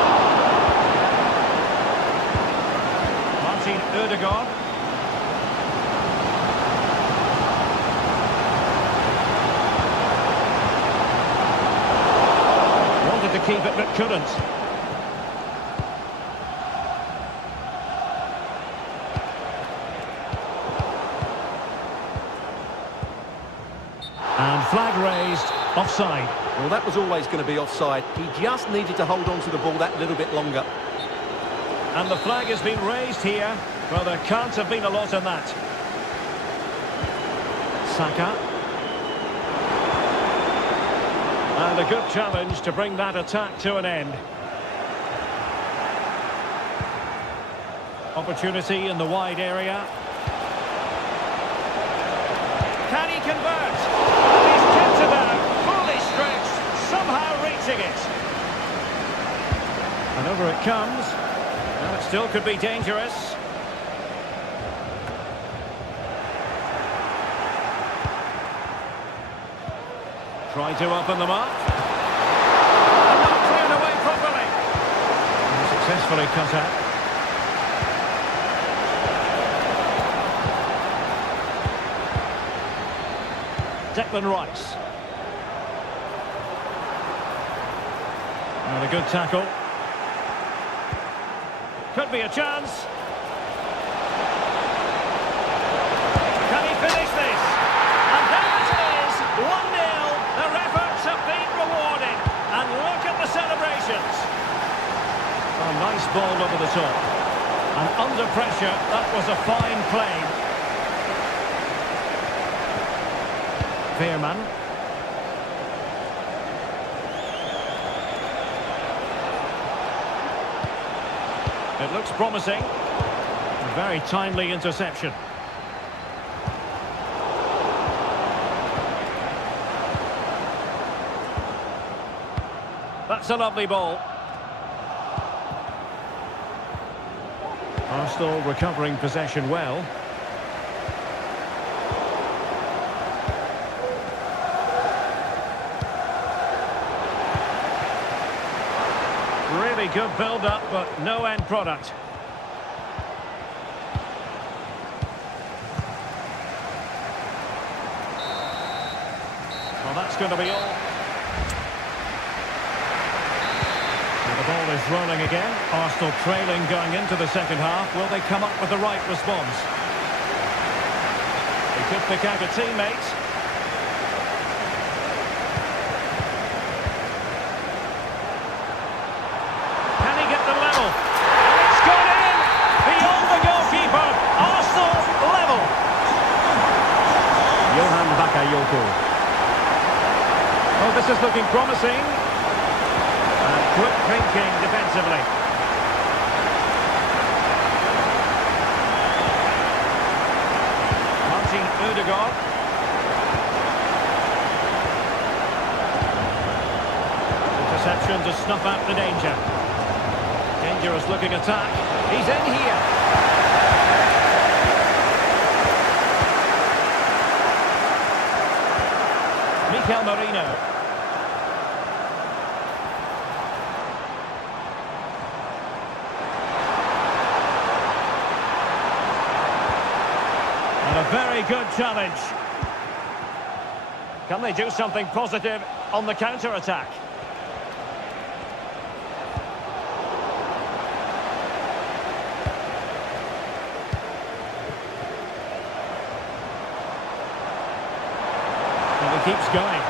Martin Ødegaard. Wanted to keep it but couldn't. And flag raised, offside. Well, that was always going to be offside. He just needed to hold on to the ball that little bit longer. And the flag has been raised here. Well, there can't have been a lot in that. Saka. And a good challenge to bring that attack to an end. Opportunity in the wide area. Can he convert? He's kept it out, fully stretched, somehow reaching it. And over it comes. Well, it still could be dangerous. Try to open them up. And not cleared away properly. And Gracefully cut out. Declan Rice. And a good tackle. Could be a chance. Can he finish this? And there it is, 1-0. Their efforts have been rewarded. And look at the celebrations. A nice ball over the top. And under pressure, that was a fine play. Veerman. It looks promising. A very timely interception. That's a lovely ball. Arsenal recovering possession well. Really good build-up, but no end product. Well, that's going to be all. And the ball is rolling again. Arsenal trailing going into the second half. Will they come up with the right response? They could pick out a teammate. Oh, this is looking promising. And quick thinking defensively. Martin Ødegaard. Interception to snuff out the danger. Dangerous looking attack. He's in here. Mikel Merino. And a very good challenge. Can they do something positive on the counter-attack? Keeps going.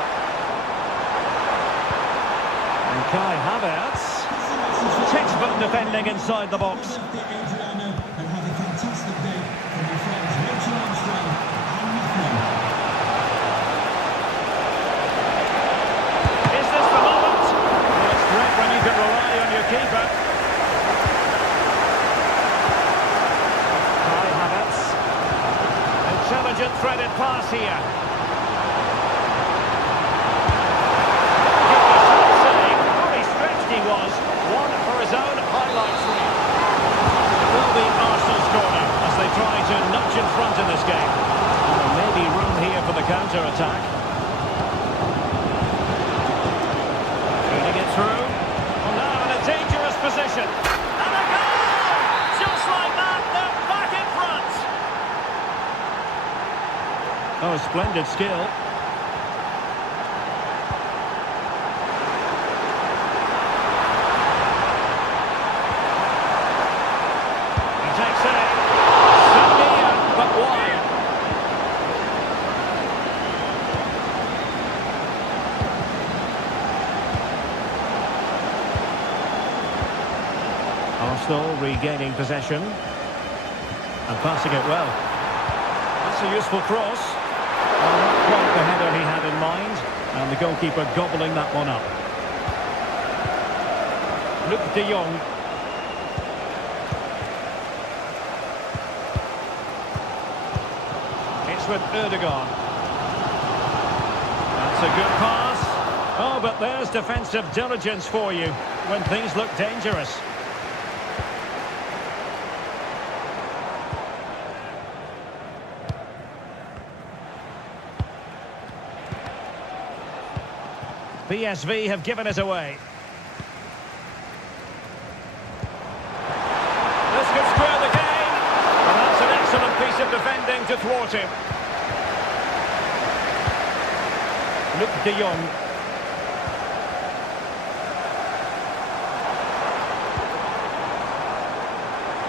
And Kai Havertz. Textbook defending inside the box. Is this the moment? Well, it's great when you can rely on your keeper. Kai Havertz. Intelligent threaded pass here. Was one for his own highlights reel. It will be Arsenal's corner as they try to nudge in front in this game. There may be room here for the counter-attack. Feeding it through. Well, now in a dangerous position. And a goal! Just like that, they're back in front. Oh, splendid skill. Arsenal regaining possession and passing it well. That's a useful cross. Well, not quite the header he had in mind, and the goalkeeper gobbling that one up. Luc de Jong. It's with Ødegaard. That's a good pass. Oh, but there's defensive diligence for you when things look dangerous. PSV have given it away. defending to thwart him. Luke de Jong.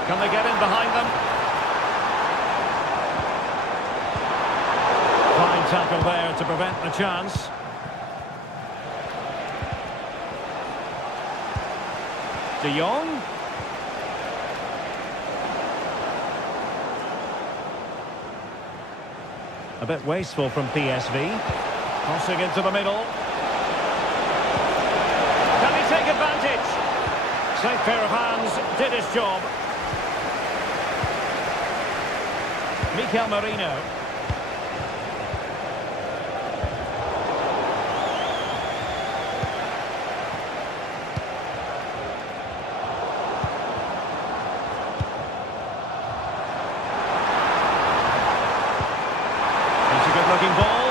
Can they get in behind them? Fine tackle there to prevent the chance. De Jong. A bit wasteful from PSV. Crossing into the middle. Can he take advantage? Safe pair of hands, did his job. Mikel Merino. It's a good-looking ball.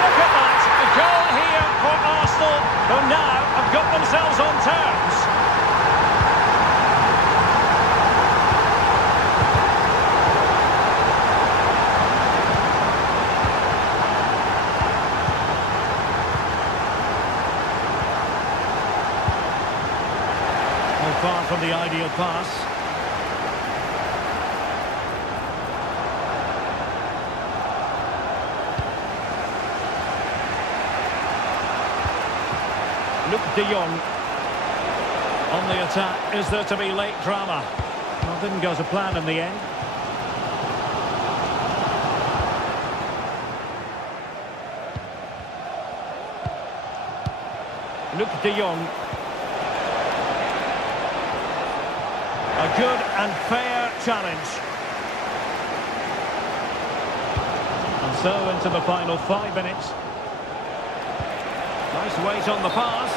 Look at that! A goal here for Arsenal, who now have got themselves on terms. Far from the ideal pass. Luke de Jong on the attack. Is there to be late drama? Well, didn't go to plan in the end. Luke de Jong. A good and fair challenge. And so into the final 5 minutes. Nice weight on the pass.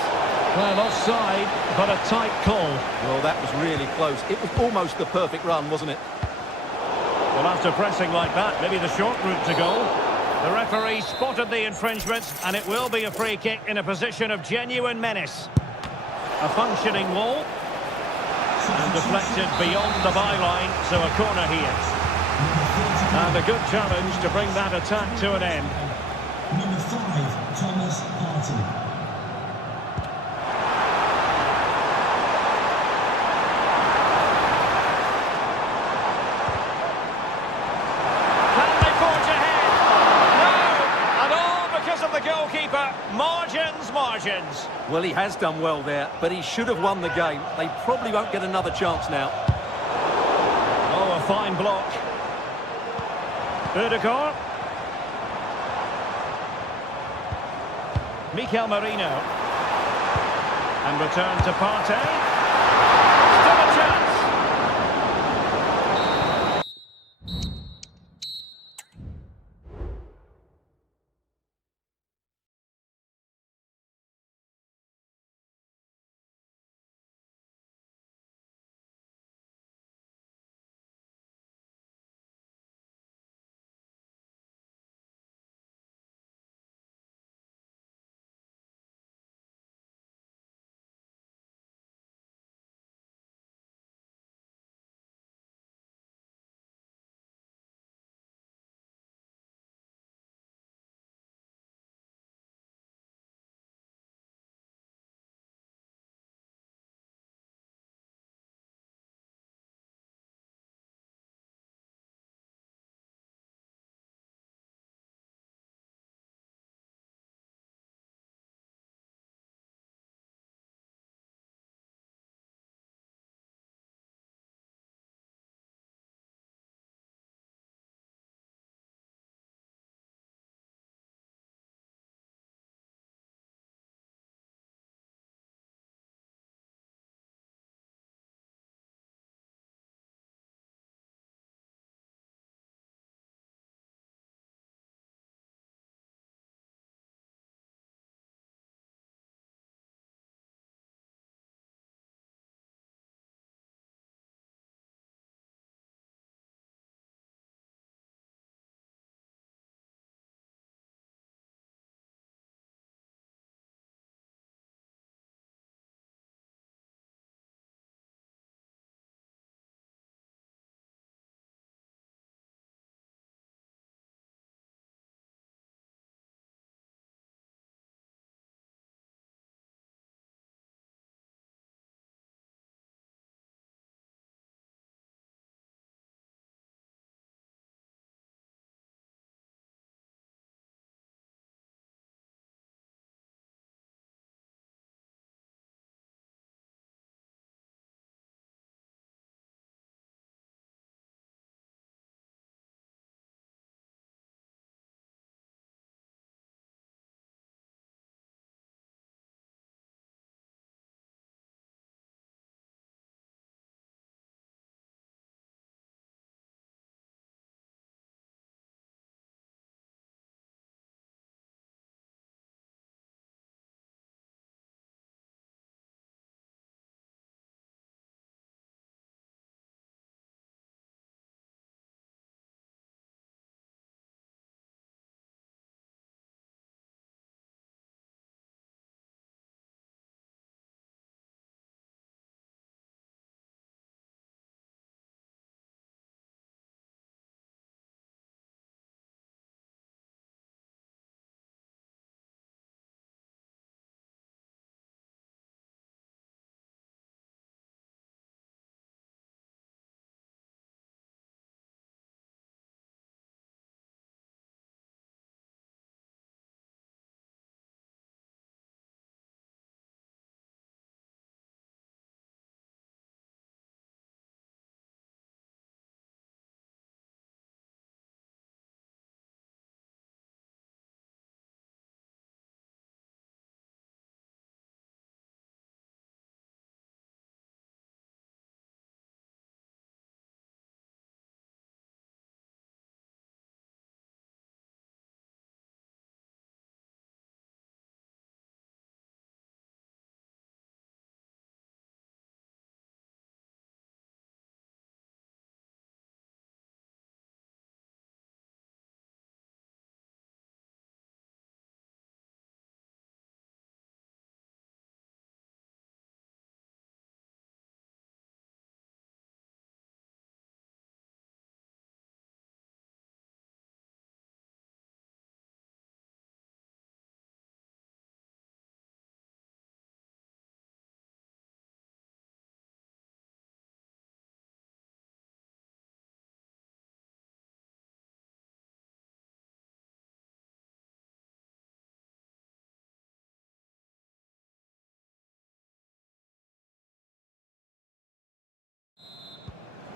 Well, offside, but a tight call. Well, that was really close. It was almost the perfect run, wasn't it? Well, after pressing like that, maybe the short route to goal. The referee spotted the infringement, and it will be a free kick in a position of genuine menace. A functioning wall. And deflected beyond the byline, so a corner here. And a good challenge to bring that attack to an end. Number 5, Thomas Partey. Can they forge ahead? No! And all because of the goalkeeper. Margins. Well, he has done well there, but he should have won the game. They probably won't get another chance now. Oh, a fine block. Ødegaard. Mikel Merino. And return to Partey.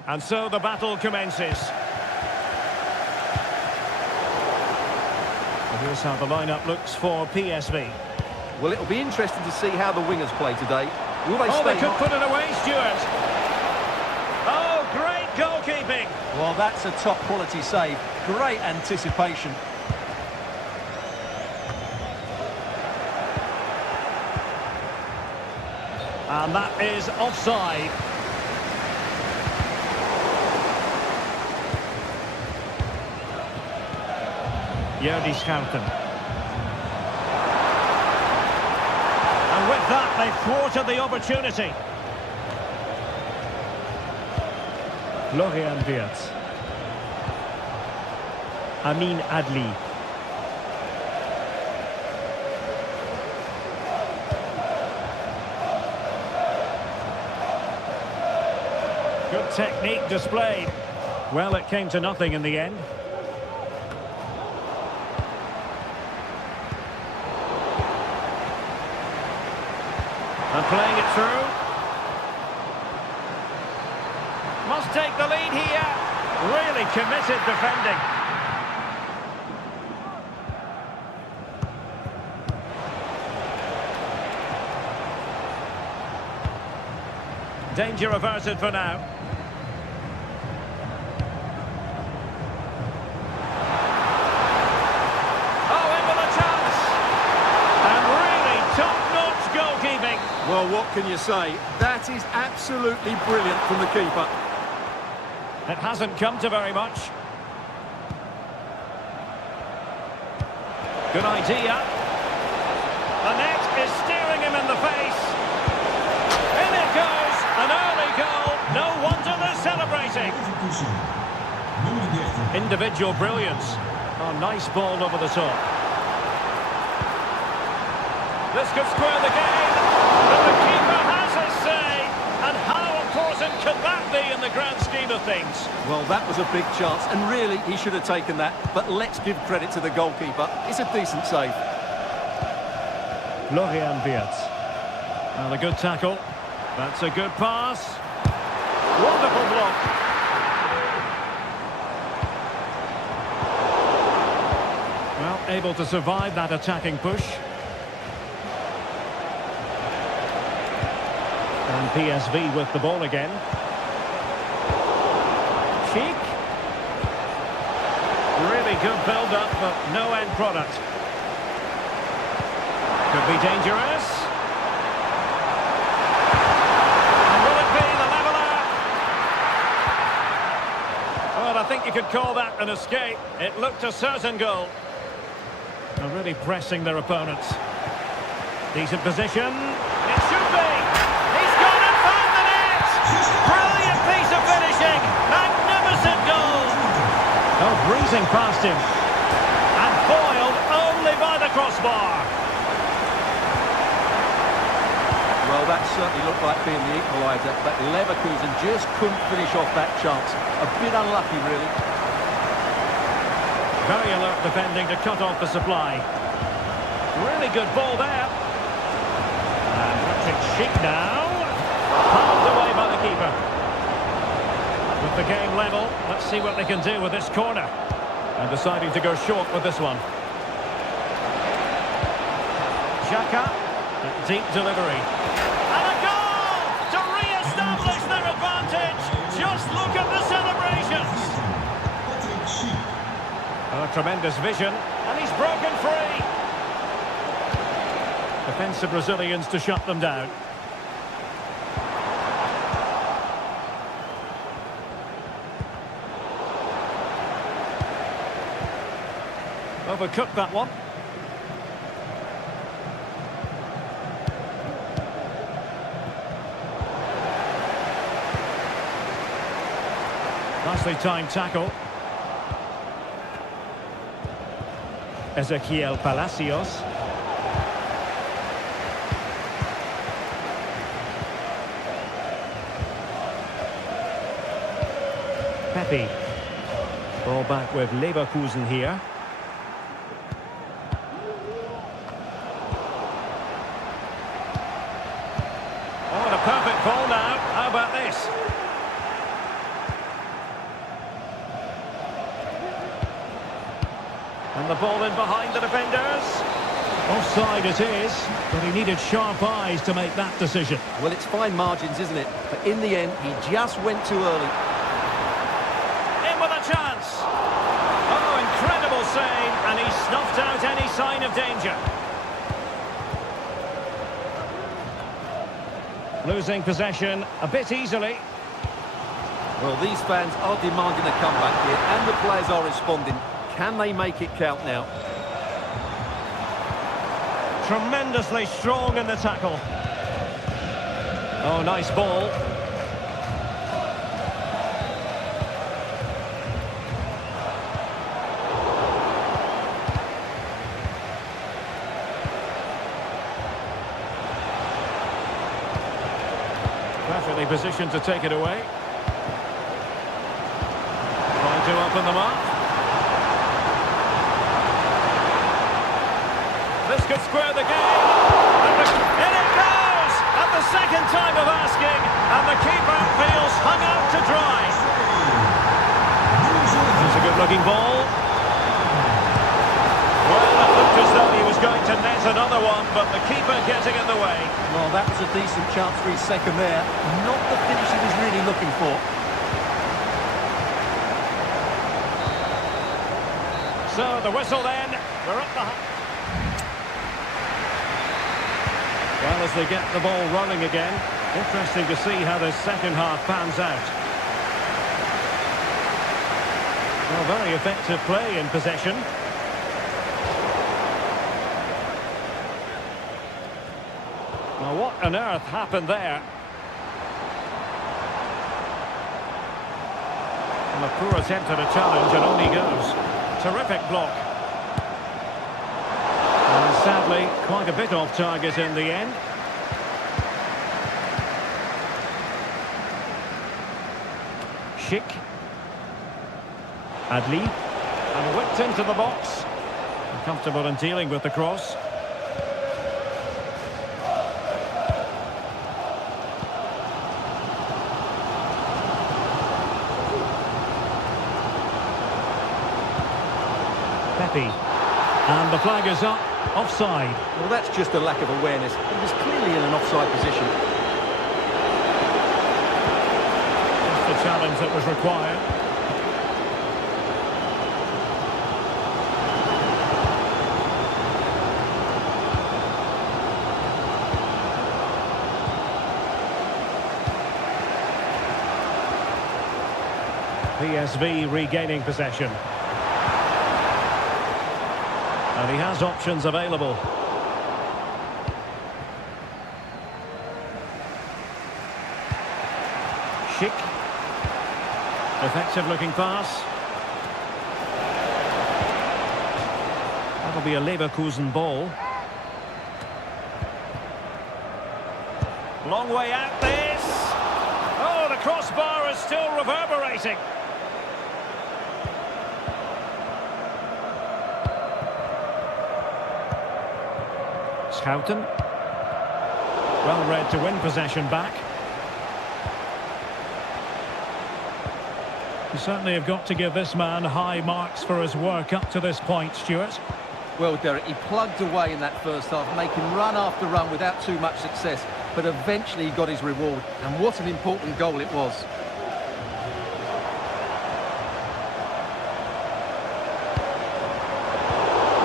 And so the battle commences. And here's how the lineup looks for PSV. Well, it'll be interesting to see how the wingers play today. Will they Oh, stay they could hot? put it away, Stuart. Oh, great goalkeeping. Well, that's a top quality save. Great anticipation. And that is offside. Jordi Schouten. And with that, they thwarted the opportunity. Florian Wirtz. Amin Adli. Good technique displayed. Well, it came to nothing in the end. And playing it through. Must take the lead here. Really committed defending. Danger averted for now. Oh, in with a chance. And really top-notch goalkeeping. Well, what can you say? That is absolutely brilliant from the keeper. It hasn't come to very much. Good idea. The net is staring him in the face. In it goes. An early goal. No wonder they're celebrating. Individual brilliance. Oh, nice ball over the top. This could square the game. But the keeper has his say. And how important can that be in the grand scheme of things? Well, that was a big chance, and really, he should have taken that. But let's give credit to the goalkeeper. It's a decent save. Florian Wirtz. Well, a good tackle. That's a good pass. Wonderful block. Well, able to survive that attacking push. And PSV with the ball again. Cheek. Really good build-up, but no end product. Could be dangerous. And will it be the leveller? Well, I think you could call that an escape. It looked a certain goal. They're really pressing their opponents. Decent position. It should be. He's gone and found the net. Brilliant piece of finishing. Magnificent goal. Oh, breezing past him. And foiled only by the crossbar. Well, that certainly looked like being the equaliser, but Leverkusen just couldn't finish off that chance. A bit unlucky, really. Very alert defending to cut off the supply. Really good ball there. And Patrick Schick now. Palmed away by the keeper. With the game level, let's see what they can do with this corner. And deciding to go short with this one. Xhaka, deep delivery. And a goal to re-establish their advantage. Just look at the celebrations. Oh, tremendous vision, and he's broken free. Defensive Brazilians to shut them down. Overcooked that one. Nicely timed tackle. Ezequiel Palacios. Pepe. Ball back with Leverkusen here. Oh, and a perfect ball now. How about this? And the ball in behind the defenders. Offside it is, but he needed sharp eyes to make that decision. Well, it's fine margins, isn't it? But in the end, he just went too early. In with a chance. Oh, incredible save, and he snuffed out any sign of danger. Losing possession a bit easily. Well, these fans are demanding a comeback here, and the players are responding. Can they make it count now? Tremendously strong in the tackle. Oh, nice ball. Perfectly positioned to take it away. Trying to open them up. This could square the game. In it goes! At the second time of asking, and the keeper feels hung out to dry. It's a good-looking ball. Well, it looked as though he was going to net another one, but the keeper getting in the way. Well, that was a decent chance for his second there. Not the finish he was really looking for. So, the whistle then. We're up the... Well, as they get the ball rolling again, interesting to see how the second half pans out. Well, very effective play in possession. Now, what on earth happened there? Well, a poor attempt at a challenge, and on he goes. Terrific block. And sadly, quite a bit off target in the end. Schick. Adli. And whipped into the box. Comfortable in dealing with the cross. Pepe. And the flag is up. Offside. Well, that's just a lack of awareness. He was clearly in an offside position. Just the challenge that was required. PSV regaining possession. And he has options available. Schick. Effective looking pass. That'll be a Leverkusen ball. Long way out this. Oh, the crossbar is still reverberating. Schouten. Well read to win possession back. You certainly have got to give this man high marks for his work up to this point, Stuart. Well, Derek, he plugged away in that first half, making run after run without too much success, but eventually he got his reward, and what an important goal it was.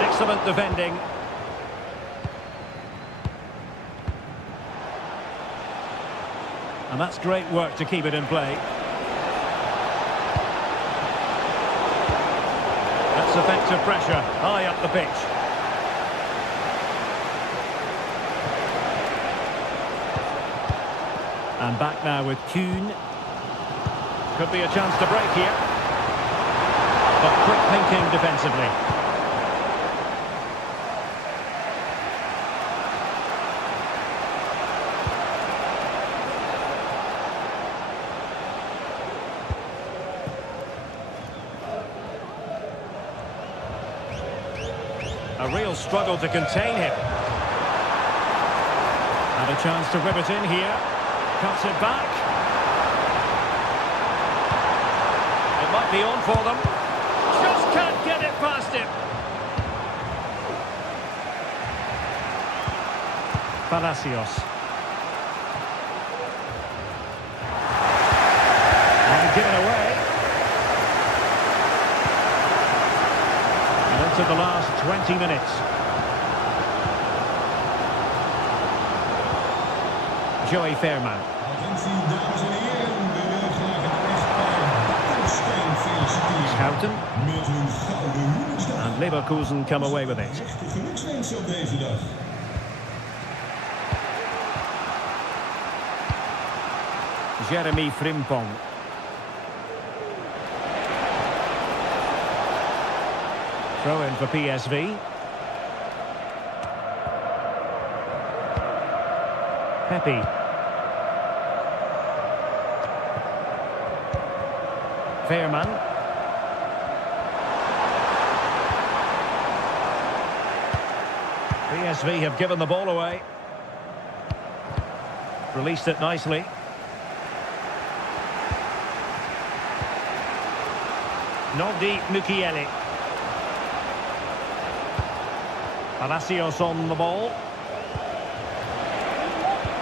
Excellent defending. And that's great work to keep it in play. That's effective pressure, high up the pitch. And back now with Kuhn. Could be a chance to break here. But quick thinking defensively. A real struggle to contain him. And a chance to rip it in here. Cuts it back. It might be on for them. Just can't get it past him. Palacios. And given away. And into the last 20 minutes. Joey Fairman. Attentie, dames en heren. We willen graag het echtpaar Bakkenstein feliciteren. Schouten. Met hun gouden huwelijksdag. And Leverkusen come away with it. Echte gelukswensen op deze dag. Jeremy Frimpong. Throw in for PSV. Pepe. Fairman. PSV have given the ball away. Released it nicely. Nogdi Mukiele. Palacios on the ball.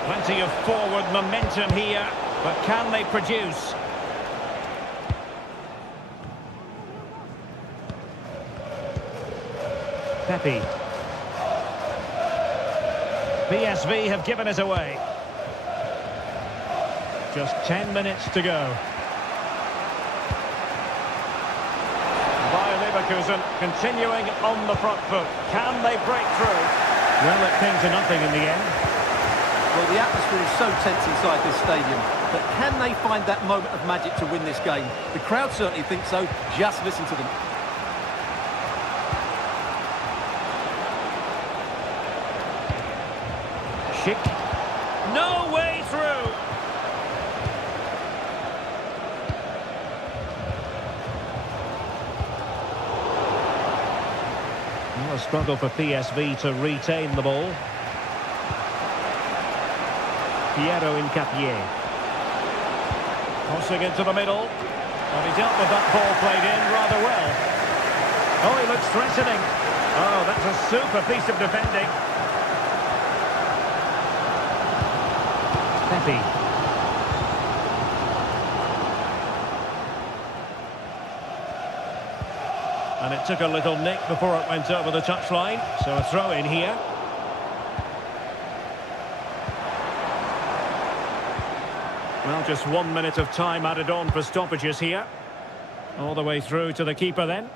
Plenty of forward momentum here, but can they produce? Pepe. PSV have given it away. Just 10 minutes to go. Leverkusen continuing on the front foot. Can they break through? Well, it came to nothing in the end. Well, the atmosphere is so tense inside this stadium, but can they find that moment of magic to win this game? The crowd certainly think so. Just listen to them. Schick. No way through. A struggle for PSV to retain the ball. Piero Incapié. Crossing into the middle. And he dealt with that ball played in rather well. Oh, he looks threatening. Oh, that's a super piece of defending. Pepe. And it took a little nick before it went over the touchline. So a throw in here. Well, just 1 minute of time added on for stoppages here. All the way through to the keeper then.